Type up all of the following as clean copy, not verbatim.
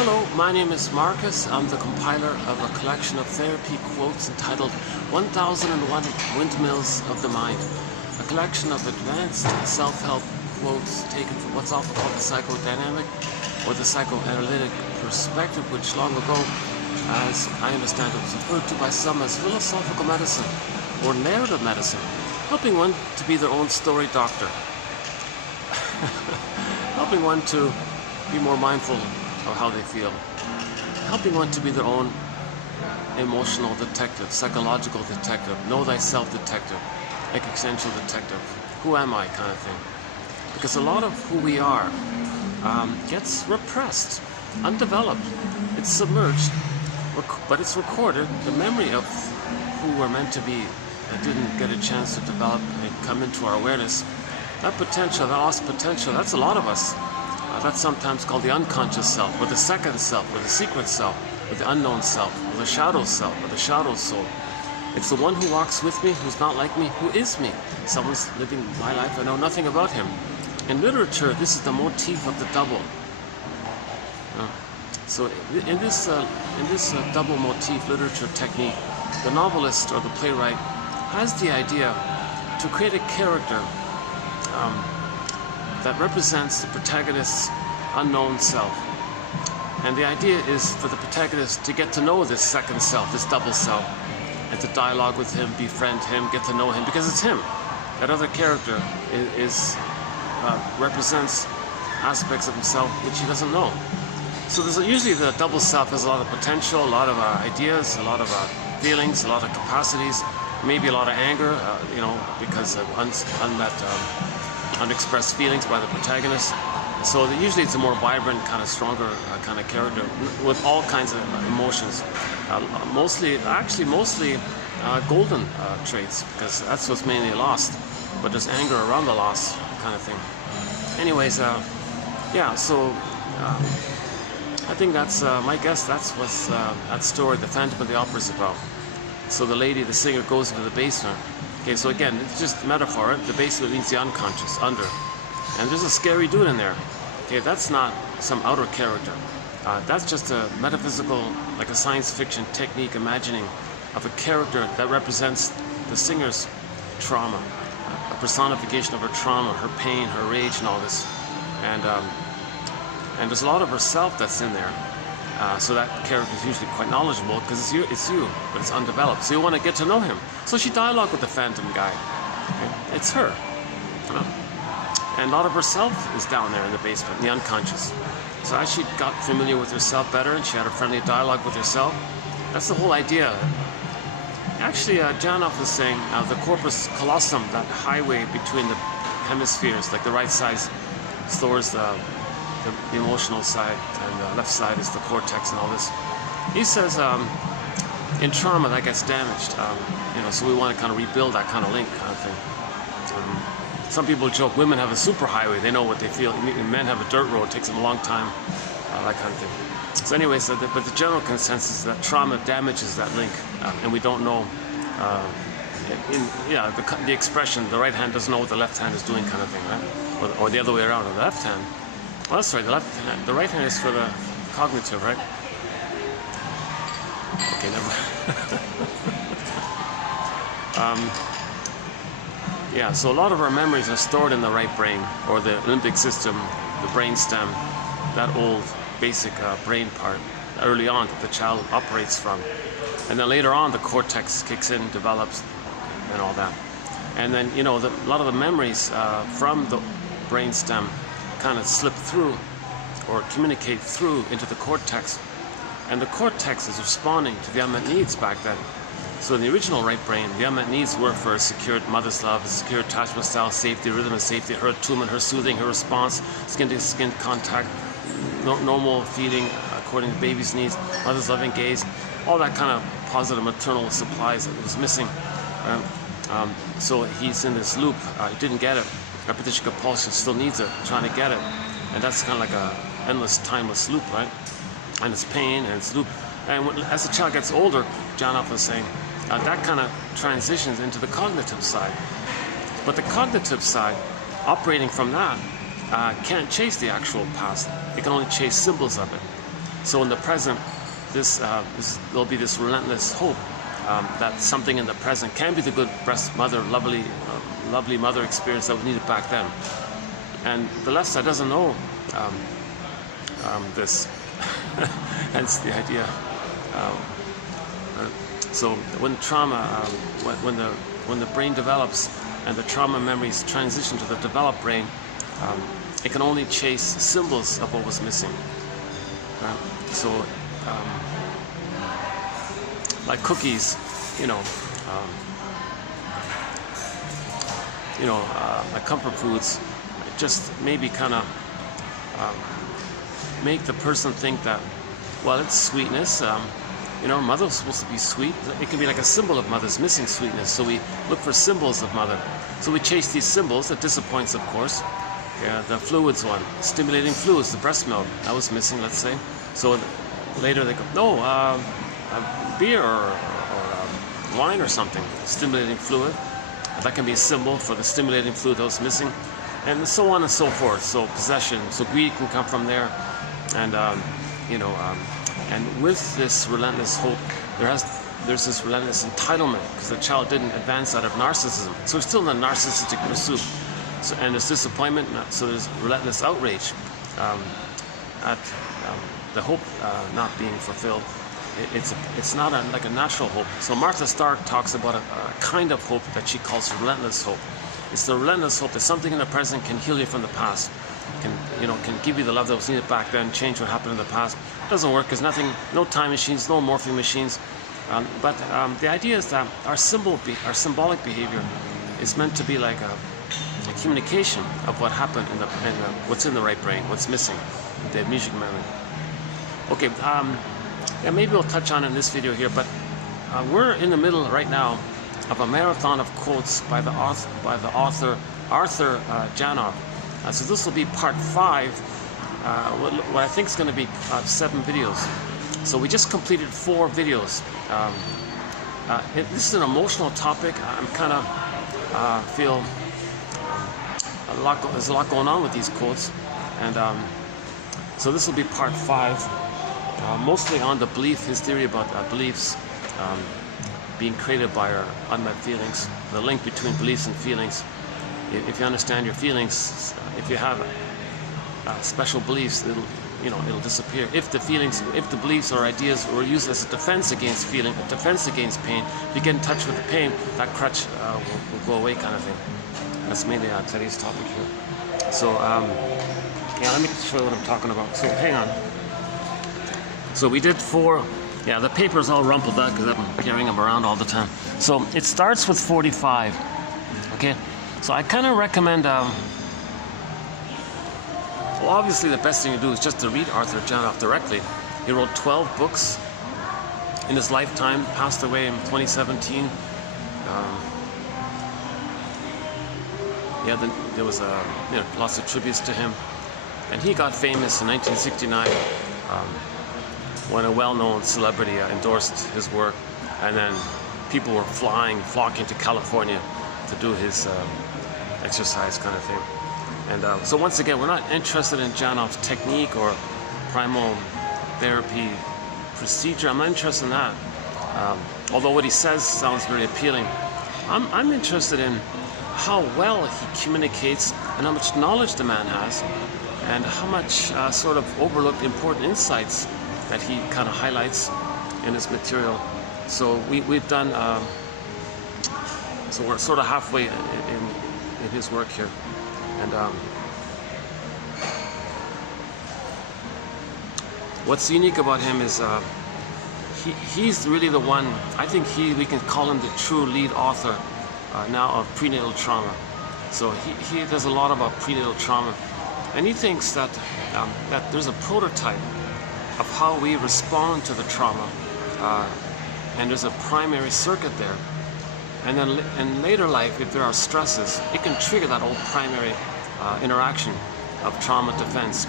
Hello, my name is Marcus. I'm the compiler of a collection of therapy quotes entitled 1001 Windmills of the Mind, a collection of advanced self-help quotes taken from what's often called the psychodynamic or the psychoanalytic perspective, which long ago, as I understand it, was referred to by some as philosophical medicine or narrative medicine, helping one to be their own story doctor, helping one to be more mindful of how they feel, helping one to be their own emotional detective, psychological detective, know thyself detective, existential detective, who am I kind of thing. Because a lot of who we are gets repressed, undeveloped, it's submerged, but it's recorded. The memory of who we're meant to be that didn't get a chance to develop and come into our awareness, that potential, that lost potential, that's a lot of us. That's sometimes called the unconscious self, or the second self, or the secret self, or the unknown self, or the shadow self, or the shadow soul. It's the one who walks with me, who's not like me, who is me. Someone's living my life, I know nothing about him. In literature, this is the motif of the double. So in this double motif literature technique, the novelist or the playwright has the idea to create a character that represents the protagonist's unknown self. And the idea is for the protagonist to get to know this second self, this double self, and to dialogue with him, befriend him, get to know him, because it's him. That other character represents aspects of himself which he doesn't know. So usually the double self has a lot of potential, a lot of ideas, a lot of feelings, a lot of capacities, maybe a lot of anger, because of unexpressed feelings by the protagonist. So usually it's a more vibrant, kind of stronger kind of character with all kinds of emotions. Mostly golden traits, because that's what's mainly lost. But there's anger around the loss kind of thing. Anyways, so I think that's my guess. That's what that story, The Phantom of the Opera, is about. So the lady, the singer, goes into the basement. Okay, so again, it's just a metaphor. The basement means the unconscious, under. And there's a scary dude in there. Okay, that's not some outer character. That's just a metaphysical, like a science fiction technique imagining of a character that represents the singer's trauma, a personification of her trauma, her pain, her rage, and all this. And there's a lot of herself that's in there. So that character is usually quite knowledgeable because it's you, but it's undeveloped. So you want to get to know him. So she dialogue with the phantom guy. Okay? It's her. And a lot of herself is down there in the basement, in the unconscious. So as she got familiar with herself better and she had a friendly dialogue with herself, that's the whole idea. Actually, Janov was saying the corpus callosum, that highway between the hemispheres, like the right side stores the emotional side, and the left side is the cortex and all this. He says in trauma that gets damaged, so we want to kind of rebuild that kind of link kind of thing. Some people joke women have a superhighway, they know what they feel. Men have a dirt road, it takes them a long time, that kind of thing. So anyways, but the general consensus is that trauma damages that link, and we don't know, the expression, the right hand doesn't know what the left hand is doing kind of thing, right? Or the other way around, the left hand. Well, that's right, the right hand is for the cognitive, right? Okay, never. So a lot of our memories are stored in the right brain, or the limbic system, the brain stem, that old basic brain part, early on that the child operates from. And then later on, the cortex kicks in, develops, and all that. And then, a lot of the memories from the brain stem kind of slip through or communicate through into the cortex, and the cortex is responding to the unmet needs back then. So in the original right brain, the unmet needs were for a secured mother's love, a secure attachment style, safety, rhythm and safety, her attunement, her soothing, her response, skin to skin contact, normal feeding according to baby's needs, mother's loving gaze, all that kind of positive maternal supplies that was missing. So he's in this loop, he didn't get it. Repetition compulsion still needs it, trying to get it, and that's kind of like a endless, timeless loop, right? And it's pain and it's loop. And as the child gets older, Janov was saying, that kind of transitions into the cognitive side. But the cognitive side, operating from that, can't chase the actual past. It can only chase symbols of it. So in the present, there'll be this relentless hope that something in the present can be the good breast mother, lovely mother experience that was needed back then. And the left side doesn't know this, hence the idea. So when trauma, when the brain develops and the trauma memories transition to the developed brain, it can only chase symbols of what was missing. So, like cookies, like comfort foods, just maybe kind of make the person think that, well, it's sweetness. Mother's supposed to be sweet. It can be like a symbol of mother's missing sweetness. So we look for symbols of mother. So we chase these symbols. It disappoints, of course. Yeah, the fluids one, stimulating fluids, the breast milk, that was missing, let's say. So later they go, no, beer or wine or something, stimulating fluid. That can be a symbol for the stimulating fluid that was missing, and so on and so forth. So possession, so greed can come from there, and and with this relentless hope, there's this relentless entitlement because the child didn't advance out of narcissism, so it's still in a narcissistic pursuit. So, and there's disappointment, so there's relentless outrage at the hope not being fulfilled. It's not like a natural hope. So Martha Stark talks about a kind of hope that she calls relentless hope. It's the relentless hope that something in the present can heal you from the past, can give you the love that was needed back then, change what happened in the past. It doesn't work because no time machines, no morphing machines. But the idea is that our symbolic behavior is meant to be like a communication of what happened in what's in the right brain, what's missing, the amnesic memory. Okay, yeah, maybe we'll touch on it in this video here, but we're in the middle right now of a marathon of quotes by the author Arthur Janov. So this will be part 5, what I think is going to be 7 videos. So we just completed 4 videos. This is an emotional topic. I'm kind of feel there's a lot going on with these quotes, and so this will be part 5, mostly on the belief, his theory about beliefs being created by our unmet feelings, the link between beliefs and feelings. If you understand your feelings, if you have special beliefs, it'll disappear. If the beliefs or ideas were used as a defense against feeling, a defense against pain, if you get in touch with the pain, that crutch will go away, kind of thing. That's mainly today's topic here. So, yeah, let me show you what I'm talking about. So, hang on. So we did 4. Yeah, the paper's all rumpled up because I've been carrying them around all the time. So it starts with 45. Okay, so I kind of recommend. Well, obviously, the best thing to do is just to read Arthur Janov directly. He wrote 12 books in his lifetime. Passed away in 2017. Yeah, there was lots of tributes to him, and he got famous in 1969 when a well-known celebrity endorsed his work, and then people were flocking to California to do his exercise kind of thing. And so once again, we're not interested in Janov's technique or primal therapy procedure. I'm not interested in that. Although what he says sounds very appealing. I'm interested in how well he communicates and how much knowledge the man has, and how much sort of overlooked important insights that he kind of highlights in his material. So we've done, so we're sort of halfway in his work here. And what's unique about him is he's really the one, I think we can call him the true lead author now of prenatal trauma. So he does a lot about prenatal trauma, and he thinks that that there's a prototype of how we respond to the trauma, and there's a primary circuit there, and then in later life, if there are stresses, it can trigger that old primary interaction of trauma defense.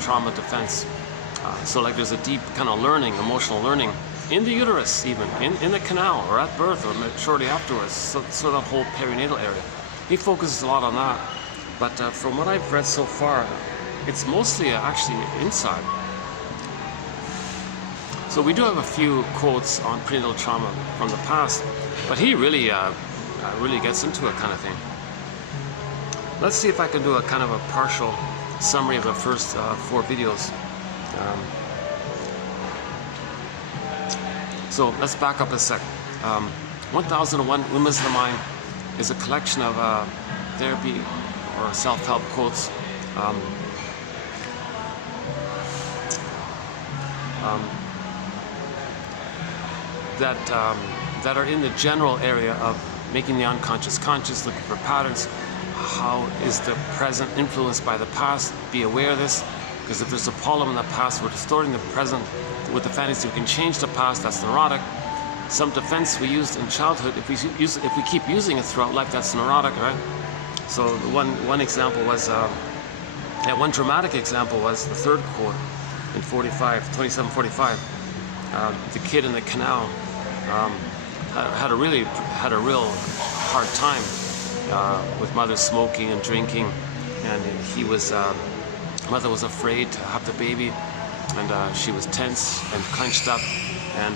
So like there's a deep kind of learning, emotional learning in the uterus, even in the canal, or at birth, or shortly afterwards. So that whole perinatal area, he focuses a lot on that. But from what I've read so far, it's mostly actually inside. So we do have a few quotes on prenatal trauma from the past, but he really really gets into it, kind of thing. Let's see if I can do a kind of a partial summary of the first 4 videos. So let's back up a sec. 1001 Windmills of the Mind is a collection of therapy or self-help quotes that are in the general area of making the unconscious conscious, looking for patterns. How is the present influenced by the past? Be aware of this, because if there's a problem in the past, we're distorting the present with the fantasy we can change the past. That's neurotic. Some defense we used in childhood, if we keep using it throughout life, that's neurotic, right? So one example was, one dramatic example was the third quote in 2745. The kid in the canal had a real hard time with mother smoking and drinking, and mother was afraid to have the baby, and she was tense and clenched up, and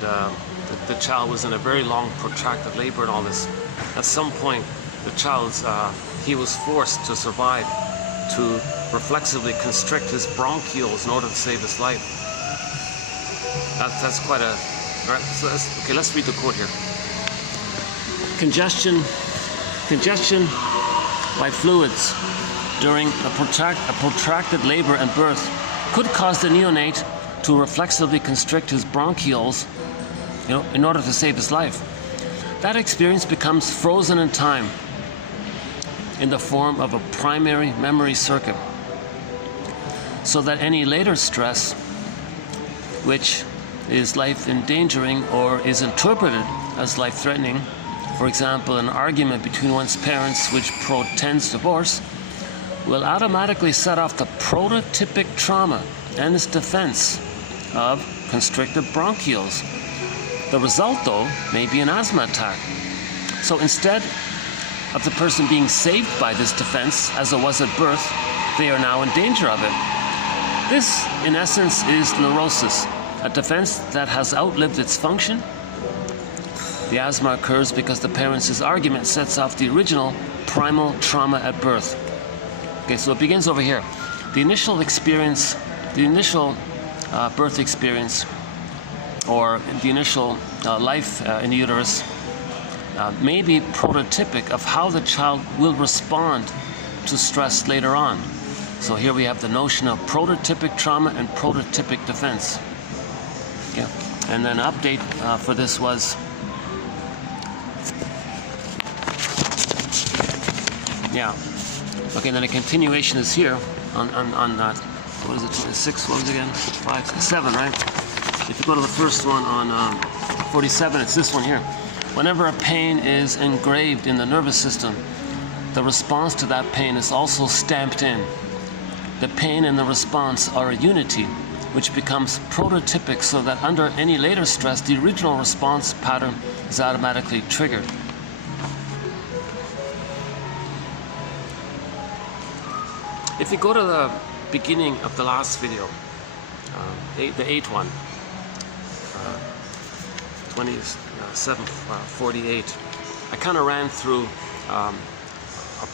the child was in a very long protracted labor and all this. At some point, the child's he was forced to survive to reflexively constrict his bronchioles in order to save his life. That's quite a... Right, so let's read the quote here. Congestion by fluids during a protracted labor and birth could cause the neonate to reflexively constrict his bronchioles, in order to save his life. That experience becomes frozen in time in the form of a primary memory circuit, so that any later stress, which is life endangering or is interpreted as life threatening, for example, an argument between one's parents which portends divorce, will automatically set off the prototypic trauma and its defense of constricted bronchioles. The result, though, may be an asthma attack. So instead of the person being saved by this defense, as it was at birth, they are now in danger of it. This, in essence, is neurosis, a defense that has outlived its function. The asthma occurs because the parents' argument sets off the original primal trauma at birth. Okay, so it begins over here. The initial experience, birth experience, or the initial life in the uterus may be prototypic of how the child will respond to stress later on. So here we have the notion of prototypic trauma and prototypic defense. Yeah. And then an update for this was, okay, then a continuation is here on what is it, 26, what was it again? 5, 7, right? If you go to the first one on 47, it's this one here. Whenever a pain is engraved in the nervous system, the response to that pain is also stamped in. The pain and the response are a unity, which becomes prototypic, so that under any later stress, the original response pattern is automatically triggered. If you go to the beginning of the last video, the 8th one, 27:48, I kind of ran through a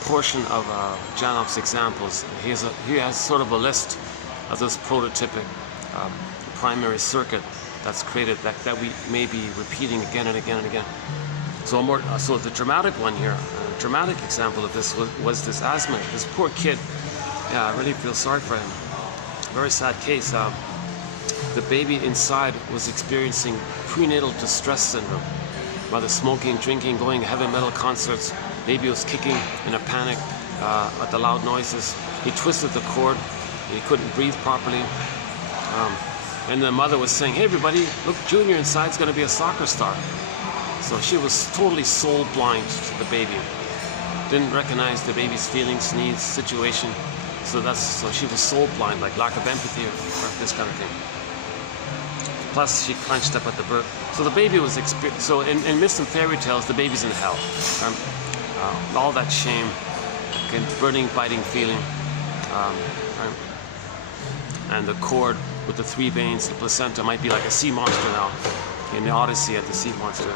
portion of Janov's examples. He has sort of a list of this prototypic primary circuit that's created that we may be repeating again and again and again. So so the dramatic one here, a dramatic example of this was this asthma. This poor kid. Yeah, I really feel sorry for him. Very sad case. The baby inside was experiencing prenatal distress syndrome. Mother smoking, drinking, going to heavy metal concerts. Baby was kicking in a panic at the loud noises. He twisted the cord. He couldn't breathe properly. And the mother was saying, "Hey everybody, look, Junior inside's going to be a soccer star." So she was totally soul blind to the baby. Didn't recognize the baby's feelings, needs, situation. So she was soul blind, like lack of empathy or this kind of thing. Plus, she clenched up at the birth. So the baby was so in myths and fairy tales, the baby's in hell. All that shame, burning, biting feeling, and the cord with the 3 veins, the placenta might be like a sea monster now. In the Odyssey at the sea monster.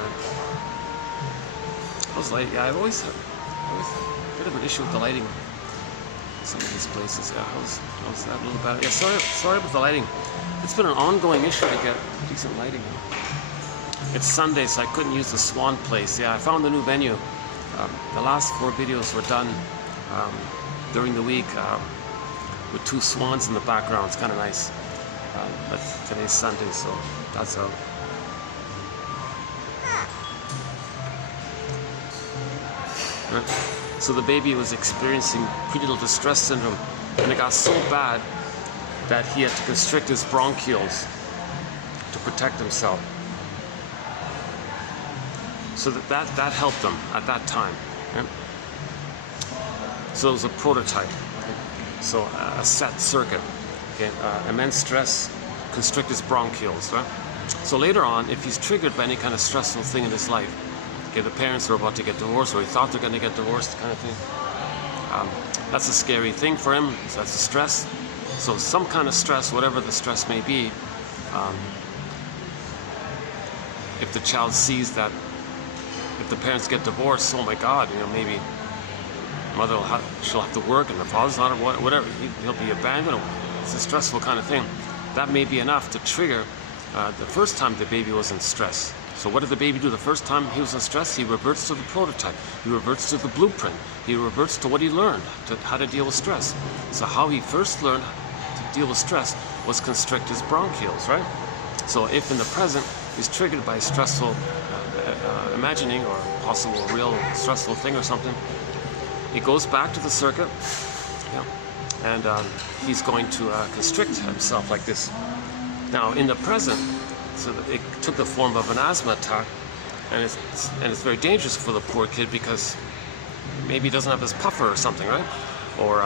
I was like, yeah, I've always had a bit of an issue with the lighting in some of these places. Yeah, I was that a little bad. Yeah, sorry about the lighting. It's been an ongoing issue to get decent lighting. It's Sunday, so I couldn't use the Swan place. Yeah, I found a new venue. The last 4 videos were done during the week with 2 swans in the background. It's kind of nice. But today's Sunday, so that's out. So the baby was experiencing prenatal distress syndrome, and it got so bad that he had to constrict his bronchioles to protect himself. So that helped him at that time. Right? So it was a prototype. So a set circuit. Okay? Immense stress, constrict his bronchioles. Right? So later on, if he's triggered by any kind of stressful thing in his life, okay, the parents are about to get divorced, or he thought they're going to get divorced, kind of thing. That's a scary thing for him. So that's a stress. So some kind of stress, whatever the stress may be, if the child sees that, if the parents get divorced, oh my God, maybe mother she'll have to work, and the father's not, whatever, he'll be abandoned. It's a stressful kind of thing. That may be enough to trigger the first time the baby was in stress. So what did the baby do the first time he was in stress? He reverts to the prototype. He reverts to the blueprint. He reverts to what he learned, to how to deal with stress. So how he first learned to deal with stress was constrict his bronchioles, right? So if in the present he's triggered by a stressful imagining or possible real stressful thing or something, he goes back to the circuit, and he's going to constrict himself like this. Now in the present, so it took the form of an asthma attack, and it's very dangerous for the poor kid because maybe he doesn't have his puffer or something, right? Or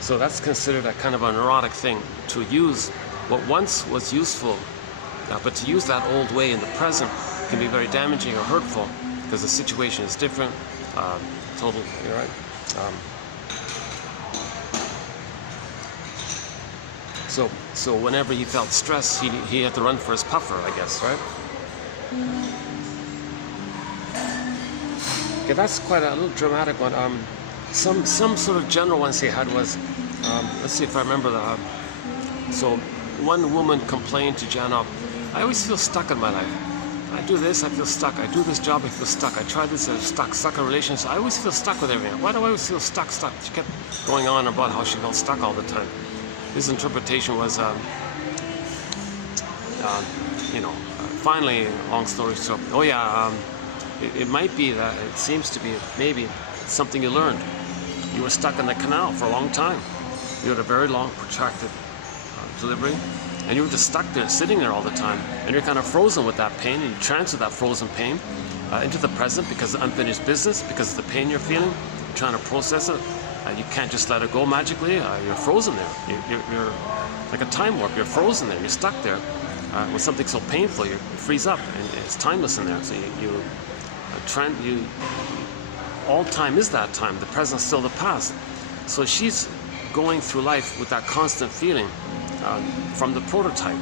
so that's considered a kind of a neurotic thing, to use what once was useful, but to use that old way in the present can be very damaging or hurtful because the situation is different. You're right. So whenever he felt stress, he had to run for his puffer, I guess, right? Okay, that's quite a little dramatic one. Some sort of general ones he had was, let's see if I remember that. So one woman complained to Janop, I always feel stuck in my life. I do this, I feel stuck. I do this job, I feel stuck. I try this, I'm stuck in relationships. I always feel stuck with everything. Why do I always feel stuck? She kept going on about how she felt stuck all the time. His interpretation was, finally, long story short, it might be that, it seems to be, maybe, it's something you learned. You were stuck in the canal for a long time. You had a very long, protracted delivery, and you were just stuck there, sitting there all the time, and you're kind of frozen with that pain, and you transfer that frozen pain into the present because of unfinished business, because of the pain you're feeling, you're trying to process it. You can't just let it go magically. You're frozen there. You're like a time warp. You're frozen there. You're stuck there with something so painful. You freeze up, and it's timeless in there. So all time is that time. The present's still the past. So she's going through life with that constant feeling from the prototype.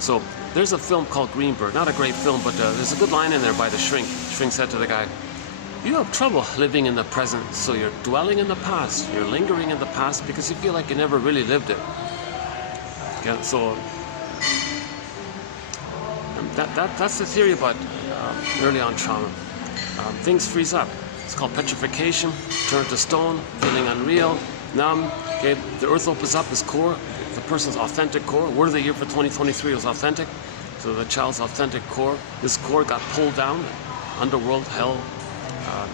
So there's a film called Greenberg. Not a great film, but there's a good line in there by the shrink. The shrink said to the guy, you have trouble living in the present, so you're dwelling in the past, you're lingering in the past because you feel like you never really lived it. Okay, so that's the theory about early on trauma. Things freeze up. It's called petrification, turn to stone, feeling unreal, numb. Okay, the earth opens up its core, the person's authentic core. Word of the year for 2023 was authentic. So the child's authentic core, this core got pulled down, underworld, hell,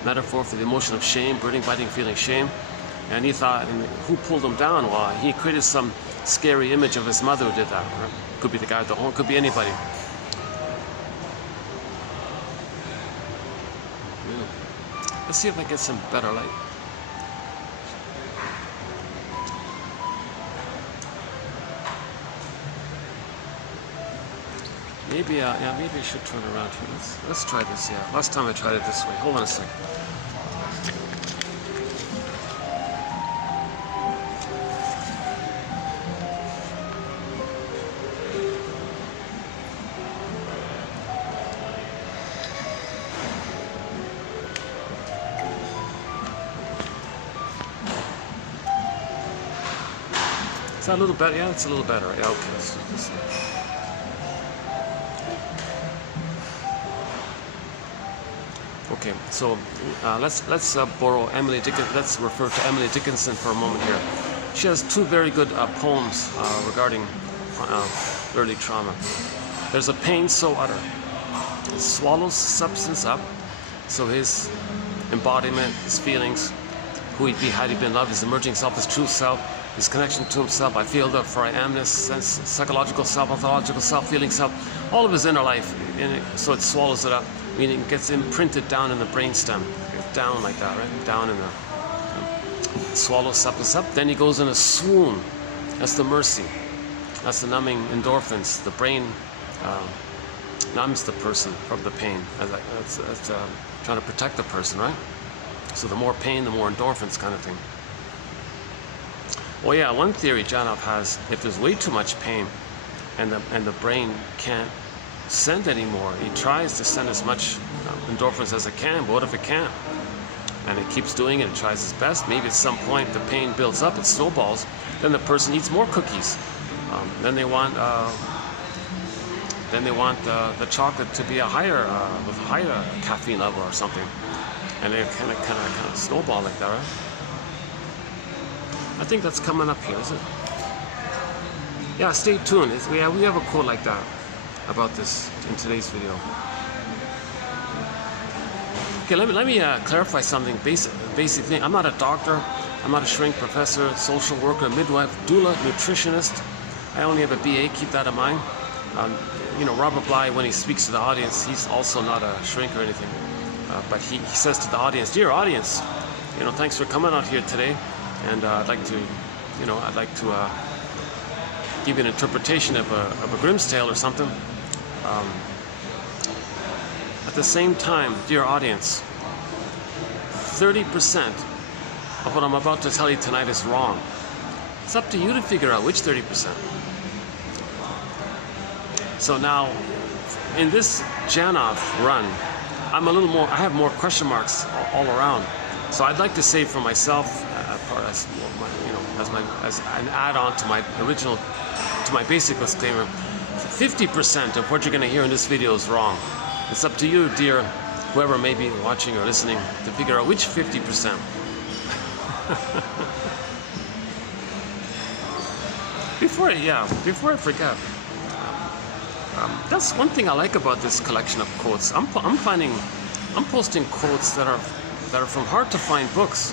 metaphor for the emotion of shame, burning, biting, feeling shame. And he thought, who pulled him down? Well, he created some scary image of his mother who did that. Right? Could be the guy at the horn, could be anybody. Let's see if I get some better light. Maybe, maybe I should turn around here. Let's try this. Yeah, last time I tried it this way. Hold on a second. Is that a little better? Yeah, it's a little better. Yeah, okay, let's do this. Okay, so let's borrow Emily Dickinson. Let's refer to Emily Dickinson for a moment here. She has two very good poems regarding early trauma. There's a pain so utter, it swallows substance up, so his embodiment, his feelings, who he'd be had he been loved, his emerging self, his true self, his connection to himself, I feel that for I amness, sense, psychological self, ontological self, feeling self, all of his inner life, so it swallows it up, meaning it gets imprinted down in the brainstem, down like that, right? Down in the, swallows substance up, then he goes in a swoon. That's the mercy. That's the numbing endorphins. The brain numbs the person from the pain. That's trying to protect the person, right? So the more pain, the more endorphins kind of thing. Well, yeah, one theory Janov has, if there's way too much pain and the brain can't send anymore, he tries to send as much endorphins as it can, but what if it can't? And it keeps doing it, it tries its best. Maybe at some point the pain builds up, it snowballs, then the person eats more cookies. Then they want the chocolate to be a higher with higher caffeine level or something, and they kind of snowball like that, right? I think that's coming up here, is it? Yeah, stay tuned. We have a quote like that about this in today's video. Okay, let me clarify something basic thing. I'm not a doctor. I'm not a shrink professor, social worker, midwife, doula, nutritionist. I only have a BA. Keep that in mind. You know, Robert Bly, when he speaks to the audience, he's also not a shrink or anything. But he says to the audience, "Dear audience, you know, thanks for coming out here today, and I'd like to give you an interpretation of a Grimm's tale or something. At the same time, dear audience, 30% of what I'm about to tell you tonight is wrong. It's up to you to figure out which 30%. So now, in this Janov run, I have more question marks all around. So I'd like to say for myself, as an add-on to my basic disclaimer, 50% of what you're going to hear in this video is wrong. It's up to you, dear whoever may be watching or listening, to figure out which 50%. Before I forget, that's one thing I like about this collection of quotes. I'm posting quotes that are from hard to find books.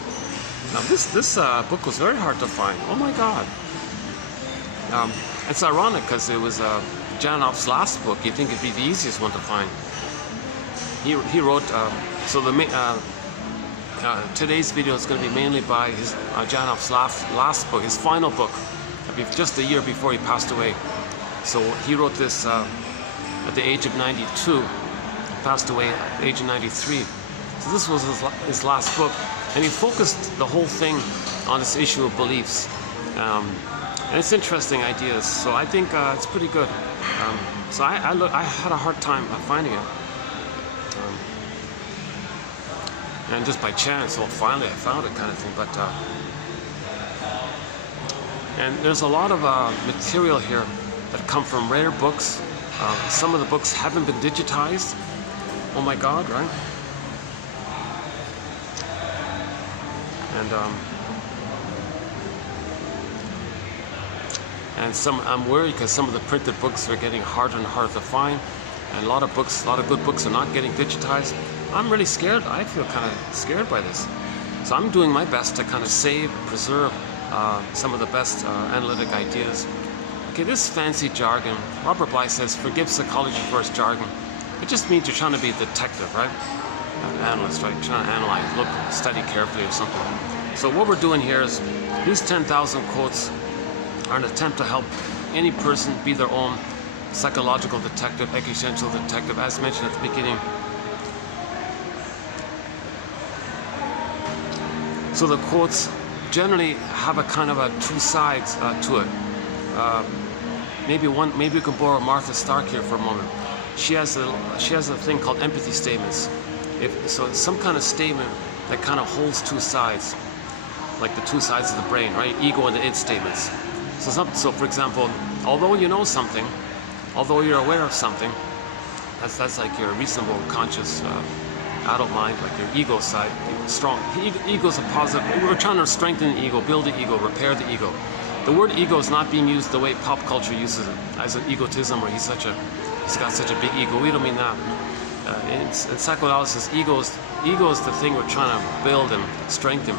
Now this book was very hard to find. Oh my God! It's ironic because it was Janov's last book. You'd think it'd be the easiest one to find. He wrote. Today's video is going to be mainly by his Janov's last book, his final book, just a year before he passed away. So he wrote this at the age of 92. He passed away at the age of 93. So this was his last book, and he focused the whole thing on this issue of beliefs. And it's interesting ideas, so I think it's pretty good. So I had a hard time finding it. And just by chance, well, finally I found it, kind of thing. But and there's a lot of material here that come from rare books. Some of the books haven't been digitized. Oh my God, right? And I'm worried because some of the printed books are getting harder and harder to find, and a lot of good books are not getting digitized. I'm really scared. I feel kind of scared by this. So I'm doing my best to kind of save, preserve some of the best analytic ideas. Okay, this fancy jargon, Robert Bly says, forgive psychology for its jargon. It just means you're trying to be a detective, right? An analyst, right? Trying to analyze, look, study carefully or something. So what we're doing here is, these 10,000 quotes are an attempt to help any person be their own psychological detective, existential detective, as mentioned at the beginning. So the quotes generally have a kind of a two sides to it. Maybe we can borrow Martha Stark here for a moment. She has a thing called empathy statements. So it's some kind of statement that kind of holds two sides, like the two sides of the brain, right? Ego and the id statements. So for example, although you know something, although you're aware of something, that's like your reasonable, conscious, adult mind, like your ego side, strong. Ego's a positive. We're trying to strengthen the ego, build the ego, repair the ego. The word ego is not being used the way pop culture uses it, as an egotism, where he's got such a big ego. We don't mean that. In psychoanalysis, ego is the thing we're trying to build and strengthen.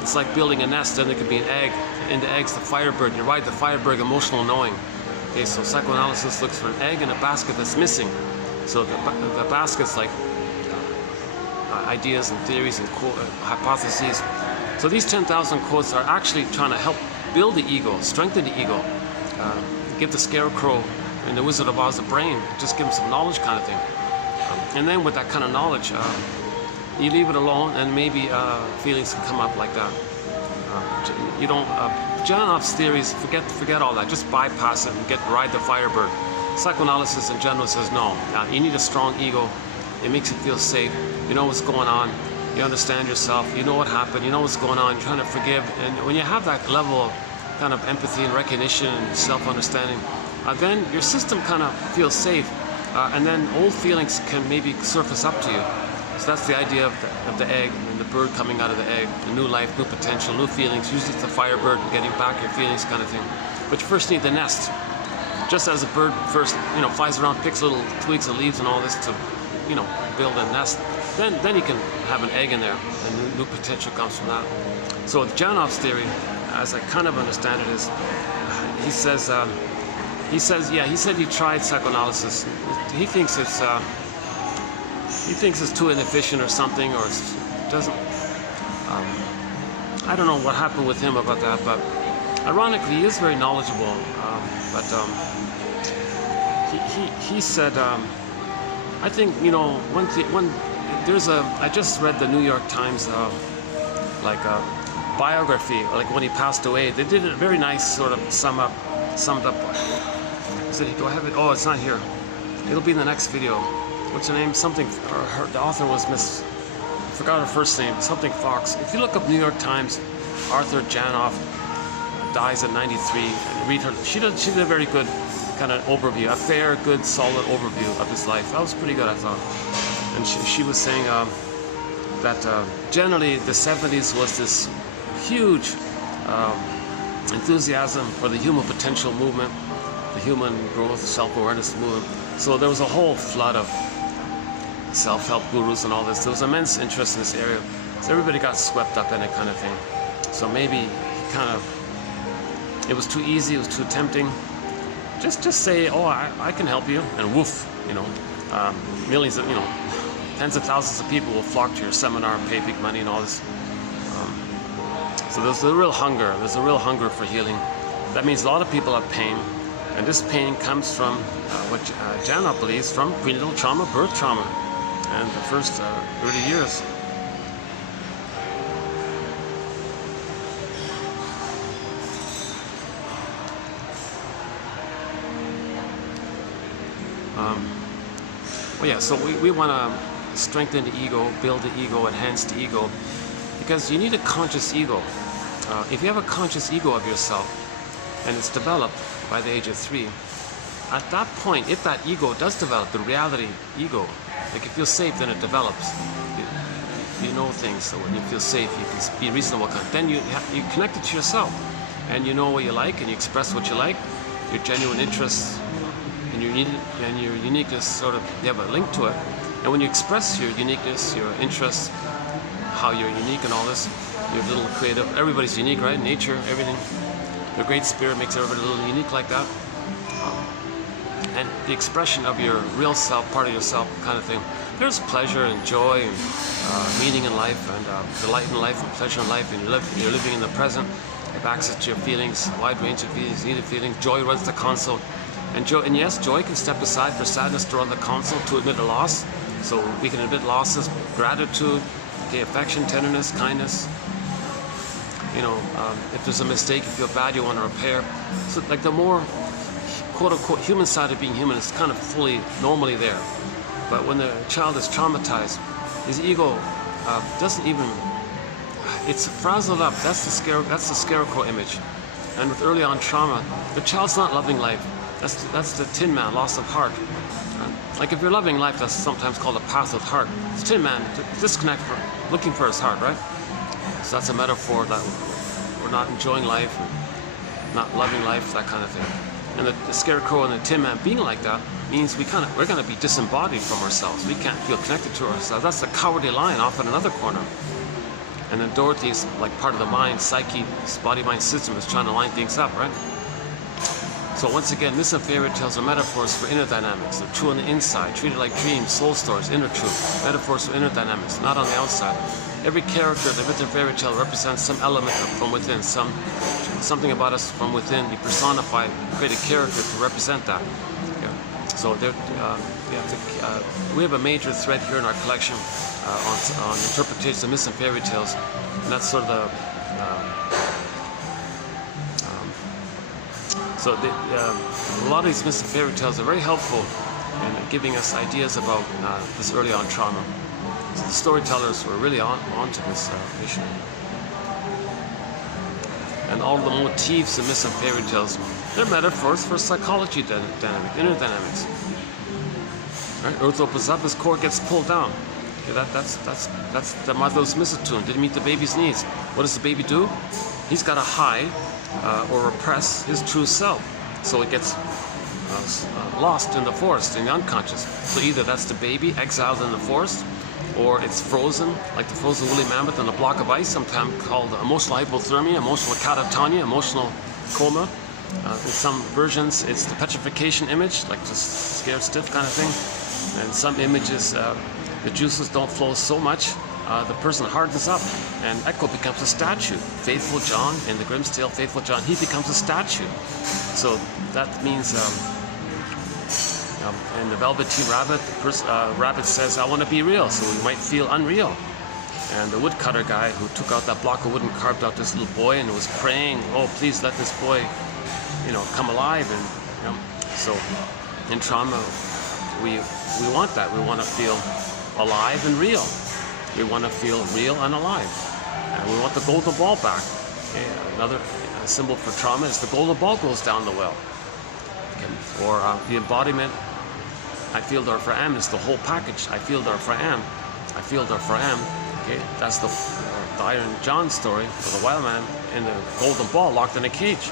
It's like building a nest, and it could be an egg. In the egg's the firebird. You ride the firebird, emotional knowing. Okay, so psychoanalysis looks for an egg in a basket that's missing. So the basket's like ideas and theories and hypotheses. So these 10,000 quotes are actually trying to help build the ego, strengthen the ego, give the scarecrow and the Wizard of Oz a brain, just give him some knowledge kind of thing. And then with that kind of knowledge, you leave it alone, and maybe feelings can come up like that. You don't, Janoff's theories, forget all that, just bypass it and ride the firebird. Psychoanalysis in general says no, you need a strong ego. It makes you feel safe. You know what's going on. You understand yourself. You know what happened. You know what's going on. You're trying to forgive. And when you have that level of kind of empathy and recognition and self-understanding, then your system kind of feels safe. And then old feelings can maybe surface up to you. So that's the idea of the egg and the bird coming out of the egg. A new life, new potential, new feelings. Usually it's the firebird getting back your feelings kind of thing. But you first need the nest. Just as a bird first, flies around, picks little twigs and leaves and all this to, build a nest. Then you can have an egg in there, and new potential comes from that. So Janoff's theory, as I kind of understand it, is he said he tried psychoanalysis. He thinks it's too inefficient or something, or it doesn't. I don't know what happened with him about that, but ironically, he is very knowledgeable. He said, I think I just read the New York Times biography, like when he passed away. They did a very nice sort of summed up. Do I have it? Oh, it's not here. It'll be in the next video. What's her name? Something. Or the author was I forgot her first name. Something Fox. If you look up New York Times, Arthur Janoff dies at 93. And read her. She did a very good kind of overview, a fair, good, solid overview of his life. That was pretty good, I thought. And she was saying that generally the 70s was this huge enthusiasm for the human potential movement, the human growth, self-awareness movement. So there was a whole flood of self-help gurus and all this. There was immense interest in this area. So everybody got swept up in it kind of thing. So maybe it was too easy, it was too tempting. Just say, oh, I can help you, and woof, millions of, tens of thousands of people will flock to your seminar and pay big money and all this. So there's a real hunger. There's a real hunger for healing. That means a lot of people have pain, and this pain comes from what Janoff believes from prenatal trauma, birth trauma, and the first early years. So we want to strengthen the ego, build the ego, enhance the ego, because you need a conscious ego. If you have a conscious ego of yourself, and it's developed by the age of 3, at that point, if that ego does develop, the reality ego, like you feel safe, then it develops. You know things, so when you feel safe, you can be reasonable. Then you connect it to yourself, and you know what you like, and you express what you like, your genuine interests, and your uniqueness, sort of, you have a link to it. And when you express your uniqueness, your interests, how you're unique and all this, you're a little creative. Everybody's unique, right? Nature, everything. The Great Spirit makes everybody a little unique like that. And the expression of your real self, part of yourself kind of thing. There's pleasure and joy and meaning in life, and delight in life and pleasure in life, and you're living in the present. You have access to your feelings, a wide range of feelings, needed feelings. Joy runs the console. And yes, joy can step aside for sadness to run the console, to admit a loss. So we can admit losses, gratitude, affection, tenderness, kindness. If there's a mistake, you feel bad, you want to repair. So like the more quote-unquote human side of being human is kind of fully, normally there. But when the child is traumatized, his ego doesn't even, it's frazzled up. That's the scarecrow image. And with early on trauma, the child's not loving life. That's the Tin Man, loss of heart. Like if you're loving life, that's sometimes called a path with heart. It's Tin Man, disconnect, looking for his heart, right? So that's a metaphor that we're not enjoying life, not loving life, that kind of thing. And the Scarecrow and the Tin Man being like that means we're going to be disembodied from ourselves. We can't feel connected to ourselves. That's the Cowardly Lion off in another corner. And then Dorothy's like part of the mind, psyche, body-mind system is trying to line things up, right? So once again, myths and fairy tales are metaphors for inner dynamics. They're true on the inside, treated like dreams, soul stories, inner truth. Metaphors for inner dynamics, not on the outside. Every character of the myth and fairy tale represents some element from within, something about us from within. We personify, create a character to represent that. Yeah. So we have a major thread here in our collection on interpretations of myths and fairy tales, and that's sort of the a lot of these myths and fairy tales are very helpful in giving us ideas about this early on trauma. So the storytellers were really onto this issue. And all of the motifs in myths and fairy tales, they're metaphors for psychology dynamic, inner dynamics. Right? Earth opens up, his core gets pulled down. Okay, that's the mother's misattuned. Didn't meet the baby's needs. What does the baby do? He's got to hide or repress his true self, so it gets lost in the forest, in the unconscious. So either that's the baby exiled in the forest, or it's frozen, like the frozen woolly mammoth in a block of ice, sometimes called emotional hypothermia, emotional catatonia, emotional coma. In some versions, it's the petrification image, like just scared stiff kind of thing. And some images, the juices don't flow so much, the person hardens up, and Echo becomes a statue. Faithful John, in the Grimm's tale, Faithful John, he becomes a statue. So that means, in the Velveteen Rabbit, Rabbit says, I want to be real, so we might feel unreal. And the woodcutter guy who took out that block of wood and carved out this little boy and was praying, oh, please let this boy, come alive. And so in trauma, we want that. We want to feel alive and real. We want to feel real and alive. And we want the golden ball back. Okay, another symbol for trauma is the golden ball goes down the well. Okay. Or the embodiment, I feel there for am, is the whole package. I feel there for am. I feel there for am. Okay, that's the Iron John story for the wild man in the golden ball locked in a cage.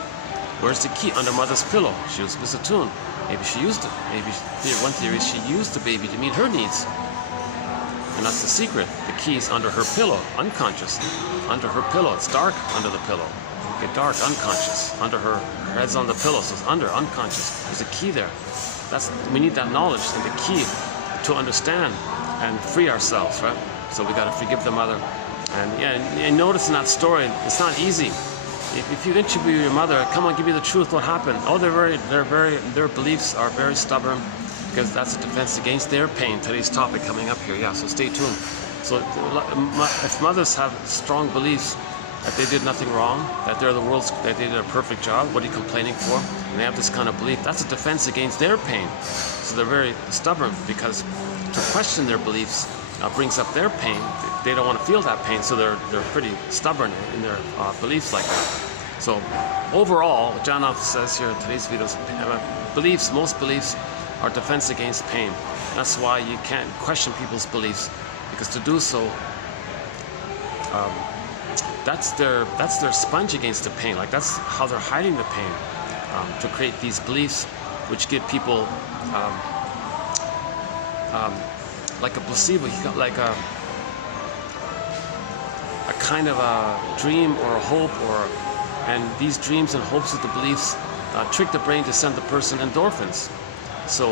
Where's the key? Under mother's pillow. She was misattuned. Maybe she used it. Maybe one theory is she used the baby to meet her needs. And that's the secret. The key's under her pillow, unconscious. Under her pillow. It's dark under the pillow. Okay, dark, unconscious. Under her head's on the pillow, so it's under, unconscious. There's a key there. We need that knowledge and the key to understand and free ourselves, right? So we got to forgive the mother. And yeah, and notice in that story, it's not easy. If you interview your mother, come on, give me the truth. What happened? Oh, their beliefs are very stubborn, because that's a defense against their pain. Today's topic coming up here. Yeah, so stay tuned. So if mothers have strong beliefs that they did nothing wrong, that that they did a perfect job, what are you complaining for? And they have this kind of belief, that's a defense against their pain. So they're very stubborn, because to question their beliefs brings up their pain. They don't want to feel that pain, so they're pretty stubborn in their beliefs like that. So overall, John says here in today's videos, most beliefs are defense against pain. That's why you can't question people's beliefs, because to do so, that's their sponge against the pain. Like that's how they're hiding the pain, to create these beliefs, which give people like a placebo, like a kind of a dream or a hope, and these dreams and hopes of the beliefs trick the brain to send the person endorphins. So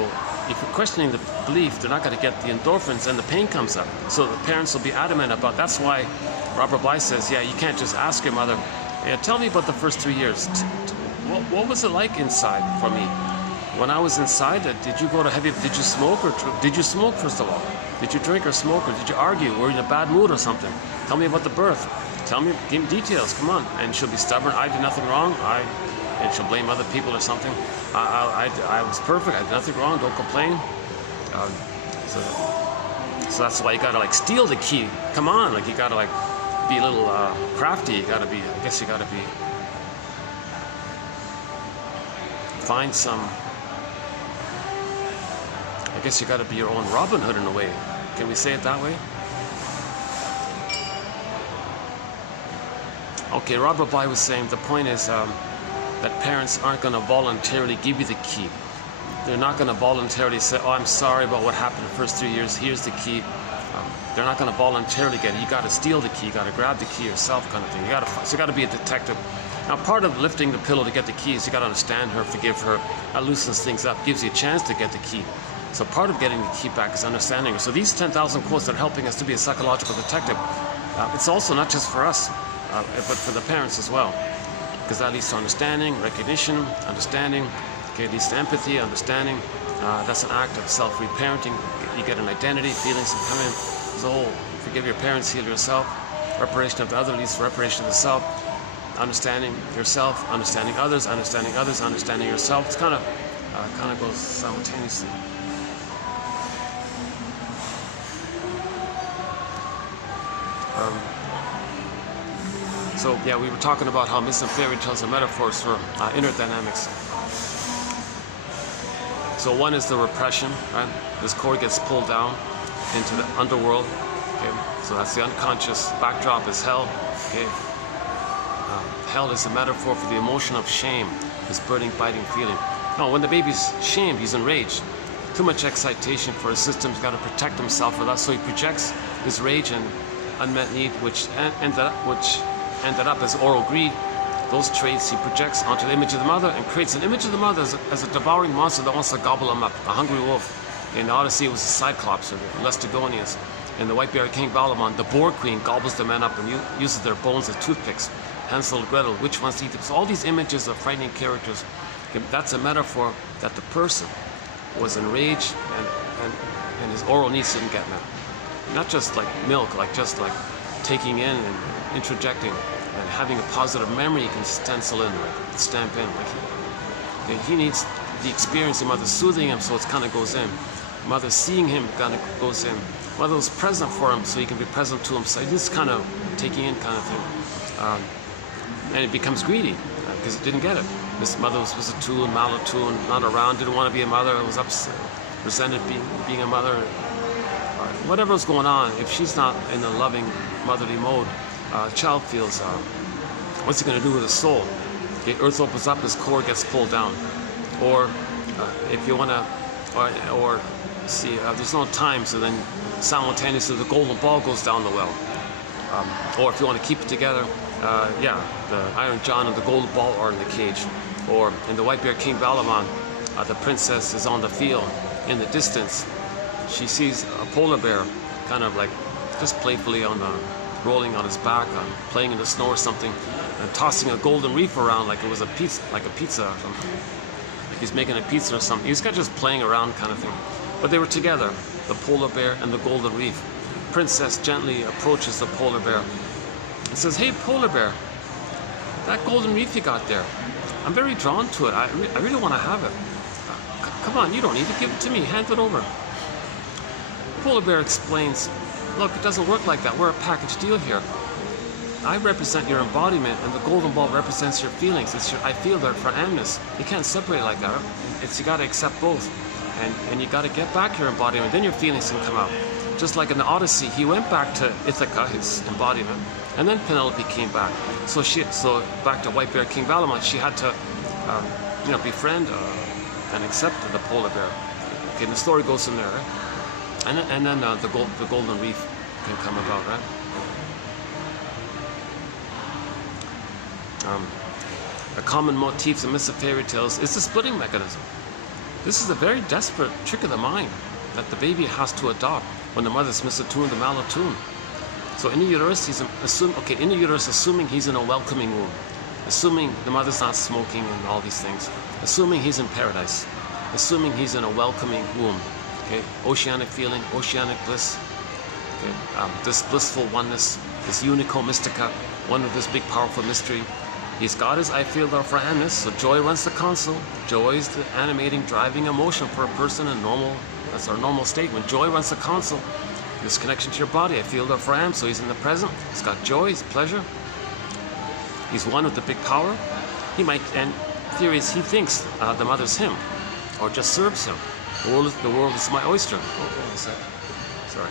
if you're questioning the belief, they're not going to get the endorphins, and the pain comes up. So the parents will be adamant about. That's why Robert Bly says, yeah, you can't just ask your mother, yeah, tell me about the first 3 years. What was it like inside for me? When I was inside, did you smoke, or did you smoke first of all? Did you drink or smoke, or did you argue? Were you in a bad mood or something? Tell me about the birth. Give me details, come on. And she'll be stubborn. I did nothing wrong. And she'll blame other people or something. I was perfect. I did nothing wrong. Don't complain. So that's why you gotta like steal the key. Come on, like you gotta like be a little crafty. You gotta be. I guess you gotta be find some, I guess you got to be your own Robin Hood in a way. Can we say it that way? Okay, Robert Bly was saying the point is that parents aren't going to voluntarily give you the key. They're not going to voluntarily say, oh, I'm sorry about what happened the first 3 years, here's the key. They're not going to voluntarily get it. You got to steal the key, you got to grab the key yourself, kind of thing. So you got to be a detective. Now, part of lifting the pillow to get the key is you got to understand her, forgive her. That loosens things up, gives you a chance to get the key. So part of getting the key back is understanding her. So these 10,000 quotes that are helping us to be a psychological detective, it's also not just for us, but for the parents as well, because that leads to understanding, recognition, understanding. Okay, it leads to empathy, understanding. That's an act of self-reparenting. You get an identity, feelings can come in. So forgive your parents, heal yourself. Reparation of the other leads to reparation of the self. Understanding yourself, understanding others, understanding yourself. It's kind of goes simultaneously. So yeah, we were talking about how myths and fairy tales are metaphors for inner dynamics. So one is the repression, right? This cord gets pulled down into the underworld. Okay, so that's the unconscious. Backdrop is hell. Okay, hell is a metaphor for the emotion of shame, this burning, biting feeling. No, when the baby's shamed, he's enraged. Too much excitation for his system. He's got to protect himself for that, so he projects his rage and unmet need, which ended up as oral greed. Those traits he projects onto the image of the mother and creates an image of the mother as a devouring monster that wants to gobble him up, a hungry wolf. In the Odyssey, it was the Cyclops or the Lestigonians. In the White Bear King Balamon, the Boar Queen gobbles the men up and uses their bones as toothpicks. Hansel and Gretel, which ones to eat them? So all these images of frightening characters, that's a metaphor that the person was enraged and his oral needs didn't get met. Not just like milk, just like taking in and introjecting and having a positive memory you can stencil in, like stamp in. Like he needs the experience of mother soothing him, so it kind of goes in. Mother seeing him kind of goes in. Mother was present for him, so he can be present to him. So this kind of taking in kind of thing. And it becomes greedy because it didn't get it. This mother was a tool, malatoon, not around, didn't want to be a mother, was upset, resented being a mother. Whatever was going on, if she's not in a loving motherly mode, child feels, what's he going to do with his soul? Okay, earth opens up, his core gets pulled down. Or if you want to, or see, there's no time, so then simultaneously the golden ball goes down the well. Or if you want to keep it together, the Iron John and the golden ball are in the cage. Or in the White Bear King Balamon, the princess is on the field. In the distance, she sees a polar bear, kind of like just playfully rolling on his back, playing in the snow or something, and tossing a golden reef around like it was a pizza or something. Like he's making a pizza or something. He's just playing around kind of thing. But they were together, the polar bear and the golden reef. Princess gently approaches the polar bear and says, "Hey, polar bear, that golden reef you got there, I'm very drawn to it. I really want to have it. Come on, you don't need it. Give it to me. Hand it over." Polar bear explains, "Look, it doesn't work like that. We're a package deal here. I represent your embodiment, and the golden ball represents your feelings. I feel there for amness. You can't separate like that. You got to accept both, and you got to get back your embodiment. Then your feelings can come out. Just like in the Odyssey, he went back to Ithaca, his embodiment, and then Penelope came back. So back to White Bear King Balamon, she had to, befriend and accept the polar bear. Okay, and the story goes from there, right? And then the golden reef can come about, right? A common motif in myths and fairy tales is the splitting mechanism. This is a very desperate trick of the mind that the baby has to adopt when the mother's misattuned, the malattuned. So in the uterus, assuming he's in a welcoming womb, assuming the mother's not smoking and all these things, assuming he's in paradise, assuming he's in a welcoming womb. Okay, oceanic feeling, oceanic bliss. Okay, this blissful oneness, this unico mystica, one with this big powerful mystery. He's got his I feel there for amness, so joy runs the console. Joy is the animating, driving emotion for a person in normal. That's our normal state. When joy runs the console, this connection to your body, I feel there for am, so he's in the present. He's got joy, he's pleasure. He's one with the big power. He might, and theory is he thinks the mother's him, or just serves him. The world is my oyster. Oh, hold on a sec. Sorry.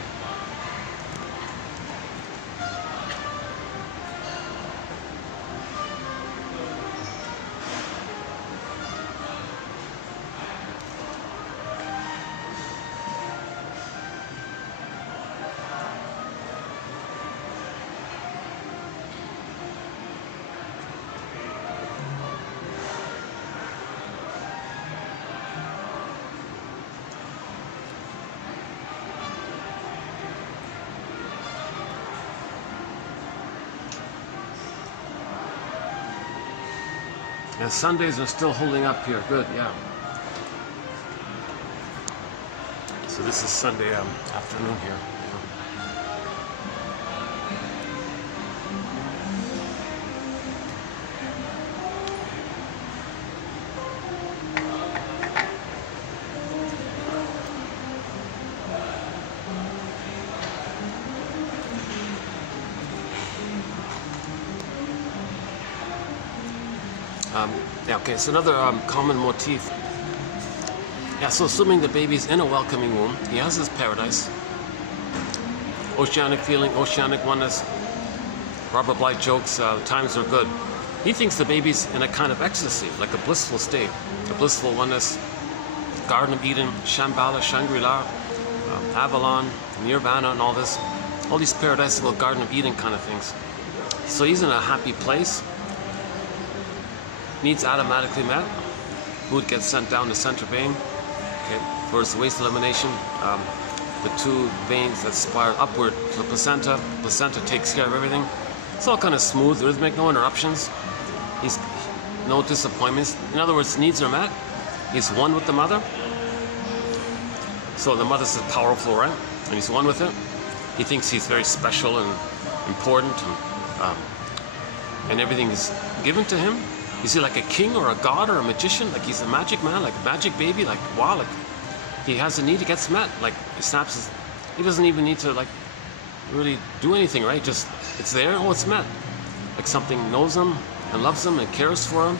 And Sundays are still holding up here. Good, yeah. So this is Sunday afternoon here. Yeah, okay, it's another common motif. Yeah, so assuming the baby's in a welcoming womb, he has his paradise. Oceanic feeling, oceanic oneness. Robert Bly jokes, times are good. He thinks the baby's in a kind of ecstasy, like a blissful state, a blissful oneness. Garden of Eden, Shambhala, Shangri-La, Avalon, Nirvana, and all this. All these paradisical Garden of Eden kind of things. So he's in a happy place. Needs automatically met. Food gets sent down the center vein. Okay, for his waste elimination. The two veins that spiral upward to the placenta. Placenta takes care of everything. It's all kind of smooth, rhythmic, no interruptions. He's no disappointments. In other words, needs are met. He's one with the mother. So the mother's powerful, right? And he's one with it. He thinks he's very special and important, and everything is given to him. Is he like a king or a god or a magician? Like he's a magic man, like a magic baby? Like, wow, like he has a need, it gets met. Like he snaps his, he doesn't even need to like really do anything, right? Just, it's there, oh, it's met. Like something knows him and loves him and cares for him.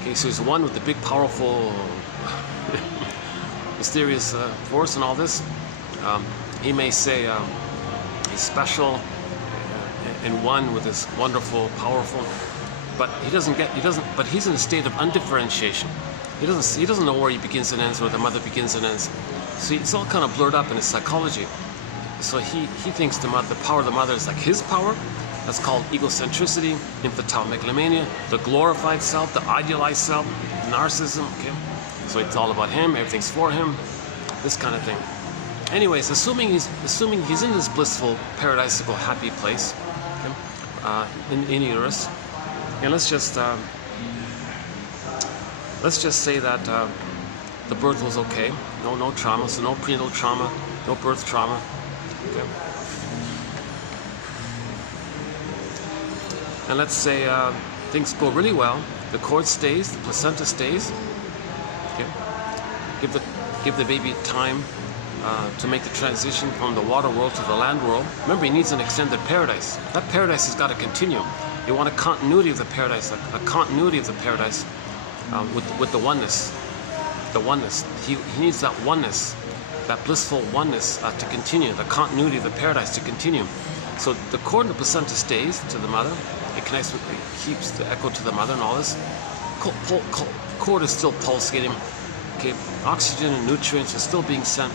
Okay, so he's one with the big, powerful, mysterious force and all this. He may say he's special and one with this wonderful, powerful. But but he's in a state of undifferentiation. He doesn't know where he begins and ends, where the mother begins and ends. So it's all kind of blurred up in his psychology. So he thinks the power of the mother is like his power. That's called egocentricity, infantile megalomania, the glorified self, the idealized self, narcissism. Okay, so it's all about him, everything's for him, this kind of thing. Anyways, assuming he's in this blissful, paradisical, happy place, okay, in uterus. And let's just say that the birth was okay. No trauma, so no prenatal trauma, no birth trauma. Okay. And let's say things go really well. The cord stays, the placenta stays. Okay. Give the baby time to make the transition from the water world to the land world. Remember, he needs an extended paradise. That paradise has got to continue. You want a continuity of the paradise, a continuity of the paradise with the oneness. The oneness. He needs that oneness, that blissful oneness to continue, the continuity of the paradise to continue. So the cord and the placenta stays to the mother. It connects with, it keeps the echo to the mother and all this. Cord is still pulsating. Okay, oxygen and nutrients are still being sent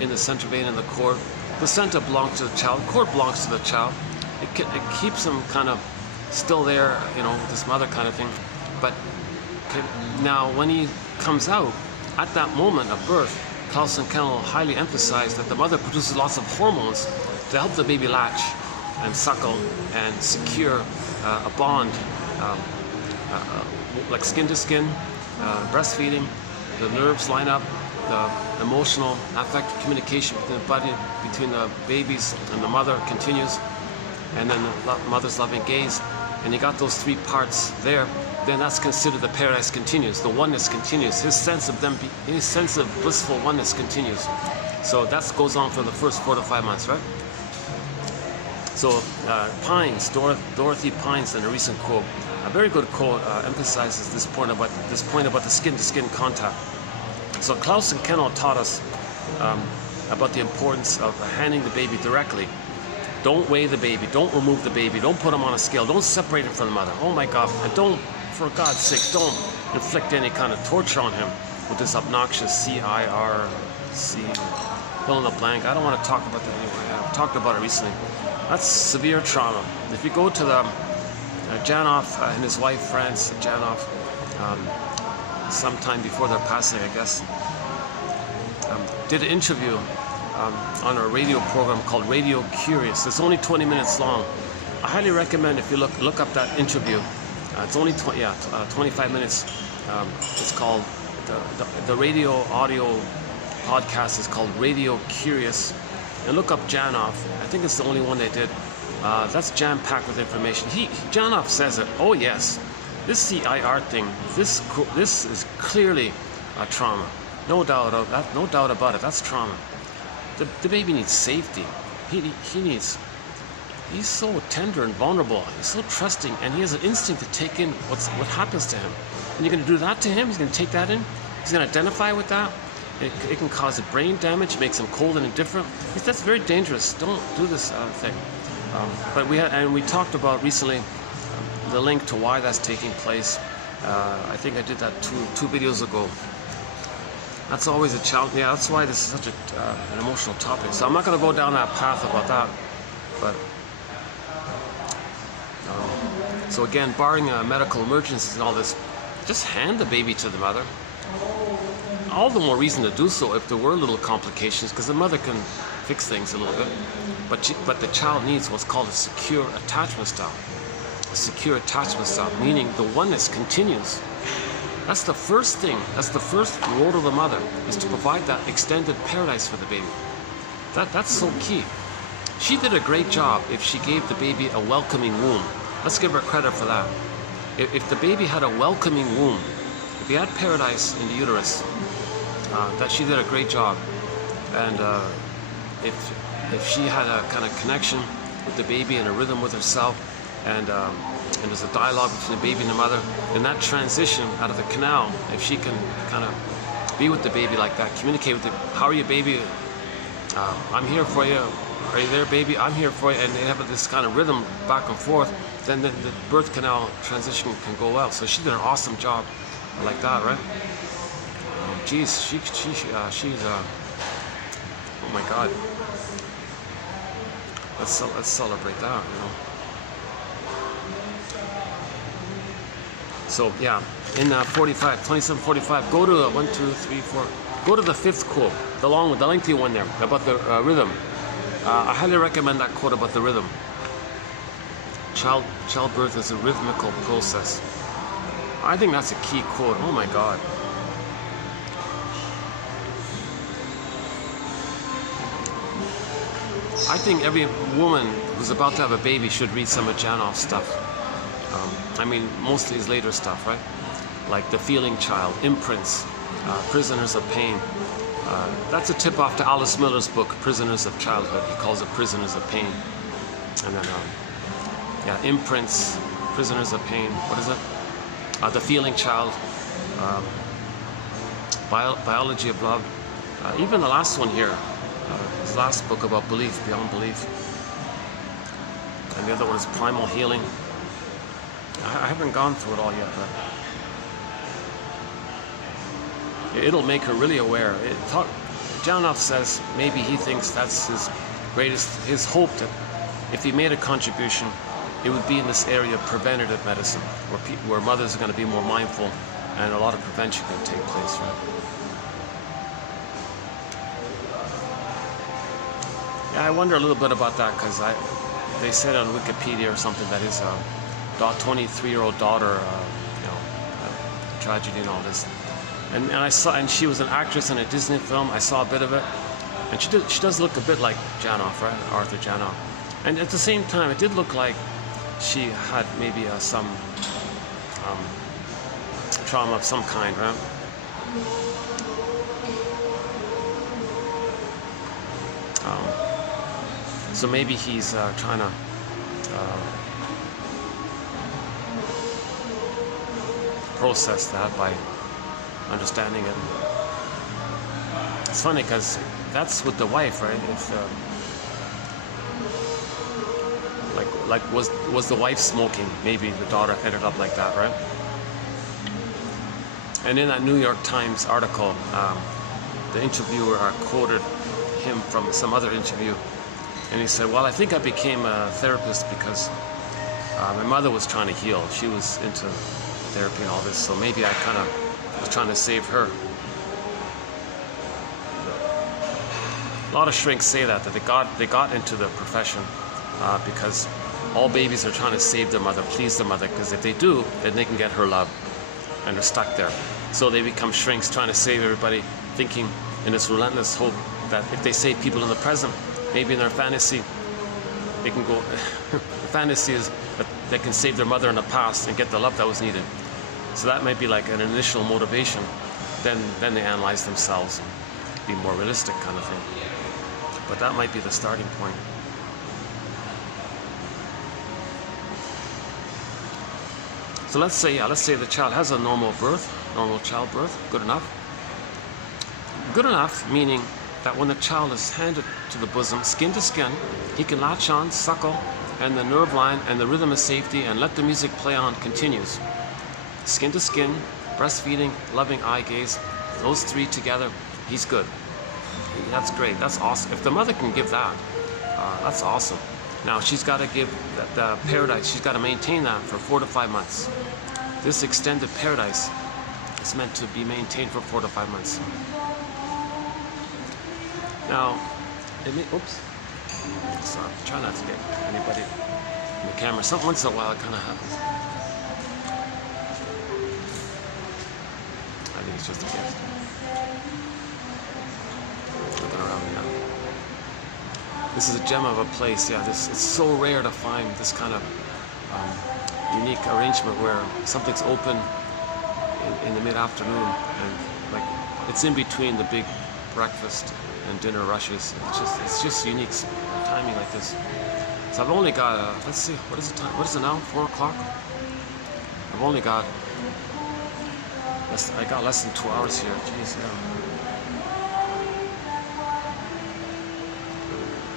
in the center vein and the cord. Placenta belongs to the child. Cord belongs to the child. It keeps him kind of still there, you know, this mother kind of thing. But okay, now when he comes out, at that moment of birth, Klaus and Kennel highly emphasize that the mother produces lots of hormones to help the baby latch and suckle and secure a bond, like skin to skin, breastfeeding. The nerves line up, the emotional, affective communication between the babies and the mother continues, and then the mother's loving gaze. And you got those three parts there, then that's considered the paradise continues, the oneness continues, his sense of blissful oneness continues. So that goes on for the first 4 to 5 months, right? So Pines, Dorothy Pines, in a recent quote, a very good quote emphasizes this point about the skin-to-skin contact. So Klaus and Kennel taught us about the importance of handing the baby directly. Don't weigh the baby, don't remove the baby, don't put him on a scale, don't separate him from the mother. Oh my God, and don't, for God's sake, don't inflict any kind of torture on him with this obnoxious CIRC, fill in the blank. I don't want to talk about that anyway. I've talked about it recently. That's severe trauma. If you go to the Janoff and his wife, France Janoff, sometime before their passing, I guess, did an interview on a radio program called Radio Curious. It's only 20 minutes long. I highly recommend if you look up that interview. It's only 25 minutes. It's called the radio audio podcast is called Radio Curious, and look up Janoff. I think it's the only one they did. That's jam-packed with information. Janoff says it. Oh yes, this CIR thing. This is clearly a trauma. No doubt about it. That's trauma. The baby needs safety. He's so tender and vulnerable. He's so trusting, and he has an instinct to take in what happens to him. And you're going to do that to him? He's going to take that in? He's going to identify with that? It can cause brain damage, makes him cold and indifferent. That's very dangerous. Don't do this thing. But we talked about recently the link to why that's taking place. I think I did that two videos ago. That's always a challenge. Yeah, that's why this is such an emotional topic. So I'm not going to go down that path about that. But so again, barring medical emergencies and all this, just hand the baby to the mother. All the more reason to do so if there were little complications, because the mother can fix things a little bit. But the child needs what's called a secure attachment style. A secure attachment style, meaning the oneness continues. That's the first thing. That's the first role of the mother, is to provide that extended paradise for the baby. That's so key. She did a great job if she gave the baby a welcoming womb. Let's give her credit for that. If the baby had a welcoming womb, if he had paradise in the uterus, that she did a great job. And if she had a kind of connection with the baby and a rhythm with herself, and there's a dialogue between the baby and the mother, and that transition out of the canal, if she can kind of be with the baby like that, communicate with it. How are you, baby? I'm here for you. Are you there, baby? I'm here for you. And they have this kind of rhythm back and forth. Then the birth canal transition can go well. So she did an awesome job like that, right? Geez, she's oh my God. Let's celebrate that, you know. So yeah, in 2745, go to 1, 2, 3, 4. Go to the fifth quote, the lengthy one there about the rhythm. I highly recommend that quote about the rhythm. Childbirth is a rhythmical process. I think that's a key quote. Oh my God. I think every woman who's about to have a baby should read some of Janoff's stuff. I mean, mostly his later stuff, right? Like The Feeling Child, Imprints, Prisoners of Pain. That's a tip off to Alice Miller's book, Prisoners of Childhood. He calls it Prisoners of Pain. And then, yeah, Imprints, Prisoners of Pain. What is it? The Feeling Child, Biology of Love. Even the last one here, his last book about belief, Beyond Belief. And the other one is Primal Healing. I haven't gone through it all yet, but it'll make her really aware. Janoff says maybe he thinks that's his hope, that if he made a contribution, it would be in this area of preventative medicine, where mothers are going to be more mindful and a lot of prevention can take place, right? Yeah, I wonder a little bit about that, because they said on Wikipedia or something that his 23-year-old daughter, tragedy and all this. And I saw, and she was an actress in a Disney film. I saw a bit of it, and she does look a bit like Janoff, right? Arthur Janoff. And at the same time, it did look like she had maybe some trauma of some kind, right? So maybe he's trying to process that by understanding it. It's funny because that's with the wife, right? It's like was the wife smoking? Maybe the daughter ended up like that, right? And in that New York Times article, the interviewer quoted him from some other interview, and he said, "Well, I think I became a therapist because my mother was trying to heal. She was into therapy and all this, so maybe I kind of was trying to save her." A lot of shrinks say that they got into the profession because all babies are trying to save their mother, please their mother, because if they do, then they can get her love, and they're stuck there. So they become shrinks trying to save everybody, thinking in this relentless hope that if they save people in the present, maybe in their fantasy, they can go. The fantasy is that they can save their mother in the past and get the love that was needed. So that might be like an initial motivation. Then they analyze themselves and be more realistic, kind of thing. But that might be the starting point. So let's say the child has a normal childbirth, good enough. Good enough meaning that when the child is handed to the bosom, skin to skin, he can latch on, suckle, and the nerve line and the rhythm of safety and let the music play on continues. Skin to skin, breastfeeding, loving eye gaze, those three together, he's good. That's great, that's awesome. If the mother can give that, that's awesome. Now she's got to give the paradise, she's got to maintain that for 4 to 5 months. This extended paradise is meant to be maintained for 4 to 5 months. Now, oops, sorry, try not to get anybody in the camera. Once in a while it kind of happens. I think it's just a gift. Looking around now. This is a gem of a place. Yeah, it's so rare to find this kind of unique arrangement where something's open in the mid-afternoon, and like it's in between the big breakfast and dinner rushes. It's just unique timing like this. So I've only got let's see, what is the time? What is it now? 4 o'clock. I've only got I got less than 2 hours here. Jeez, yeah.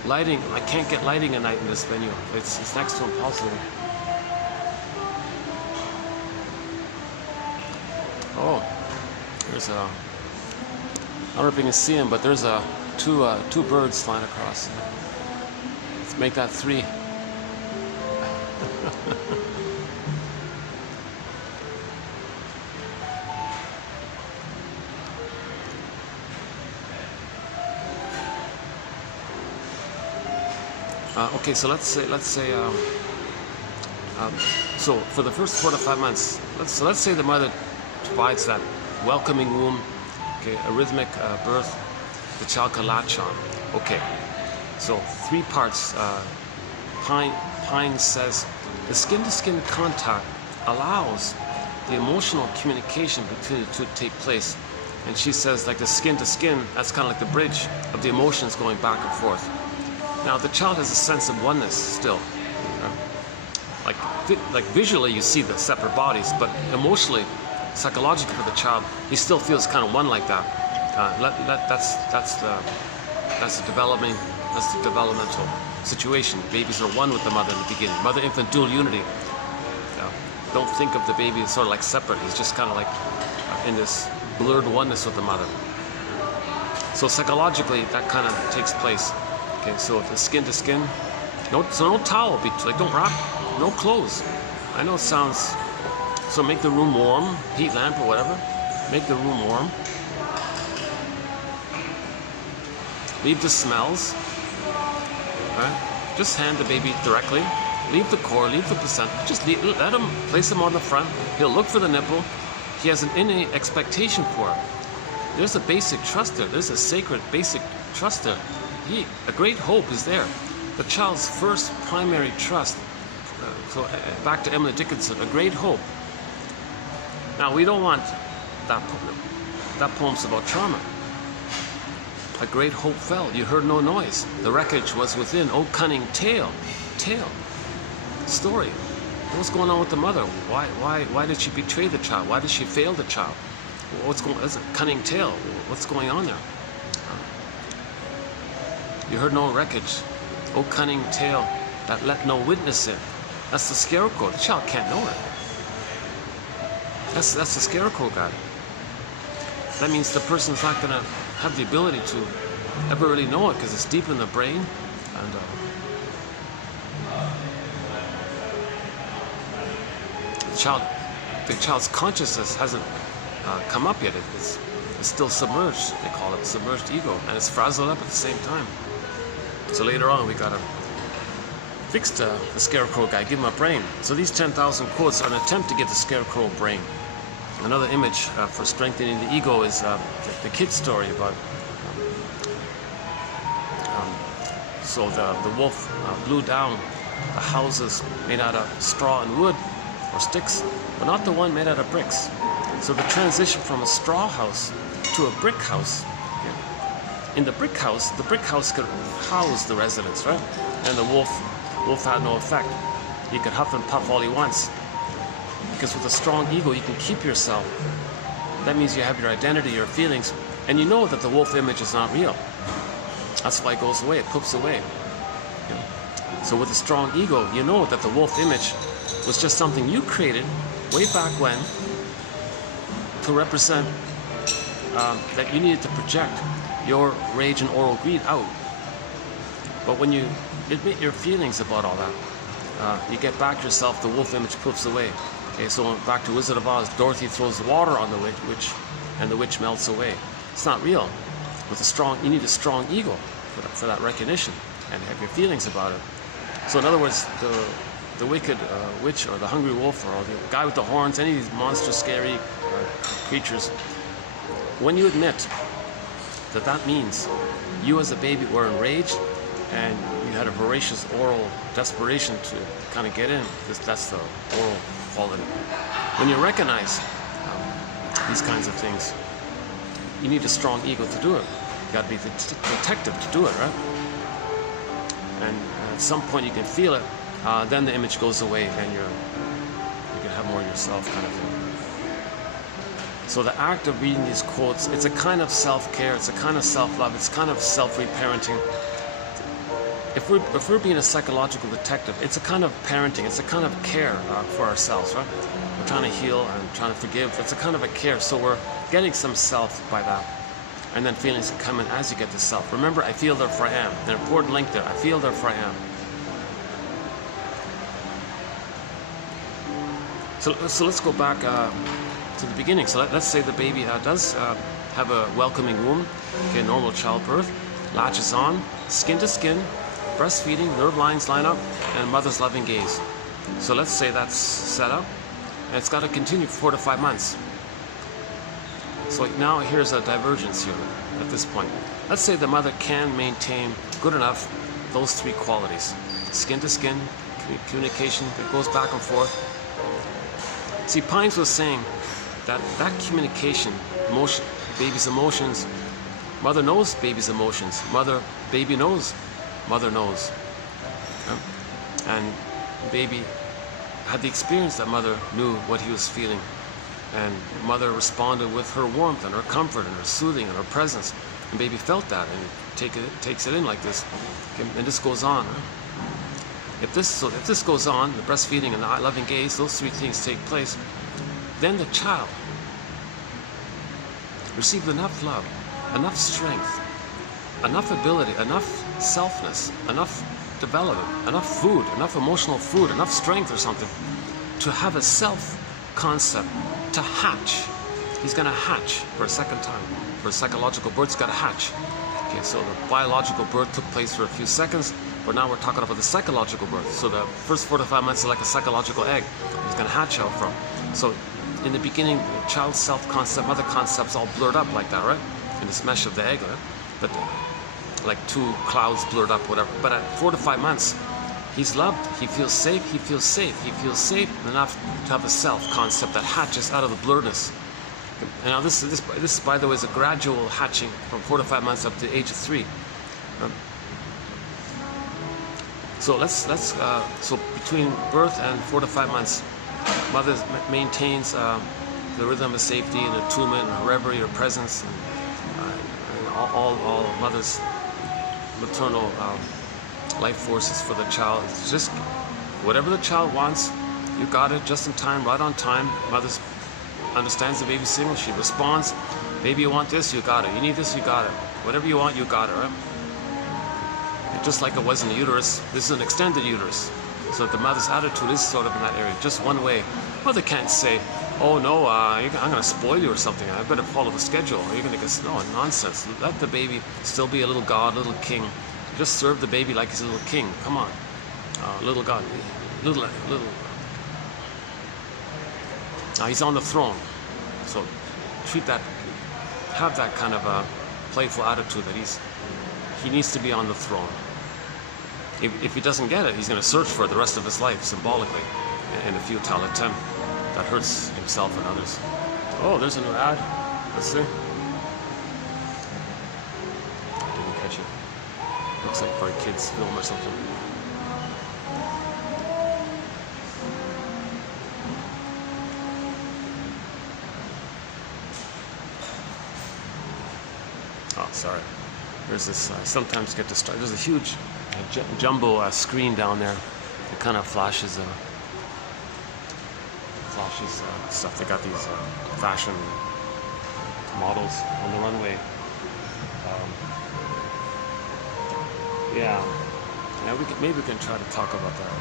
Lighting, I can't get lighting at night in this venue. It's next to impossible. Oh, there's I don't know if you can see them, but there's two birds flying across. Let's make that 3. Okay, so let's say so for the first 4 to 5 months, let's say the mother provides that welcoming womb, okay, a rhythmic birth, the child can latch on. Okay, so 3 parts. Pine says the skin-to-skin contact allows the emotional communication between the two to take place, and she says like the skin-to-skin, that's kind of like the bridge of the emotions going back and forth. Now the child has a sense of oneness still. Like visually you see the separate bodies, but emotionally, psychologically for the child, he still feels kind of one like that. That's the developmental situation. Babies are one with the mother in the beginning. Mother-infant dual unity. Don't think of the baby as sort of like separate. He's just kind of like in this blurred oneness with the mother. So psychologically, that kind of takes place. Okay, so the skin to skin, no towel, like don't wrap, no clothes. I know it sounds, so make the room warm, heat lamp or whatever, make the room warm. Leave the smells, right? Just hand the baby directly, leave the core, leave the placenta, just let him, place him on the front, he'll look for the nipple, he has an innate expectation for it. There's a basic trust there, there's a sacred basic trust there. A great hope is there. The child's first primary trust. So back to Emily Dickinson, a great hope. Now we don't want that poem's about trauma. A great hope fell. You heard no noise. The wreckage was within. Oh cunning tale. Story. What's going on with the mother? Why did she betray the child? Why did she fail the child? What's going? That's a cunning tale. What's going on there? You heard no wreckage. Oh, cunning tale that let no witness in. That's the scarecrow. The child can't know it. That's the scarecrow guy. That means the person's not going to have the ability to ever really know it because it's deep in the brain. And the child's consciousness hasn't come up yet. It's still submerged. They call it submerged ego, and it's frazzled up at the same time. So later on, we gotta fix the scarecrow guy, give him a brain. So these 10,000 quotes are an attempt to get the scarecrow brain. Another image for strengthening the ego is the kid story about. So the wolf blew down the houses made out of straw and wood or sticks, but not the one made out of bricks. So the transition from a straw house to a brick house. In the brick house could house the residents, right? And the wolf had no effect. He could huff and puff all he wants. Because with a strong ego, you can keep yourself. That means you have your identity, your feelings, and you know that the wolf image is not real. That's why it goes away, it poops away. So with a strong ego, you know that the wolf image was just something you created way back when to represent that you needed to project your rage and oral greed out. But when you admit your feelings about all that, you get back yourself, the wolf image poofs away. Okay, so back to Wizard of Oz, Dorothy throws water on the witch, and the witch melts away. It's not real. You need a strong ego for that recognition and have your feelings about it. So in other words, the wicked witch or the hungry wolf or the guy with the horns, any of these monstrous, scary creatures, when you admit that means you as a baby were enraged and you had a voracious oral desperation to kind of get in, that's the oral quality. When you recognize these kinds of things, you need a strong ego to do it. You got to be the detective to do it, right? And at some point you can feel it, then the image goes away and you can have more yourself kind of thing. So the act of reading these quotes, it's a kind of self-care, it's a kind of self-love, it's kind of self-reparenting. If we're being a psychological detective, it's a kind of parenting, it's a kind of care for ourselves, right? We're trying to heal and trying to forgive. It's a kind of a care, so we're getting some self by that. And then feelings can come in as you get the self. Remember, I feel therefore I am. An important link there. I feel therefore I am. So let's go back to the beginning. So let's say the baby does have a welcoming womb, okay, normal childbirth, latches on, skin to skin, breastfeeding, nerve lines line up, and mother's loving gaze. So let's say that's set up, and it's got to continue for 4 to 5 months. So now here's a divergence here at this point. Let's say the mother can maintain good enough those 3 qualities. Skin to skin, communication that goes back and forth. See, Pines was saying that communication, baby's emotions, mother knows baby's emotions. Baby knows, mother knows. And baby had the experience that mother knew what he was feeling. And mother responded with her warmth and her comfort and her soothing and her presence. And baby felt that and takes it in like this. And this goes on. If this goes on, the breastfeeding and the loving gaze, those 3 things take place, then the child received enough love, enough strength, enough ability, enough selfness, enough development, enough food, enough emotional food, enough strength or something to have a self-concept to hatch. He's going to hatch for a second time. For a psychological birth, he's got to hatch. Okay, so the biological birth took place for a few seconds, but now we're talking about the psychological birth. So the first 4 to 5 months is like a psychological egg he's going to hatch out from. So in the beginning, the child's self-concept, mother concepts all blurred up like that, right? In this mesh of the egg, right? But like 2 clouds blurred up, whatever. But at 4 to 5 months, he's loved, he feels safe, he feels safe enough to have a self-concept that hatches out of the blurredness. And now this by the way, is a gradual hatching from 4 to 5 months up to the age of 3. So so between birth and 4 to 5 months, mother maintains the rhythm of safety and attunement, and reverie, or presence, and all mother's maternal life forces for the child. It's just whatever the child wants, you got it, just in time, right on time. Mother understands the baby's signal. She responds. Baby, you want this? You got it. You need this? You got it. Whatever you want, you got it, right? And just like it was in the uterus, this is an extended uterus. So the mother's attitude is sort of in that area, just one way. Mother can't say, oh no, I'm going to spoil you or something. I better follow the schedule. Or you're going to get, no, nonsense. Let the baby still be a little god, little king. Just serve the baby like he's a little king. Come on. Little god. Little. He's on the throne. So treat that, have that kind of a playful attitude that he needs to be on the throne. If he doesn't get it, he's going to search for it the rest of his life, symbolically, in a futile attempt that hurts himself and others. Oh, there's a new ad. Let's see. I didn't catch it. Looks like for a kid's film or something. Oh, sorry. There's this, I sometimes get distracted. There's a huge jumbo screen down there. It kind of flashes stuff. They got these fashion models on the runway. Yeah, maybe we can try to talk about that.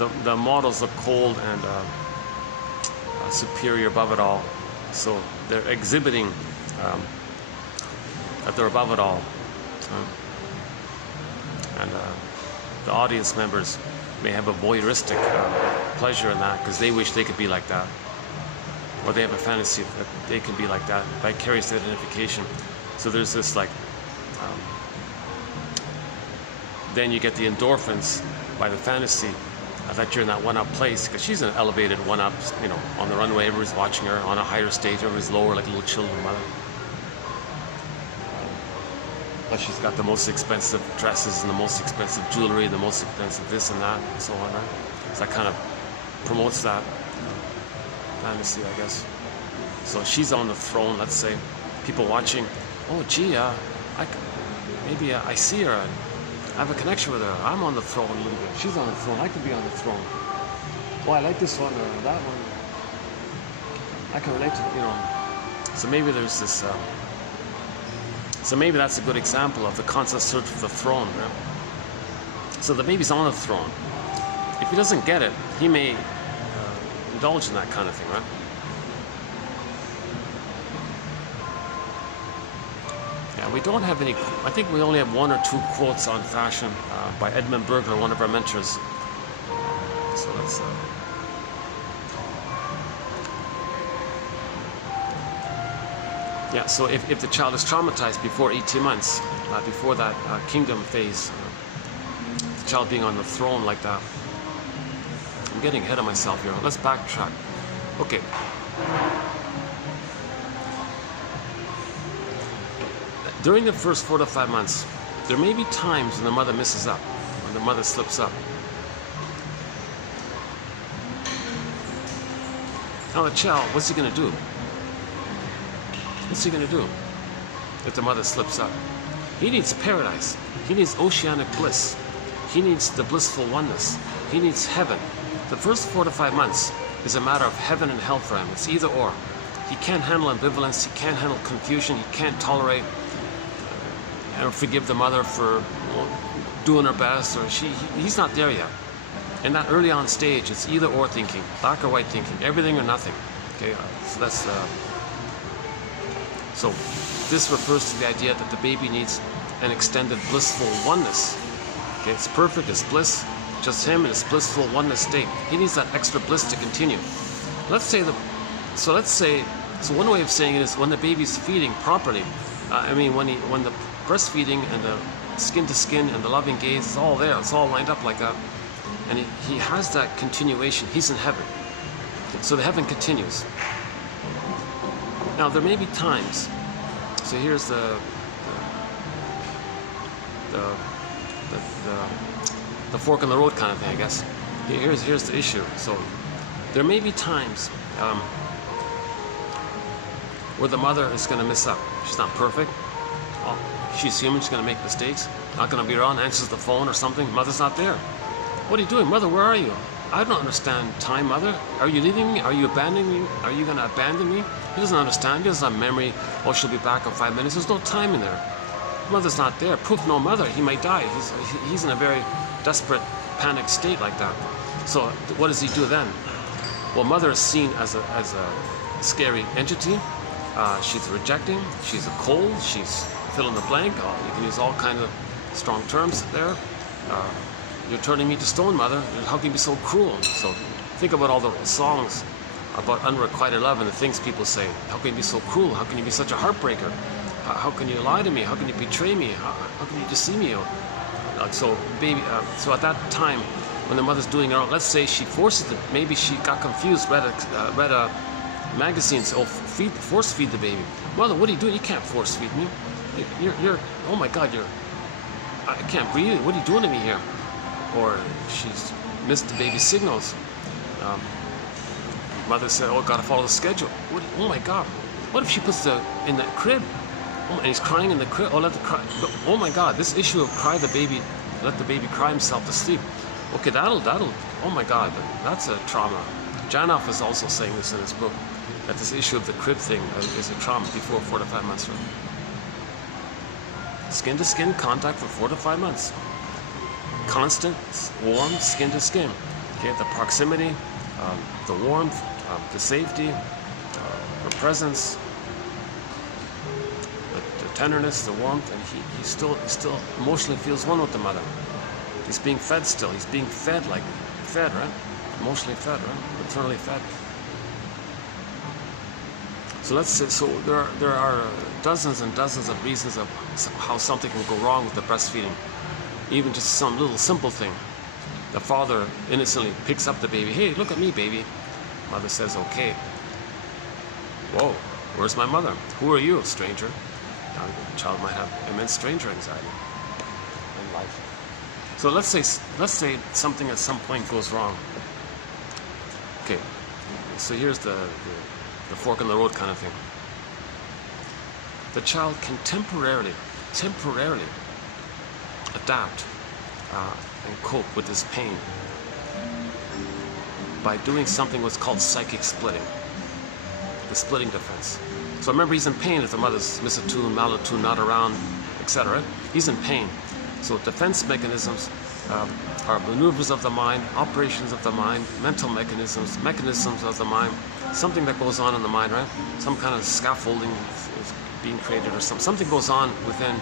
Right? The models look cold and superior above it all. So they're exhibiting that they're above it all. And the audience members may have a voyeuristic pleasure in that because they wish they could be like that. Or they have a fantasy that they can be like that, vicarious identification. So there's this like, then you get the endorphins by the fantasy that you're in that one-up place, because she's an elevated one-up, you know, on the runway, everybody's watching her. On a higher stage, everybody's lower, like little children, mother. But she's got the most expensive dresses and the most expensive jewelry, the most expensive this and that, and so on, right? So that kind of promotes that fantasy, I guess. So she's on the throne, let's say. People watching, oh, gee, maybe I see her. I have a connection with her. I'm on the throne a little bit. She's on the throne. I could be on the throne. Oh, I like this one or that one. I can relate to, you know. So maybe there's this. So maybe that's a good example of the constant search for the throne. Right? So the baby's on the throne. If he doesn't get it, he may indulge in that kind of thing, right? We don't have any, I think we only have one or two quotes on fashion by Edmund Berger, one of our mentors. So let's, yeah, so if the child is traumatized before 18 months, before that kingdom phase, the child being on the throne like that. I'm getting ahead of myself here. Let's backtrack. Okay. During the first 4 to 5 months, there may be times when the mother messes up, when the mother slips up. Now the child, what's he going to do? What's he going to do if the mother slips up? He needs paradise. He needs oceanic bliss. He needs the blissful oneness. He needs heaven. The first 4 to 5 months is a matter of heaven and hell for him. It's either or. He can't handle ambivalence. He can't handle confusion. He can't tolerate or forgive the mother for doing her best, or he's not there yet. In that early on stage, it's either or thinking, black or white thinking, everything or nothing. Okay, so that's so this refers to the idea that the baby needs an extended blissful oneness. Okay, it's perfect, it's bliss, just him in his blissful oneness state. He needs that extra bliss to continue. Let's say so one way of saying it is when the baby's feeding properly. When the breastfeeding and the skin to skin and the loving gaze is all there, it's all lined up like that, and he has that continuation. He's in heaven. So the heaven continues. Now there may be times. So here's the the fork in the road kind of thing, I guess. Here's the issue. So there may be times where the mother is going to mess up. She's not perfect. She's human. She's going to make mistakes. Not going to be around. Answers the phone or something. Mother's not there. What are you doing, Mother? Where are you? I don't understand time, Mother. Are you leaving me? Are you abandoning me? Are you going to abandon me? He doesn't understand. He doesn't have memory. Oh, she'll be back in 5 minutes. There's no time in there. Mother's not there. Proof no mother. He might die. He's in a very desperate, panicked state like that. So what does he do then? Well, mother is seen as a scary entity. She's rejecting. She's a cold. She's fill in the blank. You can use all kinds of strong terms there. You're turning me to stone, Mother. How can you be so cruel? So think about all the songs about unrequited love and the things people say. How can you be so cruel? How can you be such a heartbreaker? How can you lie to me? How can you betray me? How can you deceive me? So at that time, when the mother's doing her own, let's say she forces it. Maybe she got confused, read a magazine, so force feed the baby. Mother, what are you doing? You can't force feed me. You're oh my God, I can't breathe. What are you doing to me here? Or she's missed the baby's signals. Mother said, oh, gotta follow the schedule. Oh my God, what if she puts in that crib? Oh, and he's crying in the crib. Oh, let the cry. Oh my God, this issue of let the baby cry himself to sleep. Okay, that'll. Oh my God, that's a trauma. Janoff is also saying this in his book, that this issue of the crib thing is a trauma before 4 to 5 months. Right? Skin to skin contact for 4 to 5 months. Constant, warm, skin to skin. Okay, the proximity, the warmth, the safety, the presence, the tenderness, the warmth, and he still emotionally feels one with the mother. He's being fed still. He's being fed, right? Emotionally fed, right? Maternally fed. So let's say, there are dozens and dozens of reasons of how something can go wrong with the breastfeeding. Even just some little simple thing. The father innocently picks up the baby. Hey, look at me, baby. Mother says, okay. Whoa, where's my mother? Who are you, stranger? Now, the child might have immense stranger anxiety in life. So let's say something at some point goes wrong. Okay, so here's the fork in the road kind of thing. The child can temporarily adapt and cope with this pain by doing something what's called psychic splitting, the splitting defense. So remember, he's in pain if the mother's misattuned, malattuned, not around, etc. He's in pain. So defense mechanisms are maneuvers of the mind, operations of the mind, mental mechanisms of the mind, something that goes on in the mind, right? Some kind of scaffolding is being created or something goes on within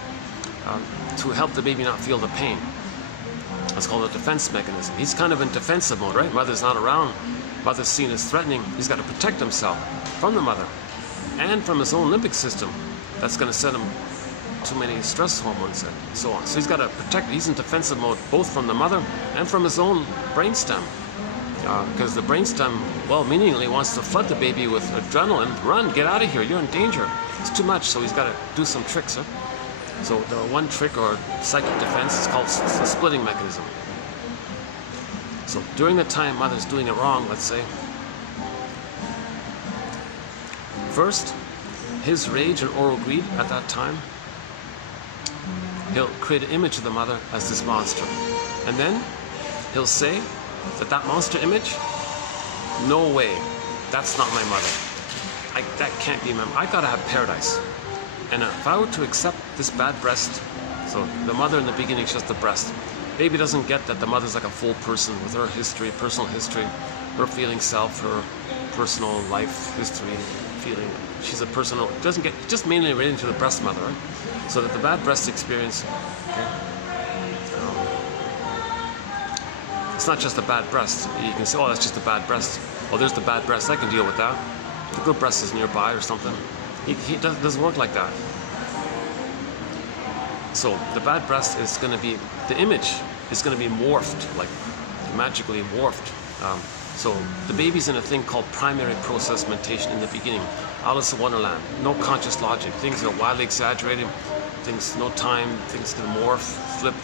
to help the baby not feel the pain. That's called a defense mechanism. He's kind of in defensive mode, right? Mother's not around. Mother's seen as threatening. He's got to protect himself from the mother and from his own limbic system. That's going to send him too many stress hormones and so on. So he's got to protect. He's in defensive mode both from the mother and from his own brainstem. Because the brainstem, well-meaningly, wants to flood the baby with adrenaline. Run, get out of here, you're in danger. It's too much, so he's got to do some tricks. Huh? So the one trick or psychic defense is called the splitting mechanism. So during the time mother's doing it wrong, let's say, first, his rage and oral greed at that time, he'll create an image of the mother as this monster. And then he'll say that monster image, no way, that's not my mother. That can't be my mother. I gotta have paradise. And if I were to accept this bad breast, so the mother in the beginning is just the breast. Baby doesn't get that the mother's like a full person with her history, personal history, her feeling self, her personal life history, feeling. She's a personal, doesn't get, just mainly relating to the breast mother, right? So that the bad breast experience, okay, it's not just a bad breast. You can say, oh, that's just a bad breast. Oh, there's the bad breast, I can deal with that. The good breast is nearby or something. He doesn't work like that. So the bad breast is going to be, the image is going to be morphed, like magically morphed. So the baby's in a thing called primary process mentation in the beginning. Alice in Wonderland, no conscious logic. Things are wildly exaggerated. things, no time, things can morph, flip,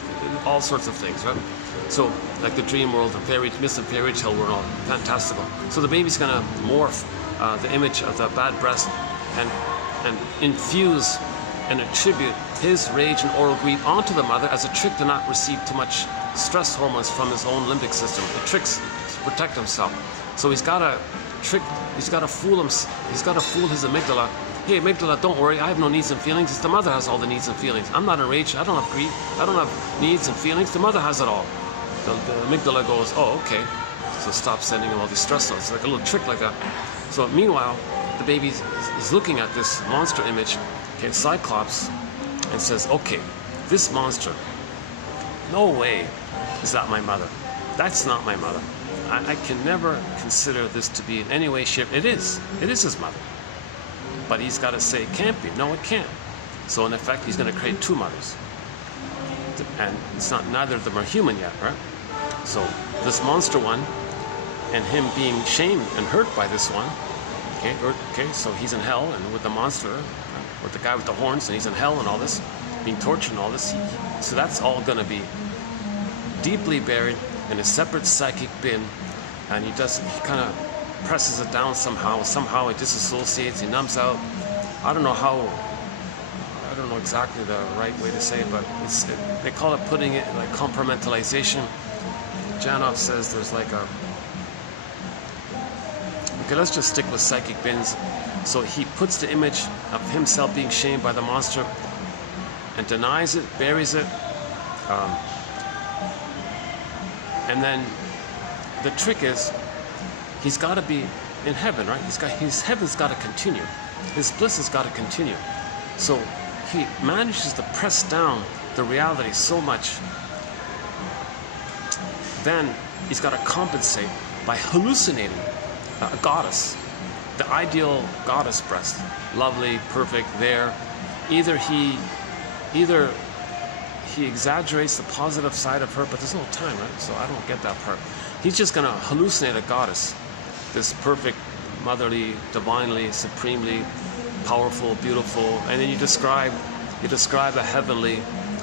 all sorts of things, right? So, like the dream world, the missing fairy tale world, fantastical. So the baby's gonna morph the image of the bad breast and infuse and attribute his rage and oral greed onto the mother as a trick to not receive too much stress hormones from his own limbic system. The tricks to protect himself. So he's got to fool his amygdala. Hey, amygdala, don't worry, I have no needs and feelings. It's the mother has all the needs and feelings. I'm not enraged, I don't have greed, I don't have needs and feelings. The mother has it all. The amygdala goes, oh, okay. So stop sending him all these stress notes. It's like a little trick like that. So meanwhile, the baby is looking at this monster image, okay, Cyclops, and says, okay, this monster, no way is that my mother. That's not my mother. I can never consider this to be in any way, shape. It is his mother. But he's got to say, it can't be. No, it can't. So in effect, he's going to create two mothers. And it's not, neither of them are human yet, right? So this monster one, and him being shamed and hurt by this one, okay, so he's in hell, and with the monster, with the guy with the horns, and he's in hell and all this, being tortured and all this. So that's all going to be deeply buried in a separate psychic bin, and he kind of presses it down somehow. Somehow it disassociates, he numbs out. I don't know exactly the right way to say it, but they call it putting it like compartmentalization. Janov says there's like a, okay, let's just stick with psychic bins. So he puts the image of himself being shamed by the monster and denies it, buries it, and then the trick is he's got to be in heaven, right? His heaven's got to continue. His bliss has got to continue. So he manages to press down the reality so much. Then he's got to compensate by hallucinating a goddess, the ideal goddess breast, lovely, perfect, there. Either he exaggerates the positive side of her, but there's no time, right? So I don't get that part. He's just going to hallucinate a goddess, this perfect, motherly, divinely, supremely powerful, beautiful, and then you describe a heavenly,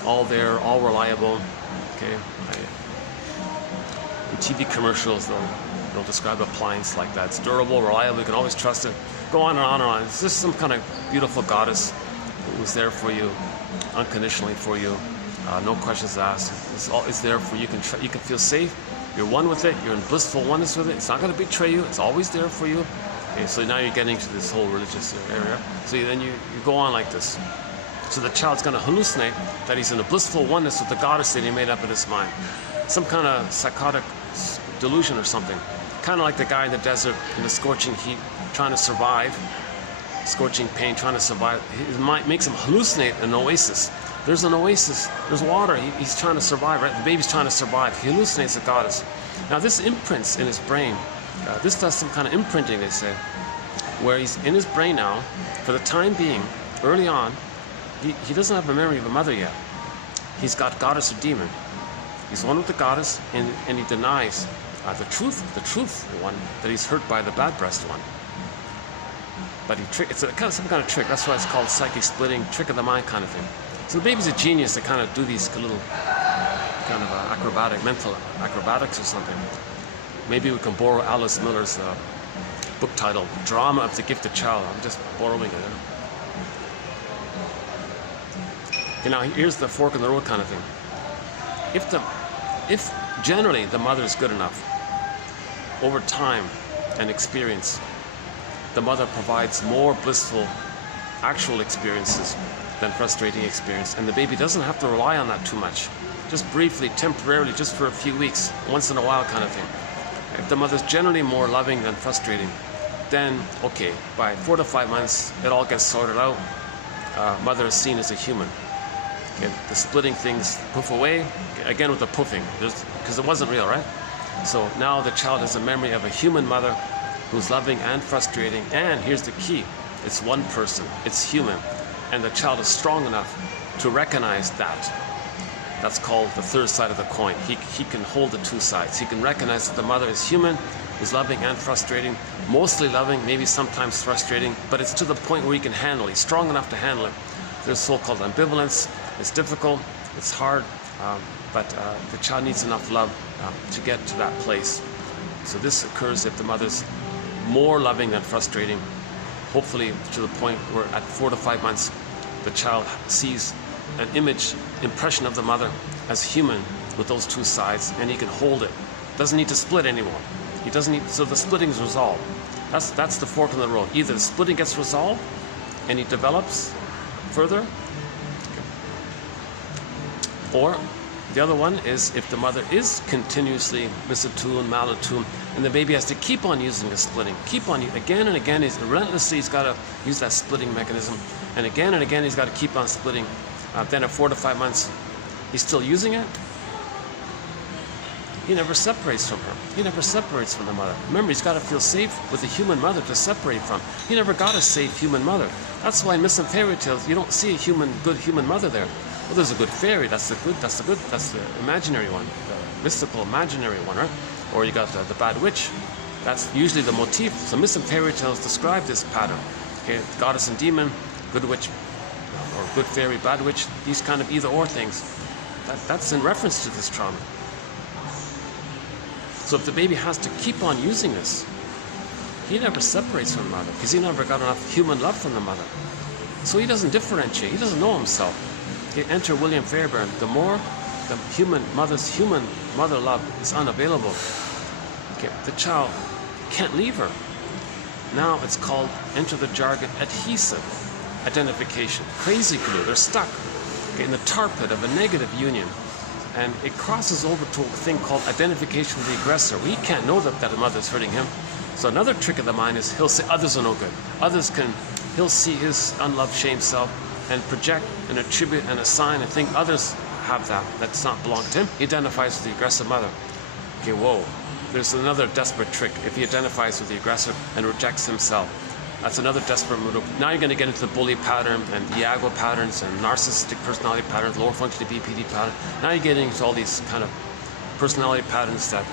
all there, all reliable. Okay, in TV commercials they'll describe appliance like that. It's durable, reliable, you can always trust it. Go on and on and on. It's just some kind of beautiful goddess who's there for you, unconditionally for you, no questions asked. It's there for you. You can feel safe. You're one with it. You're in blissful oneness with it. It's not going to betray you. It's always there for you. Okay, so now you're getting to this whole religious area. So then you go on like this. So the child's going to hallucinate that he's in a blissful oneness with the goddess that he made up in his mind. Some kind of psychotic delusion or something. Kind of like the guy in the desert in the scorching heat, trying to survive, scorching pain, trying to survive. His mind makes him hallucinate an oasis. There's an oasis, there's water, he's trying to survive, right? The baby's trying to survive. He hallucinates a goddess. Now this imprints in his brain. This does some kind of imprinting, they say, where he's in his brain now, for the time being, early on, he doesn't have a memory of a mother yet. He's got goddess or demon. He's one with the goddess, and he denies the truth, the one, that he's hurt by the bad breast one. But it's some kind of trick. That's why it's called psychic splitting, trick of the mind kind of thing. So the baby's a genius to kind of do these little kind of mental acrobatics or something. Maybe we can borrow Alice Miller's book title, Drama of the Gifted Child. I'm just borrowing it. Okay, now here's the fork in the road kind of thing. If generally the mother is good enough, over time and experience, the mother provides more blissful actual experiences than frustrating experience, and the baby doesn't have to rely on that too much. Just briefly, temporarily, just for a few weeks, once in a while kind of thing. If the mother's generally more loving than frustrating, then okay, by 4 to 5 months it all gets sorted out. Mother is seen as a human. Okay, the splitting things poof away, again with the poofing, because it wasn't real, right? So now the child has a memory of a human mother who's loving and frustrating, and here's the key, it's one person, it's human, and the child is strong enough to recognize that. That's called the third side of the coin. He can hold the two sides. He can recognize that the mother is human, is loving and frustrating, mostly loving, maybe sometimes frustrating, but it's to the point where he can handle it. He's strong enough to handle it. There's so-called ambivalence. It's difficult, it's hard, but the child needs enough love to get to that place. So this occurs if the mother's more loving than frustrating, hopefully to the point where at 4 to 5 months, the child sees an impression of the mother as human with those two sides, and he can hold it. Doesn't need to split anymore. He doesn't need, so the splitting is resolved. That's the fork in the road. Either the splitting gets resolved and he develops further, or the other one is if the mother is continuously misattuned, malattuned, and the baby has to keep on using the splitting, keep on, again and again, he's got to use that splitting mechanism, and again he's got to keep on splitting. Then at 4 to 5 months, he's still using it. He never separates from her. He never separates from the mother. Remember, he's got to feel safe with a human mother to separate from. He never got a safe human mother. That's why in myths and fairy tales, you don't see a good human mother there. Well, there's a good fairy. That's the imaginary one, the mystical imaginary one, right? Or you got the bad witch. That's usually the motif. So myths and fairy tales describe this pattern. Okay, goddess and demon, good witch, or good fairy, bad witch. These kind of either or things. That's in reference to this trauma. So if the baby has to keep on using this, he never separates from the mother because he never got enough human love from the mother. So he doesn't differentiate. He doesn't know himself. Okay, enter William Fairbairn. The more the mother's human mother love is unavailable, okay, the child can't leave her. Now it's called, enter the jargon, adhesive identification. Crazy glue. They're stuck in the tar pit of a negative union. And it crosses over to a thing called identification with the aggressor. We can't know that the mother's hurting him. So another trick of the mind is he'll say others are no good. He'll see his unloved, shame self and project and attribute and assign and think others have that's not belonging to him. He identifies with the aggressive mother. Okay, whoa. There's another desperate trick. If he identifies with the aggressor and rejects himself, that's another desperate move. Now you're going to get into the bully pattern and Iago patterns and narcissistic personality patterns, lower functioning BPD pattern. Now you're getting into all these kind of personality patterns that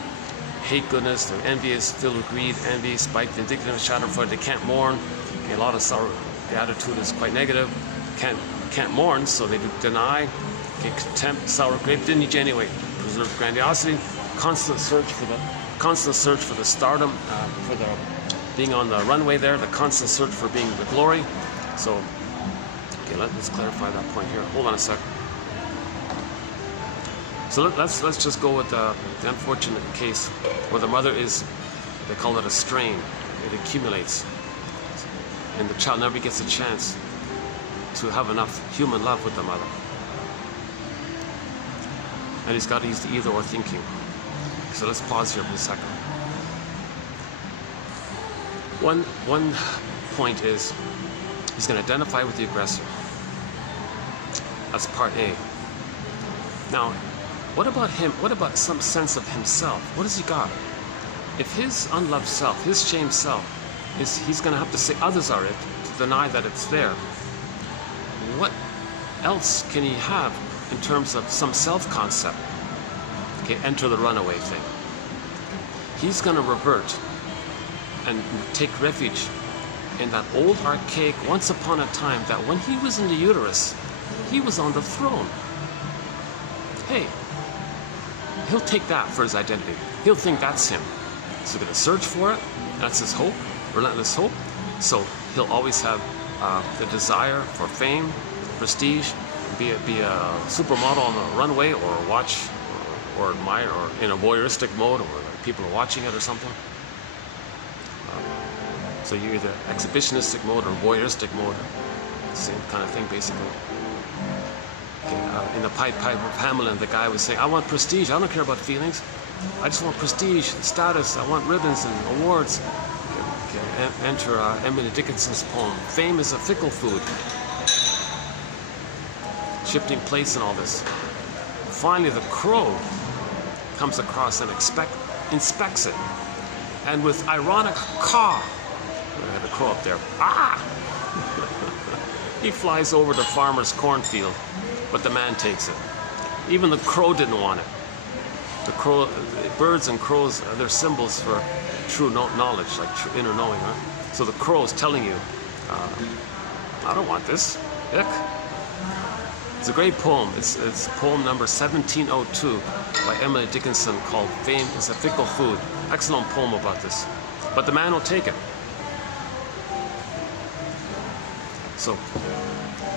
hate goodness, they're envious, filled with greed, envy, spite, vindictive, schadenfreude. They can't mourn. Okay, a lot of sorrow. The attitude is quite negative. Can't mourn, so they do deny. Okay, contempt, sour grape. Didn't need you anyway. Preserve grandiosity. Constant search for the stardom, for the being on the runway there, the constant search for being the glory. So, okay, let's clarify that point here. Hold on a sec. So let's just go with the unfortunate case where the mother is, they call it a strain. It accumulates, and the child never gets a chance to have enough human love with the mother. And he's got to use the either or thinking. So let's pause here for a second. One point is he's going to identify with the aggressor. That's part A. Now, what about him? What about some sense of himself? What has he got? If his unloved self, his shamed self, he's going to have to say others are it, to deny that it's there. What else can he have in terms of some self-concept? Okay, enter the runaway thing. He's going to revert and take refuge in that old archaic once upon a time that when he was in the uterus, he was on the throne. Hey, he'll take that for his identity. He'll think that's him. So he's going to search for it. That's his hope, relentless hope. So he'll always have the desire for fame, prestige, be a supermodel on the runway, or watch or admire, or in a voyeuristic mode, or like people are watching it or something. So you're either exhibitionistic mode or voyeuristic mode. Same kind of thing, basically. Okay, in the Pied Piper of Hamelin, the guy was saying, I want prestige, I don't care about feelings. I just want prestige, status, I want ribbons and awards. Okay, enter Emily Dickinson's poem, Fame is a Fickle Food. Shifting place and all this. Finally, the crow comes across and inspects it. And with ironic caw, we had the crow up there. Ah! He flies over the farmer's cornfield, but the man takes it. Even the crow didn't want it. The crow, birds and crows, they're symbols for true knowledge, like true inner knowing, right? So the crow is telling you, I don't want this. Ick. It's a great poem. It's poem number 1702 by Emily Dickinson called Fame is a Fickle Food. Excellent poem about this. But the man will take it. So,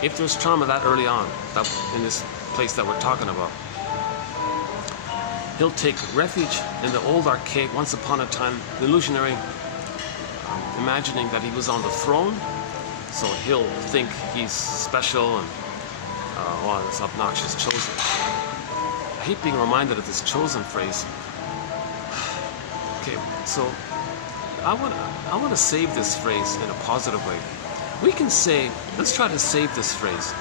if there's trauma that early on, that in this place that we're talking about, he'll take refuge in the old archaic, once upon a time, illusionary, imagining that he was on the throne. So he'll think he's special and this obnoxious chosen. I hate being reminded of this chosen phrase. Okay, so I want to save this phrase in a positive way. We can say, let's try to save this phrase.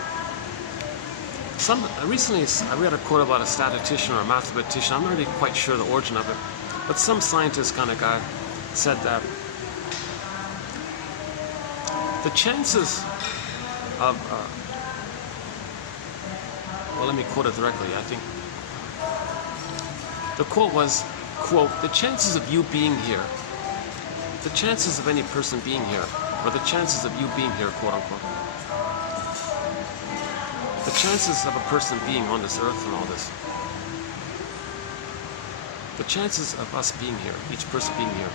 Recently I read a quote about a statistician or a mathematician. I'm not really quite sure the origin of it, but some scientist kind of guy said that the chances of well, let me quote it directly. I think the quote was, quote, the chances of you being here, the chances of any person being here, or the chances of you being here, quote unquote, the chances of a person being on this earth and all this, the chances of us being here, each person being here,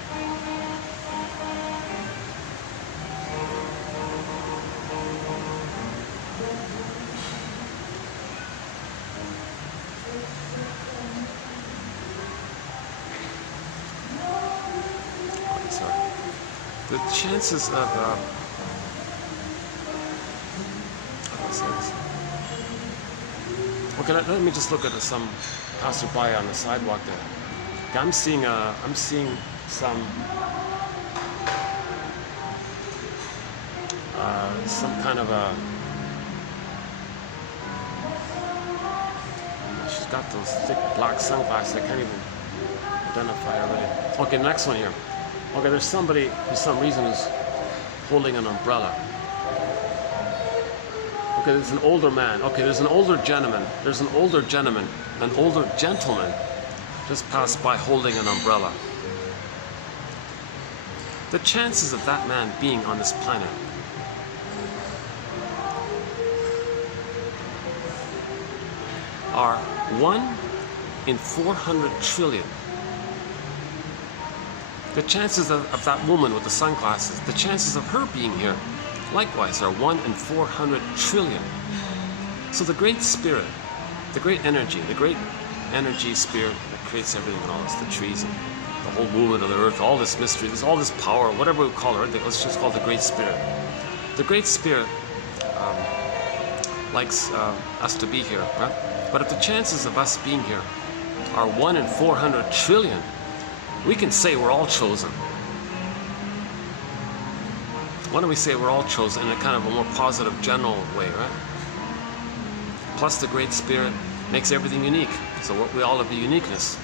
the chances of how do I say this? Okay, let me just look at some passerby on the sidewalk there. Okay, I'm seeing some kind of a. She's got those thick black sunglasses. I can't even identify her really. Okay, next one here. Okay, there's somebody for some reason who's holding an umbrella. Okay, there's an older man. Okay, there's an older gentleman. There's an older gentleman. An older gentleman just passed by holding an umbrella. The chances of that man being on this planet are 1 in 400 trillion. The chances of that woman with the sunglasses, the chances of her being here, likewise, are 1 in 400 trillion. So the great spirit, the great energy spirit that creates everything and all this, the trees and the whole movement of the earth, all this mystery, there's all this power, whatever we call it, let's just call it the great spirit. The great spirit likes us to be here, right? But if the chances of us being here are 1 in 400 trillion, we can say we're all chosen. Why don't we say we're all chosen in a kind of a more positive, general way, right? Plus the Great Spirit makes everything unique. So we all have the uniqueness.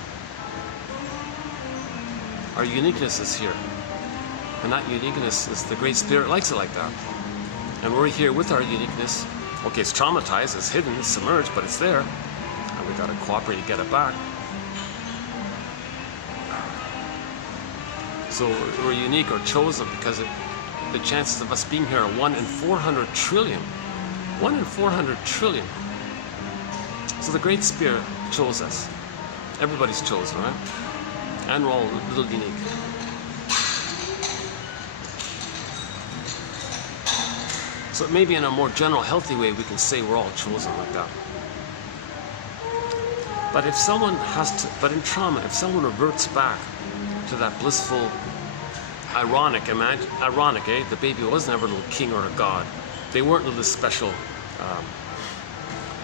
Our uniqueness is here. And that uniqueness is the Great Spirit likes it like that. And we're here with our uniqueness. Okay, it's traumatized, it's hidden, it's submerged, but it's there. And we gotta cooperate to get it back. So we're unique or chosen because the chances of us being here are 1 in 400 trillion. 1 in 400 trillion. So the Great Spirit chose us. Everybody's chosen, right? And we're all a little unique. So maybe in a more general, healthy way, we can say we're all chosen like that. But if someone in trauma, if someone reverts back to that blissful, ironic, the baby was never a little king or a god. They weren't little special.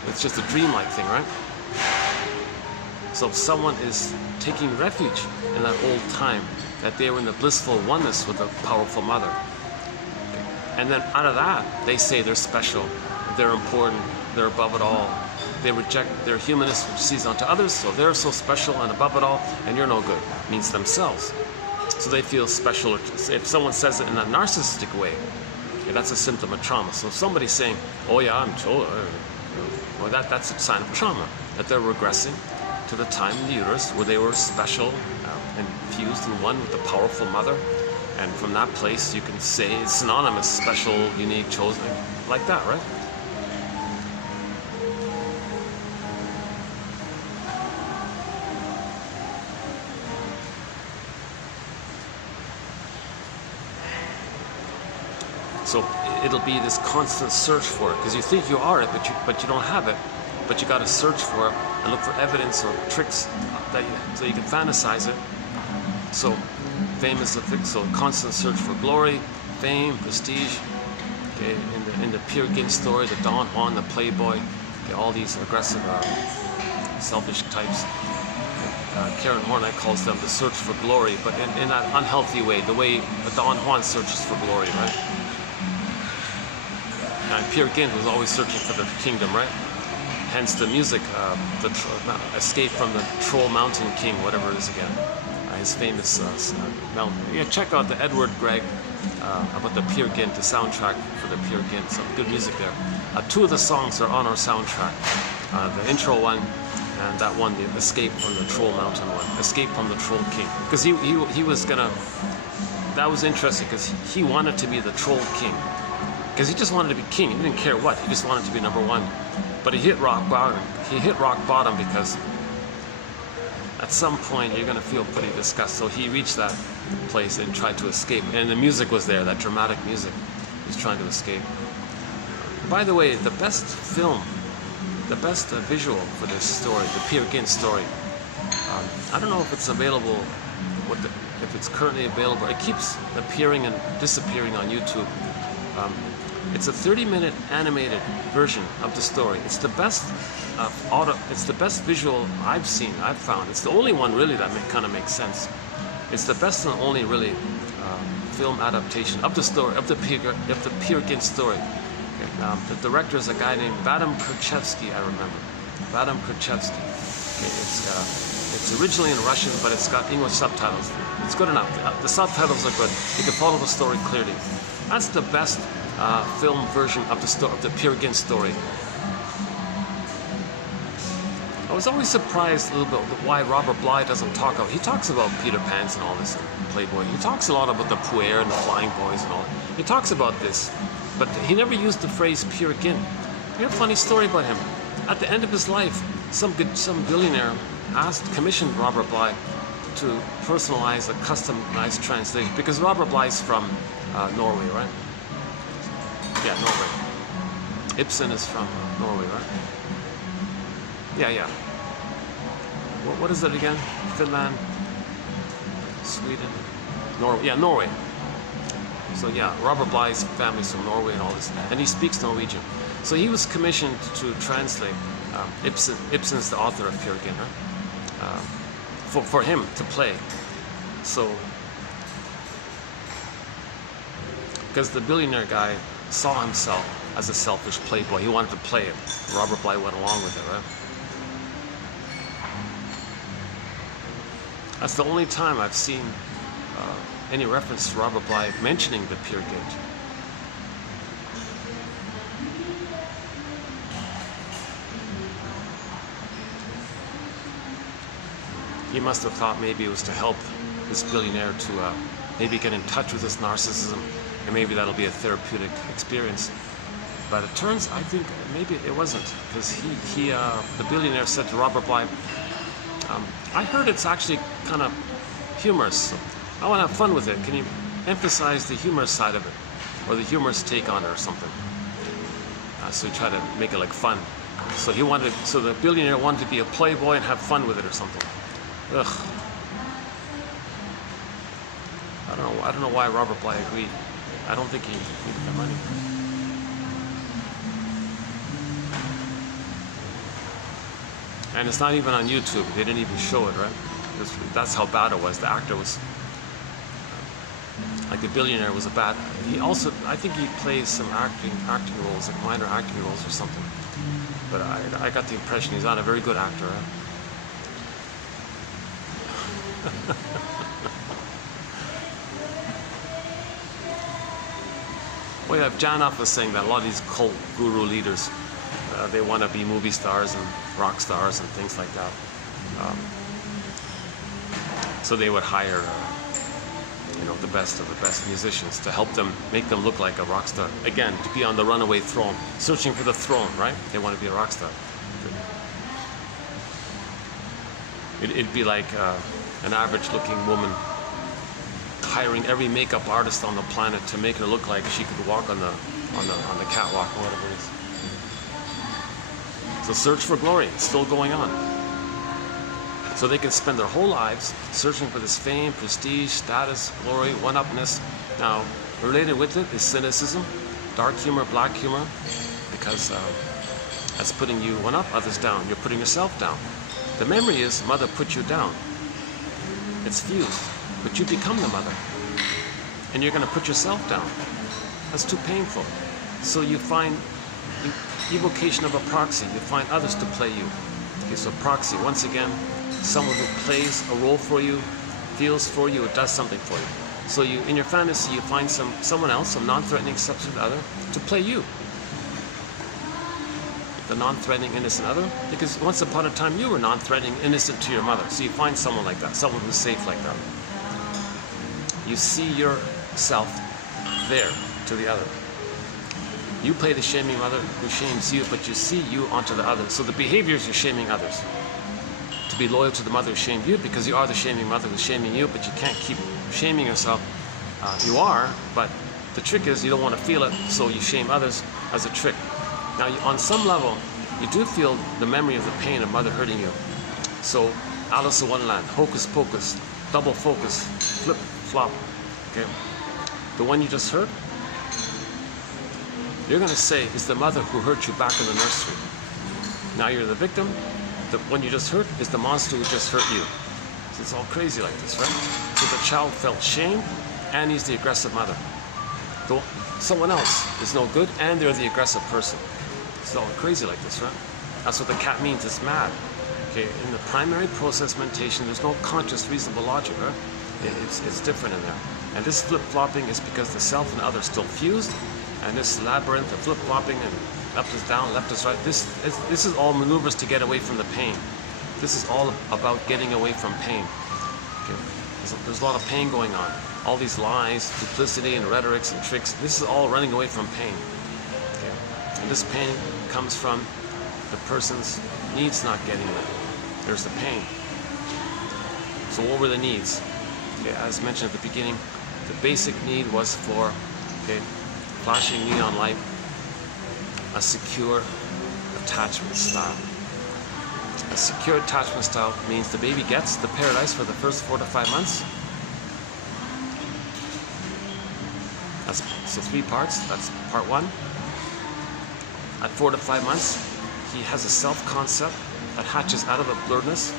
It's just a dreamlike thing, right? So if someone is taking refuge in that old time, that they were in the blissful oneness with the powerful mother, and then out of that, they say they're special, they're important, they're above it all. They reject their humanist, which sees onto others, so they're so special and above it all, and you're no good. Means themselves. So they feel special. If someone says it in a narcissistic way, that's a symptom of trauma. So if somebody's saying, oh yeah, I'm chosen, well, that's a sign of trauma, that they're regressing to the time in the uterus where they were special and fused in one with the powerful mother. And from that place, you can say it's synonymous, special, unique, chosen, like that, right? So it'll be this constant search for it, because you think you are it, but you don't have it. But you got to search for it and look for evidence or tricks so you can fantasize it. So fame is the thing. So constant search for glory, fame, prestige. Okay, in the Peer Gynt story, the Don Juan, the playboy, okay, all these aggressive, selfish types. Karen Hornett calls them the search for glory, but in that unhealthy way, the way Don Juan searches for glory, right? And Peer Gynt was always searching for the kingdom, right? Hence the music, Escape from the Troll Mountain King, whatever it is again. His famous mountain. Yeah, check out the Edward Gregg about the Peer Gynt, the soundtrack for the Peer Gynt. Some good music there. Two of the songs are on our soundtrack. The intro one and that one, the Escape from the Troll Mountain one. Escape from the Troll King. Because he was gonna, that was interesting because he wanted to be the Troll King. Because he just wanted to be king. He didn't care what. He just wanted to be number one. But he hit rock bottom. He hit rock bottom because at some point you're going to feel pretty disgusted. So he reached that place and tried to escape. And the music was there, that dramatic music. He was trying to escape. By the way, the best film, the best visual for this story, the Peer Gynt story, I don't know if it's available, if it's currently available. It keeps appearing and disappearing on YouTube. It's a 30-minute animated version of the story. It's the best it's the best visual I've seen, I've found. It's the only one really that kind of makes sense. It's the best and only really film adaptation of the story, of the Peer Gynt story. Okay, the director is a guy named Vadim Krchevsky, I remember. Vadim Krchevsky. Okay, it's originally in Russian, but it's got English subtitles. It's good enough. The subtitles are good. You can follow the story clearly. That's the best film version of the Peer Gynt story. I was always surprised a little bit why Robert Bly doesn't talk about. He talks about Peter Pan's and all this and Playboy. He talks a lot about the Puer and the Flying Boys and all. He talks about this, but he never used the phrase Peer Gynt. We have a funny story about him. At the end of his life, some billionaire commissioned Robert Bly to personalize a customized translation, because Robert Bly's from Norway, right? Yeah, Norway. Ibsen is from Norway, right? Yeah. What is it again? Finland, Sweden, Norway. Yeah, Norway. So yeah, Robert Bly's family's from Norway and all this, and he speaks Norwegian. So he was commissioned to translate Ibsen. Ibsen's the author of Peer Gynt, for him to play. So, because the billionaire guy saw himself as a selfish playboy, he wanted to play it. Robert Bly went along with it, right? That's the only time I've seen any reference to Robert Bly mentioning the Peer Gynt. He must have thought maybe it was to help this billionaire to maybe get in touch with his narcissism, and maybe that'll be a therapeutic experience. But it turns, I think maybe it wasn't, because the billionaire said to Robert Bly, I heard it's actually kind of humorous. So I want to have fun with it. Can you emphasize the humorous side of it, or the humorous take on it, or something? So he tried to make it like fun. So the billionaire wanted to be a playboy and have fun with it, or something. Ugh. I don't know why Robert Bly agreed. I don't think he needed the money. And it's not even on YouTube. They didn't even show it, right? That's how bad it was. The actor was, like the billionaire was a bad. He also, I think he plays some acting roles, like minor acting roles or something. But I got the impression he's not a very good actor, right? Well, yeah, Janov was saying that a lot of these cult guru leaders, they want to be movie stars and rock stars and things like that. So they would hire, the best of the best musicians to help them, make them look like a rock star. Again, to be on the runaway throne, searching for the throne, right? They want to be a rock star. It'd be like an average-looking woman hiring every makeup artist on the planet to make her look like she could walk on the catwalk or whatever it is. So search for glory, it's still going on. So they can spend their whole lives searching for this fame, prestige, status, glory, one-upness. Now, related with it is cynicism, dark humor, black humor, because that's putting you one up, others down. You're putting yourself down. The memory is mother put you down. It's fused, but you become the mother. And you're going to put yourself down. That's too painful. So you find evocation of a proxy. You find others to play you. Okay, so proxy, once again, someone who plays a role for you, feels for you, or does something for you. So you, in your fantasy, you find someone else, some non-threatening substitute other, to play you. The non-threatening innocent other, because once upon a time you were non-threatening innocent to your mother. So you find someone like that, someone who's safe like that. You see yourself there to the other. You play the shaming mother who shames you, but you see you onto the other. So the behaviors you're shaming others. To be loyal to the mother who shamed you, because you are the shaming mother who's shaming you, but you can't keep shaming yourself. You are, but the trick is you don't want to feel it, so you shame others as a trick. Now, on some level, you do feel the memory of the pain of mother hurting you. So, Alice in Wonderland, hocus pocus, double focus, flip, flop. Okay, the one you just heard, you're going to say is the mother who hurt you back in the nursery. Now you're the victim. The one you just hurt is the monster who just hurt you. So it's all crazy like this, right? So the child felt shame, and he's the aggressive mother. Someone else is no good, and they're the aggressive person. It's all crazy like this, right? That's what the cat means, it's mad. Okay, in the primary process mentation, there's no conscious, reasonable logic, right? It's different in there. And this flip-flopping is because the self and other still fused, and this labyrinth of flip-flopping and left is down, left is right, this is all maneuvers to get away from the pain. This is all about getting away from pain. Okay? There's a lot of pain going on. All these lies, duplicity, and rhetorics and tricks, this is all running away from pain. Okay? And this pain comes from the person's needs not getting met. There's the pain. So what were the needs? Okay, as mentioned at the beginning, the basic need was for flashing neon light, a secure attachment style. A secure attachment style means the baby gets the paradise for the first 4 to 5 months. So 3 parts. That's part 1. At 4 to 5 months, he has a self-concept that hatches out of a blurredness.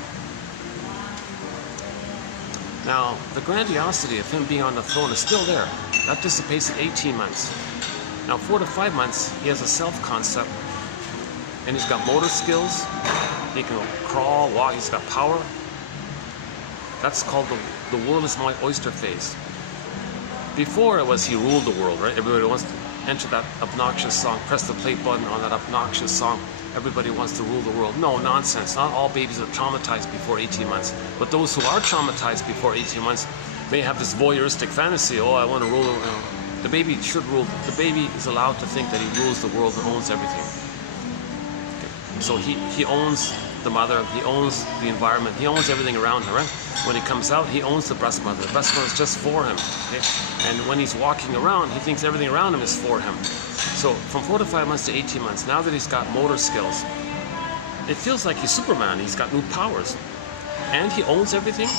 Now, the grandiosity of him being on the throne is still there. That dissipates at 18 months. Now, 4 to 5 months, he has a self-concept, and he's got motor skills. He can crawl, walk, he's got power. That's called the world is my oyster phase. Before it was he ruled the world, right? Everybody wants to enter that obnoxious song, press the play button on that obnoxious song. Everybody wants to rule the world. No, nonsense. Not all babies are traumatized before 18 months. But those who are traumatized before 18 months may have this voyeuristic fantasy, oh, I want to rule the world. The baby should rule. The baby is allowed to think that he rules the world and owns everything. Okay. So he owns the mother, he owns the environment, he owns everything around her, right? When he comes out, he owns the breast mother. The breast mother is just for him. Okay? And when he's walking around, he thinks everything around him is for him. So from 4 to 5 months to 18 months, now that he's got motor skills, it feels like he's Superman. He's got new powers. And he owns everything,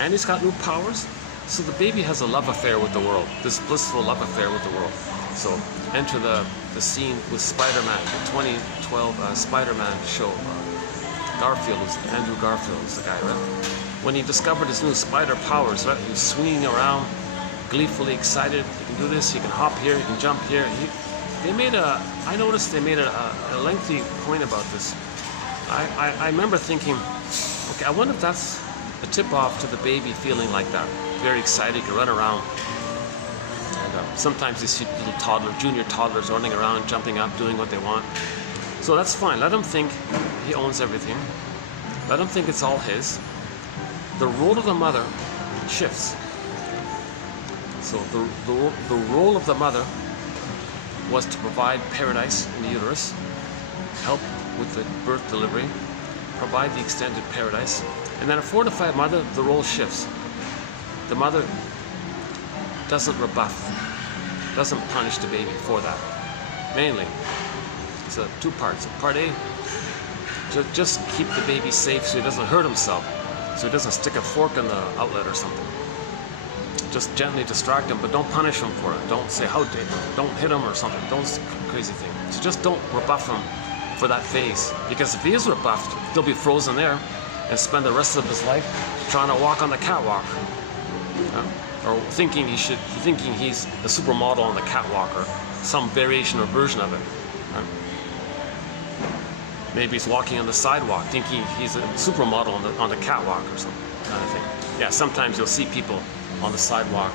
and he's got new powers. So the baby has a love affair with the world, this blissful love affair with the world. So enter the scene with Spider-Man, the 2012 Spider-Man show. Andrew Garfield is the guy, right? When he discovered his new spider powers, right? He was swinging around, gleefully excited. He can do this, he can hop here, he can jump here. I noticed they made a lengthy point about this. I remember thinking, okay, I wonder if that's a tip-off to the baby feeling like that. Very excited, can run around. And sometimes you see little junior toddlers running around, jumping up, doing what they want. So that's fine. Let him think he owns everything. Let him think it's all his. The role of the mother shifts. So the role of the mother was to provide paradise in the uterus, help with the birth delivery, provide the extended paradise. And then at 4 to 5 months, the role shifts. The mother doesn't rebuff, doesn't punish the baby for that. Mainly, it's two parts. Part A, just keep the baby safe so he doesn't hurt himself, so he doesn't stick a fork in the outlet or something. Just gently distract him, but don't punish him for it. Don't say, how dare you, don't hit him or something. Don't crazy thing. So just don't rebuff him for that phase. Because if he is rebuffed, he'll be frozen there and spend the rest of his life trying to walk on the catwalk. Or thinking he's a supermodel on the catwalk or some variation or version of it. Maybe he's walking on the sidewalk thinking he's a supermodel on the catwalk or something kind of thing. Yeah, sometimes you'll see people on the sidewalk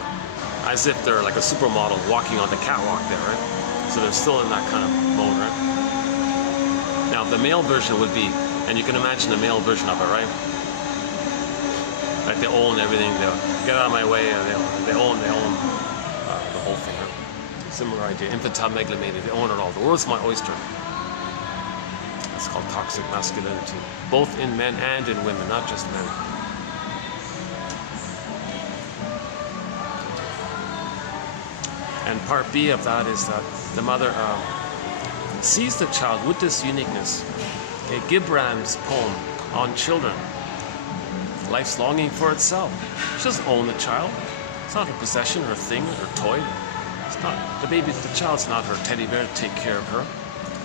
as if they're like a supermodel walking on the catwalk there, right? So they're still in that kind of mode, right? Now the male version would be, and you can imagine the male version of it, right? Like they own everything, they'll get out of my way, they own the whole thing, right? Similar idea, infantile megalomania, they own it all. The world's my oyster. It's called toxic masculinity, both in men and in women, not just men. And part B of that is that the mother sees the child with this uniqueness. Okay, Gibran's poem on children, life's longing for itself. She doesn't own the child. It's not her possession, her thing, her toy. It's not the child's not her teddy bear to take care of her.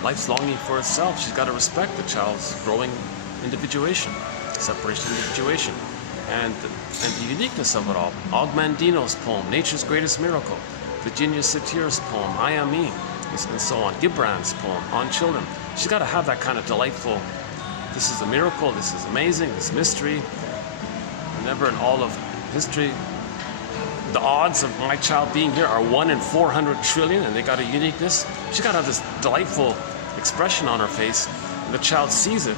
Life's longing for itself. She's got to respect the child's growing individuation, separation individuation, and the uniqueness of it all. Ogmandino's poem, Nature's Greatest Miracle. Virginia Satir's poem, I Am Me, and so on. Gibran's poem on children. She's got to have that kind of delightful, this is a miracle, this is amazing, this mystery. Never in all of history, the odds of my child being here are 1 in 400 trillion, and they got a uniqueness. She's got to have this delightful expression on her face, and the child sees it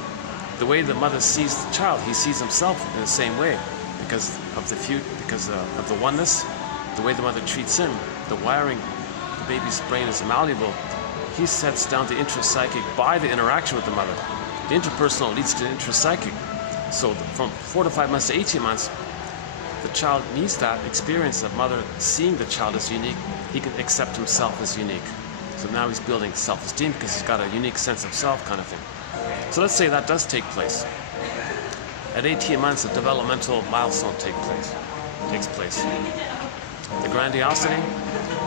the way the mother sees the child. He sees himself in the same way because of the oneness, the way the mother treats him, the wiring. The baby's brain is malleable. He sets down the intrapsychic by the interaction with the mother. The interpersonal leads to the intrapsychic. So from 4 to 5 months to 18 months, the child needs that experience of mother seeing the child as unique. He can accept himself as unique. So now he's building self-esteem because he's got a unique sense of self kind of thing. So let's say that does take place. At 18 months, a developmental milestone takes place. The grandiosity,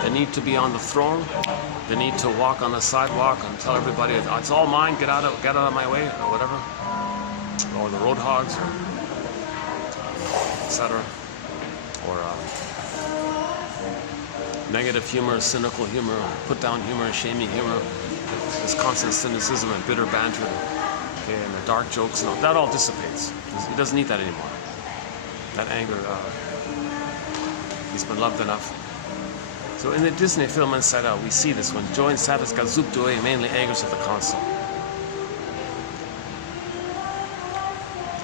the need to be on the throne, the need to walk on the sidewalk and tell everybody, it's all mine, get out of my way, or whatever. Or the roadhogs, or etc. Or negative humor, cynical humor, put-down humor, shaming humor, this constant cynicism and bitter banter, okay, and the dark jokes, no, that all dissipates. He doesn't need that anymore. That anger, he's been loved enough. So in the Disney film Inside Out, we see this when joy and sadness got zooped away, mainly angers at the console.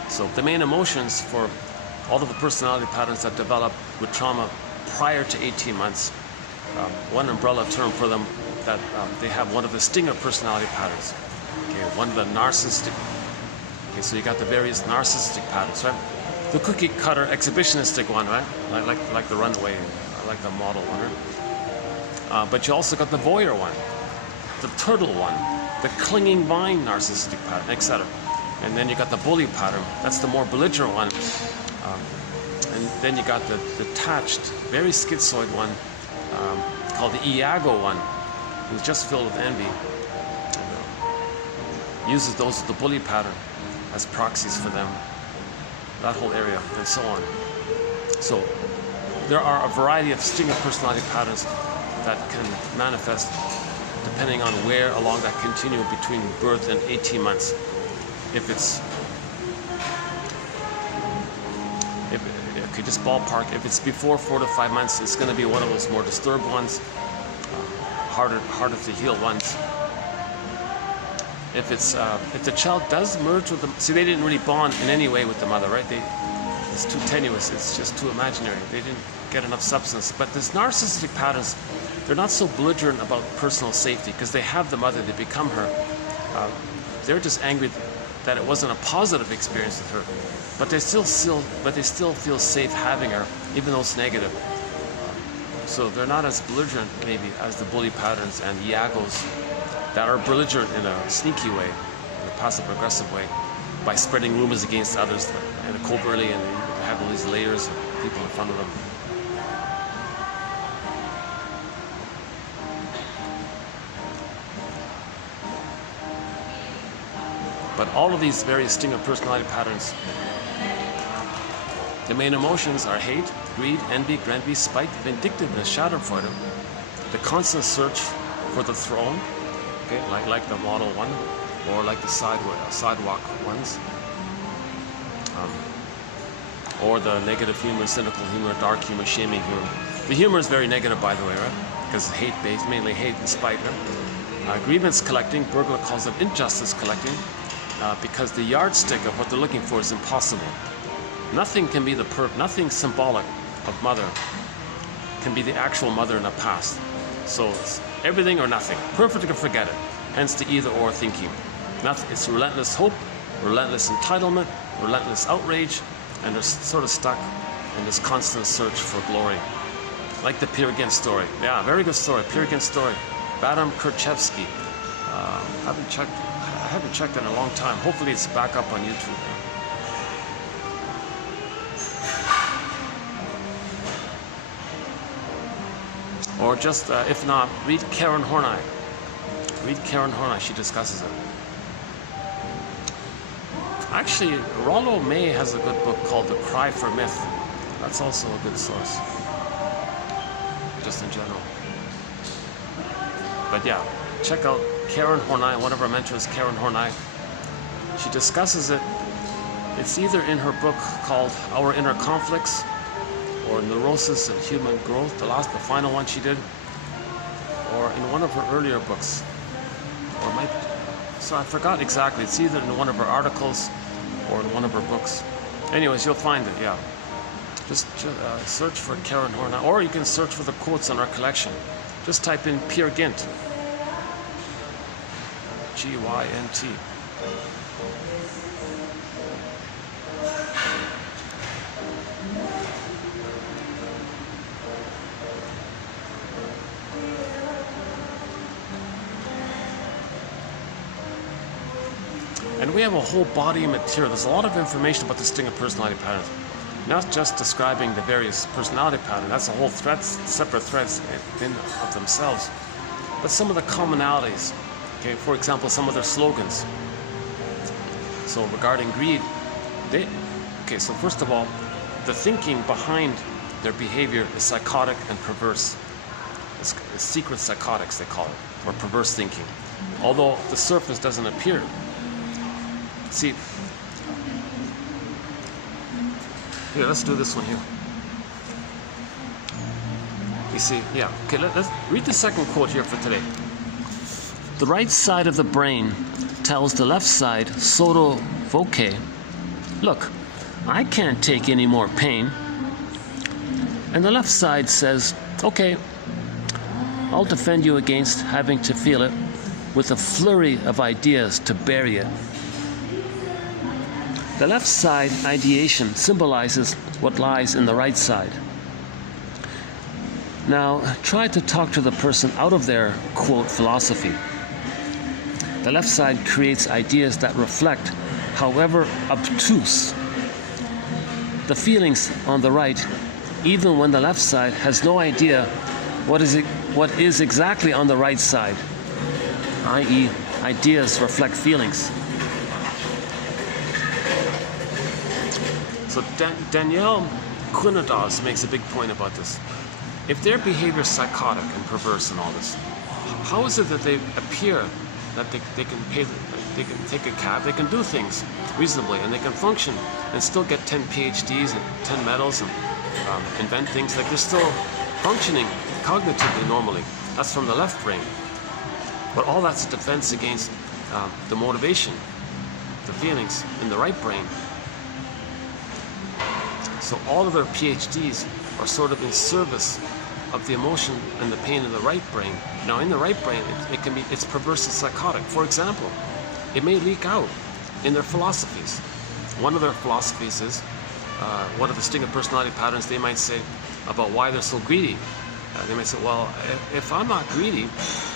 So the main emotions for all of the personality patterns that develop with trauma prior to 18 months, one umbrella term for them, that they have one of the stinger personality patterns. Okay, one of the narcissistic. Okay, so you got the various narcissistic patterns, right? The cookie cutter exhibitionistic one, right? Like the runaway, like the model one, right? But you also got the voyeur one, the turtle one, the clinging vine narcissistic pattern, etc. And then you got the bully pattern. That's the more belligerent one. And then you got the detached, very schizoid one, called the Iago one, who's just filled with envy. Uses those with the bully pattern as proxies for them. That whole area, and so on. So there are a variety of stinger personality patterns that can manifest depending on where along that continuum between birth and 18 months. If just ballpark, if it's before 4 to 5 months, it's going to be one of those more disturbed ones, harder to heal ones. If the child does merge with them, see, they didn't really bond in any way with the mother, right? It's too tenuous, it's just too imaginary. They didn't get enough substance. But these narcissistic patterns, they're not so belligerent about personal safety because they have the mother, they become her. They're just angry that it wasn't a positive experience with her, but they still feel safe having her, even though it's negative. So they're not as belligerent, maybe, as the bully patterns and the Iagos that are belligerent in a sneaky way, in a passive-aggressive way, by spreading rumors against others and covertly, and they have all these layers of people in front of them. But all of these various stinger personality patterns, the main emotions are hate, greed, envy, spite, vindictiveness, schadenfreude, the constant search for the throne, okay, like the model one, or like the sidewalk ones, or the negative humor, cynical humor, dark humor, shaming humor. The humor is very negative, by the way, right? Because hate-based, mainly hate and spite. Right? Grievance collecting, Burglar calls them injustice collecting, because the yardstick of what they're looking for is impossible. Nothing can be nothing symbolic of mother can be the actual mother in the past. So it's everything or nothing. Perfect or forget it. Hence the either or thinking. It's relentless hope, relentless entitlement, relentless outrage, and they're sort of stuck in this constant search for glory. Like the Peer Gynt story. Yeah, very good story. Peer Gynt story. Badam Kurchevsky. I haven't checked it in a long time. Hopefully it's back up on YouTube. Or just, if not, read Karen Horney. Read Karen Horney, she discusses it. Actually, Rollo May has a good book called The Cry for Myth. That's also a good source, just in general. But yeah, check out Karen Horney, one of our mentors, Karen Horney. She discusses it. It's either in her book called Our Inner Conflicts, or Neurosis and Human Growth, the final one she did, or in one of her earlier books, so I forgot exactly. It's either in one of her articles or in one of her books. Anyways, you'll find it, yeah. Just search for Karen Horney, or you can search for the quotes on our collection. Just type in Peer Gynt, G-Y-N-T. And we have a whole body of material. There's a lot of information about the stinger personality patterns. Not just describing the various personality patterns. That's a whole separate threads in of themselves. But some of the commonalities. Okay, for example, some of their slogans. So regarding greed, so first of all, the thinking behind their behavior is psychotic and perverse. It's secret psychotics, they call it, or perverse thinking. Although the surface doesn't appear. See, here, let's do this one here. You see, yeah. Okay, let's read the second quote here for today. The right side of the brain tells the left side, sotto voce, look, I can't take any more pain. And the left side says, okay, I'll defend you against having to feel it with a flurry of ideas to bury it. The left side ideation symbolizes what lies in the right side. Now, try to talk to the person out of their, quote, philosophy. The left side creates ideas that reflect, however obtuse, the feelings on the right, even when the left side has no idea what is exactly on the right side, i.e., ideas reflect feelings. So Danielle Kunadas makes a big point about this. If their behavior is psychotic and perverse and all this, how is it that they appear that they can take a cab, they can do things reasonably, and they can function and still get 10 PhDs and 10 medals and invent things, like they're still functioning cognitively normally? That's from the left brain. But all that's a defense against the motivation, the feelings in the right brain. So all of their PhDs are sort of in service of the emotion and the pain in the right brain. Now, in the right brain, it's perverse and psychotic. For example, it may leak out in their philosophies. One of their philosophies is, one of the stinger personality patterns they might say about why they're so greedy. They may say, well, if I'm not greedy,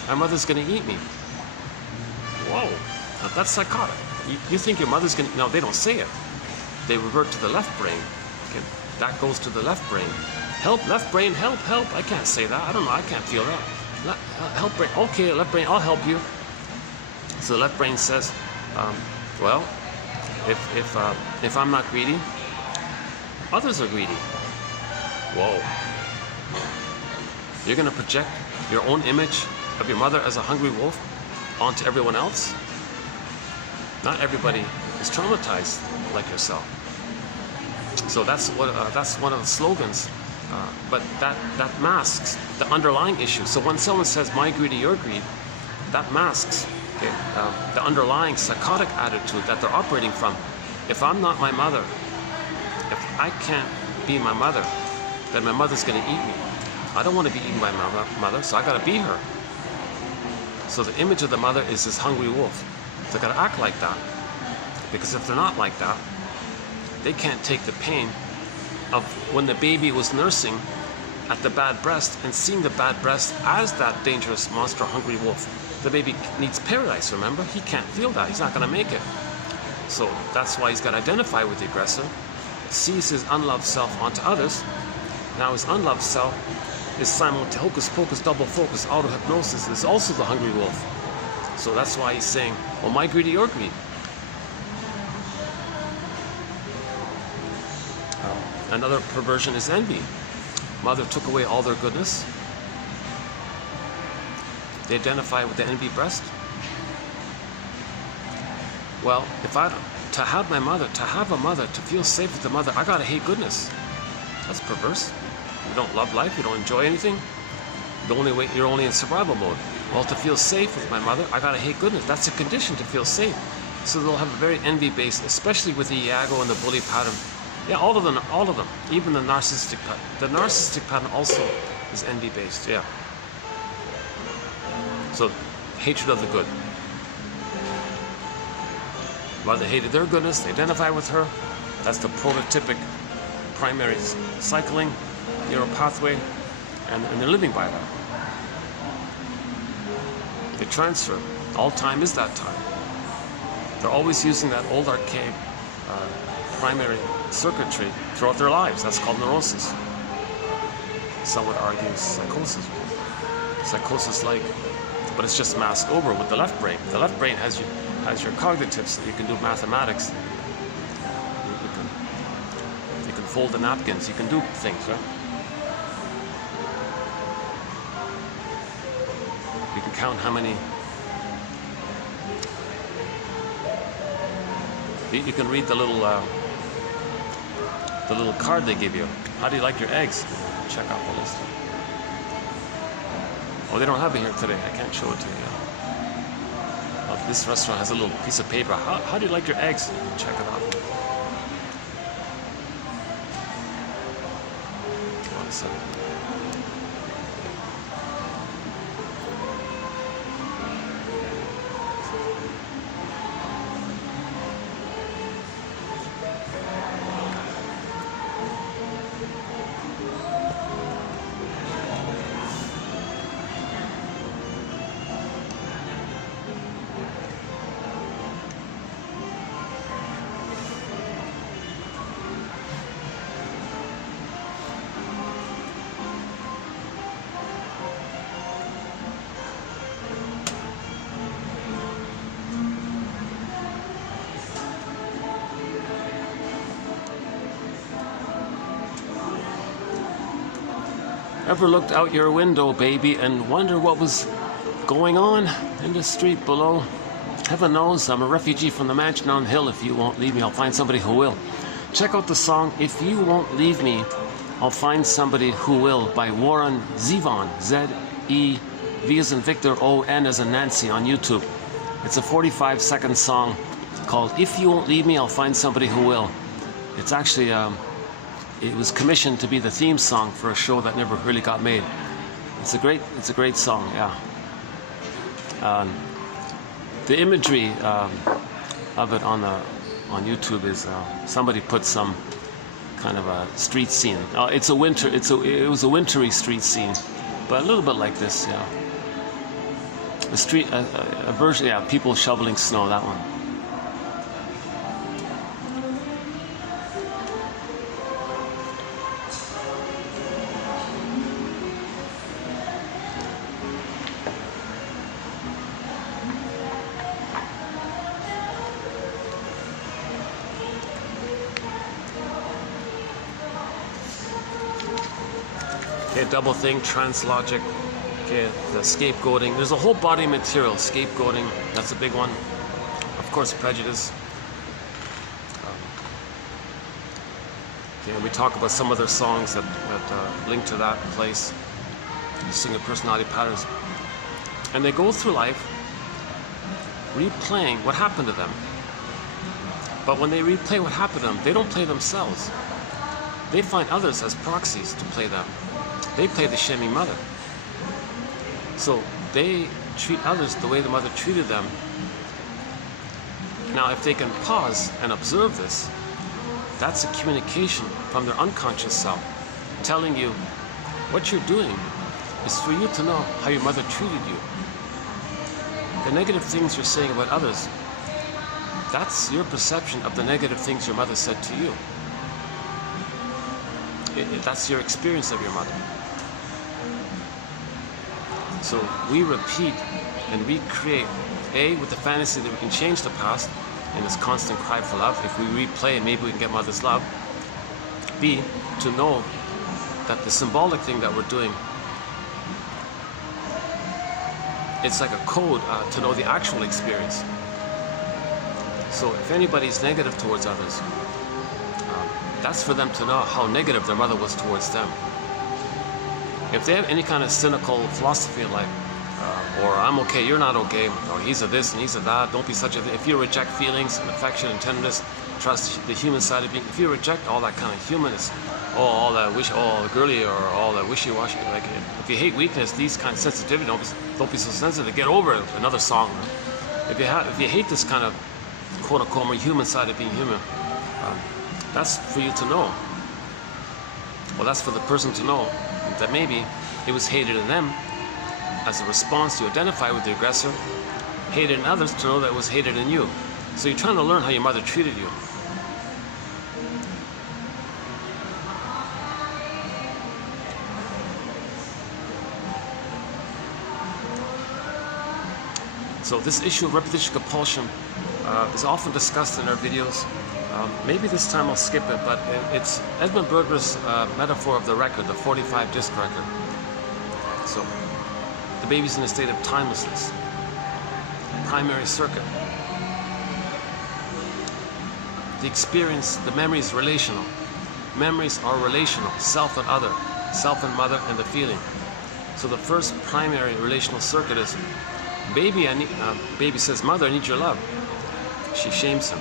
my mother's going to eat me. Whoa, that's psychotic. You think your mother's going to... No, they don't say it. They revert to the left brain. Okay, that goes to the left brain. Help, left brain, help, help. I can't say that. I don't know. I can't feel that. Help brain. Okay, left brain, I'll help you. So the left brain says, well, if I'm not greedy, others are greedy. Whoa. You're going to project your own image of your mother as a hungry wolf onto everyone else? Not everybody is traumatized like yourself. So that's one of the slogans. But that masks the underlying issue. So when someone says my greed or your greed, that masks the underlying psychotic attitude that they're operating from. If I'm not my mother, if I can't be my mother, then my mother's going to eat me. I don't want to be eaten by my mother, so I got to be her. So the image of the mother is this hungry wolf. So they got to act like that. Because if they're not like that, they can't take the pain of when the baby was nursing at the bad breast and seeing the bad breast as that dangerous monster hungry wolf. The baby needs paradise, remember? He can't feel that. He's not going to make it. So that's why he's got to identify with the aggressor, sees his unloved self onto others. Now his unloved self is simultaneous, hocus pocus, double focus, auto-hypnosis is also the hungry wolf. So that's why he's saying, well, my greed or your greed. Another perversion is envy. Mother took away all their goodness. They identify with the envy breast. Well, to have a mother, to feel safe with the mother, I gotta hate goodness. That's perverse. You don't love life, you don't enjoy anything. You're only in survival mode. Well, to feel safe with my mother, I gotta hate goodness. That's a condition to feel safe. So they'll have a very envy-based, especially with the Iago and the bully pattern. Yeah, all of them. Even the narcissistic pattern. The narcissistic pattern also is envy-based, yeah. So, hatred of the good. Mother hated their goodness, they identify with her. That's the prototypic primary cycling, neural pathway, and they're living by that. They transfer. All time is that time. They're always using that old archaic primary circuitry throughout their lives. That's called neurosis. Some would argue psychosis. Psychosis-like, but it's just masked over with the left brain. The left brain has your cognitive, so you can do mathematics. You can fold the napkins. You can do things, right? You can count how many. You can read the little card they give you. How do you like your eggs? Check out the list. Oh, they don't have it here today. I can't show it to you. Oh, this restaurant has a little piece of paper. How do you like your eggs? Check it out. What is it? Ever looked out your window, baby, and wonder what was going on in the street below? Heaven knows, I'm a refugee from the mansion on the hill. If you won't leave me, I'll find somebody who will. Check out the song, If You Won't Leave Me, I'll Find Somebody Who Will, by Warren Zevon, Z-E-V as in Victor, O-N as in Nancy, on YouTube. It's a 45-second song called If You Won't Leave Me, I'll Find Somebody Who Will. It's actually... it was commissioned to be the theme song for a show that never really got made. It's a great song, yeah. The imagery of it on YouTube is somebody put some kind of a street scene. It was a wintry street scene but a little bit like this, yeah. The street, a version, yeah, people shoveling snow, that one. Okay, double thing, translogic. Okay, the scapegoating. There's a whole body of material. Scapegoating, that's a big one. Of course, prejudice. Okay, we talk about some other songs that link to that place. Single personality patterns. And they go through life replaying what happened to them. But when they replay what happened to them, they don't play themselves. They find others as proxies to play them. They play the shaming mother. So they treat others the way the mother treated them. Now, if they can pause and observe this, that's a communication from their unconscious self, telling you what you're doing is for you to know how your mother treated you. The negative things you're saying about others, that's your perception of the negative things your mother said to you. That's your experience of your mother. So we repeat and recreate, A, with the fantasy that we can change the past in this constant cry for love. If we replay it, maybe we can get mother's love. B, to know that the symbolic thing that we're doing, it's like a code to know the actual experience. So if anybody's negative towards others, that's for them to know how negative their mother was towards them. If they have any kind of cynical philosophy in life, or I'm okay, you're not okay, or he's a this and he's a that, don't be such a... If you reject feelings and affection and tenderness, trust the human side of being, if you reject all that kind of humanness, all that girly or all that wishy-washy, like if you hate weakness, these kind of sensitivity, don't be so sensitive, get over it. Another song. If you hate this kind of quote-unquote more human side of being human, that's for you to know. Well, that's for the person to know that maybe it was hated in them as a response to identify with the aggressor, hated in others to know that it was hated in you. So you're trying to learn how your mother treated you. So this issue of repetition compulsion is often discussed in our videos. Maybe this time I'll skip it, but it's Edmund Berger's metaphor of the record, the 45 disc record. So the baby's in a state of timelessness. Primary circuit. The experience, the memory is relational. Memories are relational, self and other, self and mother, and the feeling. So the first primary relational circuit is baby. Baby says, "Mother, I need your love." She shames him.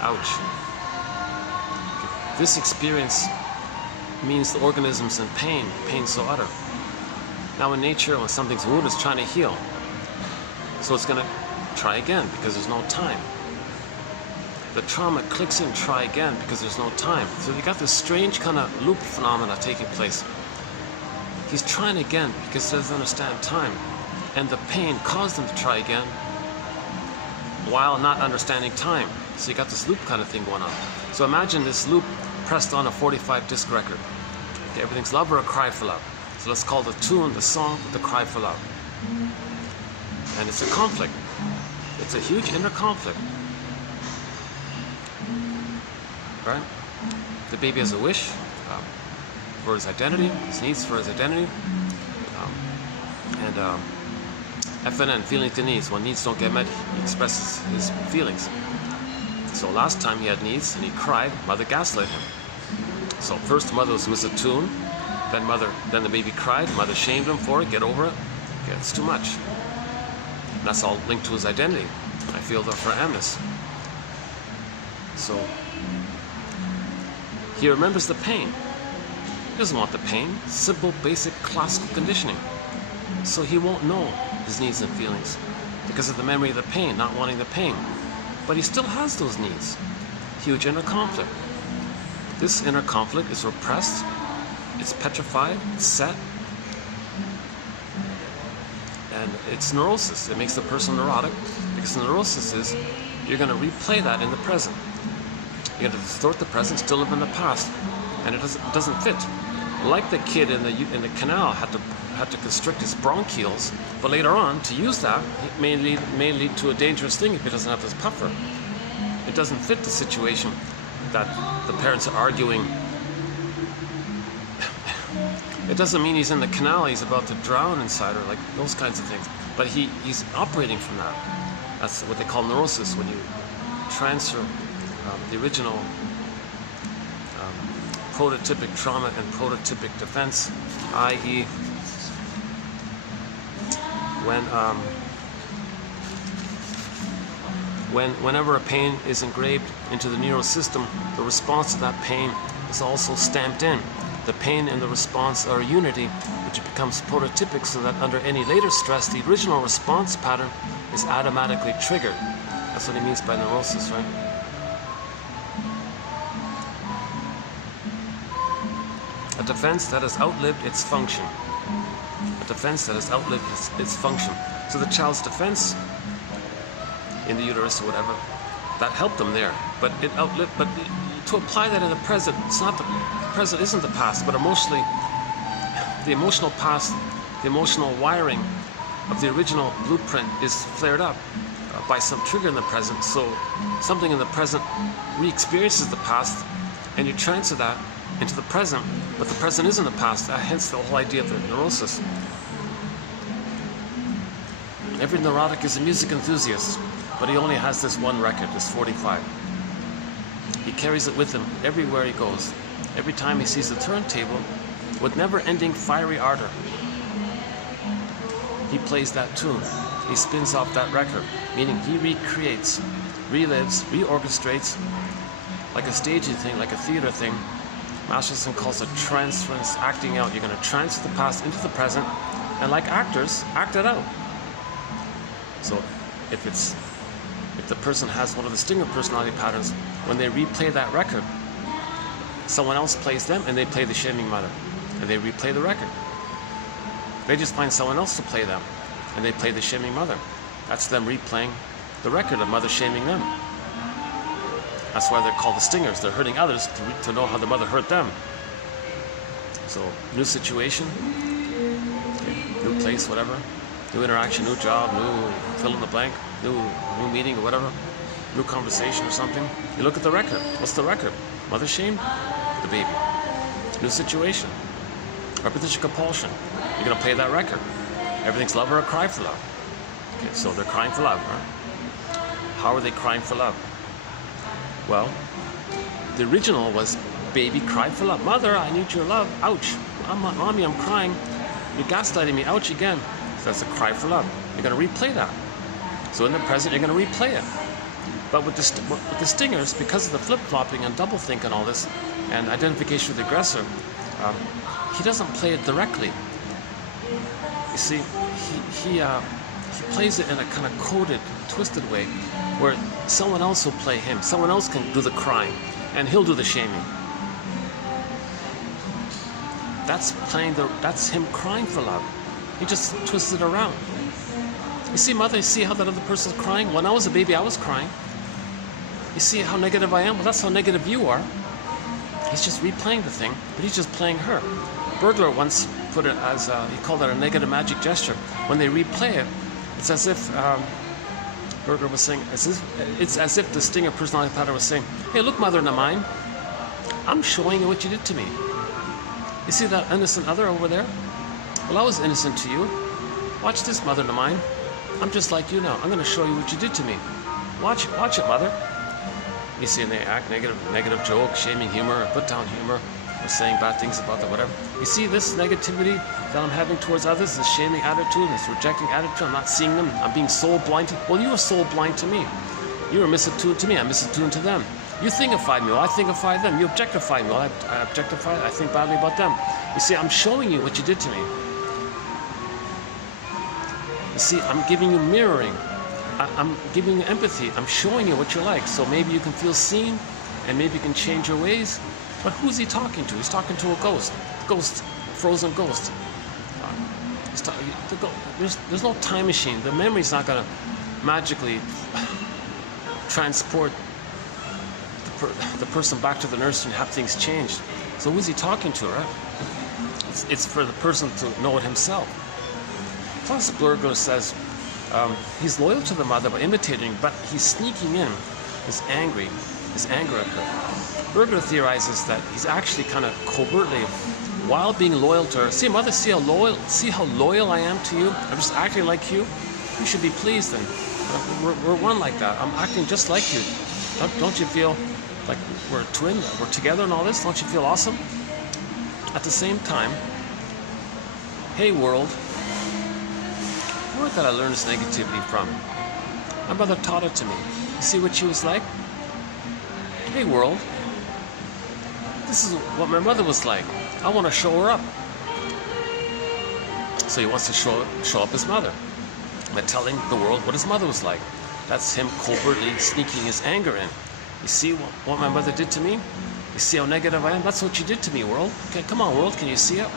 Ouch. This experience means the organism's in pain, pain so utter. Now in nature, when something's wounded, it's trying to heal. So it's going to try again because there's no time. The trauma clicks in, try again because there's no time. So you got this strange kind of loop phenomena taking place. He's trying again because he doesn't understand time. And the pain caused him to try again while not understanding time. So you got this loop kind of thing going on. So imagine this loop pressed on a 45 disc record. Okay, everything's love or a cry for love. So let's call the tune, the song, the cry for love. And it's a conflict. It's a huge inner conflict. Right? The baby has a wish for his identity, his needs for his identity. FNN, feeling to needs. When needs don't get met, he expresses his feelings. So last time he had needs and he cried, mother gaslit him. So first mother was a tune, then the baby cried, mother shamed him for it, get over it. Okay, it's too much. And that's all linked to his identity. I feel the foramness. So he remembers the pain. He doesn't want the pain. Simple, basic, classical conditioning. So he won't know his needs and feelings because of the memory of the pain, not wanting the pain. But he still has those needs. Huge inner conflict. This inner conflict is repressed, it's petrified, it's set. And it's neurosis. It makes the person neurotic, because the neurosis is you're going to replay that in the present. You're going to distort the present, still live in the past, and it doesn't fit. Like the kid in the canal had to constrict his bronchioles, but later on, to use that, it may lead to a dangerous thing if he doesn't have his puffer. It doesn't fit the situation that the parents are arguing. It doesn't mean he's in the canal, he's about to drown inside, or like those kinds of things. But he's operating from that. That's what they call neurosis, when you transfer the original prototypic trauma and prototypic defense, i.e. whenever a pain is engraved into the neural system, the response to that pain is also stamped in. The pain and the response are a unity, which becomes prototypic, so that under any later stress, the original response pattern is automatically triggered. That's what he means by neurosis, right? A defense that has outlived its function. A defense that has outlived its function. So the child's defense in the uterus or whatever, that helped them there, but it outlived. But to apply that in the present, it's not the present isn't the past, but emotionally, the emotional past, the emotional wiring of the original blueprint is flared up by some trigger in the present. So something in the present re-experiences the past, and you transfer that into the present, but the present isn't the past. Hence the whole idea of the neurosis. Every neurotic is a music enthusiast, but he only has this one record, this 45. He carries it with him everywhere he goes. Every time he sees a turntable with never-ending fiery ardor, he plays that tune. He spins off that record, meaning he recreates, relives, reorchestrates, like a staging thing, like a theater thing. Masterson calls it transference, acting out. You're going to transfer the past into the present, and like actors, act it out. So if the person has one of the stinger personality patterns, when they replay that record, someone else plays them, and they play the shaming mother, and they replay the record. They just find someone else to play them, and they play the shaming mother. That's them replaying the record of mother shaming them. That's why they're called the stingers. They're hurting others to know how the mother hurt them. So new situation, new place, whatever, new interaction, new job, new fill in the blank, new meeting or whatever, new conversation or something. You look at the record. What's the record? Mother shamed the baby. New situation. Repetition compulsion. You're going to play that record. Everything's love or a cry for love. Okay, so they're crying for love, right? How are they crying for love? Well, the original was baby cried for love. Mother, I need your love. Ouch. Mommy, I'm crying. You're gaslighting me. Ouch again. So that's a cry for love. You're going to replay that. So in the present, you're going to replay it. But with the stingers, because of the flip-flopping and double-think and all this, and identification with the aggressor, he doesn't play it directly. You see, he plays it in a kind of coded, twisted way, where someone else will play him. Someone else can do the crying, and he'll do the shaming. That's him crying for love. He just twists it around. You see, mother, you see how that other person's crying? When I was a baby, I was crying. You see how negative I am? Well, that's how negative you are. He's just replaying the thing, but he's just playing her. Burglar once put it as, he called it a negative magic gesture. When they replay it, it's as if, Burglar was saying, it's as if the stinger personality pattern was saying, hey, look, mother of mine, I'm showing you what you did to me. You see that innocent other over there? Well, I was innocent to you. Watch this, mother of mine. I'm just like you now. I'm going to show you what you did to me. Watch it, mother. You see, and they act negative joke, shaming humor, put down humor, or saying bad things about them, whatever. You see this negativity that I'm having towards others, this shaming attitude, this rejecting attitude, I'm not seeing them, I'm being soul blind to. Well, you were soul blind to me. You were misattuned to me, I'm misattuned to them. You thingified me, well, I thingify them. You objectify me, well, I objectify, I think badly about them. You see, I'm showing you what you did to me. You see, I'm giving you mirroring. I'm giving you empathy. I'm showing you what you're like. So maybe you can feel seen, and maybe you can change your ways. But who's he talking to? He's talking to a ghost. Frozen ghost. There's no time machine. The memory's not going to magically transport the person back to the nursery and have things changed. So who's he talking to, right? It's for the person to know it himself. Plus, Burglar says he's loyal to the mother by imitating, but he's sneaking in his anger at her. Burglar theorizes that he's actually kind of covertly, while being loyal to her. See, mother, see how loyal I am to you? I'm just acting like you. You should be pleased then. We're one like that. I'm acting just like you. Don't you feel like we're twin, we're together and all this? Don't you feel awesome? At the same time, hey world, where did I learn this negativity from? My mother taught it to me. You see what she was like? Hey world, this is what my mother was like. I want to show her up. So he wants to show up his mother by telling the world what his mother was like. That's him covertly sneaking his anger in. You see what my mother did to me? You see how negative I am? That's what you did to me, world. Okay, come on, world, can you see it?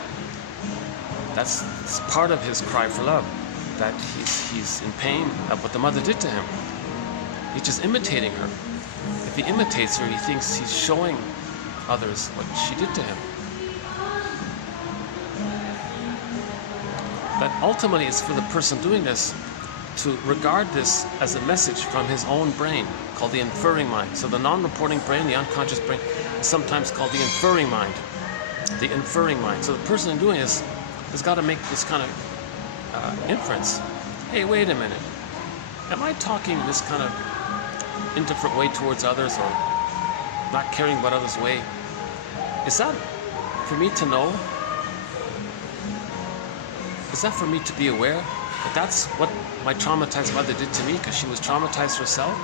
That's part of his cry for love, that he's in pain of what the mother did to him. He's just imitating her. If he imitates her, he thinks he's showing others what she did to him. But ultimately, it's for the person doing this to regard this as a message from his own brain, called the inferring mind. So the non-reporting brain, the unconscious brain, is sometimes called the inferring mind. The inferring mind. So the person doing this has got to make this kind of inference. Hey, wait a minute. Am I talking this kind of indifferent way towards others, or not caring about others' way? Is that for me to know? Is that for me to be aware that that's what my traumatized mother did to me because she was traumatized herself?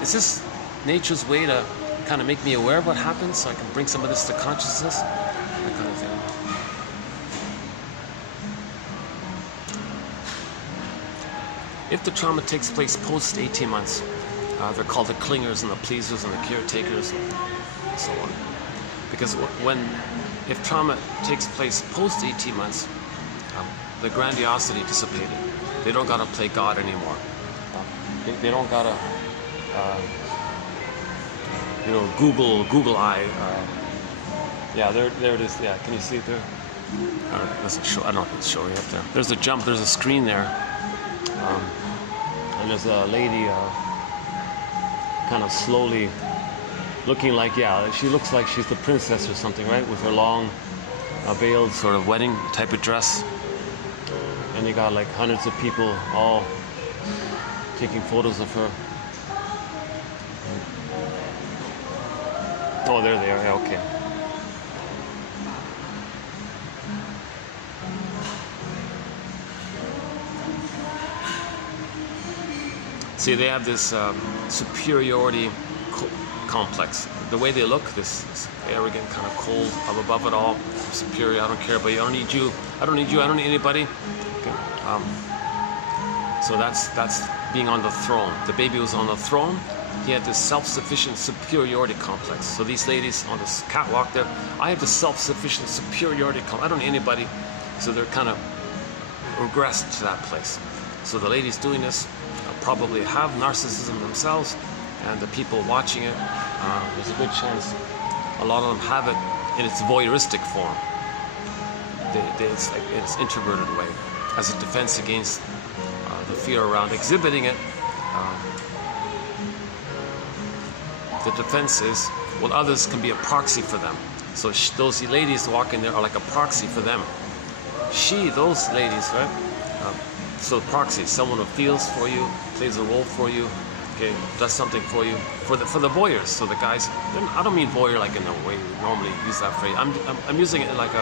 Is this nature's way to kind of make me aware of what happens so I can bring some of this to consciousness? That kind of thing. If the trauma takes place post 18 months, they're called the clingers and the pleasers and the caretakers and so on. Because if trauma takes place post 18 months, the grandiosity dissipated. They don't gotta play God anymore. They don't gotta, Google eye. Yeah, there it is. Yeah, can you see it there? Doesn't show. I don't know if it's showing up there. There's a jump. There's a screen there, and there's a lady kind of slowly looking like, she looks like she's the princess or something, right? With her long, veiled sort of wedding type of dress. And you got like hundreds of people all taking photos of her. Oh, there they are. Yeah, okay. See, they have this superiority complex. The way they look, this arrogant, kind of cold, I'm above it all, superior, I don't care about you, I don't need you, I don't need anybody. Okay. So that's being on the throne. The baby was on the throne. He had this self-sufficient superiority complex. So these ladies on this catwalk there, I have the self-sufficient superiority complex. I don't need anybody. So they're kind of regressed to that place. So the ladies doing this probably have narcissism themselves, and the people watching it, there's a good chance a lot of them have it in its voyeuristic form. It's like in its introverted way, as a defense against the fear around exhibiting it. The defense is, well, others can be a proxy for them. So those ladies walking there are like a proxy for them. Those ladies, right? So proxy, someone who feels for you, plays a role for you, okay, does something for you, for the voyeurs. So the guys, I don't mean voyeur like in the way we normally use that phrase. I'm using it like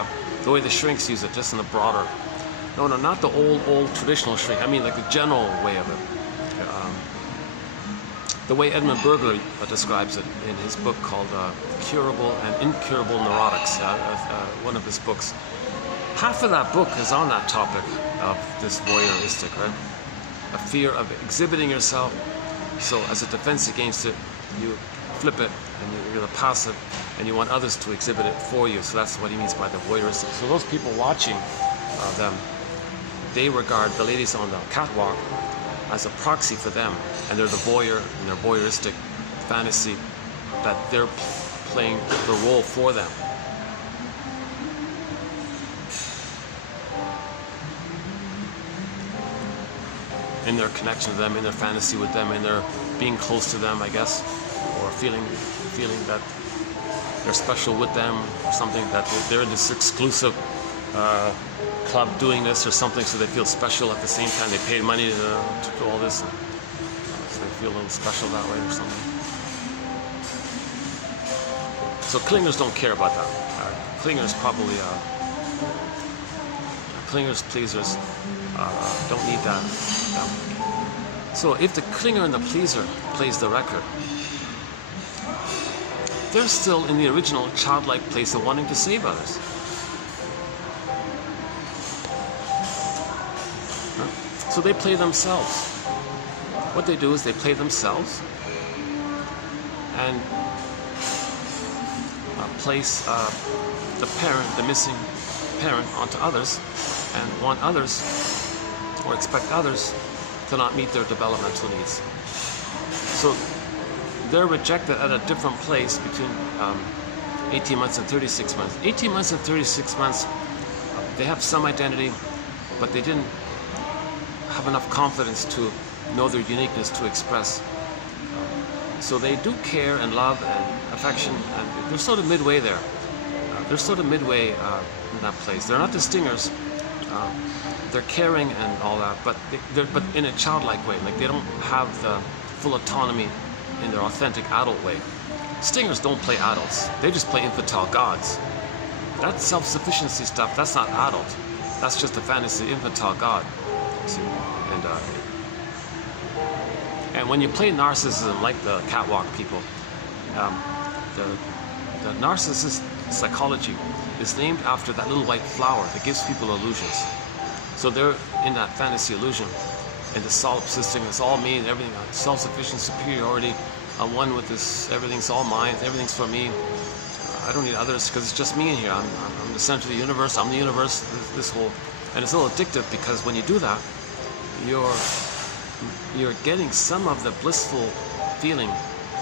the way the shrinks use it, just in a broader. No, not the old traditional shrink. I mean like the general way of it. The way Edmund Burglar describes it in his book called Curable and Incurable Neurotics, one of his books. Half of that book is on that topic of this voyeuristic, right? A fear of exhibiting yourself. So as a defense against it, you flip it and you're the passive, and you want others to exhibit it for you. So that's what he means by the voyeuristic. So those people watching them, they regard the ladies on the catwalk as a proxy for them, and they're the voyeur in their voyeuristic fantasy that they're playing the role for them. In their connection to them, in their fantasy with them, in their being close to them, I guess, or feeling that they're special with them, or something, that they're in this exclusive club doing this or something, so they feel special at the same time. They paid money to do all this, and so they feel a little special that way or something. So clingers don't care about that. Clingers probably, clingers, pleasers, don't need that. So if the clinger and the pleaser plays the record, they're still in the original childlike place of wanting to save others. So they play themselves. What they do is they play themselves and place the parent, the missing parent, onto others, and want others, or expect others, to not meet their developmental needs. So they're rejected at a different place between 18 months and 36 months. 18 months and 36 months, they have some identity, but they didn't have enough confidence to know their uniqueness to express. So they do care and love and affection, and they're sort of midway there. They're sort of midway in that place. They're not the stingers. They're caring and all that, but but in a childlike way. Like, they don't have the full autonomy in their authentic adult way. Stingers don't play adults. They just play infantile gods. That self-sufficiency stuff, that's not adult. That's just a fantasy infantile god. See? And when you play narcissism like the catwalk people, the narcissist psychology is named after that little white flower that gives people illusions. So they're in that fantasy illusion, and the solipsistic, it's all me and everything, self-sufficient superiority, I'm one with this, everything's all mine, everything's for me, I don't need others because it's just me in here, I'm the center of the universe, I'm the universe, this whole, and it's a little addictive, because when you do that, you're getting some of the blissful feeling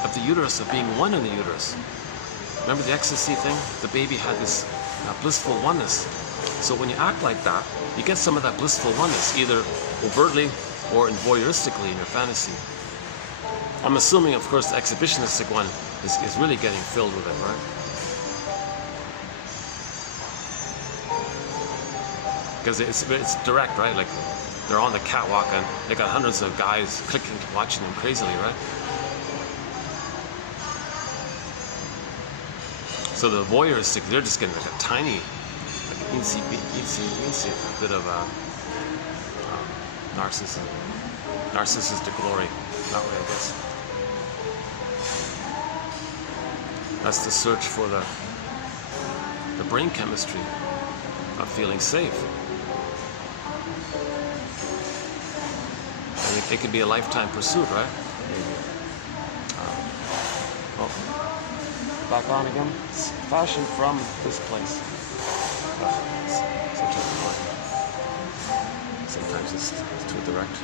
of the uterus, of being one in the uterus. Remember the ecstasy thing? The baby had this blissful oneness. So when you act like that, you get some of that blissful oneness, either overtly or voyeuristically in your fantasy. I'm assuming, of course, the exhibitionistic one is really getting filled with it, right? Because it's direct, right? Like, they're on the catwalk and they got hundreds of guys clicking, watching them crazily, right? So the voyeuristic, they're just getting like a tiny, like eensy bit of narcissism, narcissistic glory, that way, I guess. That's the search for the brain chemistry of feeling safe. And it could be a lifetime pursuit, right? Well, back on again. It's fashion from this place. Sometimes it's too direct.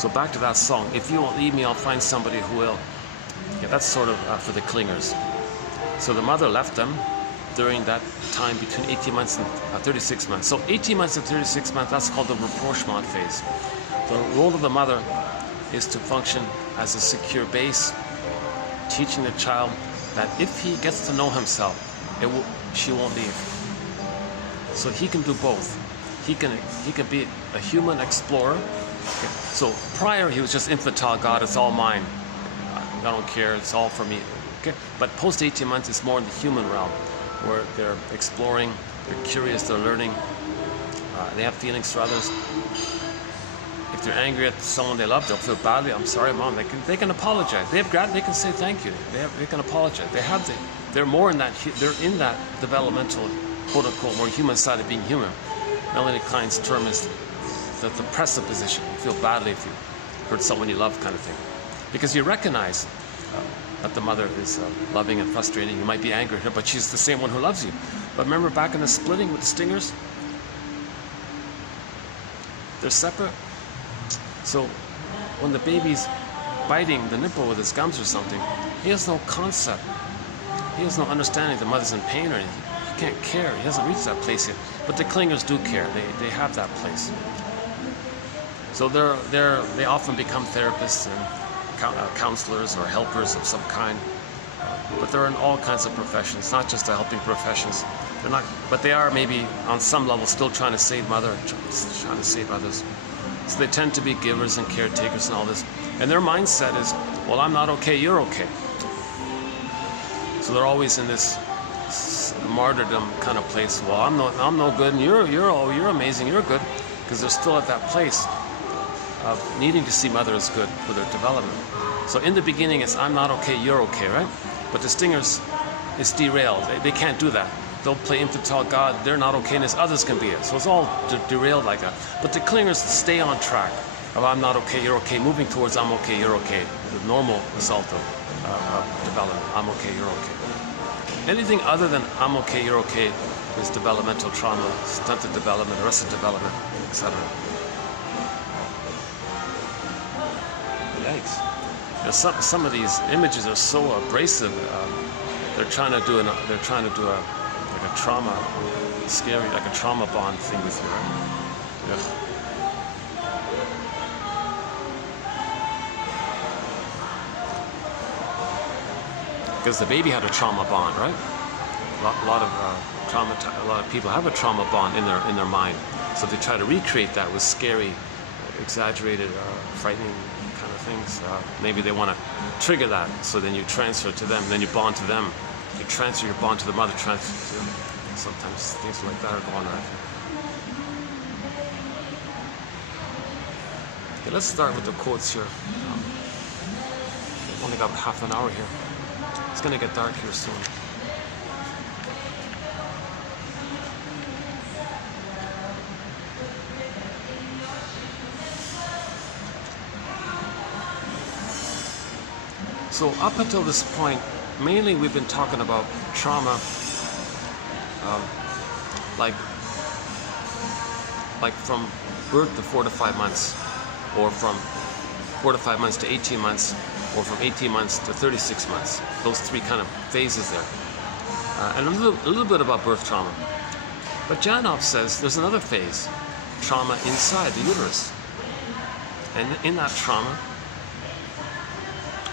So back to that song. If you won't leave me, I'll find somebody who will. Yeah, that's sort of for the clingers. So the mother left them during that time between 18 months and 36 months. So 18 months and 36 months, that's called the rapprochement phase. The role of the mother is to function as a secure base, teaching the child that if he gets to know himself, she won't leave. So he can do both. He can be a human explorer. Okay. So prior he was just infantile God, it's all mine. I don't care, it's all for me. Okay. But post 18 months, it's more in the human realm, where they're exploring, they're curious, they're learning, they have feelings for others. If they're angry at someone they love, they'll feel badly. I'm sorry, Mom. They can apologize. They have gratitude. They can say thank you. They can apologize. They're more in that. They're in that developmental, quote unquote, more human side of being human. Melanie Klein's term is the presupposition. You feel badly if you hurt someone you love, kind of thing, because you recognize that the mother is loving and frustrating. You might be angry at her, but she's the same one who loves you. But remember back in the splitting with the stingers? They're separate. So when the baby's biting the nipple with his gums or something, he has no concept. He has no understanding the mother's in pain or anything. He can't care. He hasn't reached that place yet. But the clingers do care. They have that place. So they often become therapists and counselors or helpers of some kind. But they're in all kinds of professions, not just the helping professions. They're not, but they are maybe on some level still trying to save mother, trying to save others. So they tend to be givers and caretakers and all this. And their mindset is, well, I'm not okay, you're okay. So they're always in this martyrdom kind of place. Well, I'm no good, and you're amazing, you're good, because they're still at that place of needing to see mother as good for their development. So in the beginning, it's I'm not okay, you're okay, right? But the stingers, it's derailed. They can't do that. They'll play infantile God, they're not okay, and as others can be it. So it's all derailed like that. But the clingers stay on track of I'm not okay, you're okay, moving towards I'm okay, you're okay. The normal result of development, I'm okay, you're okay. Anything other than I'm okay, you're okay is developmental trauma, stunted development, arrested development, etc. Yikes. You know, some of these images are so abrasive. They're trying to do like a trauma, scary, like a trauma bond thing with you, right? Ugh. Because the baby had a trauma bond, right? A lot of people have a trauma bond in their mind. So they try to recreate that with scary, exaggerated, frightening kind of things. Maybe they want to trigger that, so then you transfer to them, then you bond to them. You transfer your bond to the mother, transfer to them. Sometimes things like that are going on. Okay, let's start with the quotes here. We've only got half an hour here. It's going to get dark here soon. So up until this point, mainly we've been talking about trauma, like from birth to 4 to 5 months, or from 4 to 5 months to 18 months, or from 18 months to 36 months. Those three kind of phases there. And a little bit about birth trauma. But Janov says there's another phase, trauma inside the uterus. And in that trauma,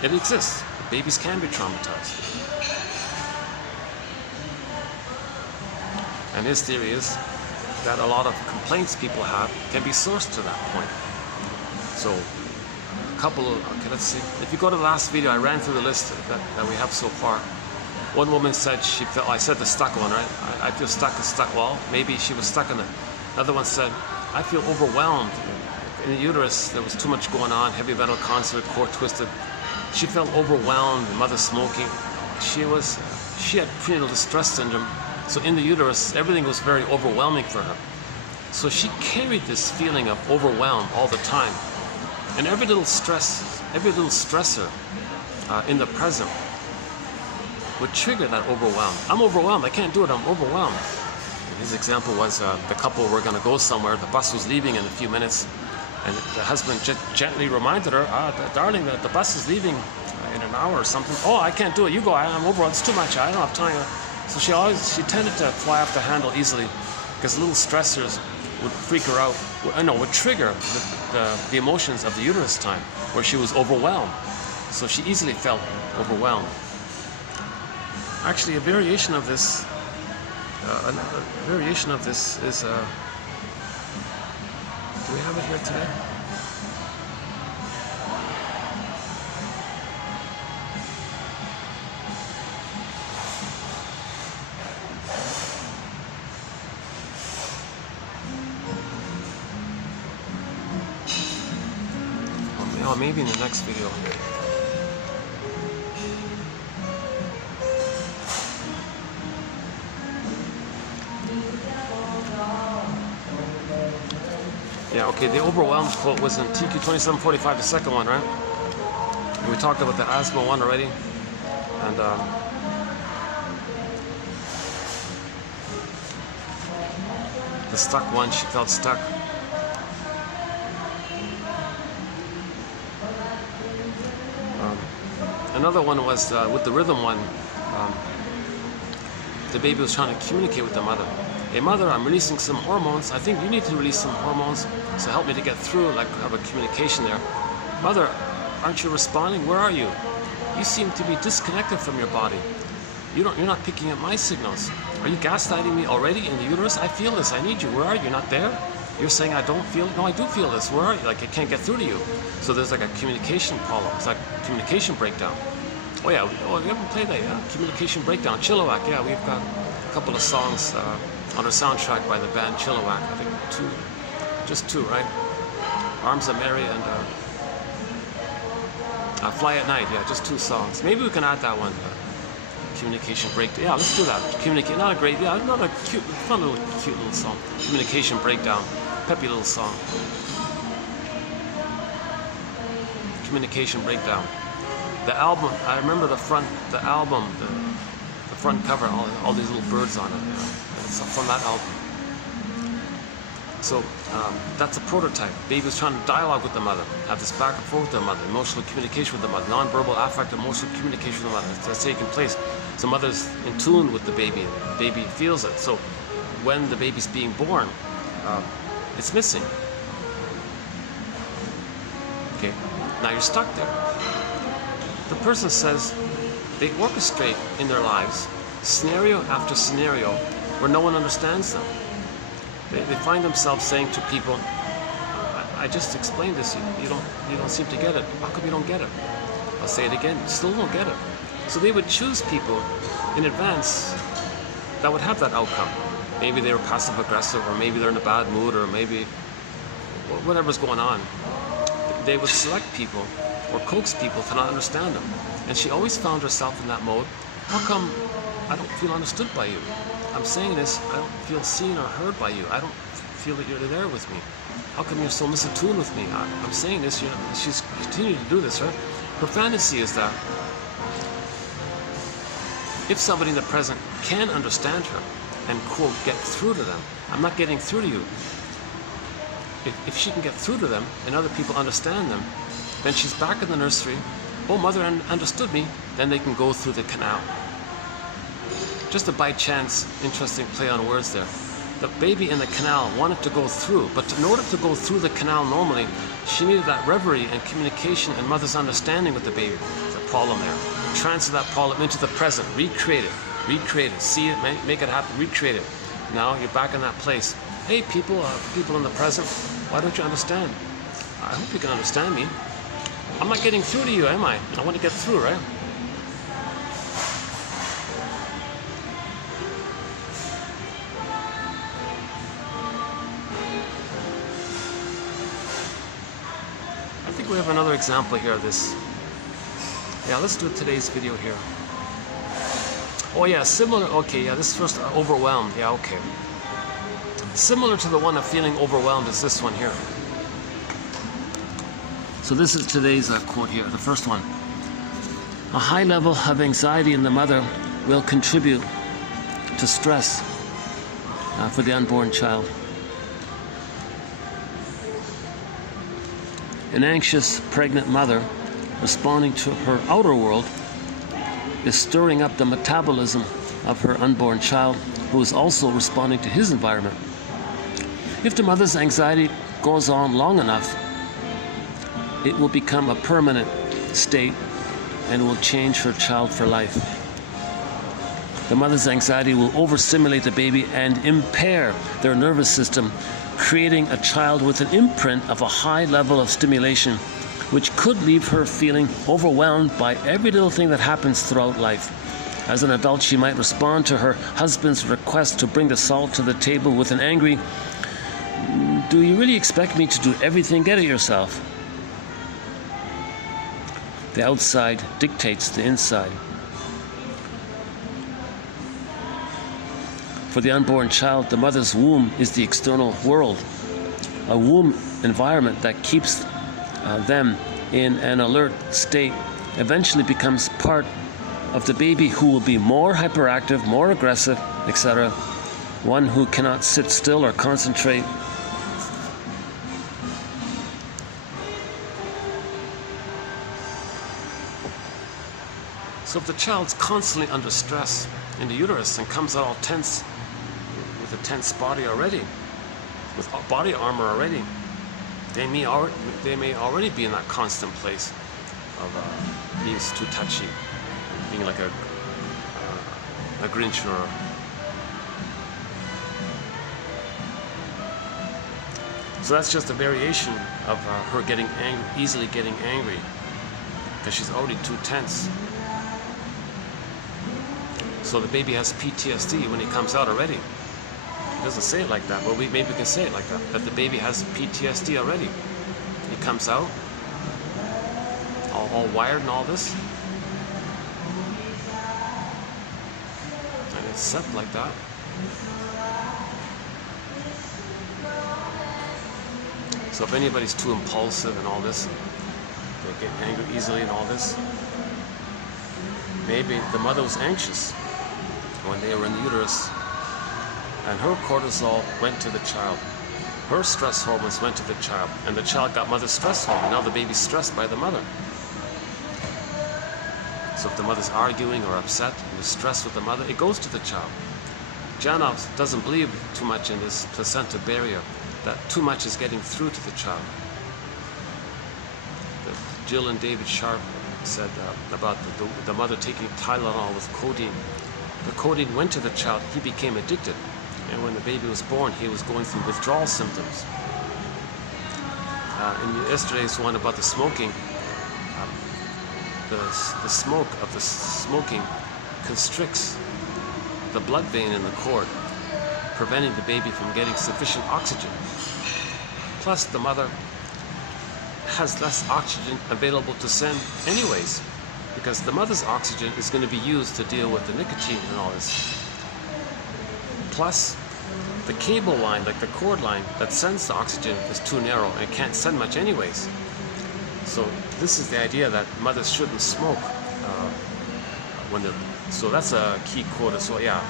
it exists. Babies can be traumatized. And his theory is that a lot of complaints people have can be sourced to that point. So a couple of, okay, let's see. If you go to the last video, I ran through the list that we have so far. One woman said she felt, I said the stuck one, right? I feel stuck. Well, maybe she was stuck in it. Another one said, I feel overwhelmed. In the uterus, there was too much going on, heavy metal concert, core twisted. She felt overwhelmed, mother smoking. She had prenatal distress syndrome. So in the uterus, everything was very overwhelming for her. So she carried this feeling of overwhelm all the time. And every little stressor in the present would trigger that overwhelm. I'm overwhelmed, I can't do it, I'm overwhelmed. And his example was the couple were gonna go somewhere, the bus was leaving in a few minutes, and the husband gently reminded her, darling, the bus is leaving in an hour or something. Oh, I can't do it, you go, I'm overwhelmed, it's too much, I don't have time. So she tended to fly off the handle easily, because little stressors would freak her out, would trigger the emotions of the uterus time, where she was overwhelmed. So she easily felt overwhelmed. Actually, a variation of this is, do we have it here today? Oh, maybe in the next video. Yeah, okay, the overwhelmed quote was in TQ 2745, the second one, right? We talked about the asthma one already, and the stuck one, she felt stuck. Another one was with the rhythm one. The baby was trying to communicate with the mother. Hey mother, I'm releasing some hormones. I think you need to release some hormones, so help me to get through, like have a communication there. Mother, aren't you responding? Where are you? You seem to be disconnected from your body. You're not picking up my signals. Are you gaslighting me already in the uterus? I feel this, I need you. Where are you? You're not there? You're saying I don't feel it? No, I do feel this. Where are you? Like I can't get through to you. So there's like a communication problem. It's like communication breakdown. Oh yeah, we haven't played that, yeah? Communication breakdown, Chilliwack, yeah, we've got a couple of songs on our soundtrack by the band Chilliwack. I think just two, right? Arms Are Mary and Fly at Night, yeah, just 2 songs. Maybe we can add that one. Communication breakdown. Yeah, let's do that. Not a great, yeah, not a cute, fun little, cute little song. Communication breakdown. Peppy little song. Communication breakdown. The album, I remember the front cover, all these little birds on it. It's from that album. So that's a prototype. Baby was trying to dialogue with the mother, have this back and forth with the mother, emotional communication with the mother, non-verbal, affective, emotional communication with the mother. That's taking place. So mother's in tune with the baby. The baby feels it. So when the baby's being born, it's missing. Okay, now you're stuck there. The person says they orchestrate in their lives scenario after scenario where no one understands them. They find themselves saying to people, I just explained this, you don't seem to get it. How come you don't get it? I'll say it again, you still don't get it. So they would choose people in advance that would have that outcome. Maybe they were passive aggressive, or maybe they're in a bad mood, or maybe whatever's going on. They would select people or coax people to not understand them. And she always found herself in that mode. How come I don't feel understood by you? I'm saying this, I don't feel seen or heard by you. I don't feel that you're there with me. How come you're so misattuned with me? I'm saying this, she's continuing to do this, right? Her fantasy is that if somebody in the present can understand her and, quote, get through to them, I'm not getting through to you. If she can get through to them and other people understand them, then she's back in the nursery. Oh, mother understood me. Then they can go through the canal. Just a by chance, interesting play on words there. The baby in the canal wanted to go through, but in order to go through the canal normally, she needed that reverie and communication and mother's understanding with the baby. There's a problem there. Transfer that problem into the present. Recreate it. See it, make it happen. Recreate it. Now you're back in that place. Hey, people in the present, why don't you understand? I hope you can understand me. I'm not getting through to you, am I? I want to get through, right? I think we have another example here of this. Yeah, let's do today's video here. Oh yeah, similar, okay, yeah, this first, overwhelmed, yeah, okay. Similar to the one of feeling overwhelmed is this one here. So this is today's quote here, the first one. A high level of anxiety in the mother will contribute to stress for the unborn child. An anxious pregnant mother responding to her outer world is stirring up the metabolism of her unborn child, who is also responding to his environment. If the mother's anxiety goes on long enough, it will become a permanent state and will change her child for life. The mother's anxiety will overstimulate the baby and impair their nervous system, creating a child with an imprint of a high level of stimulation, which could leave her feeling overwhelmed by every little thing that happens throughout life. As an adult, she might respond to her husband's request to bring the salt to the table with an angry, "Do you really expect me to do everything? Get it yourself." The outside dictates the inside. For the unborn child, the mother's womb is the external world, a womb environment that keeps them in an alert state eventually becomes part of the baby, who will be more hyperactive, more aggressive, etc. One who cannot sit still or concentrate. So if the child's constantly under stress in the uterus and comes out all tense, with a tense body already, with body armor already, they may already be in that constant place of being too touchy, being like a Grinch or so that's just a variation of her getting angry, easily getting angry, because she's already too tense. So the baby has PTSD when he comes out already. He doesn't say it like that, but maybe we can say it like that the baby has PTSD already. He comes out all wired and all this, and it's set like that. So if anybody's too impulsive and all this, they get angry easily and all this, maybe the mother was anxious when they were in the uterus, and her cortisol went to the child. Her stress hormones went to the child, and the child got mother's stress hormone. Now the baby's stressed by the mother. So if the mother's arguing or upset and is stressed with the mother, it goes to the child. Janov doesn't believe too much in this placenta barrier, that too much is getting through to the child. Jill and David Sharp said about the mother taking Tylenol with codeine. The codeine went to the child, he became addicted. And when the baby was born, he was going through withdrawal symptoms. In yesterday's one about the smoking, the smoke of the smoking constricts the blood vein in the cord, preventing the baby from getting sufficient oxygen. Plus, the mother has less oxygen available to send anyways, because the mother's oxygen is going to be used to deal with the nicotine and all this. Plus, the cable line, like the cord line that sends the oxygen, is too narrow and can't send much anyways. So this is the idea that mothers shouldn't smoke when they're. So that's a key quote as well. Yeah.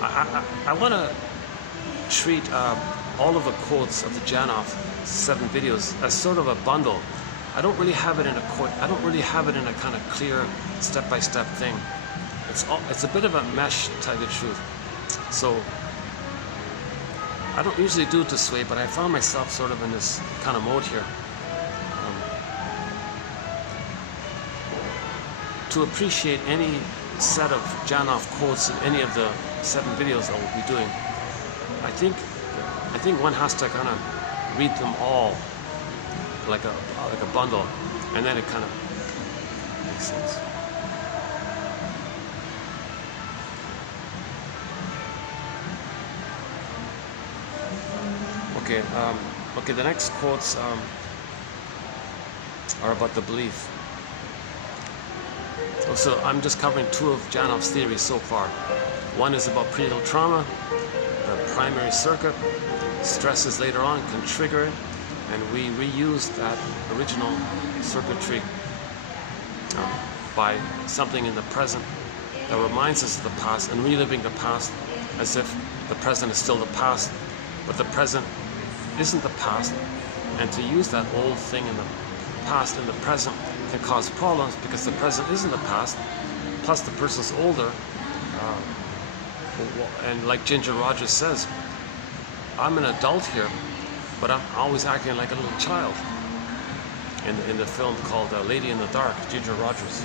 I want to treat all of the quotes of the Janov 7 videos as sort of a bundle. I don't really have it in a quote. I don't really have it in a kind of clear step-by-step thing. It's a bit of a mesh, to tell you the truth. So I don't usually do it this way, but I found myself sort of in this kind of mode here. To appreciate any set of Janov quotes in any of the 7 videos I will be doing, I think one has to kind of read them all like a bundle, and then it kind of makes sense. Okay, the next quotes are about the belief. So I'm just covering 2 of Janov's theories so far. One is about prenatal trauma, the primary circuit. Stresses later on can trigger it, and we reuse that original circuitry by something in the present that reminds us of the past, and reliving the past as if the present is still the past, but the present isn't the past. And to use that old thing in the past in the present can cause problems, because the present isn't the past, plus the person's older, and like Ginger Rogers says, I'm an adult here, but I'm always acting like a little child. In the film called Lady in the Dark, Ginger Rogers.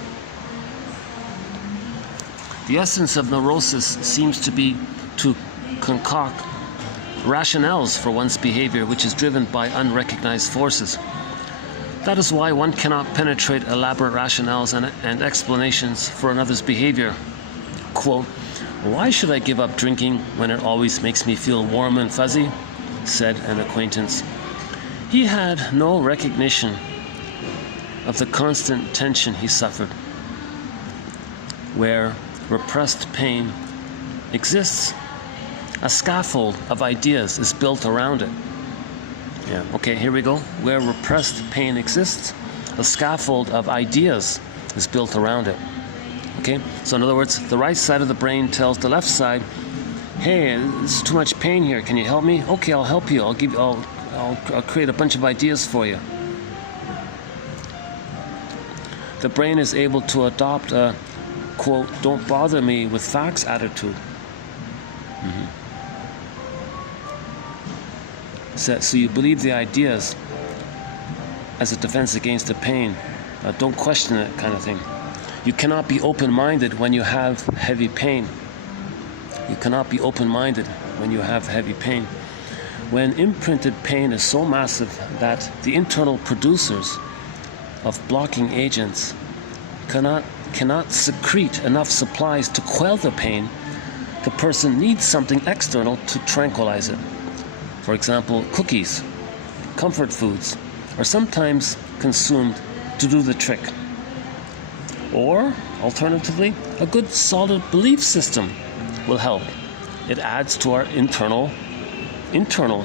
The essence of neurosis seems to be to concoct rationales for one's behavior, which is driven by unrecognized forces. That is why one cannot penetrate elaborate rationales and explanations for another's behavior. Quote, "Why should I give up drinking when it always makes me feel warm and fuzzy?" said an acquaintance. He had no recognition of the constant tension he suffered. Where repressed pain exists, a scaffold of ideas is built around it. Yeah, okay, here we go. Where repressed pain exists, a scaffold of ideas is built around it. Okay, so in other words, the right side of the brain tells the left side, hey, there's too much pain here, can you help me? Okay, I'll help you. I'll create a bunch of ideas for you. The brain is able to adopt a, quote, don't bother me with facts attitude. So you believe the ideas as a defense against the pain. Don't question it, kind of thing. You cannot be open-minded when you have heavy pain. You cannot be open-minded when you have heavy pain. When imprinted pain is so massive that the internal producers of blocking agents cannot secrete enough supplies to quell the pain, the person needs something external to tranquilize it. For example, cookies, comfort foods, are sometimes consumed to do the trick. Or, alternatively, a good solid belief system will help. It adds to our internal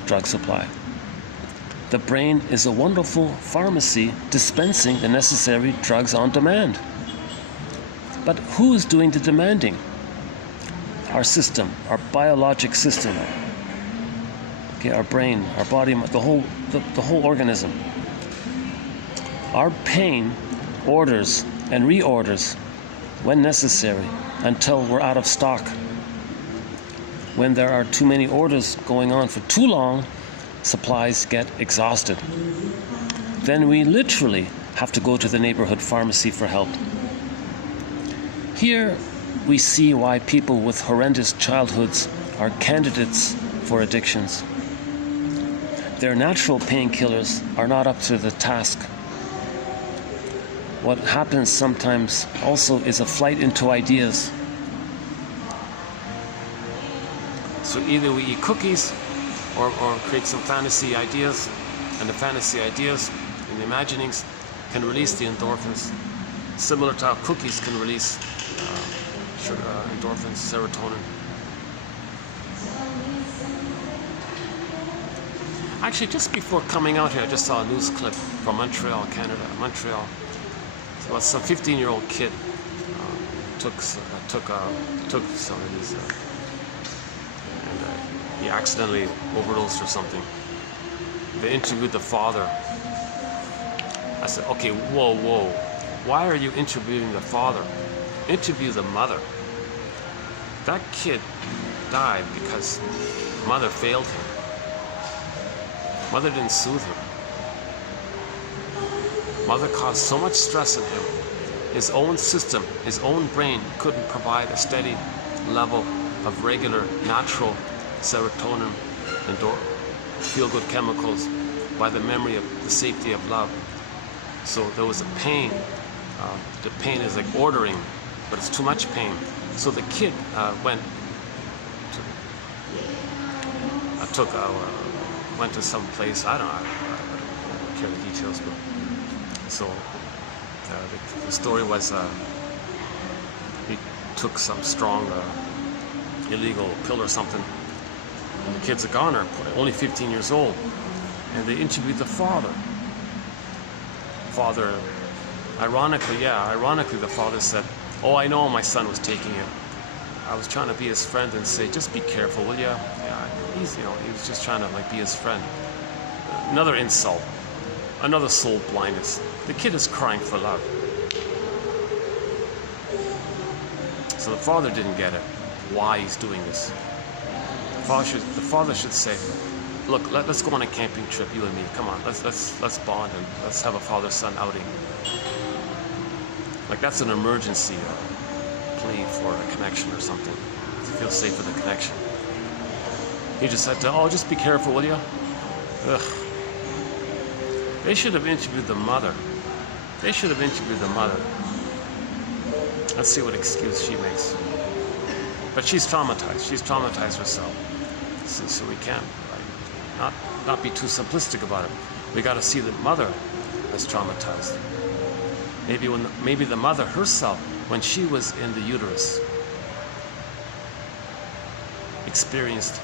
drug supply. The brain is a wonderful pharmacy dispensing the necessary drugs on demand. But who is doing the demanding? Our system, our biologic system. Okay, our brain, our body, the whole organism. Our pain orders and reorders when necessary until we're out of stock. When there are too many orders going on for too long, supplies get exhausted. Then we literally have to go to the neighborhood pharmacy for help. Here we see why people with horrendous childhoods are candidates for addictions. Their natural painkillers are not up to the task. What happens sometimes also is a flight into ideas. So either we eat cookies or create some fantasy ideas, and the fantasy ideas and the imaginings can release the endorphins, similar to how cookies can release endorphins, serotonin. Actually, just before coming out here, I just saw a news clip from Montreal, Canada. Montreal. So it's some 15-year-old kid took some of these, and he accidentally overdosed or something. They interviewed the father. I said, okay, whoa. Why are you interviewing the father? Interview the mother. That kid died because mother failed him. Mother didn't soothe him. Mother caused so much stress in him. His own system, his own brain couldn't provide a steady level of regular, natural serotonin and feel-good chemicals by the memory of the safety of love. So there was a pain. The pain is like ordering, but it's too much pain. So the kid went to some place. I don't care the details, but so the story was he took some strong illegal pill or something, and the kid's a goner, only 15 years old, and they interviewed the father. Ironically, the father said, "Oh, I know my son was taking it. I was trying to be his friend and say, just be careful, will ya?" Yeah, he was just trying to be his friend. Another insult, another soul blindness. The kid is crying for love. So the father didn't get it, why he's doing this. The father should say, "Look, let's go on a camping trip, you and me. Come on, let's bond and let's have a father-son outing." Like that's an emergency plea for a connection or something. To feel safe with a connection. He just said, "Oh, just be careful, will you?" Ugh. They should have interviewed the mother. Let's see what excuse she makes. But she's traumatized. She's traumatized herself. So we can't not be too simplistic about it. We got to see the mother as traumatized. Maybe the mother herself, when she was in the uterus, experienced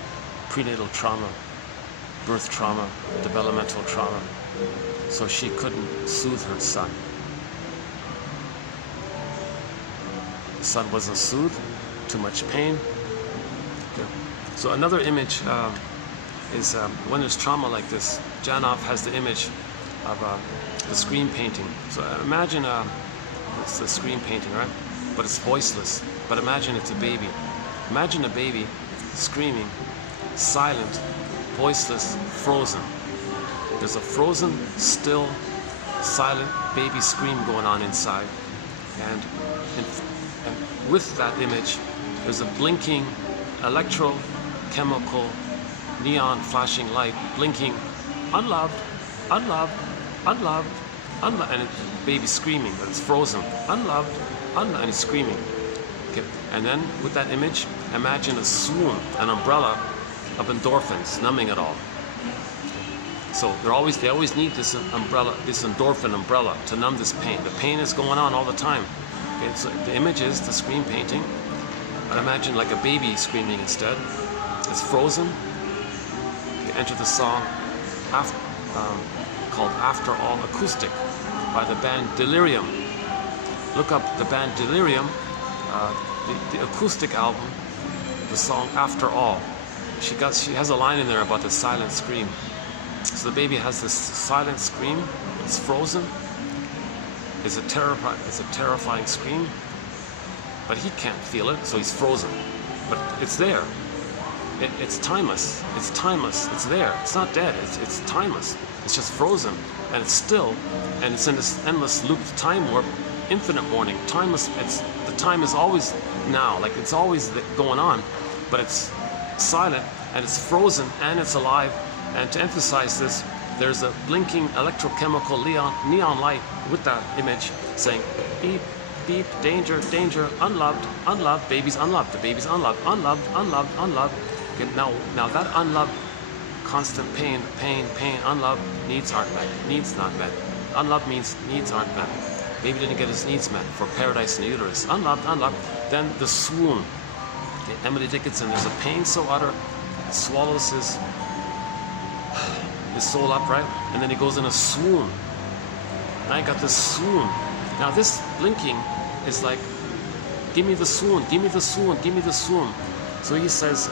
prenatal trauma birth trauma, developmental trauma, so she couldn't soothe her son. The son wasn't soothed, too much pain. Okay. So another image is when there's trauma like this, Janov has the image of the screen painting. So imagine it's the screen painting, right? But it's voiceless. But imagine it's a baby. Imagine a baby screaming, silent, voiceless, frozen. There's a frozen, still, silent baby scream going on inside. And with that image, there's a blinking electrochemical neon flashing light blinking, unloved, unloved, unloved, unloved, and it's baby screaming, but it's frozen, unloved, unloved, and it's screaming. Okay. And then with that image, imagine a swoon, an umbrella of endorphins numbing it all. So they always need this umbrella, this endorphin umbrella to numb this pain. The pain is going on all the time. Okay. So the image is the screen painting, but imagine like a baby screaming instead. It's frozen. You enter the song called After All Acoustic by the band Delirium. Look up the band Delirium, the acoustic album, the song After All. She has a line in there about the silent scream. So the baby has this silent scream, it's frozen, it's a terrifying scream, but he can't feel it, so he's frozen. But it's there. It's timeless. It's timeless. It's there. It's not dead. It's timeless. It's just frozen, and it's still, and it's in this endless looped time warp, infinite mourning. Timeless. The time is always now. Like it's always going on, but it's silent and it's frozen and it's alive. And to emphasize this, there's a blinking electrochemical neon light with that image saying, beep, beep, danger, danger, unloved, unloved, baby's unloved, the baby's unloved, unloved, unloved, unloved. Okay, now that unloved, constant pain, unloved, needs aren't met, needs not met. Unloved means needs aren't met. Baby didn't get his needs met for paradise in the uterus. Unloved, unloved. Then the swoon. Okay, Emily Dickinson, there's a pain so utter, it swallows his soul up, right? And then he goes in a swoon. And I got this swoon. Now this blinking is like, give me the swoon, give me the swoon, give me the swoon. So he says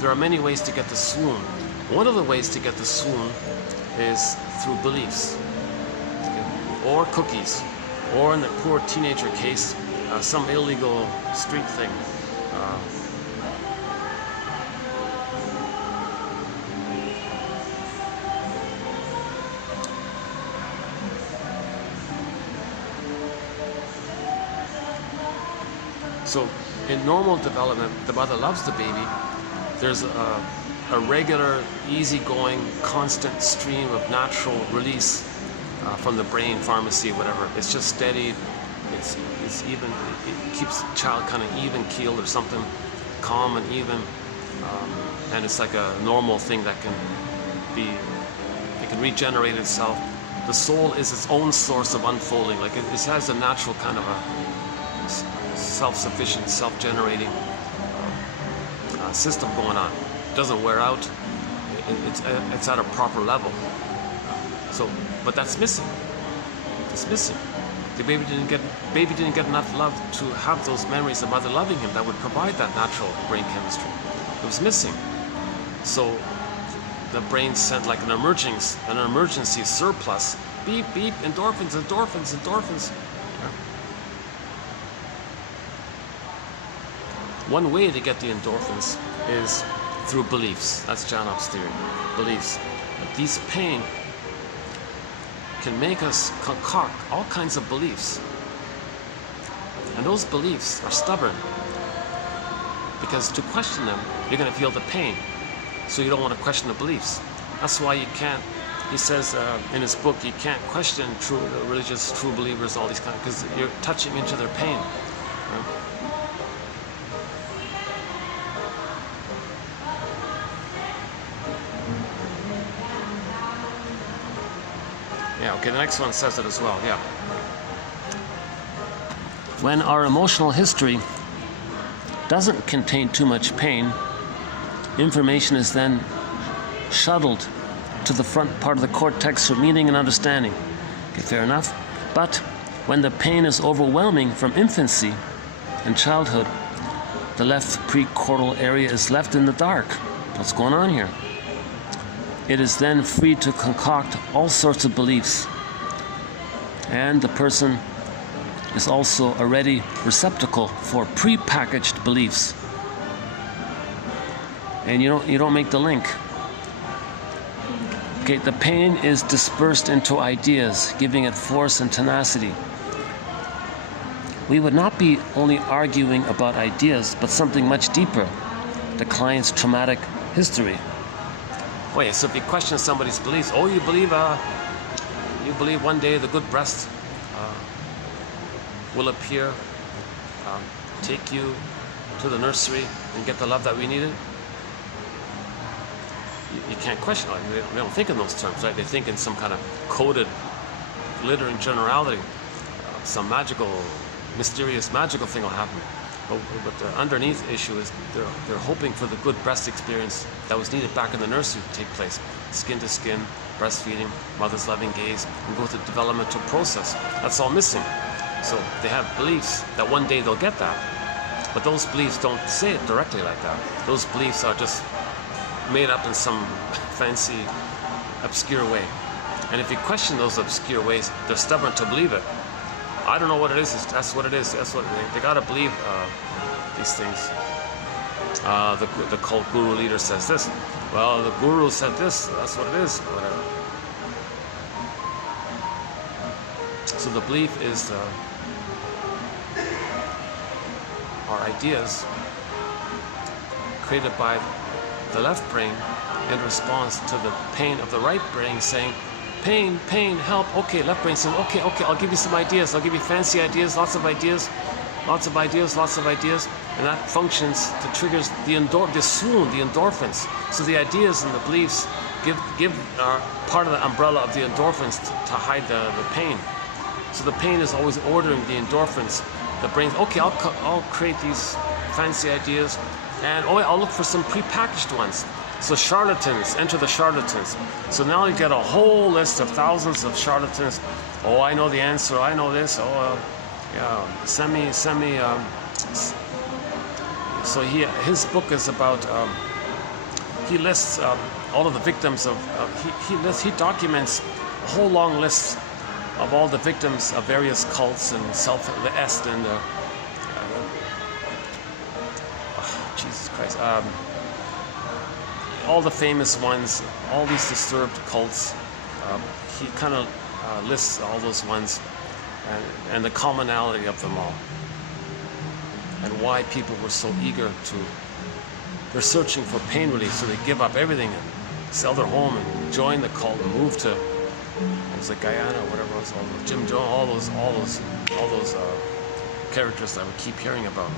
there are many ways to get the swoon. One of the ways to get the swoon is through beliefs, okay? Or cookies, or in the poor teenager case, some illegal street thing. So in normal development, the mother loves the baby. There's a regular, easygoing, constant stream of natural release from the brain, pharmacy, whatever. It's just steady. It's even. It keeps the child kind of even keeled or something, calm and even. And it's like a normal thing that can be. It can regenerate itself. The soul is its own source of unfolding. Like it has a natural kind of a self-sufficient, self-generating system going on. It doesn't wear out. It's at a proper level. But that's missing. It's missing. The baby didn't get enough love to have those memories of mother loving him that would provide that natural brain chemistry. It was missing. So the brain sent like an emergency surplus. Beep, beep, endorphins, endorphins, endorphins. One way to get the endorphins is through beliefs. That's Janov's theory. Beliefs. But these pain can make us concoct all kinds of beliefs. And those beliefs are stubborn. Because to question them, you're going to feel the pain. So you don't want to question the beliefs. That's why you can't, he says in his book, you can't question true religious, true believers, all these kinds, because you're touching into their pain. Right? Yeah, okay, the next one says it as well, yeah. When our emotional history doesn't contain too much pain, information is then shuttled to the front part of the cortex for meaning and understanding. Okay, fair enough. But when the pain is overwhelming from infancy and childhood, the left precortical area is left in the dark. What's going on here? It is then free to concoct all sorts of beliefs. And the person is also a ready receptacle for pre-packaged beliefs. And you don't make the link. Okay, the pain is dispersed into ideas, giving it force and tenacity. We would not be only arguing about ideas, but something much deeper, the client's traumatic history. Wait, so if you question somebody's beliefs, oh, you believe one day the good breast will appear, take you to the nursery and get the love that we needed? You can't question it. They don't think in those terms, right? They think in some kind of coded, glittering generality. Some magical, mysterious, magical thing will happen. But the underneath issue is they're hoping for the good breast experience that was needed back in the nursery to take place. Skin to skin, breastfeeding, mother's loving gaze, and go through the developmental process. That's all missing. So they have beliefs that one day they'll get that. But those beliefs don't say it directly like that. Those beliefs are just made up in some fancy, obscure way. And if you question those obscure ways, they're stubborn to believe it. I don't know what it is. That's what it is. That's what they gotta believe these things. The cult guru leader says this. Well, the guru said this. That's what it is. Whatever. So the belief is our ideas created by the left brain in response to the pain of the right brain saying, pain, pain, help. Okay, left brain saying, okay, I'll give you some ideas. I'll give you fancy ideas, lots of ideas. And that functions to triggers the swoon, the endorphins. So the ideas and the beliefs give part of the umbrella of the endorphins to hide the pain. So the pain is always ordering the endorphins. The brain's, okay, I'll create these fancy ideas, and I'll look for some prepackaged ones. So charlatans, enter the charlatans. So now you get a whole list of thousands of charlatans. Oh, I know the answer. I know this. Yeah, send me. So his book is about. He lists all of the victims of. He documents a whole long list of all the victims of various cults and the Est and Jesus Christ. All the famous ones, all these disturbed cults, he kind of lists all those ones and the commonality of them all, and why people were so eager they're searching for pain relief, so they give up everything and sell their home and join the cult and move to, what was it, Guyana, whatever it was, Jim Jones, all those characters that we keep hearing about.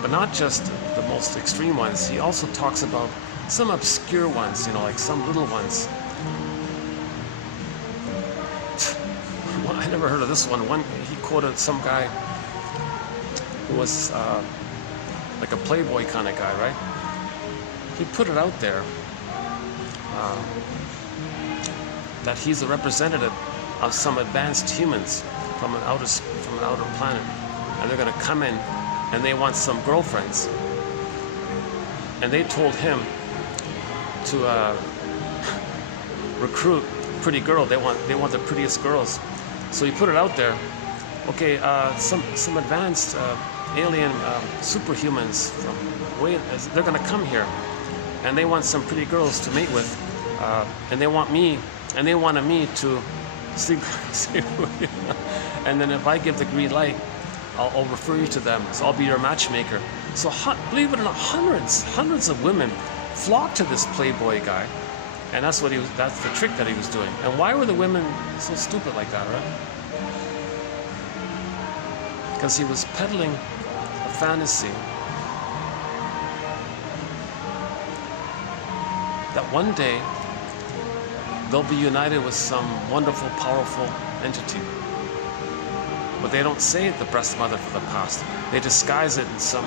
But not just the most extreme ones. He also talks about some obscure ones, like some little ones. Well, I never heard of this one. He quoted some guy who was like a playboy kind of guy, right? He put it out there that he's a representative of some advanced humans from an outer planet, and they're going to come in and they want some girlfriends, and they told him to recruit pretty girl. They want the prettiest girls. So he put it out there. Okay, some advanced alien superhumans they're going to come here, and they want some pretty girls to mate with, and they wanted me to sleep with you. And then if I give the green light, I'll refer you to them. So I'll be your matchmaker. So believe it or not, hundreds of women flocked to this playboy guy, and that's the trick that he was doing. And why were the women so stupid like that, right? Because he was peddling a fantasy that one day they'll be united with some wonderful, powerful entity. But they don't say the breast mother for the past. They disguise it in some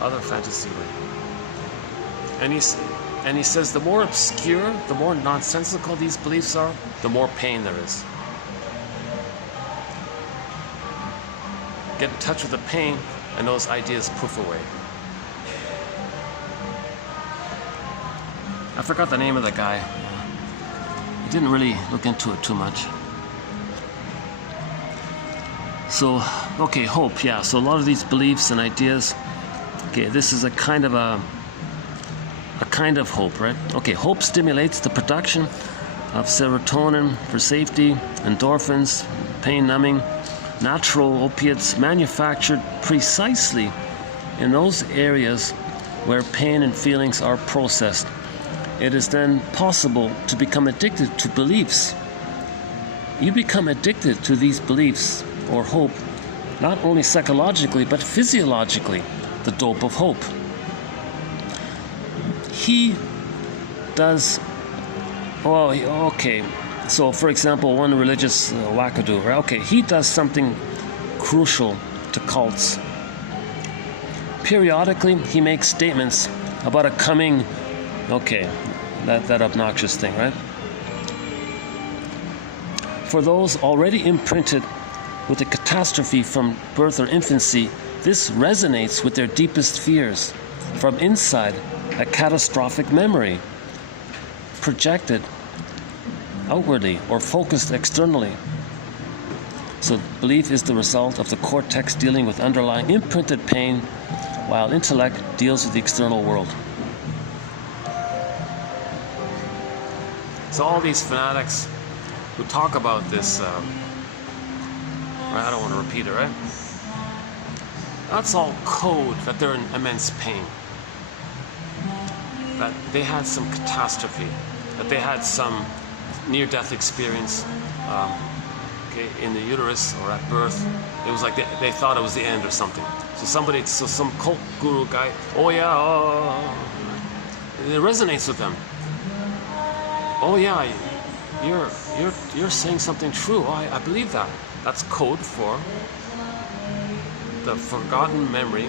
other fantasy way. And And he says the more obscure, the more nonsensical these beliefs are, the more pain there is. Get in touch with the pain, and those ideas poof away. I forgot the name of the guy. I didn't really look into it too much. So, okay, hope, yeah. So a lot of these beliefs and ideas, okay, this is a kind of hope, right? Okay, hope stimulates the production of serotonin for safety, endorphins, pain numbing, natural opiates manufactured precisely in those areas where pain and feelings are processed. It is then possible to become addicted to beliefs. You become addicted to these beliefs or hope, not only psychologically but physiologically, the dope of hope. He does, oh, okay, so for example, one religious wackadoo, right? Okay, he does something crucial to cults. Periodically, he makes statements about a coming, okay, that obnoxious thing, right? For those already imprinted with a catastrophe from birth or infancy, this resonates with their deepest fears. From inside, a catastrophic memory, projected outwardly or focused externally. So belief is the result of the cortex dealing with underlying imprinted pain, while intellect deals with the external world. So all these fanatics who talk about this, I don't want to repeat it, right? That's all code that they're in immense pain. That they had some catastrophe, that they had some near-death experience in the uterus or at birth. It was like they thought it was the end or something. So some cult guru guy, oh yeah, it resonates with them. Oh yeah, you're saying something true. Oh, I believe that. That's code for the forgotten memory,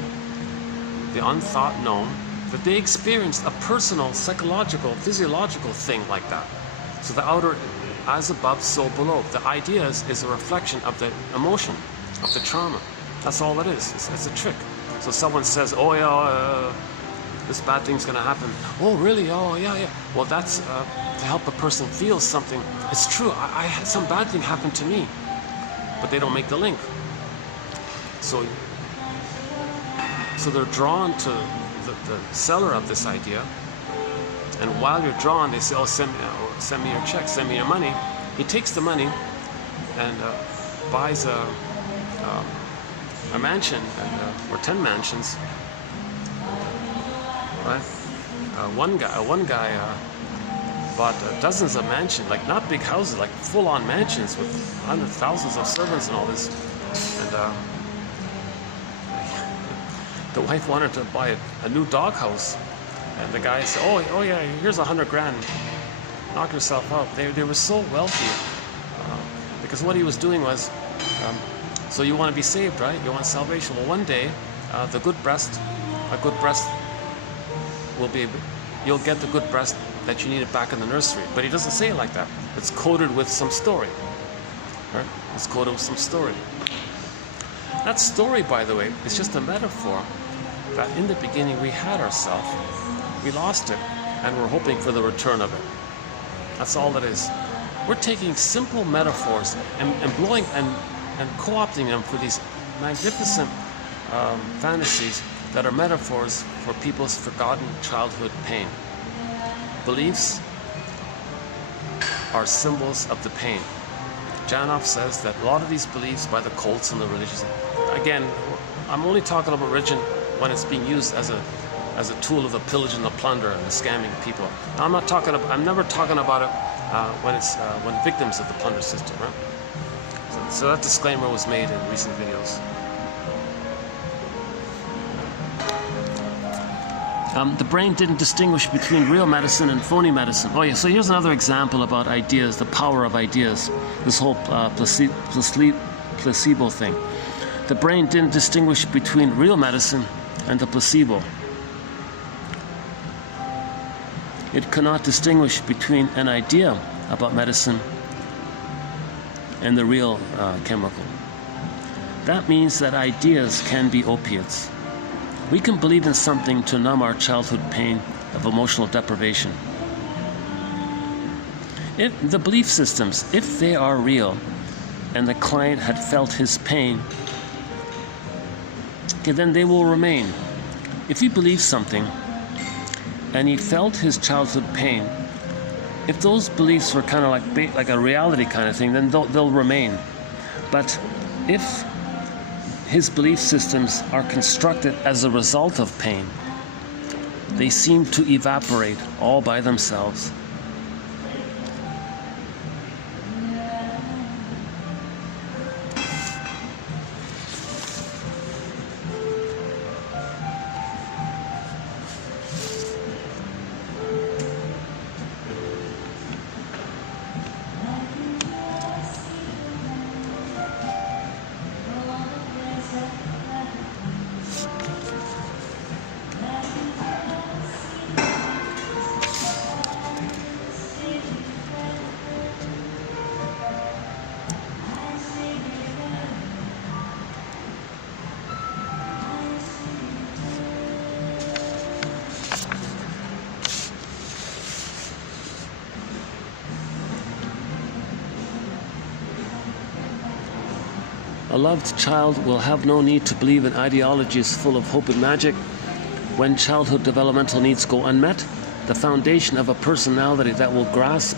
the unthought known, that they experienced a personal, psychological, physiological thing like that. So the outer, as above, so below. The idea is a reflection of the emotion, of the trauma. That's all it is. It's a trick. So someone says, oh yeah, this bad thing's gonna happen. Oh really? Oh yeah. Well, that's to help a person feel something. It's true. I had some bad thing happen to me, but they don't make the link. So they're drawn to the seller of this idea, and while you're drawn, they say, oh, send me your check, send me your money. He takes the money and buys a mansion or 10 mansions, right? One guy bought dozens of mansions, like not big houses, like full-on mansions with hundreds, thousands of servants and all this. And the wife wanted to buy a new doghouse, and the guy said, "Oh yeah, here's $100 grand. Knock yourself out." They were so wealthy because what he was doing was, so you want to be saved, right? You want salvation. Well, one day, a good breast will be. You'll get the good breast that you needed back in the nursery. But he doesn't say it like that. It's coded with some story, right? It's coded with some story. That story, by the way, is just a metaphor that in the beginning we had ourselves, we lost it, and we're hoping for the return of it. That's all it is. We're taking simple metaphors and blowing and co-opting them for these magnificent fantasies that are metaphors for people's forgotten childhood pain. Beliefs are symbols of the pain. Janoff says that a lot of these beliefs by the cults and the religious, again, I'm only talking about religion when it's being used as a tool of the pillage and the plunder and the scamming people. Now, I'm never talking about it when victims of the plunder system, right? So that disclaimer was made in recent videos. The brain didn't distinguish between real medicine and phony medicine. Oh yeah, so here's another example about ideas, the power of ideas, this whole placebo thing. The brain didn't distinguish between real medicine and the placebo. It cannot distinguish between an idea about medicine and the real chemical. That means that ideas can be opiates. We can believe in something to numb our childhood pain of emotional deprivation. If the belief systems, if they are real, and the client had felt his pain, okay, then they will remain. If he believes something, and he felt his childhood pain, if those beliefs were kind of like a reality kind of thing, then they'll remain. But if his belief systems are constructed as a result of pain, they seem to evaporate all by themselves. A loved child will have no need to believe in ideologies full of hope and magic. When childhood developmental needs go unmet, the foundation of a personality that will grasp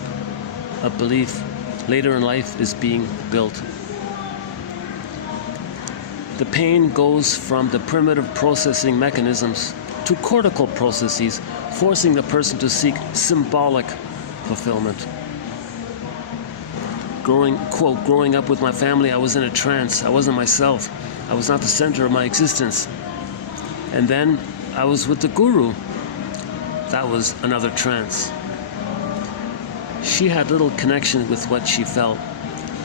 a belief later in life is being built. The pain goes from the primitive processing mechanisms to cortical processes, forcing the person to seek symbolic fulfillment. Growing up with my family, I was in a trance. I wasn't myself. I was not the center of my existence. And then I was with the guru. That was another trance. She had little connection with what she felt.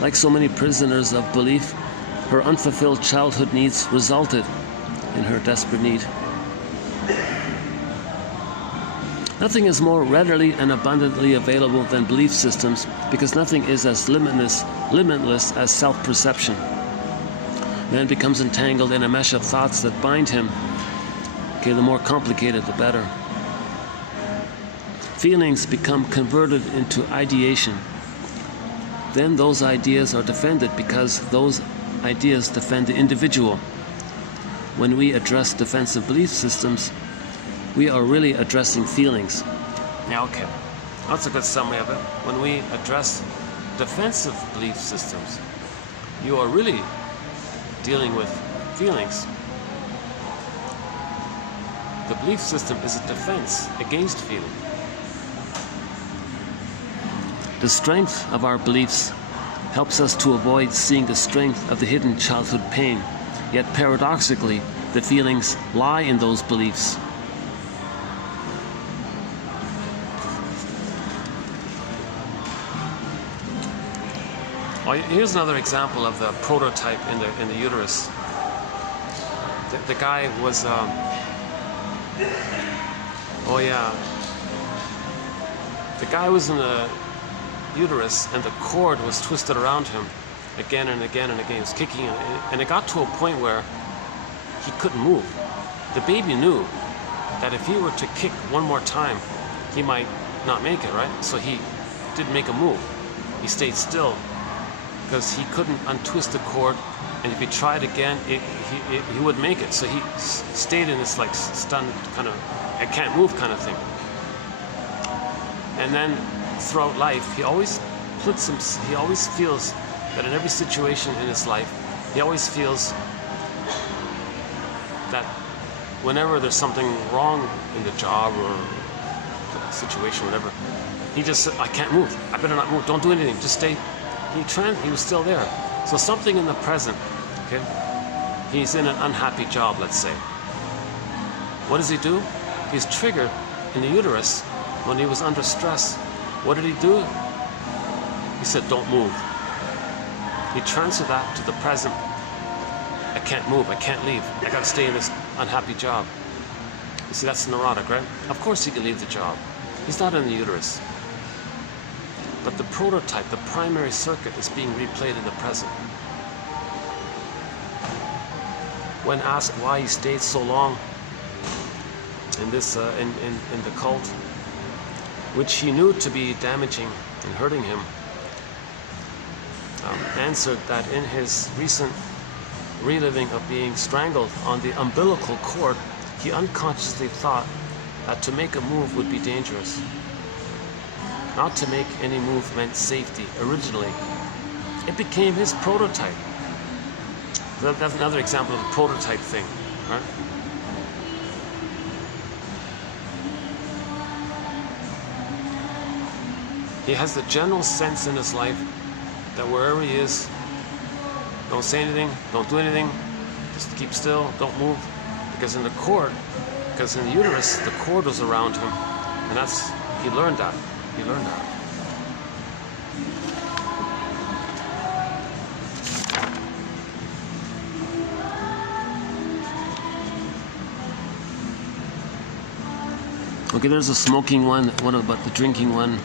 Like so many prisoners of belief, her unfulfilled childhood needs resulted in her desperate need. Nothing is more readily and abundantly available than belief systems, because nothing is as limitless as self-perception. Man becomes entangled in a mesh of thoughts that bind him. Okay, the more complicated, the better. Feelings become converted into ideation. Then those ideas are defended because those ideas defend the individual. When we address defensive belief systems, we are really addressing feelings. Yeah, okay. That's a good summary of it. When we address defensive belief systems, you are really dealing with feelings. The belief system is a defense against feeling. The strength of our beliefs helps us to avoid seeing the strength of the hidden childhood pain. Yet paradoxically, the feelings lie in those beliefs. Here's another example of the prototype in the uterus. The guy was, the guy was in the uterus and the cord was twisted around him again and again and again. He was kicking, and it got to a point where he couldn't move. The baby knew that if he were to kick one more time, he might not make it, right? So he didn't make a move. He stayed still, because he couldn't untwist the cord, and if he tried again, he would make it. So he stayed in this like stunned kind of, I can't move kind of thing. And then throughout life, he always feels that in every situation in his life, he always feels that whenever there's something wrong in the job or situation, whatever, he just said, I can't move. I better not move. Don't do anything. Just stay. He was still there. So something in the present, okay? He's in an unhappy job, let's say. What does he do? He's triggered in the uterus when he was under stress. What did he do? He said, don't move. He transferred that to the present. I can't move, I can't leave. I gotta stay in this unhappy job. You see, that's neurotic, right? Of course he can leave the job. He's not in the uterus. But the prototype, the primary circuit, is being replayed in the present. When asked why he stayed so long in this in the cult, which he knew to be damaging and hurting him, answered that in his recent reliving of being strangled on the umbilical cord, he unconsciously thought that to make a move would be dangerous. Not to make any move meant safety originally. It became his prototype. That's another example of a prototype thing, right? He has the general sense in his life that wherever he is, don't say anything, don't do anything, just keep still, don't move. Because in the cord, because in the uterus, the cord was around him, and that's, he learned that. He learned that. Okay, there's a smoking one. What about the drinking one?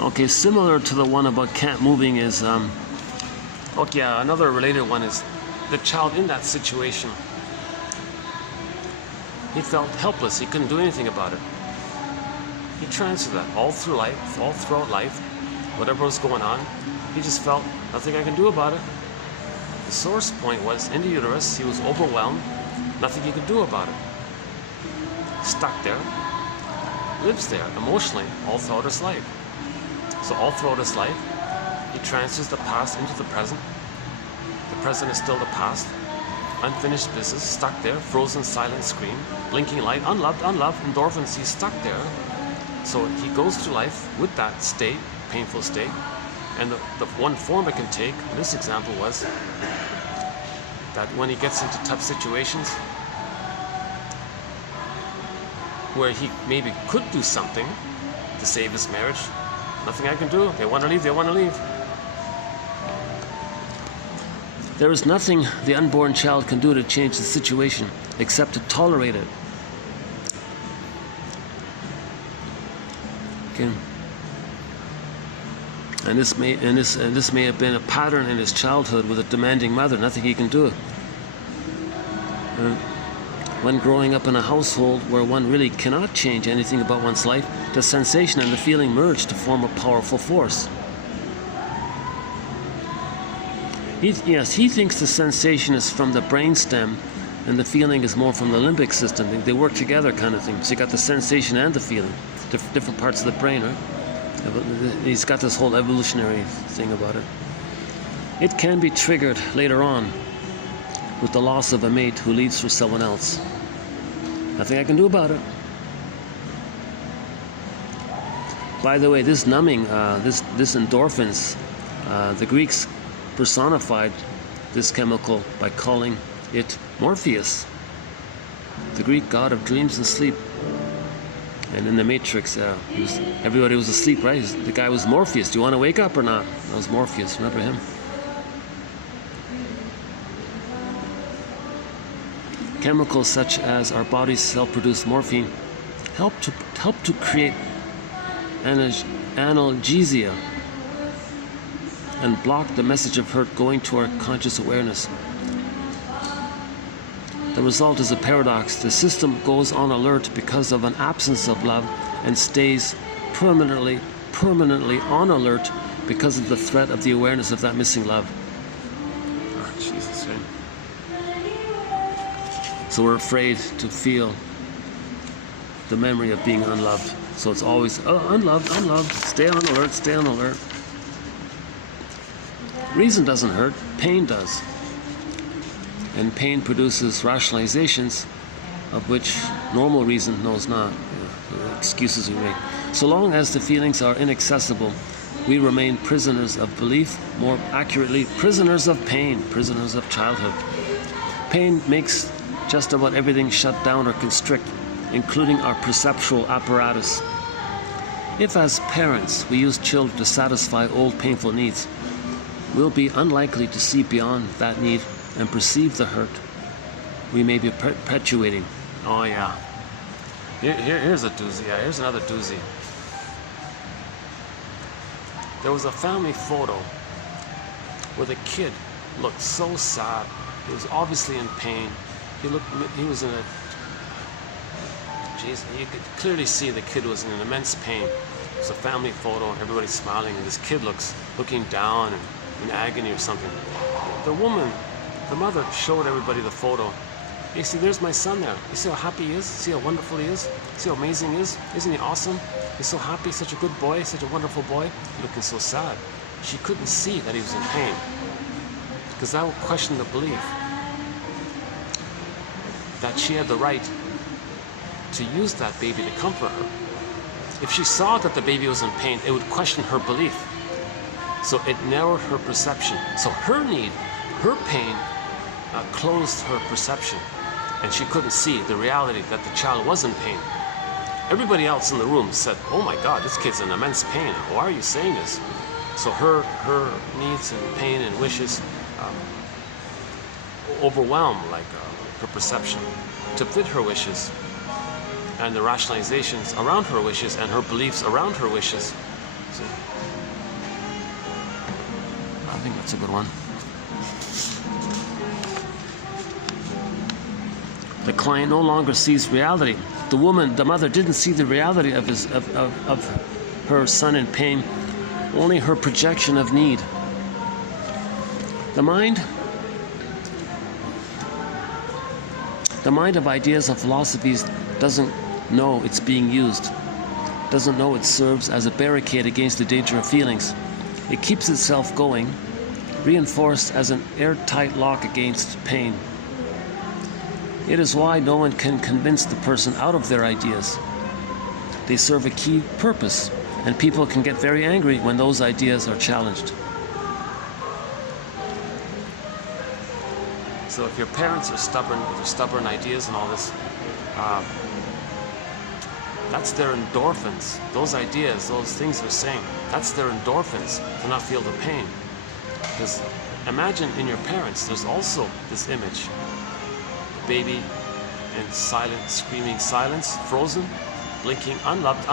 Okay, similar to the one about cat moving is, okay, another related one is the child in that situation. He felt helpless. He couldn't do anything about it. He transferred that all through life, all throughout life, whatever was going on. He just felt nothing I can do about it. The source point was in the uterus. He was overwhelmed. Nothing he could do about it. Stuck there. Lives there emotionally all throughout his life. So all throughout his life, he transfers the past into the present. The present is still the past. Unfinished business, stuck there, frozen, silent scream, blinking light, unloved, endorphins, he's stuck there. So he goes through life with that state, painful state. And the one form it can take, in this example was, that when he gets into tough situations, where he maybe could do something to save his marriage, nothing I can do. They want to leave, they want to leave. There is nothing the unborn child can do to change the situation except to tolerate it. Okay. And this may have been a pattern in his childhood with a demanding mother. Nothing he can do. When growing up in a household where one really cannot change anything about one's life, the sensation and the feeling merge to form a powerful force. He thinks the sensation is from the brainstem and the feeling is more from the limbic system. They work together kind of thing. So you got the sensation and the feeling, different parts of the brain, right? He's got this whole evolutionary thing about it. It can be triggered later on with the loss of a mate who leaves for someone else. Nothing I can do about it. By the way, this numbing, this endorphins, the Greeks personified this chemical by calling it Morpheus, the Greek god of dreams and sleep. And in the Matrix, everybody was asleep, right? The guy was Morpheus. Do you want to wake up or not? That was Morpheus. Remember him? Chemicals such as our body's self-produced morphine help to create analgesia and block the message of hurt going to our conscious awareness. The result is a paradox. The system goes on alert because of an absence of love and stays permanently on alert because of the threat of the awareness of that missing love. Oh, Jesus, right? So we're afraid to feel the memory of being unloved. So it's always, oh, unloved, stay on alert, stay on alert. Reason doesn't hurt, pain does. And pain produces rationalizations of which normal reason knows not. Excuses we make. So long as the feelings are inaccessible, we remain prisoners of belief, more accurately, prisoners of pain, prisoners of childhood. Pain makes just about everything shut down or constrict, including our perceptual apparatus. If as parents we use children to satisfy old painful needs, we'll be unlikely to see beyond that need and perceive the hurt we may be perpetuating. Oh yeah. Here's a doozy. Yeah, here's another doozy. There was a family photo where the kid looked so sad. He was obviously in pain. He was in a, geez, you could clearly see the kid was in an immense pain. It was a family photo and everybody's smiling and this kid looking down and in agony or something. The mother showed everybody the photo. You see, there's my son there. You see how happy he is? See how wonderful he is? See how amazing he is? Isn't he awesome? He's so happy, such a good boy, such a wonderful boy. He's looking so sad. She couldn't see that he was in pain, because that would question the belief that she had the right to use that baby to comfort her. If she saw that the baby was in pain, it would question her belief. So it narrowed her perception. So her need, her pain, closed her perception, and she couldn't see the reality that the child was in pain. Everybody else in the room said, "Oh my God, this kid's in immense pain. Why are you saying this?" So her needs and pain and wishes overwhelmed her perception to fit her wishes and the rationalizations around her wishes and her beliefs around her wishes. So, I think that's a good one. The client no longer sees reality. The mother didn't see the reality of her son in pain, only her projection of need. The mind of ideas and philosophies doesn't know it's being used, doesn't know it serves as a barricade against the danger of feelings. It keeps itself going, reinforced as an airtight lock against pain. It is why no one can convince the person out of their ideas. They serve a key purpose, and people can get very angry when those ideas are challenged. So if your parents are stubborn with their stubborn ideas and all this, that's their endorphins. Those ideas, those things they're saying, that's their endorphins to not feel the pain. Because imagine in your parents, there's also this image. Baby in silent, screaming silence, frozen, blinking, unloved,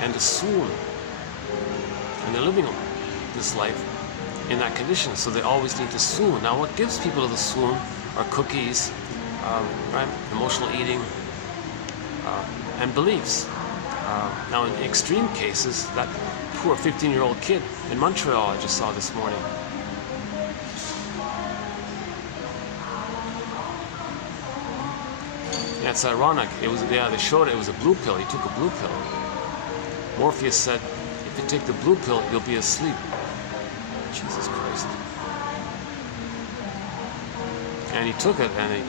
and a swoon. And they're living this life in that condition, so they always need to swoon. Now, what gives people the swoon are cookies, right? Emotional eating, and beliefs. Now, in extreme cases, that poor 15-year-old kid in Montreal I just saw this morning. Yeah, it's ironic. They showed it was a blue pill. He took a blue pill. Morpheus said, if you take the blue pill, you'll be asleep. Jesus Christ. And he took it, and he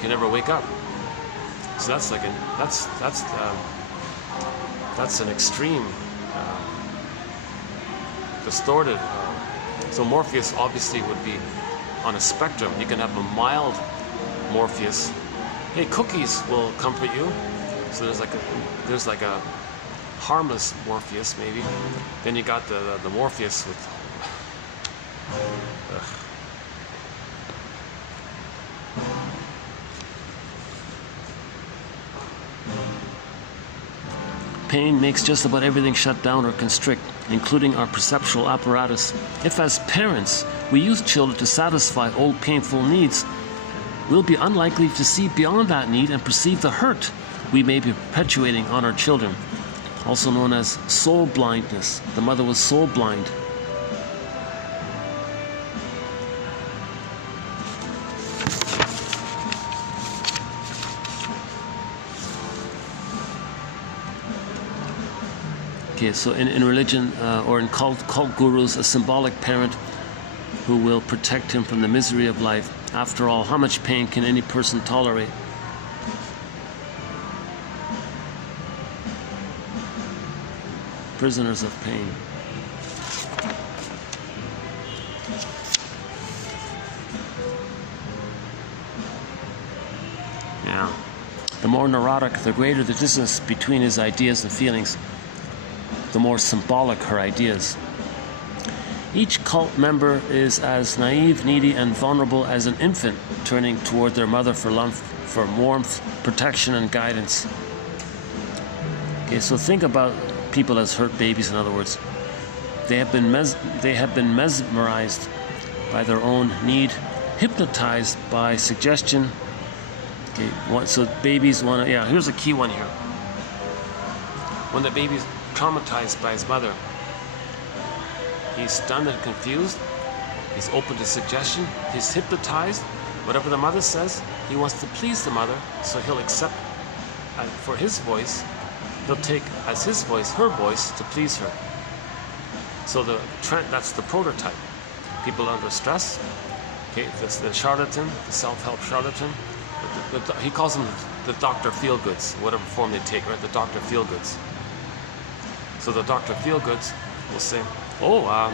can never wake up. So that's like that's an extreme, distorted. So Morpheus obviously would be on a spectrum. You can have a mild Morpheus. Hey, cookies will comfort you. So there's like a harmless Morpheus maybe. Then you got the Morpheus with. Pain makes just about everything shut down or constrict, including our perceptual apparatus. If as parents we use children to satisfy old painful needs, we'll be unlikely to see beyond that need and perceive the hurt we may be perpetuating on our children, also known as soul blindness. The mother was soul blind. Okay, so in religion or in cult gurus, a symbolic parent who will protect him from the misery of life. After all, how much pain can any person tolerate? Prisoners of pain. Yeah. The more neurotic, the greater the distance between his ideas and feelings. the more symbolic her ideas. Each cult member is as naive, needy, and vulnerable as an infant turning toward their mother for warmth, protection, and guidance. Okay, so think about people as hurt babies, in other words. They have been mesmerized by their own need, hypnotized by suggestion. Okay, so babies want to, here's a key one here. When the baby's traumatized by his mother, he's stunned and confused, he's open to suggestion, he's hypnotized. Whatever the mother says, he wants to please the mother, so he'll accept for his voice, he'll take as his voice, her voice, to please her. So that's the prototype. People under stress, okay, the charlatan, the self-help charlatan, he calls them the Dr. Feelgoods, whatever form they take, right? The Dr. Feelgoods. So the Dr. Feelgoods will say, oh, I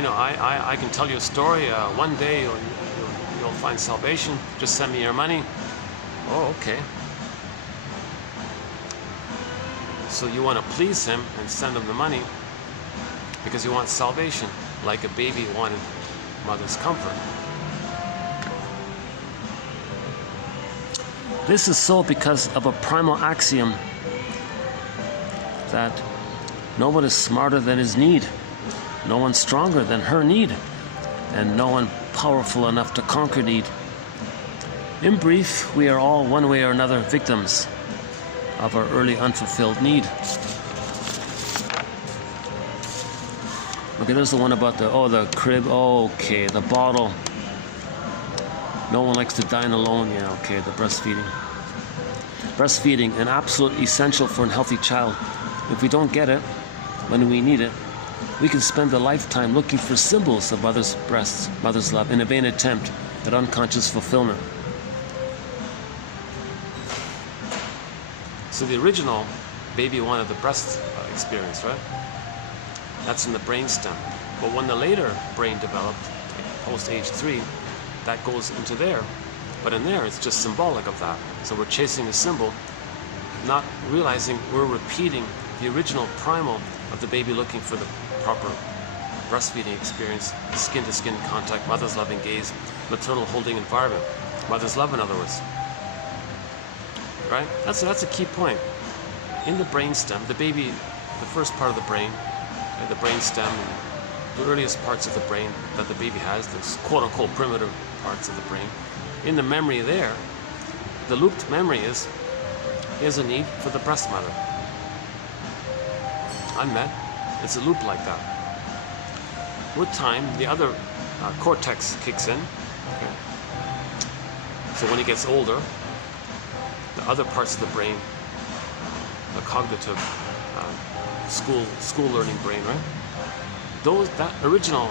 know, I can tell you a story. One day you'll find salvation. Just send me your money. Oh, okay. So you want to please him and send him the money because you want salvation, like a baby wanted mother's comfort. This is so because of a primal axiom that no one is smarter than his need, no one stronger than her need, and no one powerful enough to conquer need. In brief, we are all one way or another victims of our early unfulfilled need. Okay, there's the one about the crib. Oh, okay, the bottle. No one likes to dine alone. Yeah, okay, the breastfeeding. Breastfeeding, an absolute essential for a healthy child. If we don't get it when we need it, we can spend a lifetime looking for symbols of mother's breasts, mother's love, in a vain attempt at unconscious fulfillment. So the original baby wanted the breast experience, right? That's in the brainstem. But when the later brain developed, post age 3, that goes into there. But in there, it's just symbolic of that. So we're chasing a symbol, not realizing we're repeating the original primal of the baby looking for the proper breastfeeding experience, skin-to-skin contact, mother's loving gaze, maternal holding environment. Mother's love, in other words. Right? That's a key point. In the brainstem, the baby, the first part of the brain, the brainstem, the earliest parts of the brain that the baby has, the quote-unquote primitive parts of the brain, in the memory there, the looped memory is a need for the breast mother. Unmet. It's a loop like that. With time, the other cortex kicks in. Okay. So when he gets older, the other parts of the brain, the cognitive, school learning brain, right? That original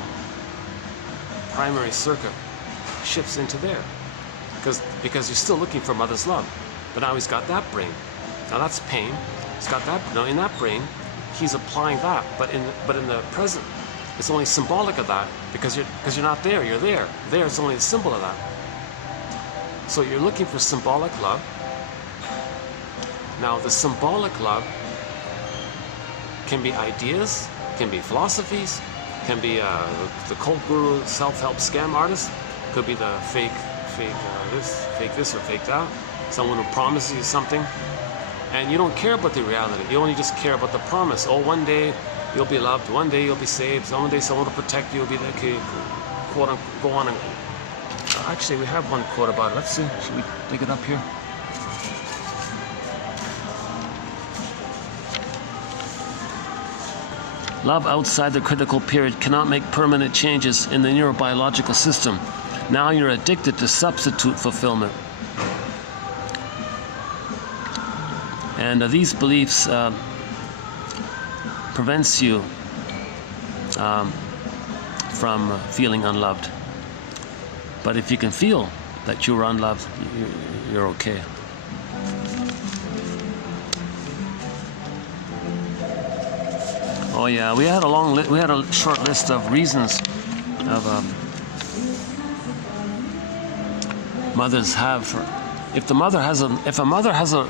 primary circuit shifts into there, because you're still looking for mother's love, but now he's got that brain. Now that's pain. He's got that. Now in that brain, he's applying that, but in the present, it's only symbolic of that because you're not there. You're there. There is only a symbol of that. So you're looking for symbolic love. Now, the symbolic love can be ideas, can be philosophies, can be the cult guru, self-help scam artist, could be the fake this or fake that, someone who promises you something, and you don't care about the reality. You only just care about the promise. Oh, one day you'll be loved, one day you'll be saved, one day someone will protect you, will be the kid, quote unquote, go on and... Actually, we have one quote about it. Let's see. Should we dig it up here? Love outside the critical period cannot make permanent changes in the neurobiological system. Now you're addicted to substitute fulfillment. And these beliefs prevents you from feeling unloved. But if you can feel that you're unloved, you're okay. Oh yeah, we had a short list of reasons of mothers have if a mother has a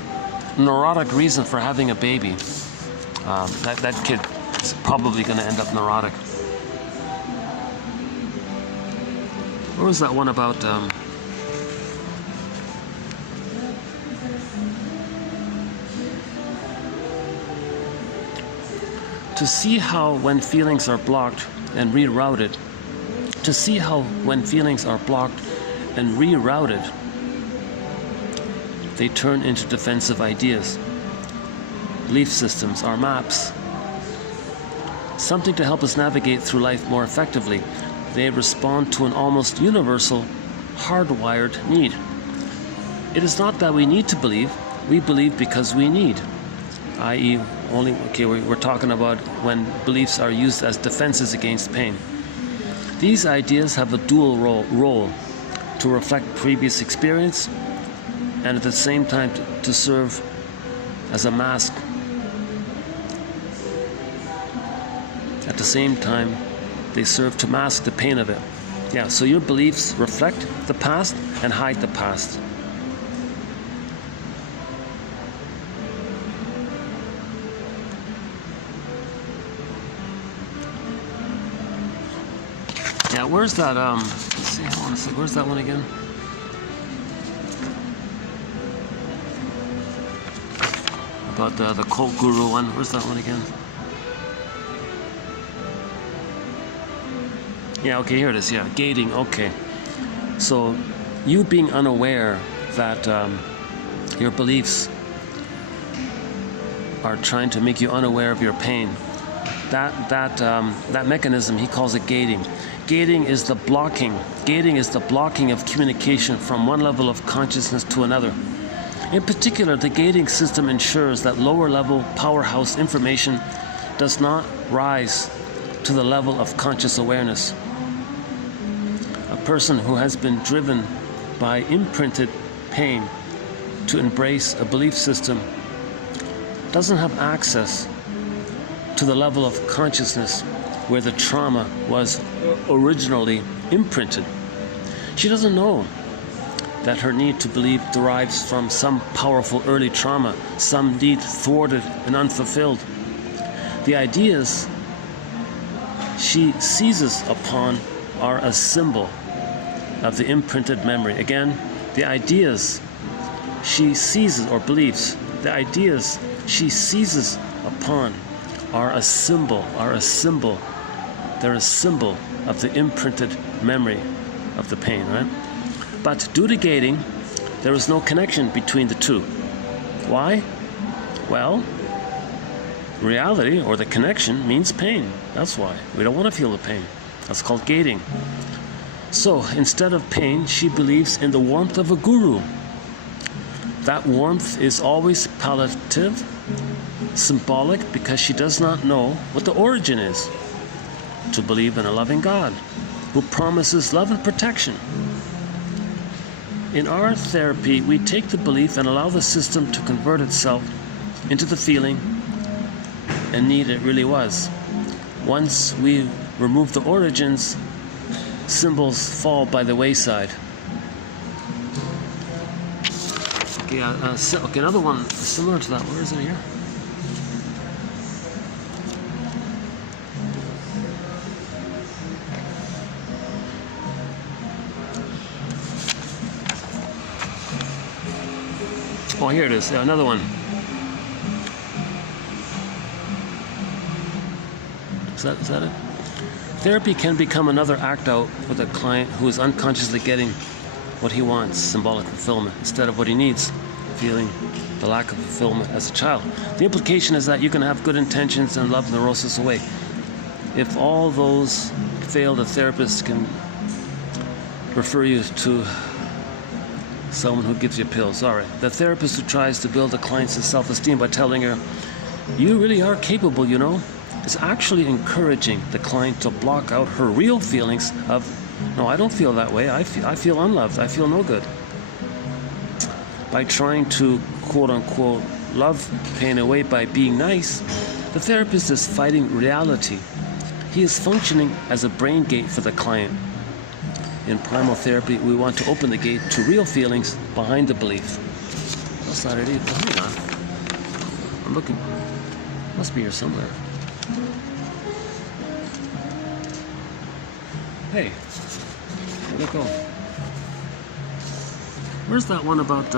neurotic reason for having a baby, that kid is probably going to end up neurotic. What was that one about? To see how when feelings are blocked and rerouted, they turn into defensive ideas. Belief systems are maps. Something to help us navigate through life more effectively. They respond to an almost universal, hardwired need. It is not that we need to believe, we believe because we need. I.e., we're talking about when beliefs are used as defenses against pain. These ideas have a dual role to reflect previous experience and at the same time to serve as a mask. At the same time, they serve to mask the pain of it. Yeah, so your beliefs reflect the past and hide the past. Yeah, where's that, let's see, hold on a sec, where's that one again? About the cult guru one, where's that one again? Yeah, okay, here it is, yeah, gating, okay. So, you being unaware that your beliefs are trying to make you unaware of your pain, that mechanism, he calls it gating. Gating is the blocking of communication from one level of consciousness to another. In particular, the gating system ensures that lower level powerhouse information does not rise to the level of conscious awareness. A person who has been driven by imprinted pain to embrace a belief system doesn't have access to the level of consciousness where the trauma was originally imprinted. She doesn't know that her need to believe derives from some powerful early trauma, some need thwarted and unfulfilled. The ideas she seizes upon are a symbol of the imprinted memory. Again, the ideas she seizes or believes, the ideas she seizes upon are a symbol, they're a symbol of the imprinted memory of the pain, right? But due to gating, there is no connection between the two. Why? Well, reality or the connection means pain. That's why. We don't want to feel the pain. That's called gating. So instead of pain, she believes in the warmth of a guru. That warmth is always palliative, symbolic, because she does not know what the origin is. To believe in a loving God who promises love and protection. In our therapy, we take the belief and allow the system to convert itself into the feeling and need it really was. Once we remove the origins, symbols fall by the wayside. Okay, okay, another one similar to that. Where is it here? Oh, here it is. Yeah, another one. Is that it? Therapy can become another act out with a client who is unconsciously getting what he wants, symbolic fulfillment, instead of what he needs, feeling the lack of fulfillment as a child. The implication is that you can have good intentions and love neurosis away. If all those fail, the therapist can refer you to someone who gives you pills. All right. The therapist who tries to build a client's self-esteem by telling her, you really are capable, you know, is actually encouraging the client to block out her real feelings of, no, I don't feel that way. I feel unloved. I feel no good. By trying to, quote unquote, love pain away by being nice, the therapist is fighting reality. He is functioning as a brain gate for the client. in primal therapy, we want to open the gate to real feelings behind the belief. That's not it either. Oh, hang on. I'm looking. Must be here somewhere. Hey, where'd it go? Where's that one about,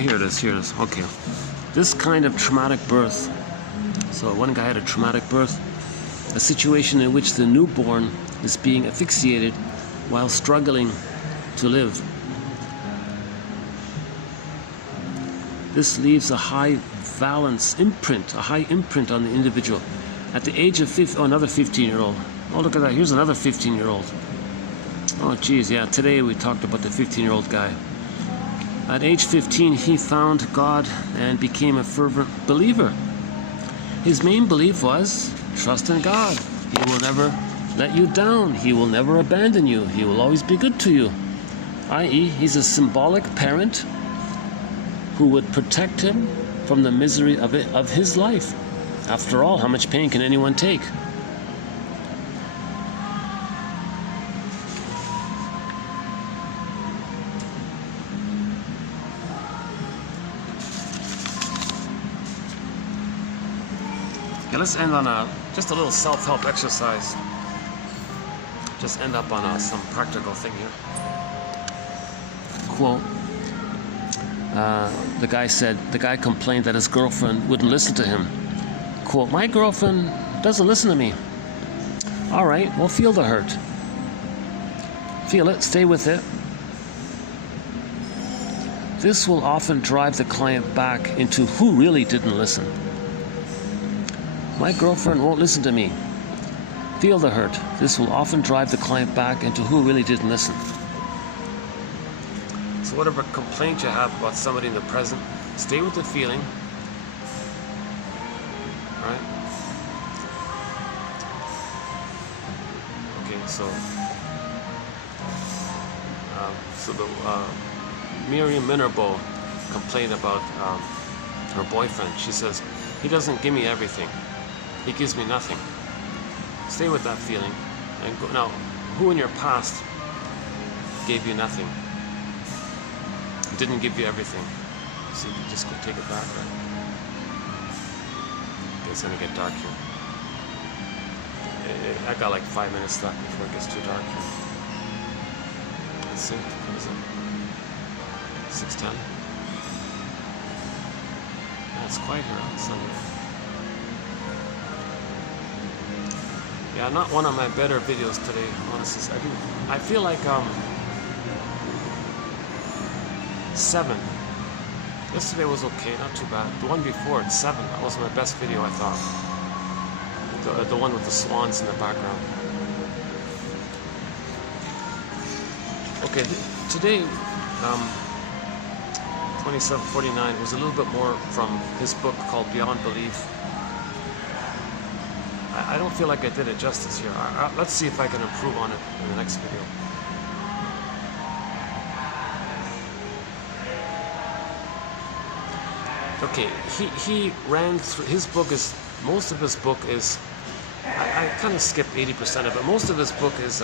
here it is. Okay. This kind of traumatic birth. So one guy had a traumatic birth, a situation in which the newborn is being asphyxiated while struggling to live. This leaves a high valence imprint, a high imprint on the individual. At the age of another 15-year-old. Oh, look at that. Here's another 15-year-old. Oh, geez, yeah. Today we talked about the 15-year-old guy. At age 15, he found God and became a fervent believer. His main belief was, trust in God. He will never let you down. He will never abandon you. He will always be good to you. I.e., he's a symbolic parent who would protect him from the misery of his life. After all, how much pain can anyone take? Okay, let's end on just a little self-help exercise. Just end up on some practical thing here. Quote, the guy complained that his girlfriend wouldn't listen to him. Quote, my girlfriend doesn't listen to me. All right, well, feel the hurt. Feel it, stay with it. This will often drive the client back into who really didn't listen. My girlfriend won't listen to me. Feel the hurt. This will often drive the client back into who really didn't listen. So whatever complaint you have about somebody in the present, stay with the feeling. Right? Okay, so Miriam Minerbo complained about her boyfriend. She says, he doesn't give me everything. He gives me nothing. Stay with that feeling. And go, now, who in your past gave you nothing? Didn't give you everything? So you can just go take it back, right? It's gonna get dark here. I got like 5 minutes left before it gets too dark here. Let's see, what is it? 6:10? Yeah, it's quiet here on Sunday. Yeah, not one of my better videos today, honestly. I feel like 7. Yesterday was okay, not too bad. The one before, at 7, that was my best video, I thought. The one with the swans in the background. Okay, today, 2749 was a little bit more from his book called Beyond Belief. I don't feel like I did it justice here. Let's see if I can improve on it in the next video. Okay, he ran through, his book is, most of his book is, I kind of skipped 80% of it. Most of his book is,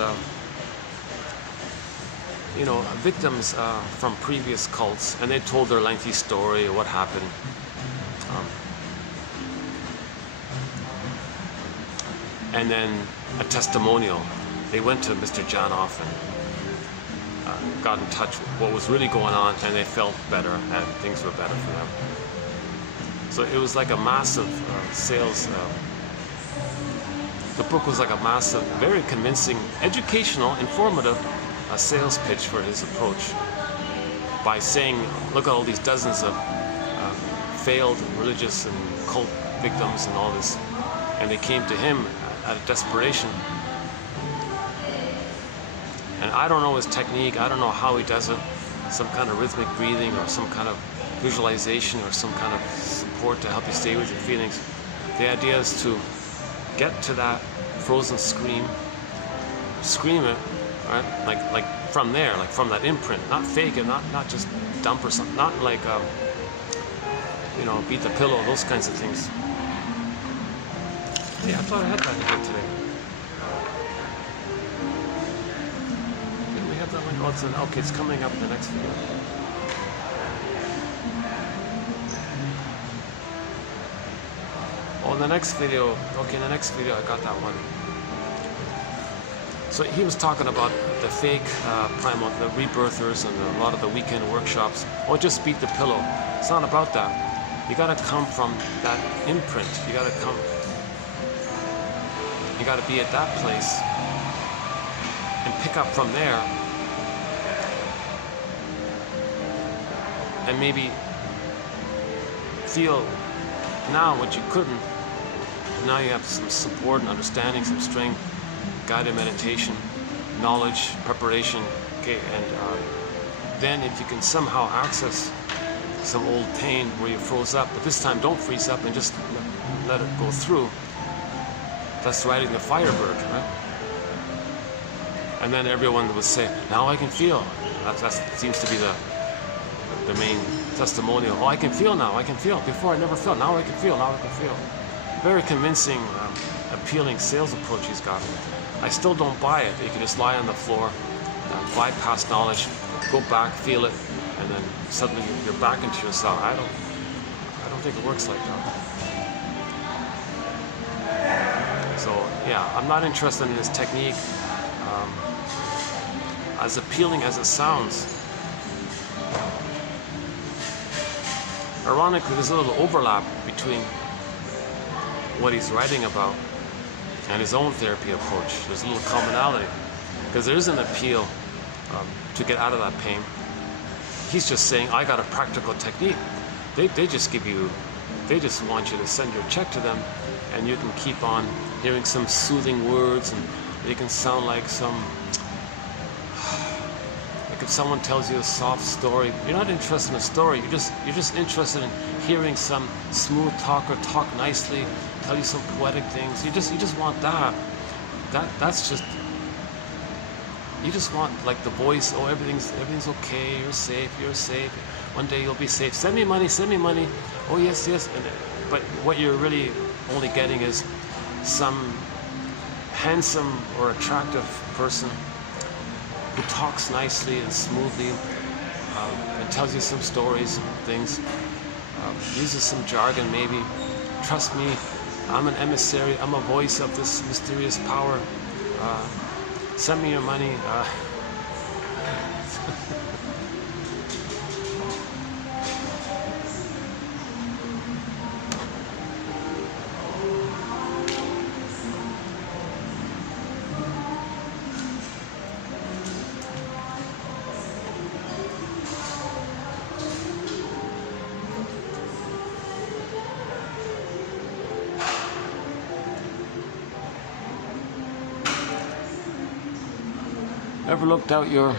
victims from previous cults, and they told their lengthy story of what happened. And then a testimonial. They went to Mr. Janoff and got in touch with what was really going on, and they felt better, and things were better for them. So it was like a massive sales. The book was like a massive, very convincing, educational, informative sales pitch for his approach. By saying, look at all these dozens of failed religious and cult victims and all this, and they came to him out of desperation. And I don't know his technique, I don't know how he does it, some kind of rhythmic breathing or some kind of visualization or some kind of support to help you stay with your feelings. The idea is to get to that frozen scream it, right? Like from there, like from that imprint, not fake it, not just dump or something, not like beat the pillow, those kinds of things. Yeah, I thought I had that in here today. Didn't we have that one? Oh, okay, it's coming up in the next video. Oh, in the next video, I got that one. So he was talking about the fake primal, the rebirthers and a lot of the weekend workshops. Oh, just beat the pillow. It's not about that. You gotta come from that imprint. You gotta be at that place and pick up from there. And maybe feel now what you couldn't. Now you have some support and understanding, some strength, guided meditation, knowledge, preparation, okay, and then if you can somehow access some old pain where you froze up, but this time don't freeze up and just let it go through. That's riding the Firebird, right? And then everyone would say, now I can feel. That seems to be the main testimonial. Oh, I can feel now, I can feel. Before I never felt, now I can feel, now I can feel. Very convincing, appealing sales approach he's got. I still don't buy it. You can just lie on the floor, bypass knowledge, go back, feel it, and then suddenly you're back into yourself. I don't think it works like that. So yeah, I'm not interested in his technique. As appealing as it sounds, ironically, there's a little overlap between what he's writing about and his own therapy approach. There's a little commonality, because there is an appeal to get out of that pain. He's just saying, I got a practical technique. They just want you to send your check to them, and you can keep on hearing some soothing words, and they can sound like if someone tells you a soft story, you're not interested in a story, you're just interested in hearing some smooth talker talk nicely, tell you some poetic things. You just want that. That's just, you just want like the voice, oh, everything's okay, you're safe, one day you'll be safe, send me money, oh yes, but what you're really only getting is some handsome or attractive person who talks nicely and smoothly and tells you some stories and things, uses some jargon maybe. Trust me, I'm an emissary, I'm a voice of this mysterious power. Send me your money. Ever looked out your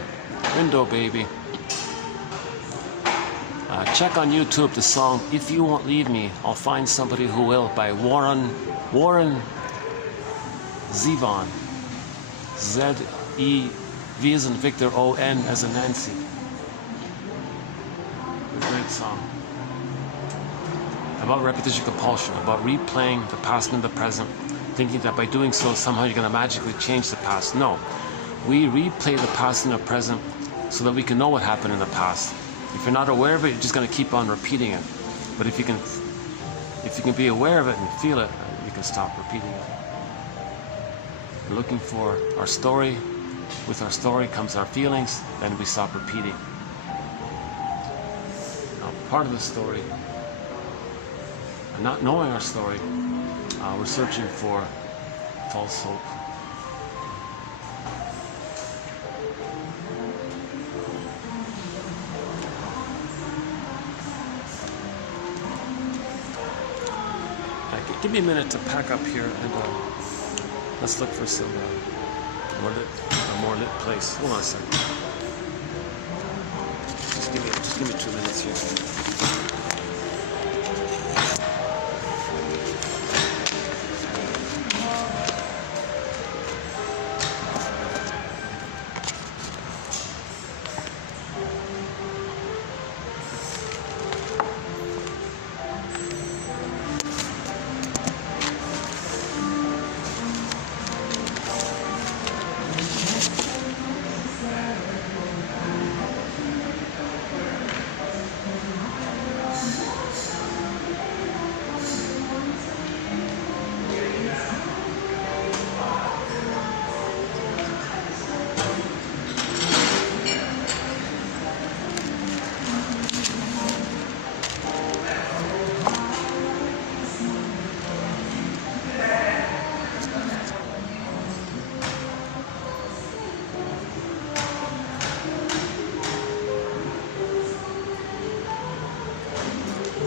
window, baby? Check on YouTube the song "If You Won't Leave Me, I'll Find Somebody Who Will" by Warren Zevon. Z-E-V as in Victor, O-N as in Nancy. A great song. About repetition compulsion, about replaying the past and the present, thinking that by doing so somehow you're going to magically change the past. No. We replay the past and the present so that we can know what happened in the past. If you're not aware of it, you're just going to keep on repeating it. But if you can be aware of it and feel it, you can stop repeating it. We're looking for our story. With our story comes our feelings, then we stop repeating. Now, part of the story, and not knowing our story, we're searching for false hope. give me a minute to pack up here and let's look for some a more lit place. Hold on a second. Just give me 2 minutes here.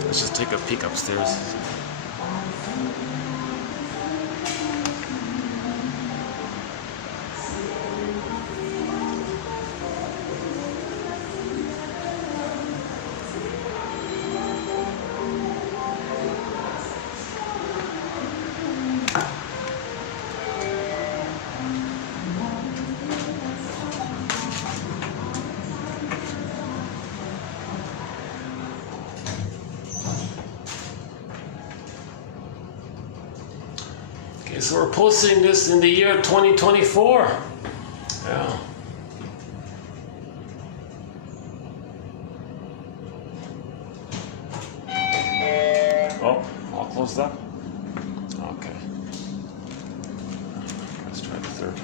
Let's just take a peek upstairs. Okay, so we're posting this in the year 2024. Yeah. Oh, all closed up? Okay. Let's try the third.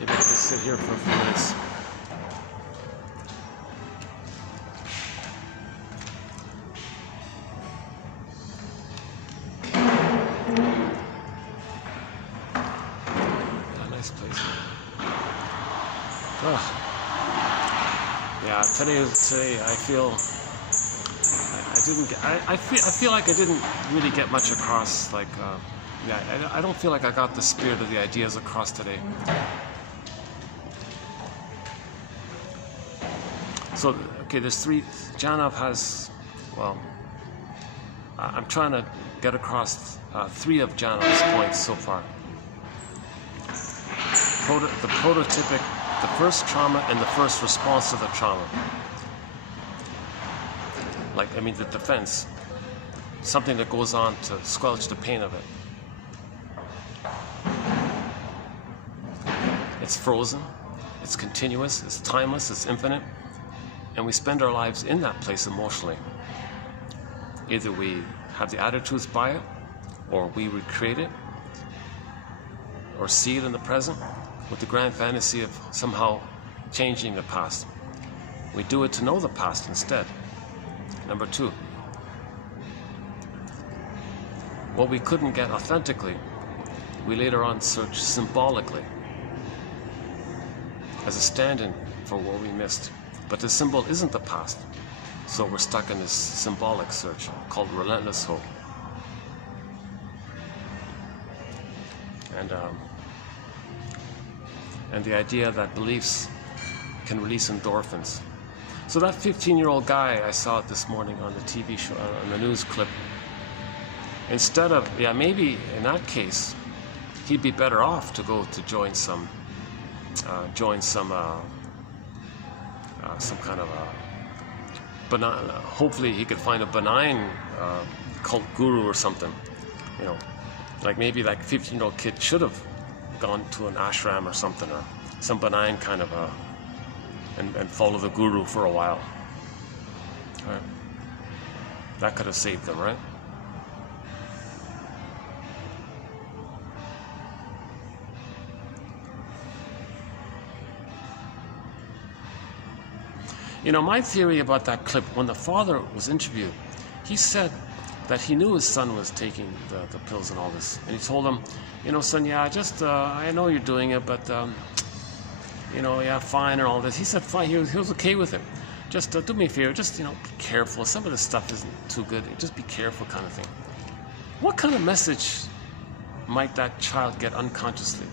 Maybe I'll just sit here for a few minutes. Yeah, nice place. Oh. Yeah, today I feel I feel like I didn't really get much across. Like, yeah, I don't feel like I got the spirit of the ideas across today. So, okay, there's three. Janov has, well, I'm trying to get across 3 of Janov's points so far. The prototypic, the first trauma, and the first response to the trauma. Like, I mean, the defense, something that goes on to squelch the pain of it. It's frozen, it's continuous, it's timeless, it's infinite, and we spend our lives in that place emotionally. Either we have the attitudes by it, or we recreate it, or see it in the present with the grand fantasy of somehow changing the past. We do it to know the past instead. Number 2, what we couldn't get authentically, we later on search symbolically as a stand-in for what we missed. But the symbol isn't the past, so we're stuck in this symbolic search called relentless hope. And the idea that beliefs can release endorphins. So that 15-year-old guy, I saw it this morning on the TV show, on the news clip, instead of, yeah, maybe in that case, he'd be better off to go to join some kind of a benign, hopefully he could find a benign cult guru or something, you know, like maybe like 15-year-old kid should have gone to an ashram or something, or some benign kind of a and follow the guru for a while. Right? That could have saved them, right? You know, my theory about that clip, when the father was interviewed, he said that he knew his son was taking the pills and all this. And he told him, you know, son, yeah, I know you're doing it, but, you know, yeah, fine and all this. He said, fine, he was okay with it. Just do me a favor, just, you know, be careful. Some of this stuff isn't too good. Just be careful kind of thing. What kind of message might that child get unconsciously?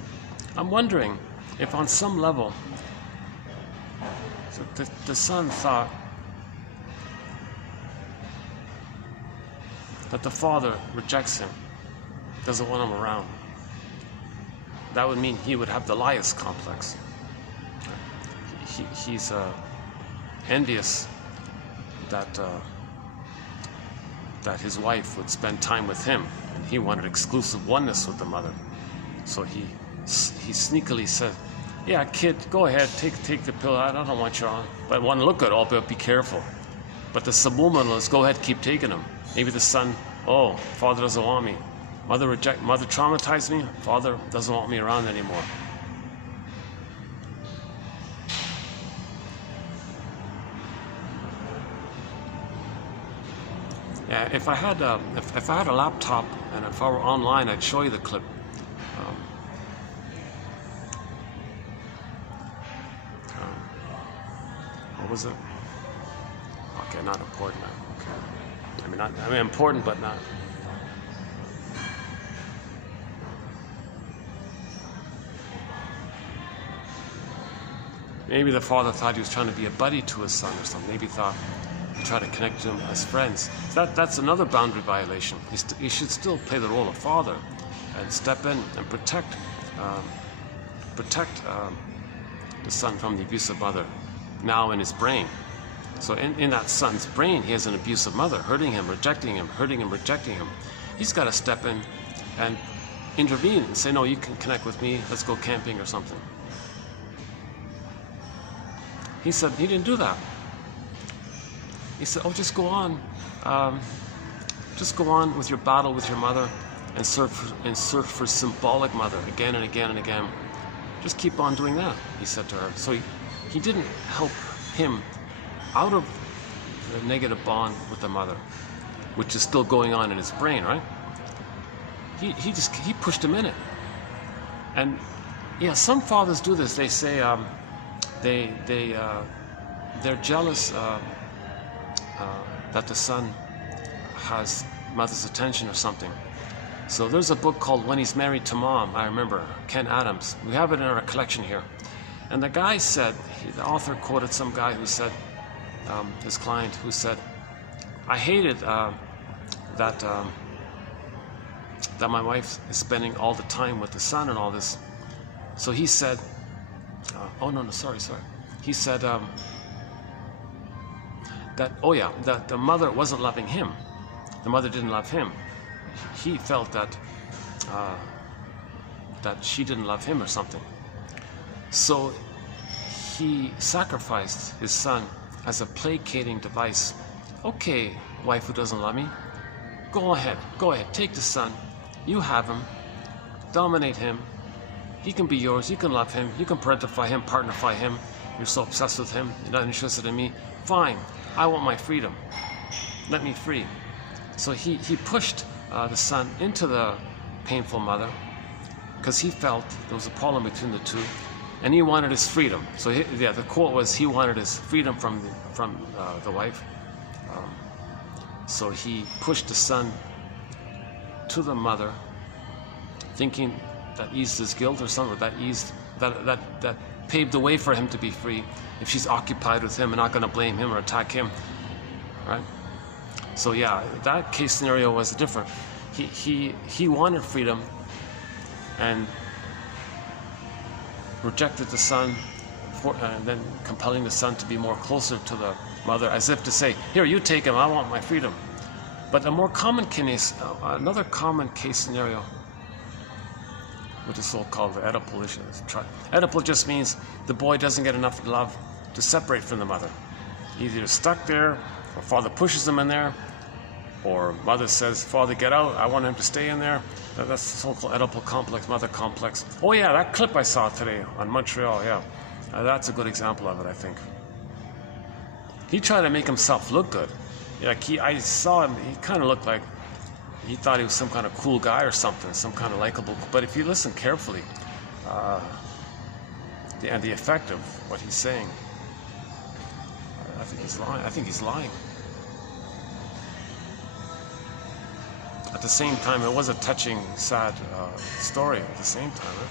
I'm wondering if on some level, the son thought that the father rejects him, doesn't want him around. That would mean he would have the Elias complex. He's envious that his wife would spend time with him, and he wanted exclusive oneness with the mother. So he sneakily said, yeah, kid, go ahead, take the pill. I don't want you on. But I want to look good, but be careful. But the subliminal is, go ahead, keep taking them. Maybe the son, oh, father doesn't want me. Mother traumatized me. Father doesn't want me around anymore. Yeah, if I had a laptop and if I were online, I'd show you the clip. What was it? Okay, not important. Okay, I mean important, but not. Maybe the father thought he was trying to be a buddy to his son or something. Maybe thought he tried to connect to him as friends. That's another boundary violation. He should still play the role of father and step in and protect the son from the abusive mother. Now in his brain. So in that son's brain, he has an abusive mother, hurting him, rejecting him, hurting him, rejecting him. He's got to step in and intervene and say, no, you can connect with me, let's go camping or something. He said he didn't do that. He said, oh, just go on with your battle with your mother and search for symbolic mother again and again and again. Just keep on doing that, he said to her. So he didn't help him out of the negative bond with the mother, which is still going on in his brain, right? He pushed him in it. And yeah, some fathers do this. They say they're jealous that the son has mother's attention or something. So there's a book called When He's Married to Mom. I remember Ken Adams. We have it in our collection here. And the guy said, the author quoted some guy who said, his client who said, I hated that my wife is spending all the time with the son and all this. So he said, sorry. He said that the mother wasn't loving him. The mother didn't love him. He felt that she didn't love him or something. So he sacrificed his son as a placating device. Okay, wife who doesn't love me, go ahead, take the son. You have him, dominate him. He can be yours, you can love him, you can parentify him, partnerify him. You're so obsessed with him, you're not interested in me. Fine, I want my freedom. Let me free. So he pushed the son into the painful mother because he felt there was a problem between the two. And he wanted his freedom. So the quote was he wanted his freedom from the wife. So he pushed the son to the mother, thinking that eased his guilt or something. That paved the way for him to be free. If she's occupied with him and not going to blame him or attack him, right? So yeah, that case scenario was different. He wanted freedom and rejected the son, and then compelling the son to be more closer to the mother, as if to say, here, you take him, I want my freedom. But a more common case, another common case scenario, which is so-called the Oedipal issue. Oedipal just means the boy doesn't get enough love, to separate from the mother. Either they're stuck there, or father pushes them in there, or mother says, "Father, get out, I want him to stay in there." That's the so-called Oedipal complex, mother complex. Oh yeah, that clip I saw today on Montreal, yeah. That's a good example of it, I think. He tried to make himself look good. Like I saw him, he kind of looked like he thought he was some kind of cool guy or something, some kind of likable. But if you listen carefully, and the effect of what he's saying, I think he's lying. I think he's lying. At the same time, it was a touching, sad story at the same time. Right?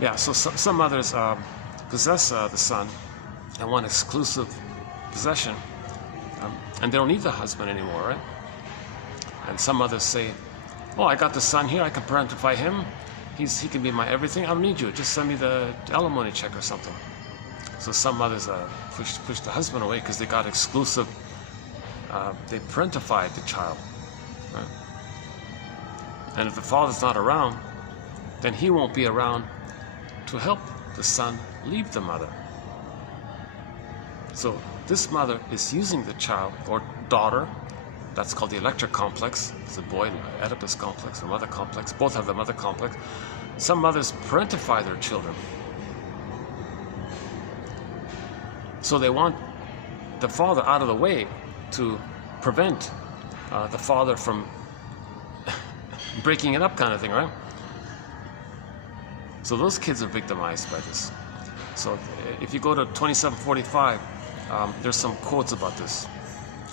Yeah, so some mothers possess the son and want exclusive possession, and they don't need the husband anymore, right? And some mothers say, "Oh, I got the son here, I can parentify him. He can be my everything. I don't need you. Just send me the alimony check or something." So some mothers push the husband away because they got exclusive. They parentified the child, right? And if the father's not around, then he won't be around to help the son leave the mother. So this mother is using the child or daughter. That's called the electric complex. It's a boy, Oedipus complex, or mother complex. Both have the mother complex. Some mothers parentify their children. So they want the father out of the way to prevent the father from breaking it up, kind of thing, right? So those kids are victimized by this. So if you go to 2745, there's some quotes about this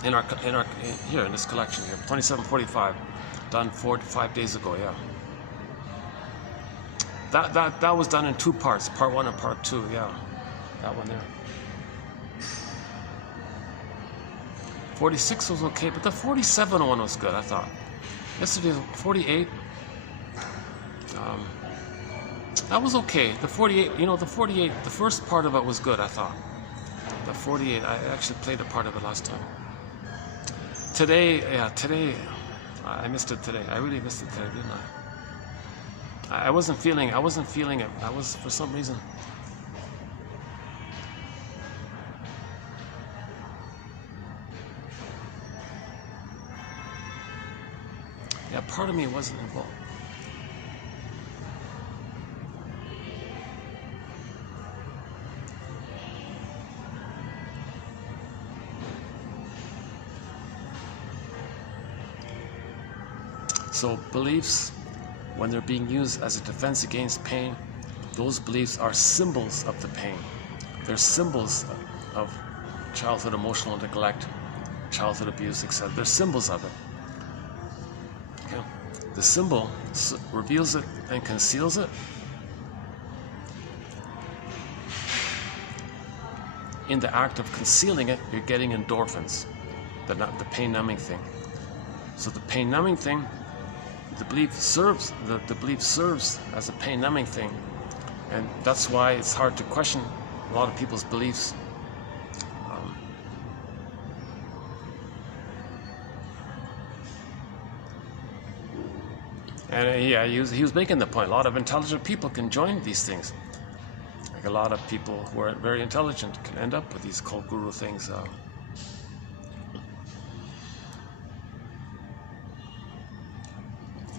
here in this collection here. 2745, done 4 to 5 days ago. Yeah. That was done in 2 parts, part 1 and part 2. Yeah, that one there. 46 was okay, but the 47 one was good, I thought. Yesterday, 48. That was okay. The 48, the 48, the first part of it was good, I thought. The 48, I actually played a part of it last time. Today, I missed it today. I really missed it today, didn't I? I wasn't feeling it. I was, for some reason. Yeah, part of me wasn't involved. So beliefs, when they're being used as a defense against pain, those beliefs are symbols of the pain. They're symbols of childhood emotional neglect, childhood abuse, etc. They're symbols of it. Okay? The symbol reveals it and conceals it. In the act of concealing it, you're getting endorphins, the pain-numbing thing. So the pain-numbing thing, the belief serves as a pain-numbing thing, and that's why it's hard to question a lot of people's beliefs. And yeah, he was making the point. A lot of intelligent people can join these things. Like a lot of people who are very intelligent can end up with these cult guru things.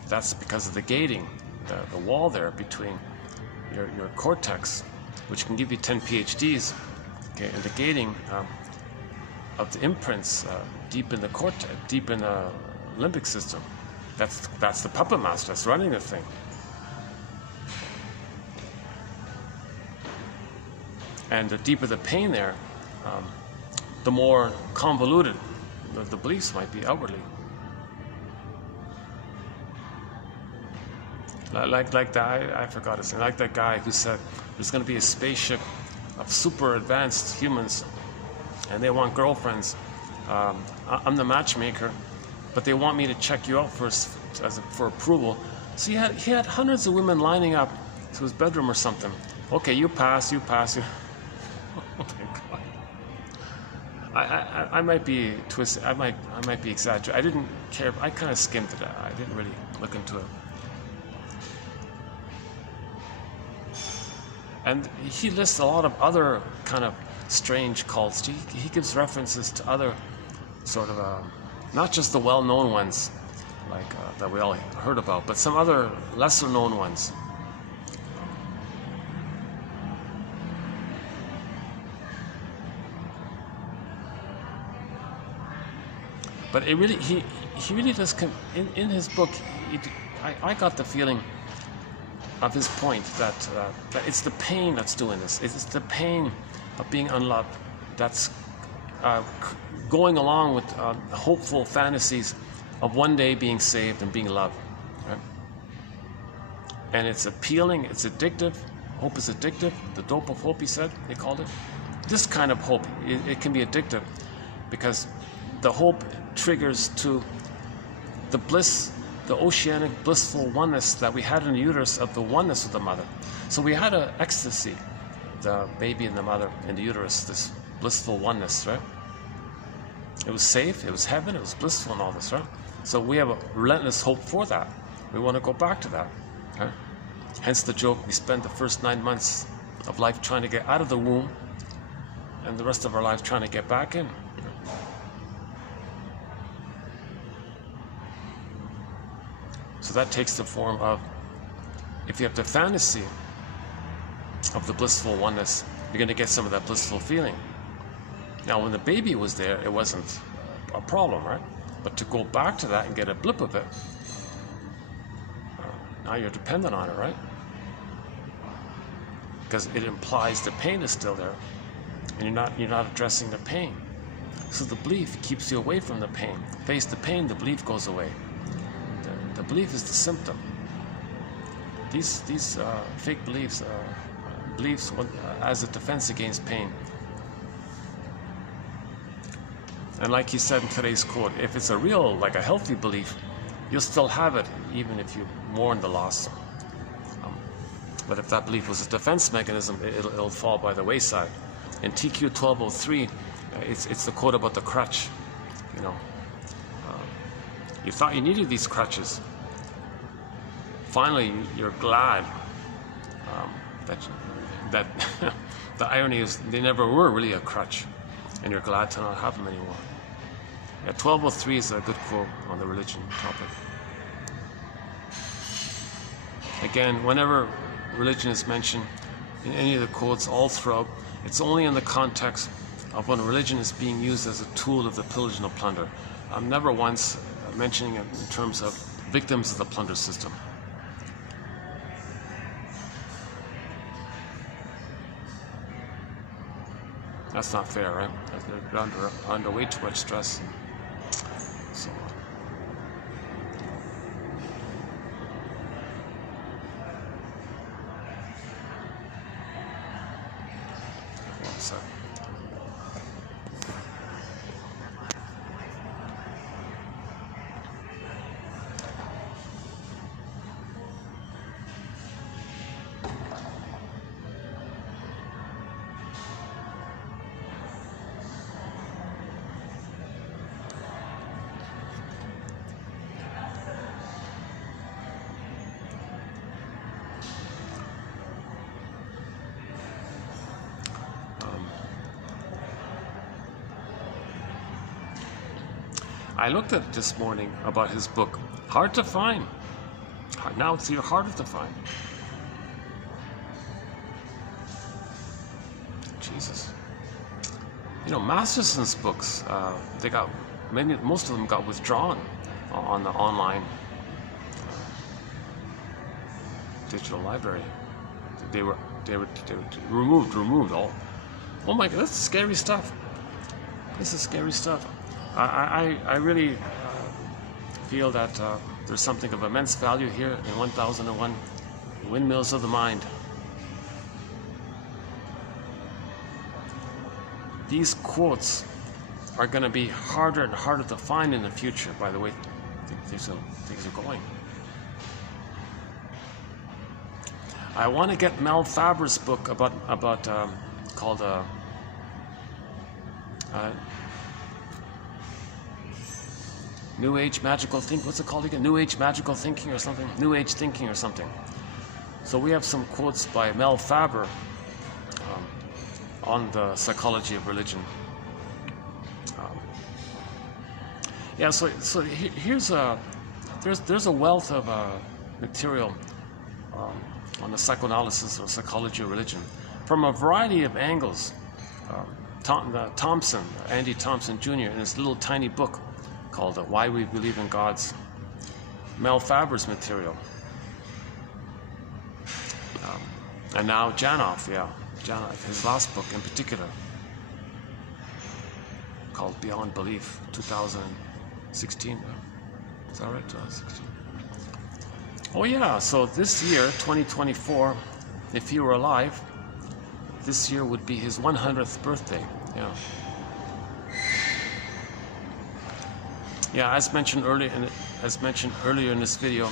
That's because of the gating, the wall there between your cortex, which can give you 10 PhDs, okay, and the gating of the imprints deep in the cortex, deep in the limbic system. That's the puppet master that's running the thing. And the deeper the pain there, the more convoluted the beliefs might be outwardly. Like that, I forgot his name. Like that guy who said there's going to be a spaceship of super advanced humans, and they want girlfriends. I'm the matchmaker, but they want me to check you out first for approval. So he had hundreds of women lining up to his bedroom or something. Okay, you pass. Oh my God. I might be twisted. I might be exaggerating. I didn't care. I kind of skimmed it. I didn't really look into it. And he lists a lot of other kind of strange cults. He gives references to other sort of, not just the well-known ones, like that we all heard about, but some other lesser-known ones. But it really, he really does. In his book, I got the feeling of his point that it's the pain that's doing this. It's the pain of being unloved that's going along with hopeful fantasies of one day being saved and being loved. Right? And it's appealing, it's addictive. Hope is addictive. The dope of hope, he said, they called it. This kind of hope, it can be addictive because the hope triggers to the bliss, the oceanic blissful oneness that we had in the uterus of the oneness of the mother. So we had an ecstasy, the baby and the mother in the uterus, this blissful oneness, right? It was safe, it was heaven, it was blissful and all this, right? So we have a relentless hope for that. We want to go back to that, right? Hence the joke, we spend the first 9 months of life trying to get out of the womb and the rest of our lives trying to get back in. So that takes the form of, if you have the fantasy of the blissful oneness, you're going to get some of that blissful feeling. Now, when the baby was there, it wasn't a problem, right? But to go back to that and get a blip of it, now you're dependent on it, right? Because it implies the pain is still there, and you're not addressing the pain. So the belief keeps you away from the pain. Face the pain, the belief goes away. The belief is the symptom. These fake beliefs, as a defense against pain. And like he said in today's quote, if it's a real, like a healthy belief, you'll still have it even if you mourn the loss. But if that belief was a defense mechanism, it'll fall by the wayside. In TQ 1203, it's the quote about the crutch. You know, you thought you needed these crutches. Finally, you're glad that the irony is they never were really a crutch, and you're glad to not have them anymore. Yeah, 1203 is a good quote on the religion topic. Again, whenever religion is mentioned in any of the quotes all throughout, it's only in the context of when religion is being used as a tool of the pillage and the plunder. I'm never once mentioning it in terms of victims of the plunder system. That's not fair, right? They're under way too much stress. So, one sec. I looked at it this morning about his book. Hard to find. Now it's even harder to find. Jesus. You know, Masterson's books, most of them got withdrawn on the online digital library. They were removed all. Oh my God, that's scary stuff. This is scary stuff. I really feel that there's something of immense value here in 1001 Windmills of the Mind. These quotes are going to be harder and harder to find in the future, by the way things are going. I want to get Mel Faber's book called New Age Magical Thinking. What's it called again? New Age Magical Thinking or something? New Age Thinking or something. So we have some quotes by Mel Faber on the psychology of religion. Yeah, so here's there's a wealth of material on the psychoanalysis or psychology of religion from a variety of angles. Thompson, Andy Thompson Jr., in his little tiny book called Why We Believe in Gods. Mel Faber's material. And now Janoff, his last book in particular, called Beyond Belief, 2016. Is that right? 2016. Oh yeah, so this year, 2024, if he were alive, this year would be his 100th birthday. Yeah. Yeah, as mentioned earlier in this video,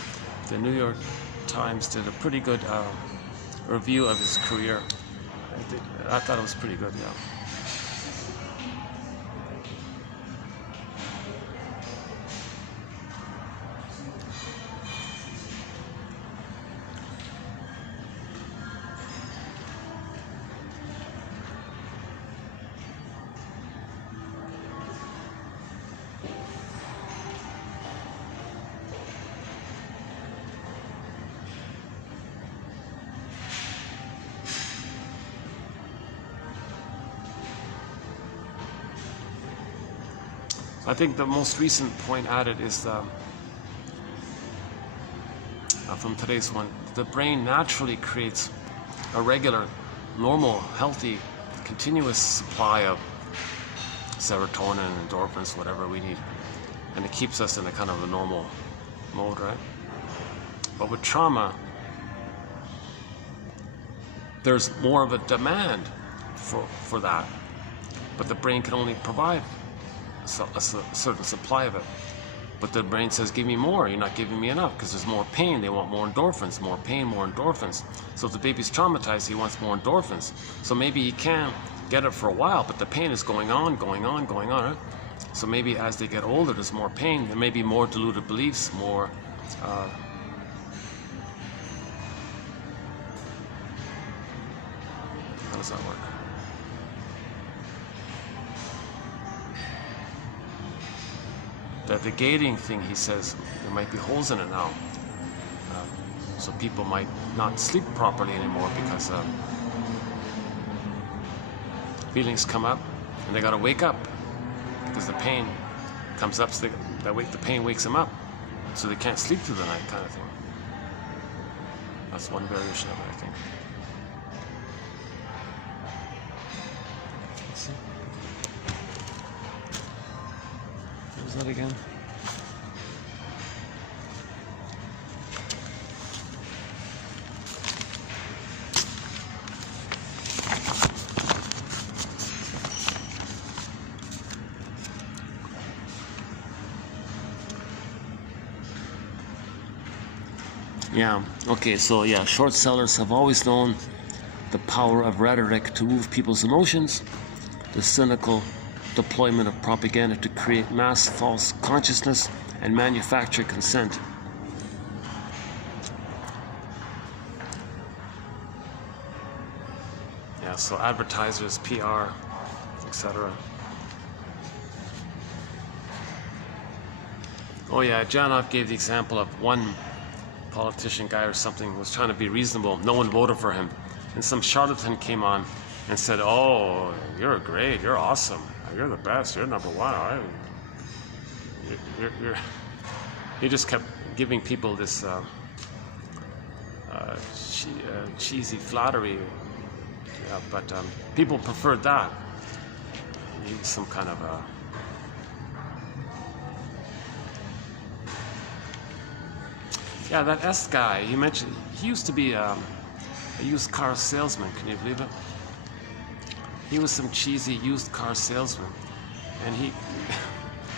the New York Times did a pretty good review of his career. I thought it was pretty good, yeah. I think the most recent point added is from today's one. The brain naturally creates a regular, normal, healthy, continuous supply of serotonin, endorphins, whatever we need, and it keeps us in a kind of a normal mode, right? But with trauma, there's more of a demand for that, but the brain can only provide a certain supply of it. But the brain says, give me more, you're not giving me enough, because there's more pain, they want more endorphins, more pain, more endorphins. So if the baby's traumatized, he wants more endorphins. So maybe he can get it for a while, but the pain is going on, right? So maybe as they get older, there's more pain, there may be more diluted beliefs, more how does that work? The gating thing, he says, there might be holes in it now. So people might not sleep properly anymore because feelings come up and they gotta wake up because the pain comes up, so the pain wakes them up, so they can't sleep through the night, kind of thing. That's one variation of it, I think. Let's see. What was that again? Yeah, okay, so yeah, short sellers have always known the power of rhetoric to move people's emotions, the cynical deployment of propaganda to create mass false consciousness and manufacture consent. Yeah, so advertisers, PR, etc. Oh yeah, Janoff gave the example of one politician guy or something was trying to be reasonable. No one voted for him. And some charlatan came on and said, oh, you're great, you're awesome, you're the best, you're number one. He just kept giving people this cheesy flattery. Yeah, but people preferred that. He's some kind of a... Yeah, that S guy, you mentioned, he used to be a used car salesman, can you believe it? He was some cheesy used car salesman, and he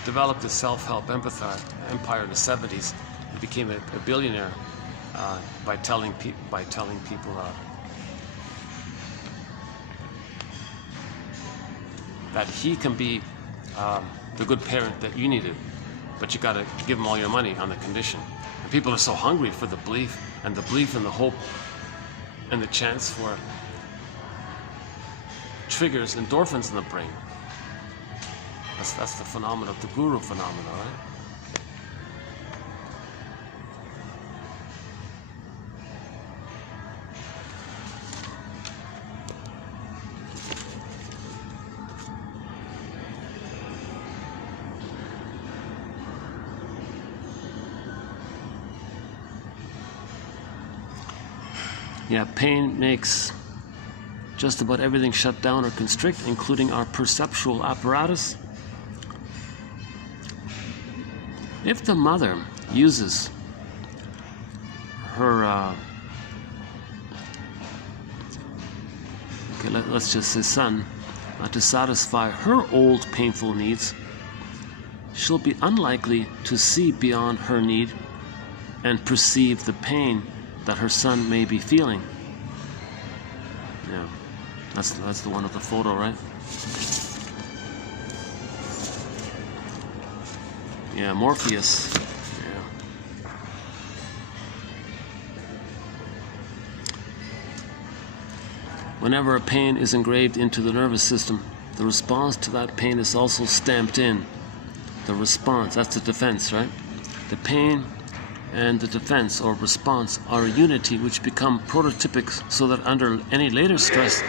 developed a self-help empire in the 70s. He became a billionaire by telling people that he can be the good parent that you needed, but you got to give him all your money on the condition. And people are so hungry for the belief and the hope and the chance for triggers endorphins in the brain. That's the phenomenon, the guru phenomena, right? Yeah, pain makes just about everything shut down or constrict, including our perceptual apparatus. If the mother uses her, let's just say son, to satisfy her old painful needs, she'll be unlikely to see beyond her need and perceive the pain that her son may be feeling. Yeah, that's the one with the photo, right? Yeah, Morpheus. Yeah. Whenever a pain is engraved into the nervous system, the response to that pain is also stamped in. The response, that's the defense, right? The pain and the defense or response are a unity which become prototypic, so that under any later stress,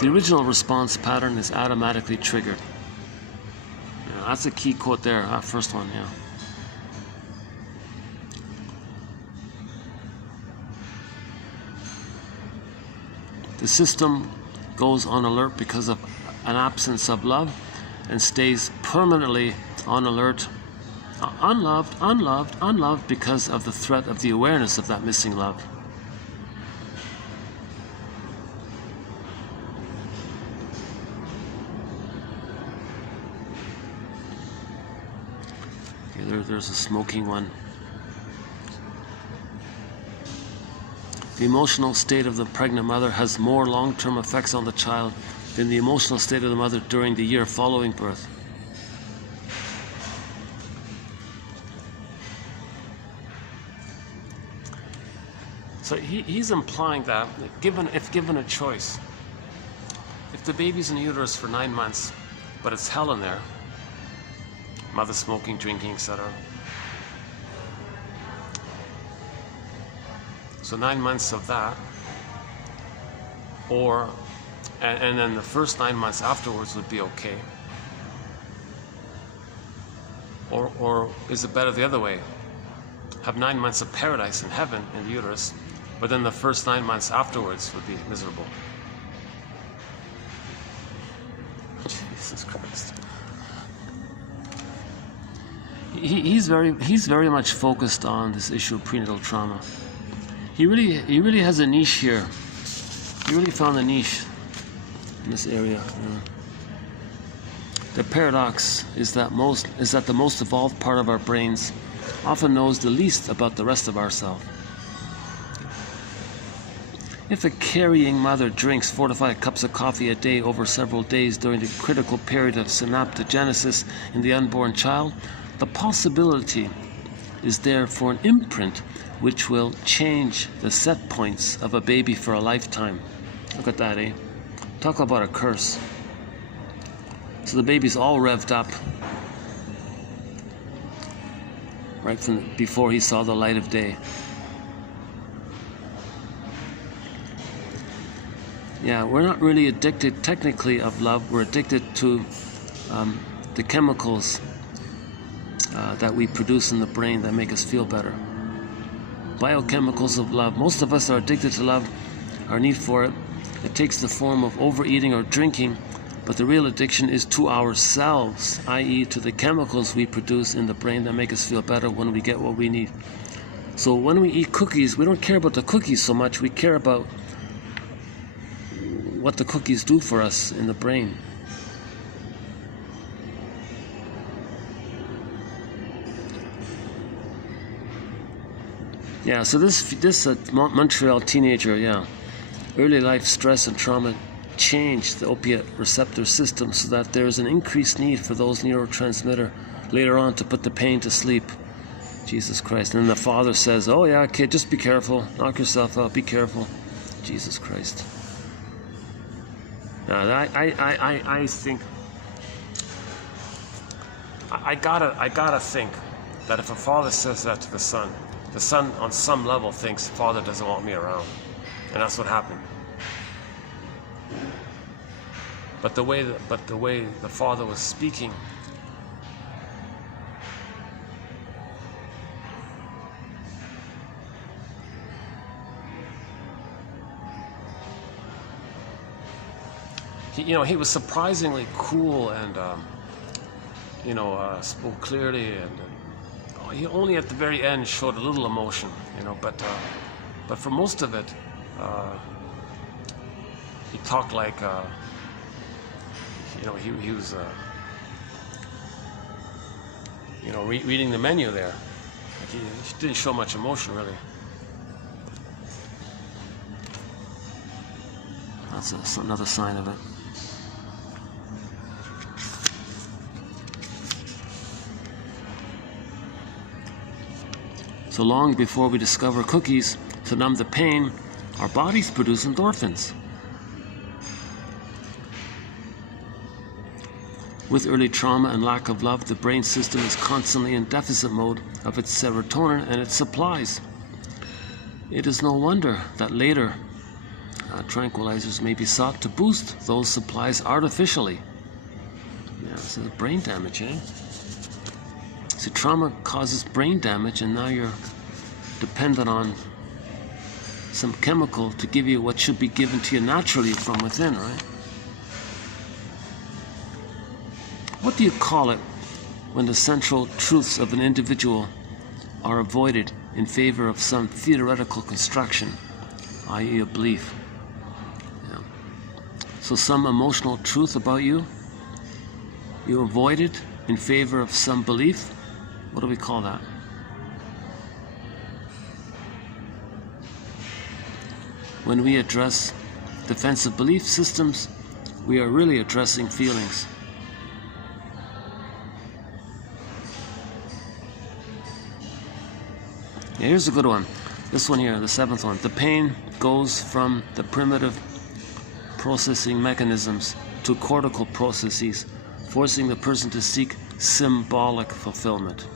the original response pattern is automatically triggered. Yeah, that's a key quote there, that first one, yeah. The system goes on alert because of an absence of love and stays permanently on alert, unloved because of the threat of the awareness of that missing love. Okay, there's a smoking one. The emotional state of the pregnant mother has more long-term effects on the child than the emotional state of the mother during the year following birth. So he's implying that if given a choice, if the baby's in the uterus for 9 months, but it's hell in there, mother smoking, drinking, etc. So 9 months of that, and then the first 9 months afterwards would be okay. Or is it better the other way? Have 9 months of paradise in heaven in the uterus, but then the first 9 months afterwards would be miserable. Jesus Christ. He's very much focused on this issue of prenatal trauma. He really has a niche here. He really found a niche in this area. Yeah. The paradox is that the most evolved part of our brains often knows the least about the rest of ourselves. If a carrying mother drinks 4 to 5 cups of coffee a day over several days during the critical period of synaptogenesis in the unborn child, the possibility is there for an imprint which will change the set points of a baby for a lifetime. Look at that, eh? Talk about a curse. So the baby's all revved up right from before he saw the light of day. Yeah, we're not really addicted technically of love. We're addicted to the chemicals that we produce in the brain that make us feel better. Biochemicals of love. Most of us are addicted to love, our need for it. It takes the form of overeating or drinking, but the real addiction is to ourselves, i.e. to the chemicals we produce in the brain that make us feel better when we get what we need. So when we eat cookies, we don't care about the cookies so much, we care about what the cookies do for us in the brain. Yeah, so this Montreal teenager, yeah, early life stress and trauma changed the opiate receptor system so that there is an increased need for those neurotransmitter later on to put the pain to sleep. Jesus Christ. And then the father says, oh yeah, kid, just be careful, knock yourself out, be careful. Jesus Christ. I think I gotta think that if a father says that to the son on some level thinks father doesn't want me around, and that's what happened. But the way the father was speaking, he was surprisingly cool and spoke clearly, and he only at the very end showed a little emotion, but for most of it, he talked like, he was, reading the menu there. Like he didn't show much emotion, really. That's another sign of it. So long before we discover cookies to numb the pain, our bodies produce endorphins. With early trauma and lack of love, the brain system is constantly in deficit mode of its serotonin and its supplies. It is no wonder that later tranquilizers may be sought to boost those supplies artificially. Yeah, this is brain damage, eh? See, trauma causes brain damage, and now you're dependent on some chemical to give you what should be given to you naturally from within, right? What do you call it when the central truths of an individual are avoided in favor of some theoretical construction, i.e. a belief? Yeah. So some emotional truth about you avoid it in favor of some belief. What do we call that? When we address defensive belief systems, we are really addressing feelings. Yeah, here's a good one. This one here, the seventh one. The pain goes from the primitive processing mechanisms to cortical processes, forcing the person to seek symbolic fulfillment.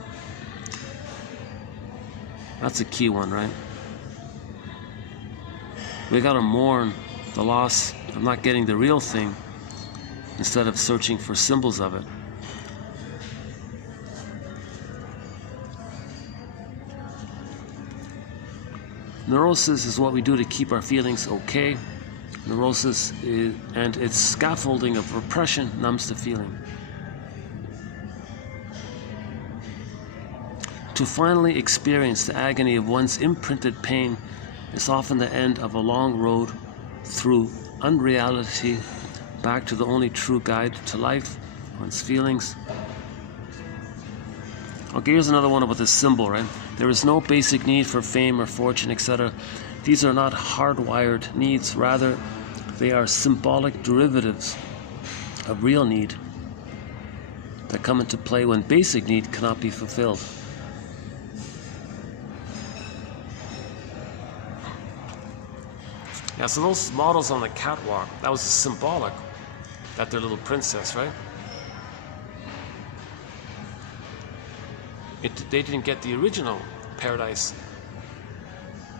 That's a key one, right? We gotta mourn the loss of not getting the real thing instead of searching for symbols of it. Neurosis is what we do to keep our feelings okay. Neurosis and its scaffolding of repression numbs the feeling. To finally experience the agony of one's imprinted pain is often the end of a long road through unreality back to the only true guide to life, one's feelings. Okay, here's another one about this symbol, right? There is no basic need for fame or fortune, etc. These are not hardwired needs, rather they are symbolic derivatives of real need that come into play when basic need cannot be fulfilled. Yeah, so those models on the catwalk, that was symbolic that they're little princess, right? They didn't get the original paradise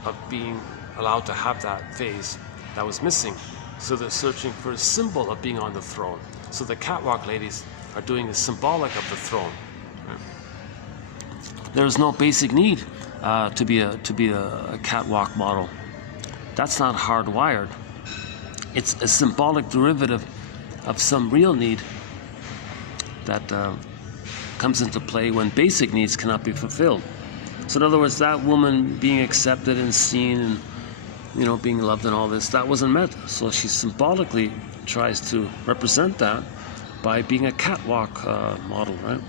of being allowed to have that phase that was missing. So they're searching for a symbol of being on the throne. So the catwalk ladies are doing the symbolic of the throne. Right? There is no basic need to be a catwalk model. That's not hardwired. It's a symbolic derivative of some real need that comes into play when basic needs cannot be fulfilled. So in other words, that woman being accepted and seen and being loved and all this, that wasn't met. So she symbolically tries to represent that by being a catwalk model, right?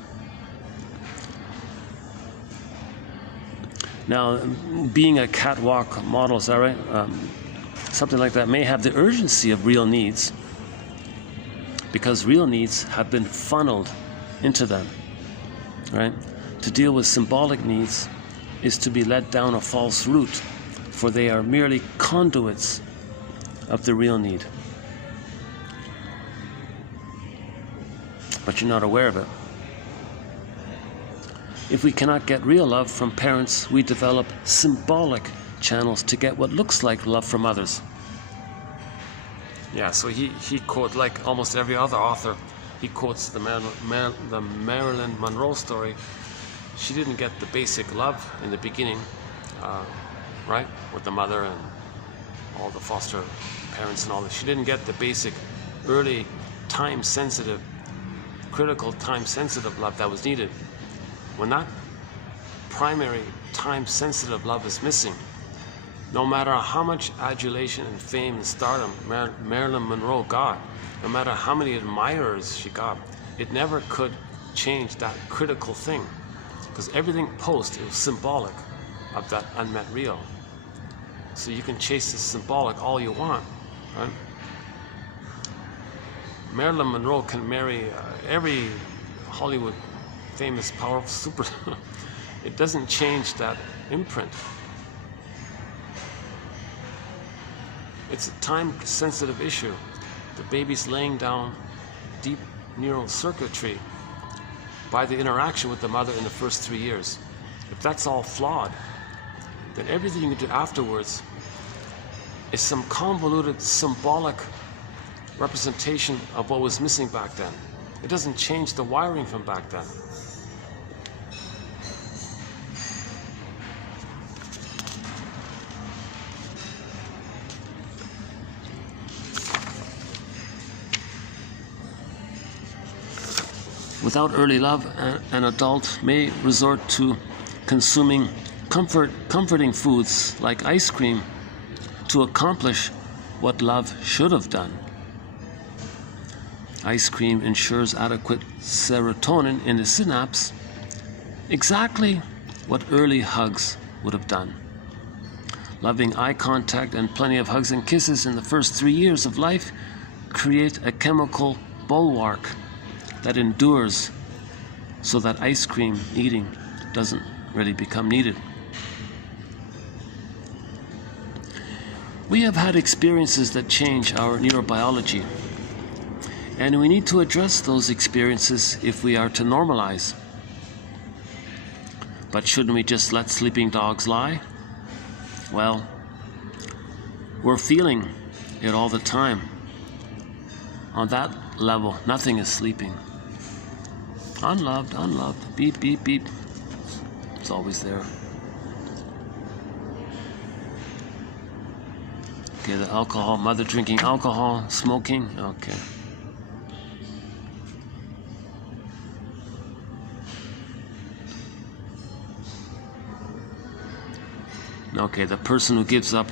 Now, being a catwalk model, is that right? Something like that may have the urgency of real needs because real needs have been funneled into them, right? To deal with symbolic needs is to be led down a false route, for they are merely conduits of the real need. but you're not aware of it. If we cannot get real love from parents, we develop symbolic channels to get what looks like love from others. Yeah, so he quotes, like almost every other author, he quotes the Marilyn Monroe story. She didn't get the basic love in the beginning, right, with the mother and all the foster parents and all that. She didn't get the basic, early, time-sensitive, critical, time-sensitive love that was needed. When that primary, time-sensitive love is missing, no matter how much adulation and fame and stardom Marilyn Monroe got, no matter how many admirers she got, it never could change that critical thing. Because everything post is symbolic of that unmet real. So you can chase the symbolic all you want, right? Marilyn Monroe can marry every Hollywood famous, powerful super. It doesn't change that imprint. It's a time-sensitive issue. The baby's laying down deep neural circuitry by the interaction with the mother in the first 3 years. If that's all flawed, then everything you do afterwards is some convoluted symbolic representation of what was missing back then. It doesn't change the wiring from back then. Without early love, an adult may resort to consuming comforting foods like ice cream to accomplish what love should have done. Ice cream ensures adequate serotonin in the synapse, exactly what early hugs would have done. Loving eye contact and plenty of hugs and kisses in the first 3 years of life create a chemical bulwark that endures, so that ice cream eating doesn't really become needed. We have had experiences that change our neurobiology, and we need to address those experiences if we are to normalize. But shouldn't we just let sleeping dogs lie? Well, we're feeling it all the time. On that level, nothing is sleeping. Unloved, unloved, beep, beep, beep. It's always there. Okay, the alcohol, mother drinking alcohol, smoking, okay. Okay, the person who gives up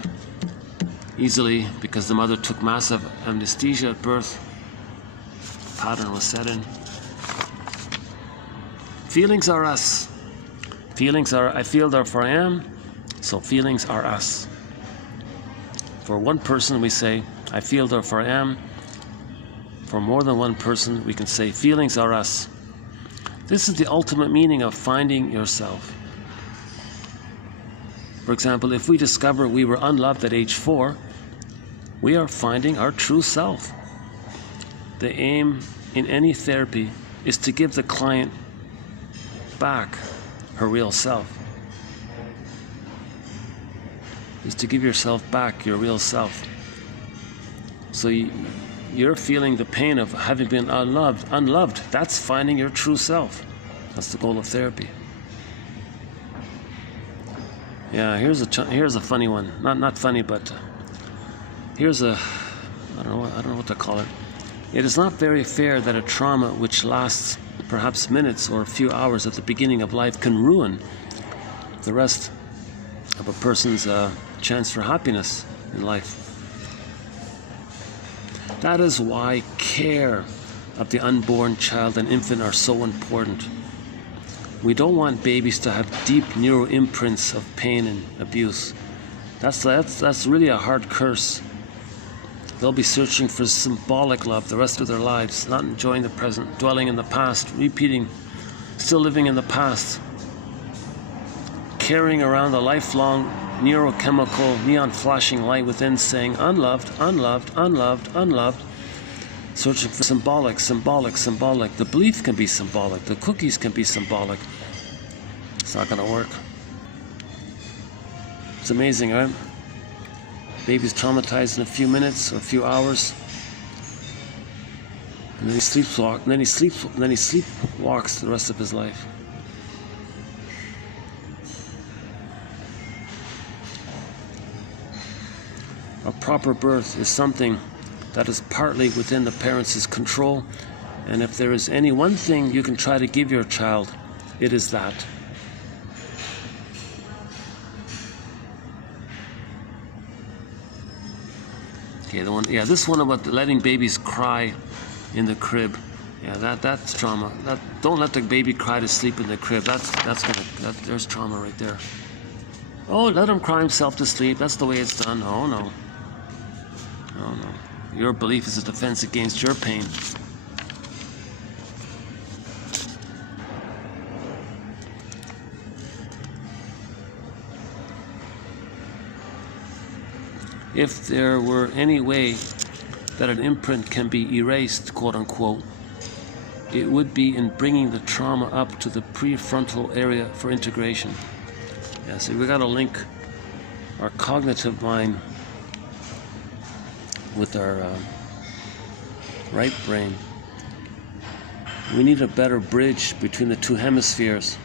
easily because the mother took massive anesthesia at birth, pattern was set in. Feelings are us. Feelings are, I feel therefore I am, so feelings are us. For one person we say, I feel therefore I am. For more than one person we can say, feelings are us. This is the ultimate meaning of finding yourself. For example, if we discover we were unloved at age 4, we are finding our true self. The aim in any therapy is to give the client back her real self. Is to give yourself back your real self. So you're feeling the pain of having been unloved. That's finding your true self. That's the goal of therapy. Yeah, here's a funny one. Not funny, but here's a I don't know what to call it. It is not very fair that a trauma which lasts perhaps minutes or a few hours at the beginning of life can ruin the rest of a person's chance for happiness in life. That is why care of the unborn child and infant are so important. We don't want babies to have deep neural imprints of pain and abuse. That's really a hard curse. They'll be searching for symbolic love the rest of their lives, not enjoying the present, dwelling in the past, repeating, still living in the past, carrying around a lifelong neurochemical neon flashing light within saying unloved, unloved, unloved, unloved. searching for symbolic. The belief can be symbolic. The cookies can be symbolic. It's not going to work. It's amazing, right? Baby's traumatized in a few minutes or a few hours, and then he sleepwalks. Then he sleepwalks the rest of his life. A proper birth is something that is partly within the parents' control, and if there is any one thing you can try to give your child, it is that. Okay, this one about letting babies cry in the crib. Yeah, that's trauma. Don't let the baby cry to sleep in the crib. There's trauma right there. Oh, let him cry himself to sleep. That's the way it's done. Oh no. Oh no. Your belief is a defense against your pain. If there were any way that an imprint can be erased, quote unquote, it would be in bringing the trauma up to the prefrontal area for integration. Yeah, so we got to link our cognitive mind with our right brain. We need a better bridge between the two hemispheres.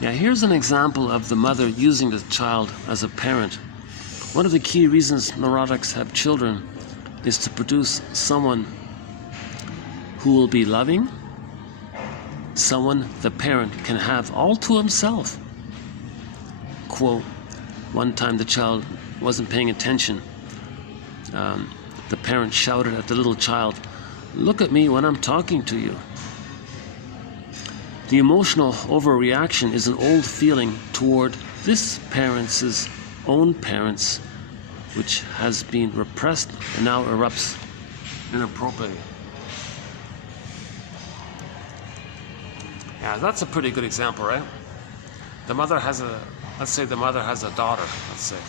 Yeah, here's an example of the mother using the child as a parent. One of the key reasons neurotics have children is to produce someone who will be loving, someone the parent can have all to himself. Quote, one time the child wasn't paying attention. The parent shouted at the little child, "Look at me when I'm talking to you." The emotional overreaction is an old feeling toward this parent's own parents, which has been repressed and now erupts inappropriately. Yeah, that's a pretty good example, right? Let's say the mother has a daughter, let's say,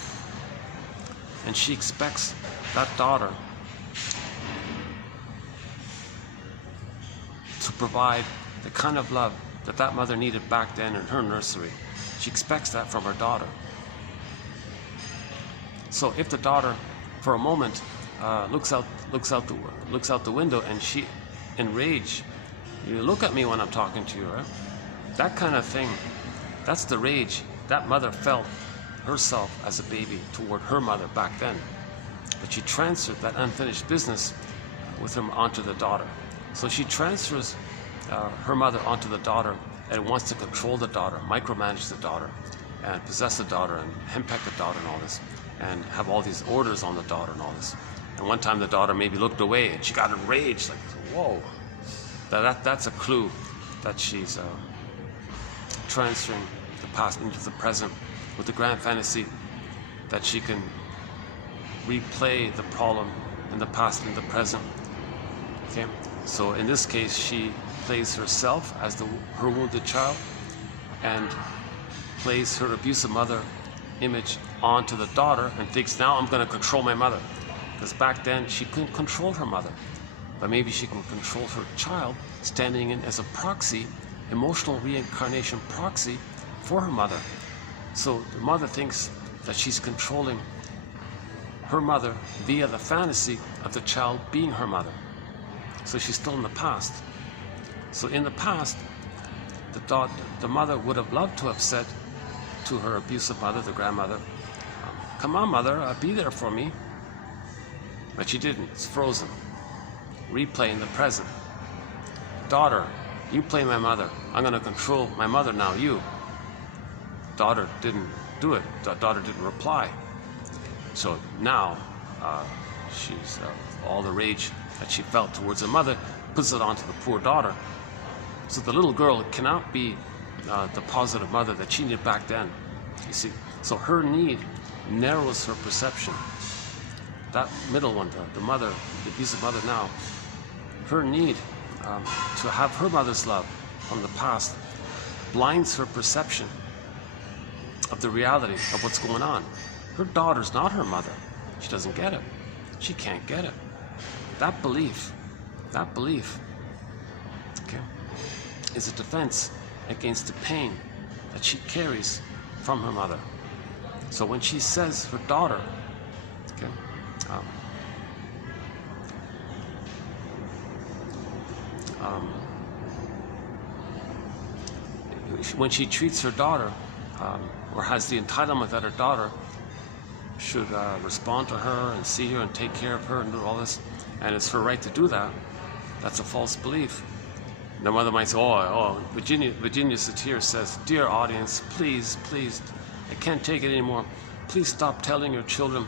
and she expects that daughter to provide the kind of love that mother needed back then in her nursery. She expects that from her daughter. So if the daughter, for a moment, looks out the window and she, enraged, "You look at me when I'm talking to you," right? That kind of thing, that's the rage that mother felt herself as a baby toward her mother back then. But she transferred that unfinished business with him onto the daughter. So she transfers her mother onto the daughter and wants to control the daughter, micromanage the daughter, and possess the daughter, and henpeck the daughter and all this, and have all these orders on the daughter and all this. And one time the daughter maybe looked away and she got enraged, like, whoa. That's a clue that she's transferring the past into the present with the grand fantasy that she can replay the problem in the past and the present. Okay, so in this case, she plays herself as her wounded child and plays her abusive mother image onto the daughter and thinks, now I'm going to control my mother. Because back then she couldn't control her mother, but maybe she can control her child, standing in as a proxy, emotional reincarnation proxy for her mother. So the mother thinks that she's controlling her mother via the fantasy of the child being her mother. So she's still in the past. So in the past, the mother would have loved to have said to her abusive mother, the grandmother, "Come on, mother, be there for me." But she didn't. It's frozen. Replay in the present. "Daughter, you play my mother. I'm going to control my mother now, you." Daughter didn't do it. The daughter didn't reply. So now she's all the rage that she felt towards her mother puts it onto the poor daughter. So the little girl cannot be the positive mother that she needed back then, you see. So her need narrows her perception. That middle one, the mother, the abusive mother now, her need to have her mother's love from the past blinds her perception of the reality of what's going on. Her daughter's not her mother. She doesn't get it. She can't get it. That belief, okay, is a defense against the pain that she carries from her mother. So when she says her daughter, okay, when she treats her daughter, or has the entitlement that her daughter should respond to her and see her and take care of her and do all this, and it's her right to do that, that's a false belief. The mother might say, Virginia Satir says, "Dear audience, please, I can't take it anymore. Please stop telling your children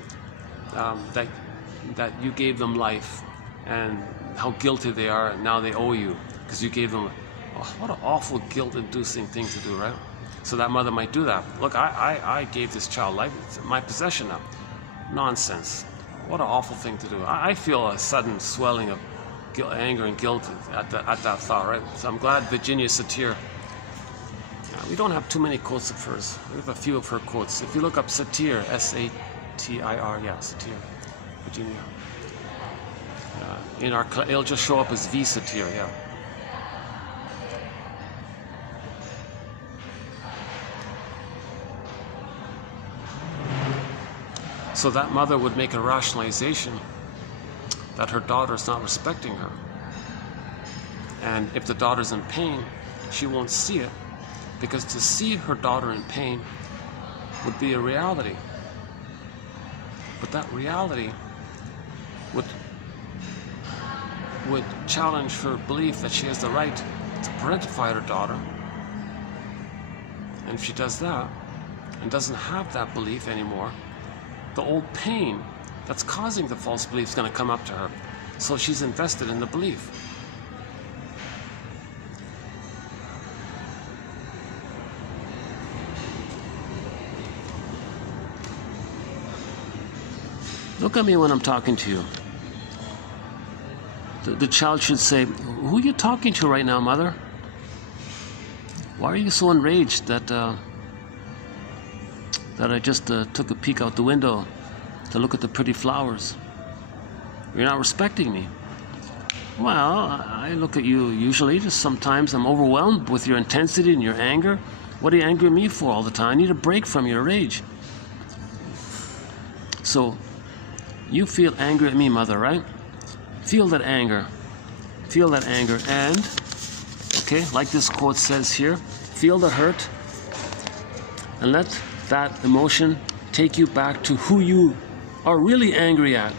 that you gave them life and how guilty they are and now they owe you because you gave them." What an awful guilt-inducing thing to do, right? So that mother might do that. Look, I gave this child life. It's my possession now. Nonsense. What an awful thing to do. I feel a sudden swelling of anger and guilt at that thought, right? So I'm glad Virginia Satir. We don't have too many quotes of hers. We have a few of her quotes. If you look up Satir, S-A-T-I-R, Satir, Virginia. It'll just show up as V Satir, So that mother would make a rationalization that her daughter is not respecting her. And if the daughter's in pain, she won't see it, because to see her daughter in pain would be a reality. But that reality would challenge her belief that she has the right to parentify her daughter. And if she does that and doesn't have that belief anymore, the old pain that's causing the false belief is going to come up to her. So she's invested in the belief. Look at me when I'm talking to you. The child should say, "Who are you talking to right now, mother? Why are you so enraged that I just took a peek out the window to look at the pretty flowers? You're not respecting me." "Well, I look at you usually, just sometimes I'm overwhelmed with your intensity and your anger. What are you angry at me for all the time? I need a break from your rage." So, you feel angry at me, mother, right? Feel that anger. Feel that anger. And, okay, like this quote says here, feel the hurt and let that emotion take you back to who you are really angry at.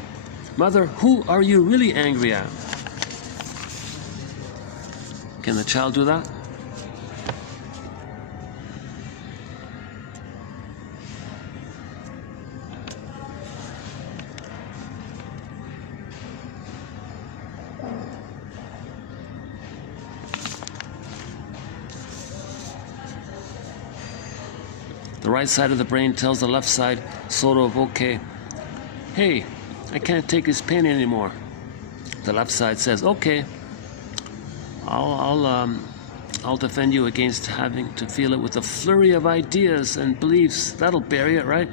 Mother, who are you really angry at? Can the child do that? The right side of the brain tells the left side, sort of, okay, hey, I can't take his pain anymore. The left side says, okay, I'll defend you against having to feel it with a flurry of ideas and beliefs. That'll bury it, right?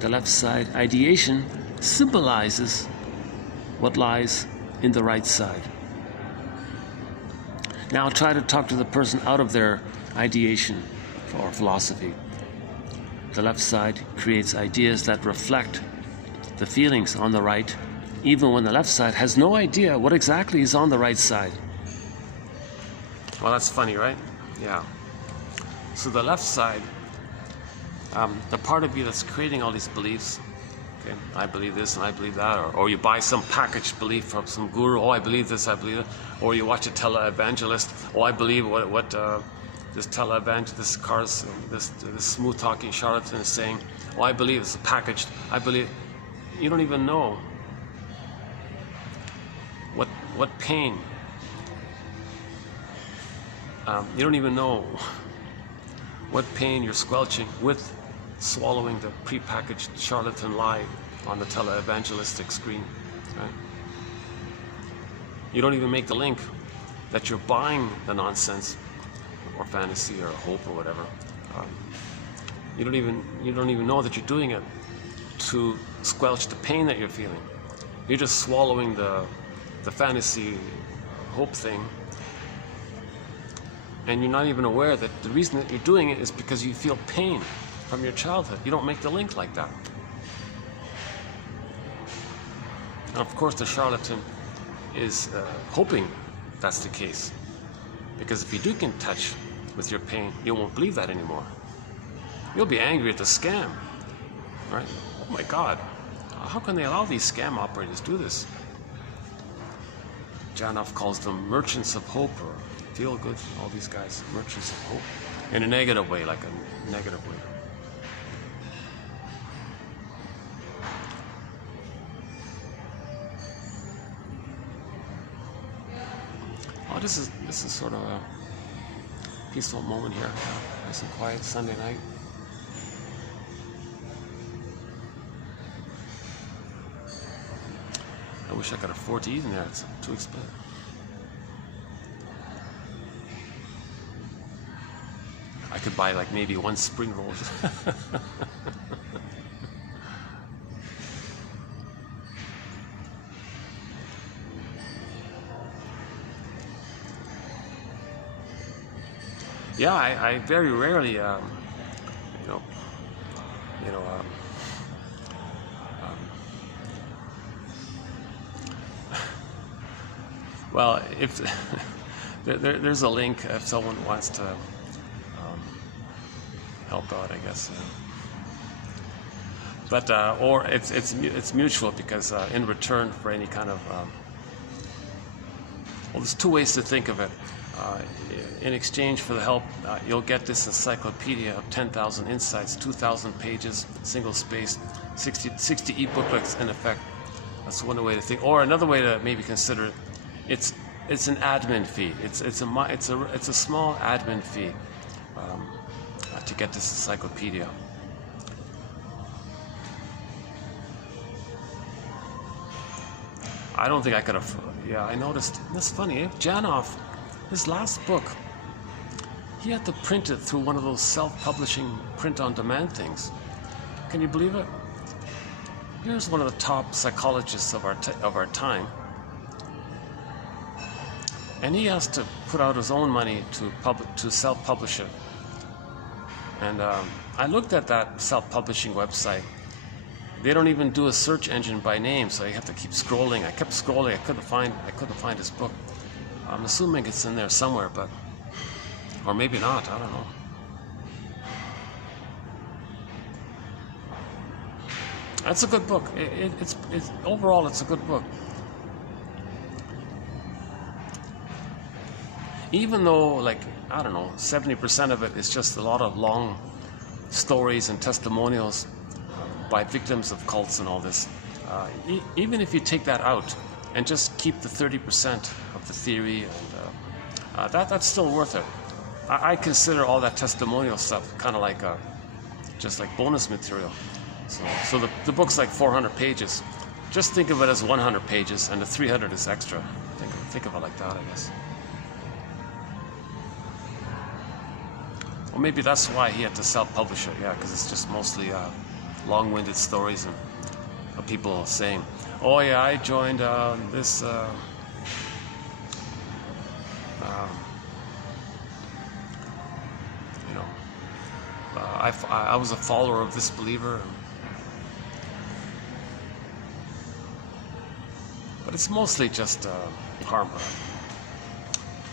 The left side, ideation, symbolizes what lies in the right side. Now try to talk to the person out of their ideation or philosophy. The left side creates ideas that reflect the feelings on the right, even when the left side has no idea what exactly is on the right side. Well, that's funny, right? Yeah. So the left side, the part of you that's creating all these beliefs, okay, I believe this and I believe that, or you buy some packaged belief from some guru, oh, I believe this, I believe that, or you watch a televangelist, oh, I believe what this televangelist, this smooth talking charlatan is saying, oh, I believe it's packaged, I believe. You don't even know what pain. You don't even know what pain you're squelching with swallowing the prepackaged charlatan lie on the televangelistic screen. Right? You don't even make the link that you're buying the nonsense or fantasy or hope or whatever. You don't even know that you're doing it to squelch the pain that you're feeling. You're just swallowing the fantasy hope thing, and you're not even aware that the reason that you're doing it is because you feel pain from your childhood. You don't make the link like that. And of course, the charlatan is hoping that's the case, because if you do get in touch with your pain, you won't believe that anymore. You'll be angry at the scam, right? Oh my God, how can they allow these scam operators do this? Janov calls them merchants of hope, or feel good, all these guys, merchants of hope, in a negative way, like a negative way. Oh, this is sort of a peaceful moment here. Nice and quiet Sunday night. I wish I could afford to eat in there. It's too expensive. I could buy like maybe one spring roll. Yeah, I very rarely, well, if there's a link if someone wants to help out, I guess. But or it's mutual, because in return for any kind of well, there's two ways to think of it. In exchange for the help, you'll get this encyclopedia of 10,000 insights, 2,000 pages, single spaced, 60 e-booklets in effect. That's one way to think. Or another way to maybe consider it, it's an admin fee. It's a small admin fee to get this encyclopedia. I don't think I could have. Yeah, I noticed. That's funny. Janov, his last book, he had to print it through one of those self-publishing print-on-demand things. Can you believe it? Here's one of the top psychologists of our time, and he has to put out his own money to self-publish it. And I looked at that self-publishing website. They don't even do a search engine by name, so you have to keep scrolling. I kept scrolling. I couldn't find his book. I'm assuming it's in there somewhere, but or maybe not. I don't know. It's a good book. It's overall, it's a good book. Even though, like, I don't know, 70% of it is just a lot of long stories and testimonials by victims of cults and all this. Even if you take that out and just keep the 30% of the theory, and that's still worth it. I consider all that testimonial stuff kind of like just like bonus material. So the book's like 400 pages. Just think of it as 100 pages, and the 300 is extra. Think of it like that, I guess. Well, maybe that's why he had to self-publish it. Yeah, because it's just mostly long-winded stories and people saying, "Oh yeah, I joined this." I was a follower of this believer. But it's mostly just harm.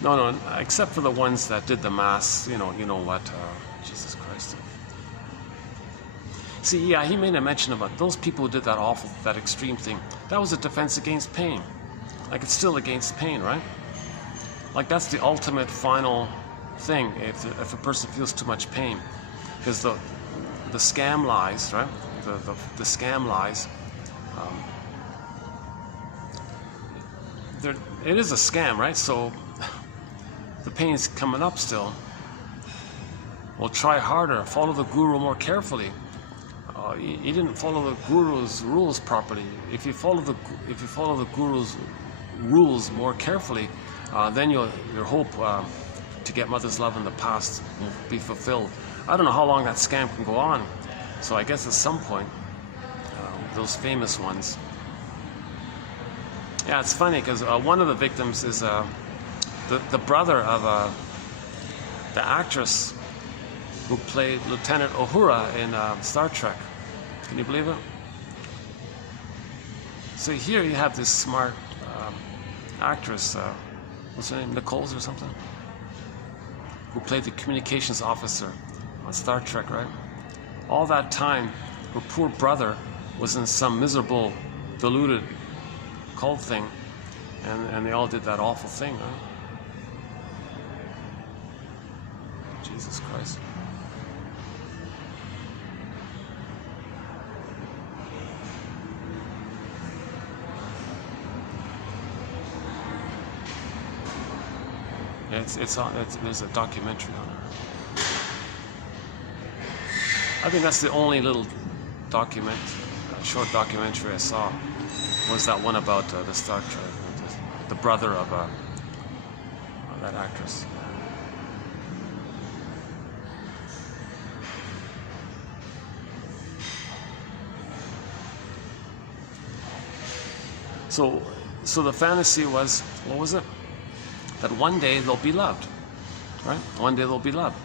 No, except for the ones that did the mass. You know what? Jesus Christ. See, yeah, he made a mention about those people who did that awful, that extreme thing. That was a defense against pain. Like, it's still against pain, right? Like, that's the ultimate final thing if a person feels too much pain. Because the scam lies, right? The scam lies. It is a scam, right? So the pain's coming up still. Well, try harder. Follow the guru more carefully. You didn't follow the guru's rules properly. If you follow the guru's rules more carefully, then your hope to get mother's love in the past will be fulfilled. I don't know how long that scam can go on. So I guess at some point, those famous ones. Yeah, it's funny because one of the victims is the brother of the actress who played Lieutenant Uhura in Star Trek. Can you believe it? So here you have this smart actress, what's her name, Nichols or something, who played the communications officer on Star Trek, right? All that time, her poor brother was in some miserable, deluded cult thing, and they all did that awful thing, right? Jesus Christ. Yeah, there's a documentary on her. I think that's the only little short documentary I saw, was that one about the Star Trek, the brother of that actress. So the fantasy was, what was it? That one day they'll be loved, right? One day they'll be loved.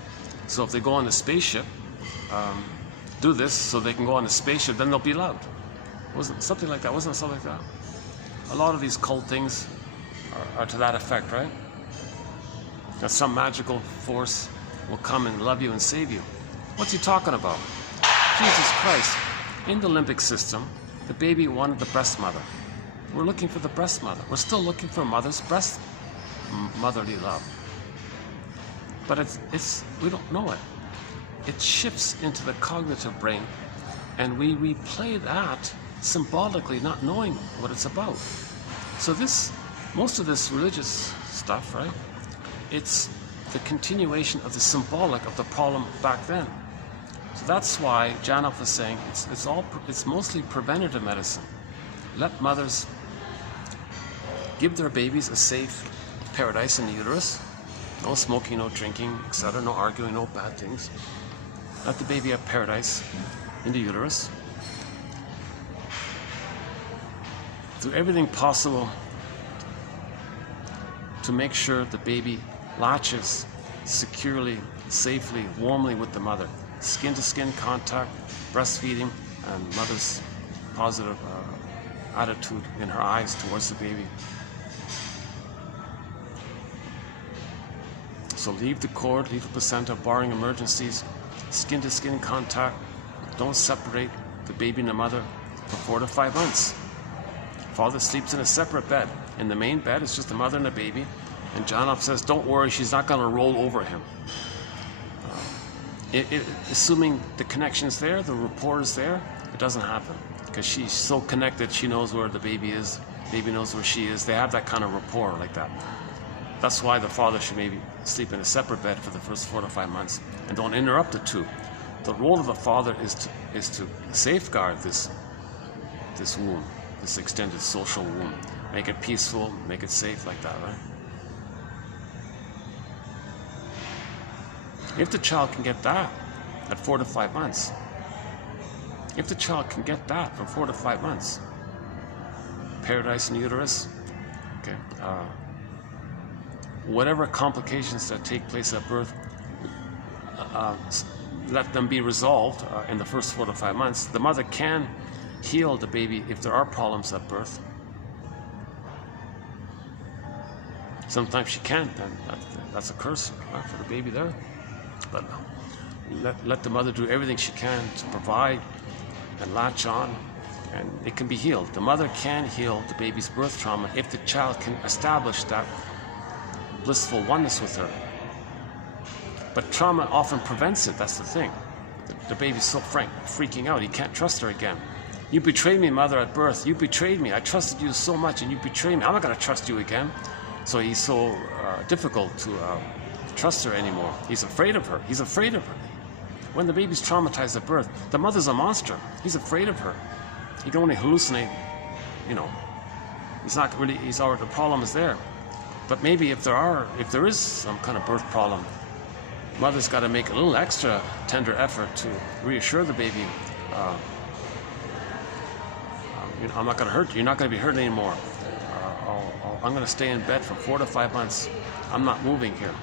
So if they go on a spaceship, do this so they can go on a spaceship, then they'll be loved. Wasn't something like that? Wasn't it something like that? A lot of these cult things are to that effect, right? That some magical force will come and love you and save you. What's he talking about? Jesus Christ. In the limbic system, the baby wanted the breast mother. We're looking for the breast mother. We're still looking for mother's breast, motherly love. But we don't know it. It shifts into the cognitive brain, and we replay that symbolically, not knowing what it's about. So most of this religious stuff, right? It's the continuation of the symbolic of the problem back then. So that's why Janov was saying it's mostly preventative medicine. Let mothers give their babies a safe paradise in the uterus. No smoking, no drinking, etc. No arguing, no bad things. Let the baby have paradise in the uterus. Do everything possible to make sure the baby latches securely, safely, warmly with the mother. Skin-to-skin contact, breastfeeding, and mother's positive attitude in her eyes towards the baby. So leave the cord, leave the placenta, barring emergencies. Skin-to-skin contact. Don't separate the baby and the mother for 4 to 5 months. Father sleeps in a separate bed. In the main bed, it's just the mother and the baby. And Janov says, don't worry, she's not going to roll over him. Assuming the connection's there, the rapport is there, it doesn't happen. Because she's so connected, she knows where the baby is, baby knows where she is. They have that kind of rapport like that. That's why the father should maybe sleep in a separate bed for the first 4 to 5 months. And don't interrupt the two. The role of the father is to safeguard this womb, this extended social womb. Make it peaceful, make it safe like that, right? If the child can get that at 4 to 5 months, if the child can get that for 4 to 5 months, paradise in the uterus, okay, whatever complications that take place at birth, let them be resolved in the first 4 to 5 months. The mother can heal the baby if there are problems at birth. Sometimes she can't, and that's a curse for the baby there. But let the mother do everything she can to provide and latch on, and it can be healed. The mother can heal the baby's birth trauma if the child can establish that blissful oneness with her. But trauma often prevents it, that's the thing. The baby's so freaking out, he can't trust her again. You betrayed me, mother, at birth. You betrayed me. I trusted you so much, and you betrayed me. I'm not going to trust you again. So he's so difficult to trust her anymore. He's afraid of her. He's afraid of her. When the baby's traumatized at birth, the mother's a monster. He's afraid of her. He can only hallucinate, he's not really, the problem is there. But maybe if there is some kind of birth problem, mother's got to make a little extra tender effort to reassure the baby, I'm not going to hurt you. You're not going to be hurt anymore. I'm going to stay in bed for 4 to 5 months. I'm not moving here.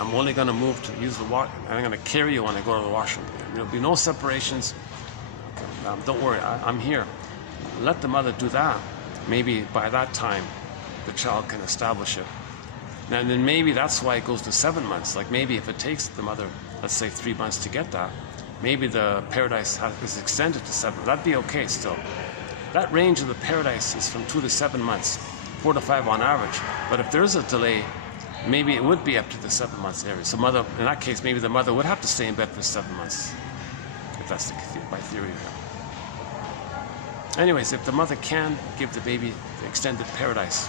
I'm only going to move to use the wash. I'm going to carry you when I go to the washroom. There'll be no separations. Don't worry, I'm here. Let the mother do that. Maybe by that time, the child can establish it. And then maybe that's why it goes to 7 months. Like maybe if it takes the mother, let's say 3 months to get that, maybe the paradise is extended to 7. That'd be okay still. That range of the paradise is from 2 to 7 months, 4 to 5 on average. But if there's a delay, maybe it would be up to the 7 months area. So mother, in that case, maybe the mother would have to stay in bed for 7 months, if that's by theory. Anyways, if the mother can give the baby the extended paradise,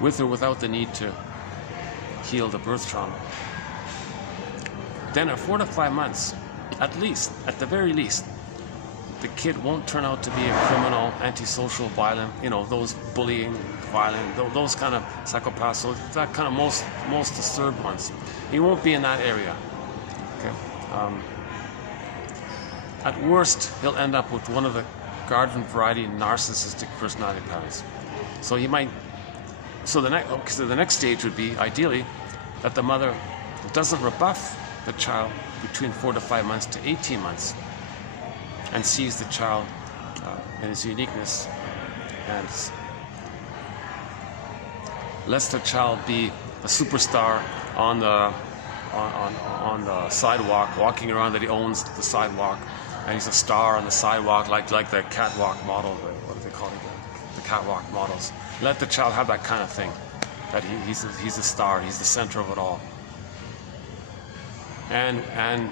with or without the need to heal the birth trauma, then at 4 to 5 months, at least, at the very least, the kid won't turn out to be a criminal, antisocial, violent, those bullying, violent, those kind of psychopaths, so that kind of most disturbed ones. He won't be in that area. Okay. At worst, he'll end up with one of the garden variety narcissistic personality patterns. So he might. So the next stage would be ideally that the mother doesn't rebuff the child between 4 to 5 months to 18 months, and sees the child in his uniqueness, and lets the child be a superstar on the sidewalk, walking around, that he owns the sidewalk, and he's a star on the sidewalk, like the catwalk model. What do they call it? The catwalk models. Let the child have that kind of thing, that he's a star, he's the center of it all. And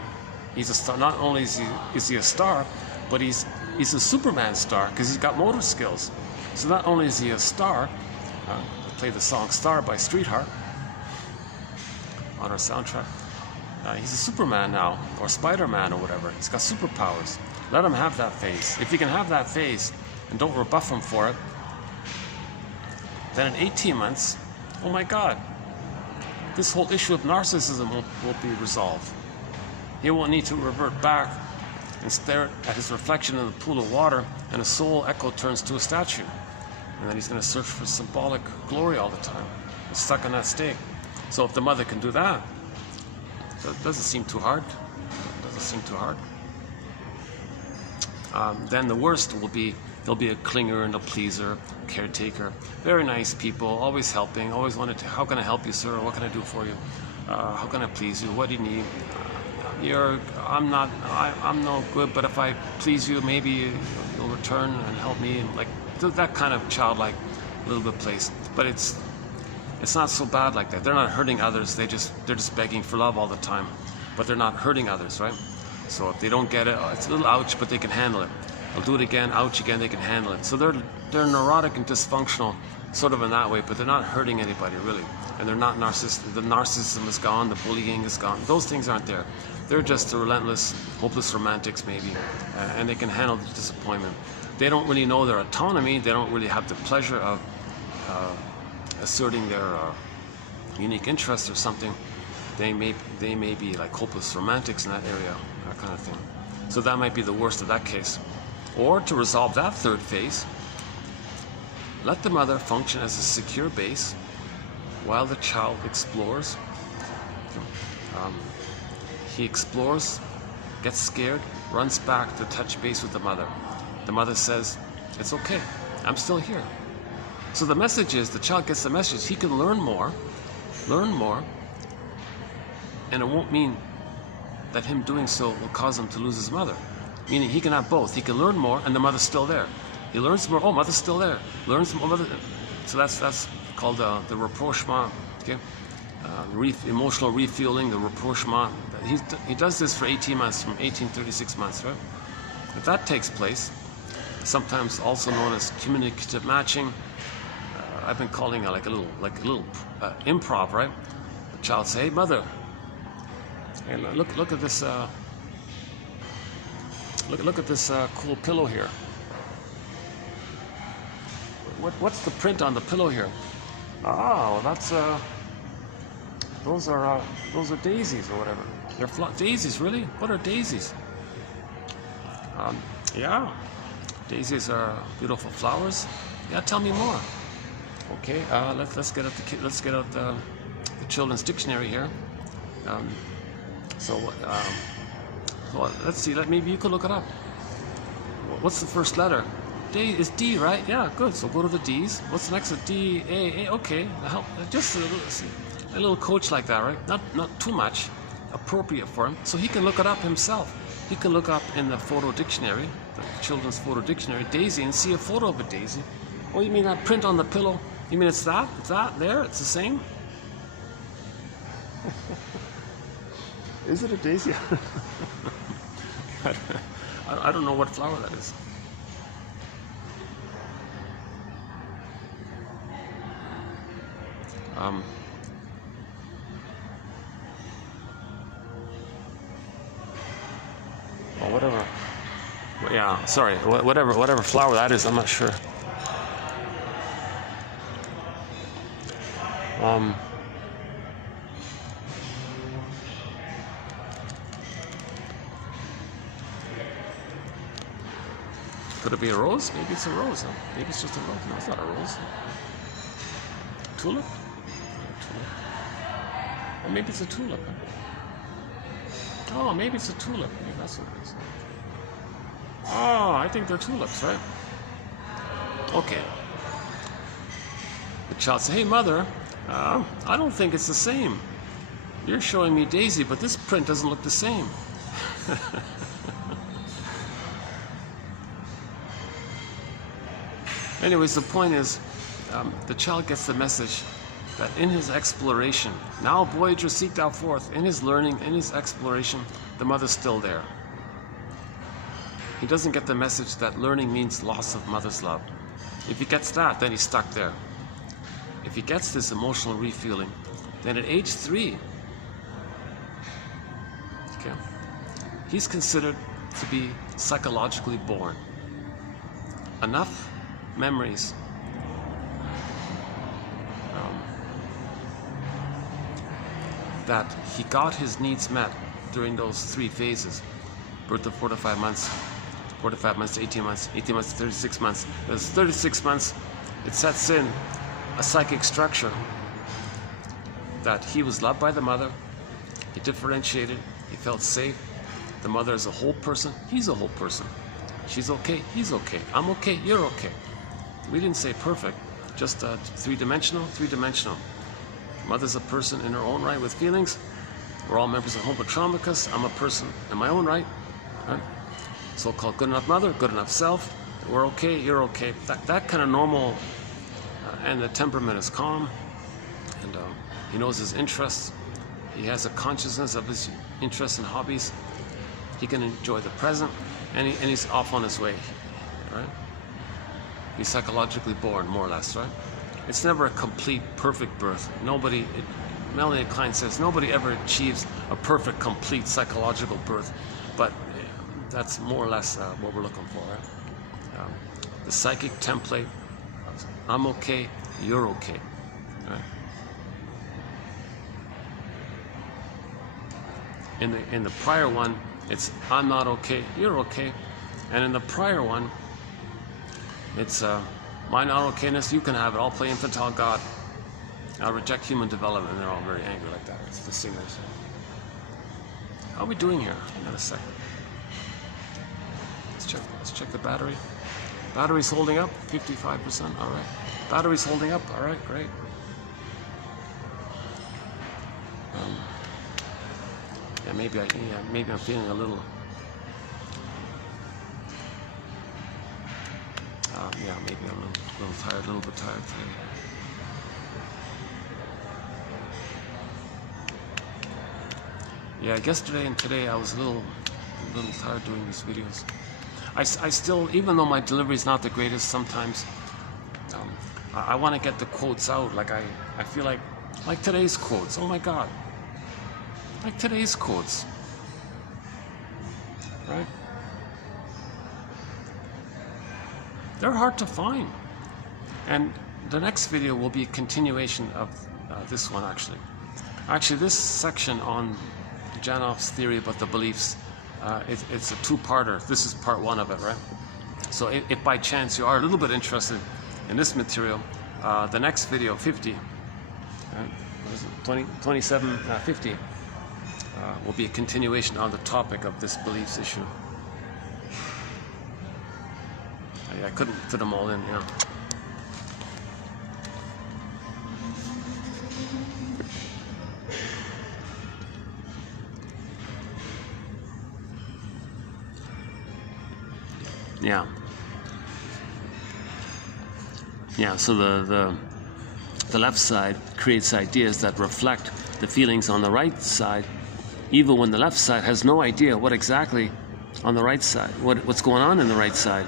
he's a star. Not only is he a star, but he's a Superman star, because he's got motor skills. So not only is he a star, play the song "Star" by Streetheart on our soundtrack. He's a Superman now, or Spider-Man, or whatever. He's got superpowers. Let him have that phase. If you can have that phase and don't rebuff him for it, then in 18 months, oh my God, this whole issue of narcissism won't be resolved. He won't need to revert back and stare at his reflection in the pool of water, and a soul echo turns to a statue. And then he's going to search for symbolic glory all the time. He's stuck in that state. So if the mother can do that, it doesn't seem too hard. Then the worst will be, he'll be a clinger and a pleaser, caretaker. Very nice people, always helping, always wanted to, how can I help you, sir? What can I do for you? How can I please you? What do you need? I'm no good, but if I please you, maybe you'll return and help me. And like that kind of childlike little bit place. But it's not so bad like that. They're not hurting others. They're just begging for love all the time, but they're not hurting others, right? So if they don't get it, it's a little ouch, but they can handle it. They'll do it again, ouch again, they can handle it. So they're neurotic and dysfunctional, sort of in that way, but they're not hurting anybody really, and they're not narcissistic. The narcissism is gone, the bullying is gone. Those things aren't there. They're just the relentless, hopeless romantics maybe, and they can handle the disappointment. They don't really know their autonomy. They don't really have the pleasure of asserting their unique interest or something. They may be like hopeless romantics in that area, that kind of thing. So that might be the worst of that case. Or to resolve that third phase, let the mother function as a secure base while the child explores. He explores, gets scared, runs back to touch base with the mother. The mother says, "It's okay, I'm still here." So the message is, the child gets the message, he can learn more, and it won't mean that him doing so will cause him to lose his mother. Meaning he can have both. He can learn more, and the mother's still there. He learns more, oh, mother's still there. Learns more, mother. So that's called the rapprochement, okay? Emotional refueling, the rapprochement. He does this for 18 months, from 18 to 36 months, right? If that takes place, sometimes also known as communicative matching, I've been calling it like a little improv, right? The child say, "Hey, mother, hey, look at this. Look at this cool pillow here. what's the print on the pillow here? Oh, that's those are daisies or whatever. They're daisies, really? What are daisies? Yeah, daisies are beautiful flowers. Yeah, tell me more. Okay, let's get out the children's dictionary here. So let's see. Maybe you could look it up. What's the first letter? D is D, right? Yeah, good. So go to the D's. What's the next one? D, A. Okay, just a little coach like that, right? Not too much, appropriate for him, so he can look it up himself. He can look up in the photo dictionary, the children's photo dictionary, daisy, and see a photo of a daisy. Oh, you mean that print on the pillow? You mean it's that? It's that there? It's the same? Is it a daisy? I don't know what flower that is. Well, whatever. Yeah, sorry. Whatever flower that is, I'm not sure. Could it be a rose? Maybe it's a rose. Huh? Maybe it's just a rose. No, it's not a rose. Tulip? Or maybe it's a tulip. Huh? Oh, maybe it's a tulip. Maybe that's what it is. Oh, I think they're tulips, right? Okay. The child says, "Hey, mother, I don't think it's the same. You're showing me daisy, but this print doesn't look the same." Anyways, the point is, the child gets the message that in his exploration, now Voyager seek thou forth, in his learning, in his exploration, the mother's still there. He doesn't get the message that learning means loss of mother's love. If he gets that, then he's stuck there. If he gets this emotional refueling, then at age 3, okay, he's considered to be psychologically born. Enough memories that he got his needs met during those 3 phases: birth to 4 to 5 months, 4 to 5 months to 18 months, 18 months to 36 months. There's 36 months, it sets in a psychic structure that he was loved by the mother, he differentiated, he felt safe. The mother is a whole person, he's a whole person. She's okay, he's okay. I'm okay, you're okay. We didn't say perfect, just three-dimensional. Mother's a person in her own right with feelings. We're all members of Homo Traumicus. I'm a person in my own right. Right? So-called good enough mother, good enough self. We're okay, you're okay. That kind of normal, and the temperament is calm, and he knows his interests. He has a consciousness of his interests and hobbies. He can enjoy the present, and he's off on his way, right? He's psychologically born, more or less, right? It's never a complete, perfect birth. Melanie Klein says, nobody ever achieves a perfect, complete psychological birth, but that's more or less what we're looking for, right? The psychic template, I'm okay, you're okay, right? In the prior one, it's I'm not okay, you're okay, and in the prior one, it's my not okayness, you can have it. I'll play infantile God. I'll reject human development. And they're all very angry like that. It's the singers. How are we doing here? Hang on a second. Let's check the battery. Battery's holding up, 55%. All right. Battery's holding up. All right, great. Yeah, maybe I'm feeling a little. Yeah, maybe I'm a little tired, a little bit tired today. Yeah, yesterday and today I was a little tired doing these videos. I still, even though my delivery is not the greatest sometimes, I want to get the quotes out. Like I feel like today's quotes. Oh my God. Like today's quotes. Right? They're hard to find. And the next video will be a continuation of this one, actually. Actually, this section on Janoff's theory about the beliefs, it's a two-parter. This is part one of it, right? So if by chance you are a little bit interested in this material, the next video, 50, what is it, 27, 50, will be a continuation on the topic of this beliefs issue. I couldn't fit them all in, you know. Yeah, so the left side creates ideas that reflect the feelings on the right side, even when the left side has no idea what exactly on the right side, what's going on in the right side.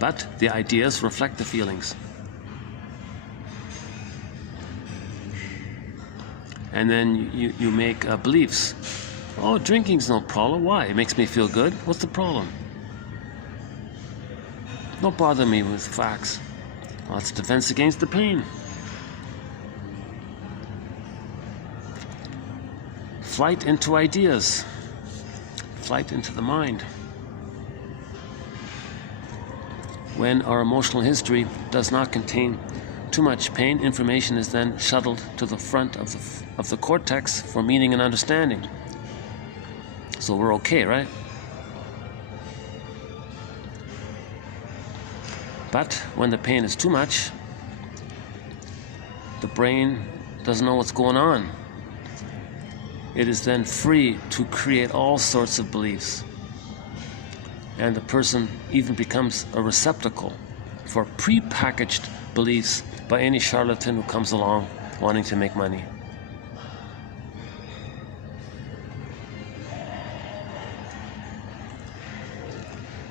But the ideas reflect the feelings. And then you make beliefs. Oh, drinking's no problem. Why? It makes me feel good. What's the problem? Don't bother me with facts. Well, it's defense against the pain. Flight into ideas. Flight into the mind. When our emotional history does not contain too much pain, information is then shuttled to the front of the cortex for meaning and understanding. So we're okay, right? But when the pain is too much, the brain doesn't know what's going on. It is then free to create all sorts of beliefs. And the person even becomes a receptacle for pre-packaged beliefs by any charlatan who comes along wanting to make money.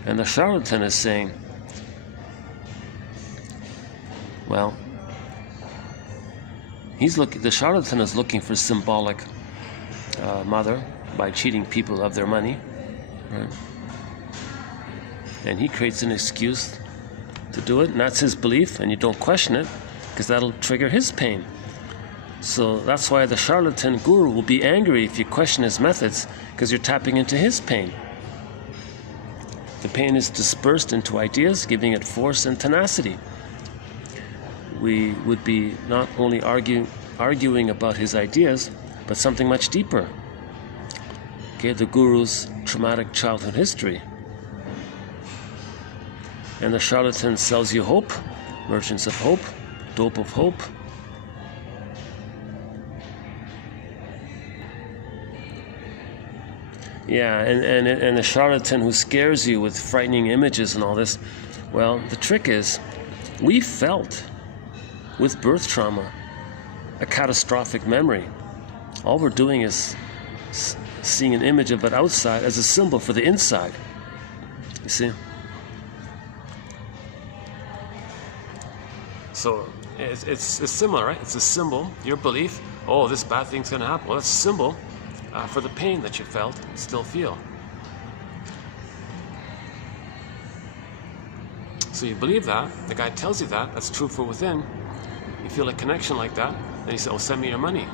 And the charlatan is saying, well, the charlatan is looking for symbolic mother by cheating people of their money, right? And he creates an excuse to do it, and that's his belief, and you don't question it, because that'll trigger his pain. So that's why the charlatan guru will be angry if you question his methods, because you're tapping into his pain. The pain is dispersed into ideas, giving it force and tenacity. We would be not only arguing about his ideas, but something much deeper. Okay, the guru's traumatic childhood history. And the charlatan sells you hope, merchants of hope, dope of hope. Yeah, and the charlatan who scares you with frightening images and all this, well, the trick is, we felt with birth trauma a catastrophic memory. All we're doing is seeing an image of it outside as a symbol for the inside. You see? So it's similar, right? It's a symbol, your belief, oh, this bad thing's going to happen. Well, it's a symbol for the pain that you felt and still feel. So you believe that, the guy tells you that, that's true for within. You feel a connection like that, then you say, oh, send me your money.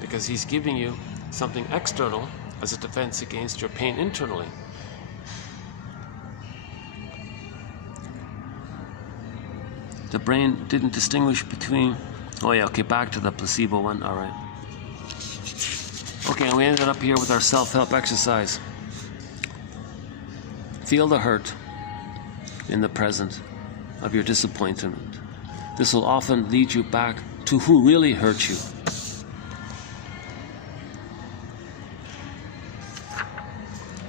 Because he's giving you something external as a defense against your pain internally. The brain didn't distinguish between, oh yeah, okay, back to the placebo one, all right. Okay, and we ended up here with our self-help exercise. Feel the hurt in the present of your disappointment. This will often lead you back to who really hurt you.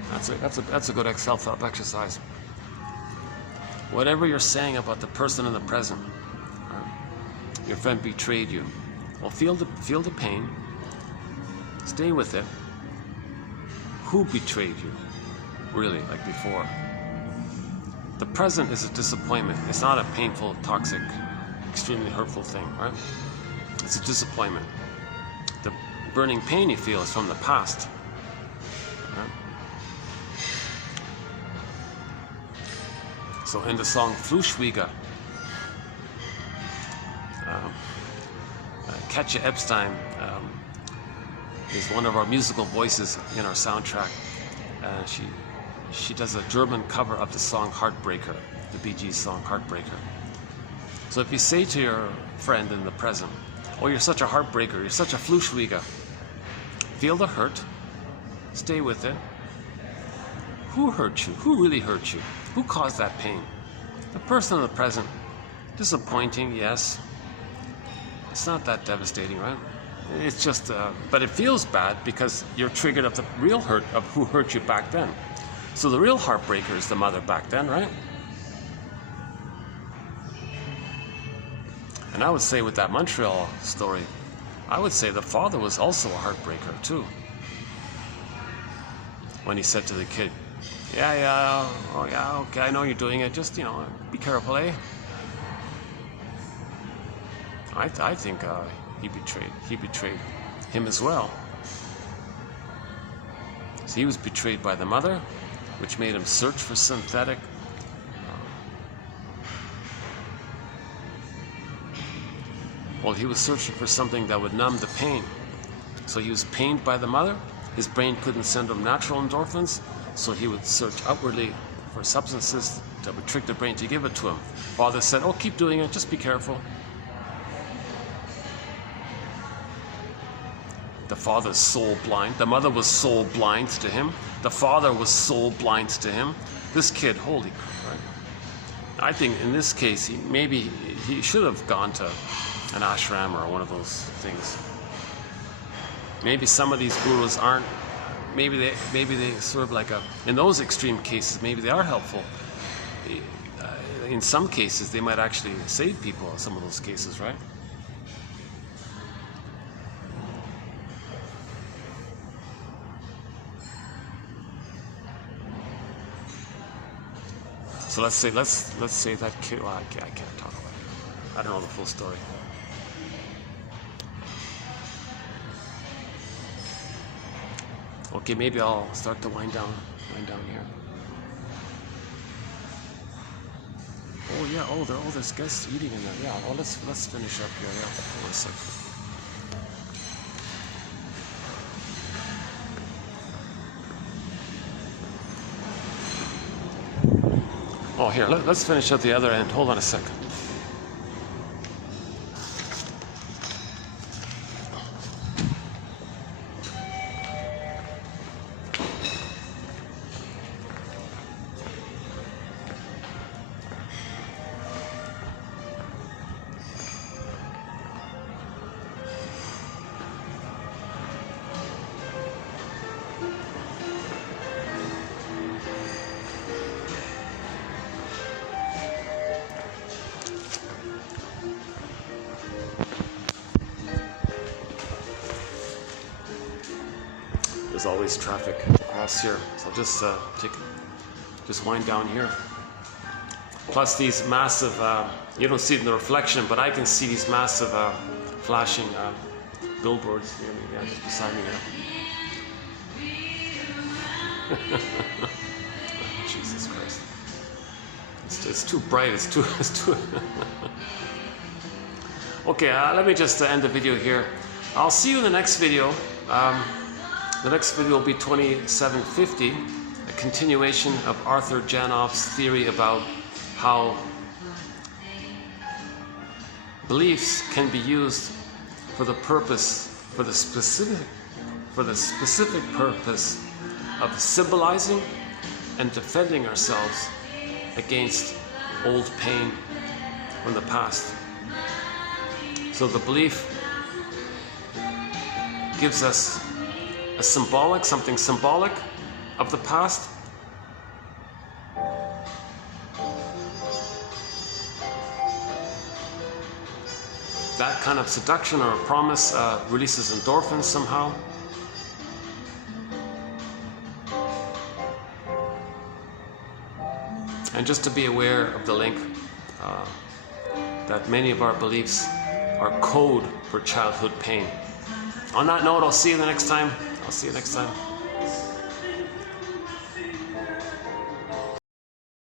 That's a good self-help exercise. Whatever you're saying about the person in the present, your friend betrayed you. Well, feel the pain. Stay with it. Who betrayed you? Really, like before. The present is a disappointment. It's not a painful, toxic, extremely hurtful thing, right? It's a disappointment. The burning pain you feel is from the past. Right? So in the song Fluschwieger, Katja Epstein is one of our musical voices in our soundtrack. She does a German cover of the song Heartbreaker, the Bee Gees song Heartbreaker. So if you say to your friend in the present, oh, you're such a heartbreaker, you're such a Fluschwieger, feel the hurt, stay with it. Who hurt you? Who really hurt you? Who caused that pain? The person in the present. Disappointing, yes. It's not that devastating, right? It's just, but it feels bad because you're triggered of the real hurt of who hurt you back then. So the real heartbreaker is the mother back then, right? And I would say with that Montreal story, I would say the father was also a heartbreaker too. When he said to the kid, yeah, oh yeah, okay, I know you're doing it, just, be careful, eh? I think he betrayed him as well. So he was betrayed by the mother, which made him search for synthetic. Well, he was searching for something that would numb the pain. So he was pained by the mother. His brain couldn't send him natural endorphins, so he would search outwardly for substances that would trick the brain to give it to him. Father said, oh, keep doing it, just be careful. The father's soul blind. The mother was soul blind to him. The father was soul blind to him. This kid, holy crap, right? I think in this case, maybe he should have gone to an ashram or one of those things. Maybe some of these gurus aren't, maybe they sort of like in those extreme cases, maybe they are helpful. In some cases, they might actually save people in some of those cases, right? So let's say that kid. Well, I can't talk about it. I don't know the full story. Okay, maybe I'll start to wind down here. Oh yeah. Oh, there's guests eating in there. Yeah. Oh, let's finish up here. Yeah. Hold on a second. Oh, here, let's finish at the other end. Hold on a second. There's always traffic across here, so I'll just wind down here. Plus these massive, you don't see it in the reflection, but I can see these massive flashing billboards near me, yeah, just beside me here. Jesus Christ. It's too bright, it's too Okay, let me just end the video here. I'll see you in the next video. The next video will be 2750, a continuation of Arthur Janoff's theory about how beliefs can be used for the specific purpose of symbolizing and defending ourselves against old pain from the past. So the belief gives us something symbolic of the past. That kind of seduction or promise releases endorphins somehow. And just to be aware of the link that many of our beliefs are code for childhood pain. On that note, I'll see you the next time.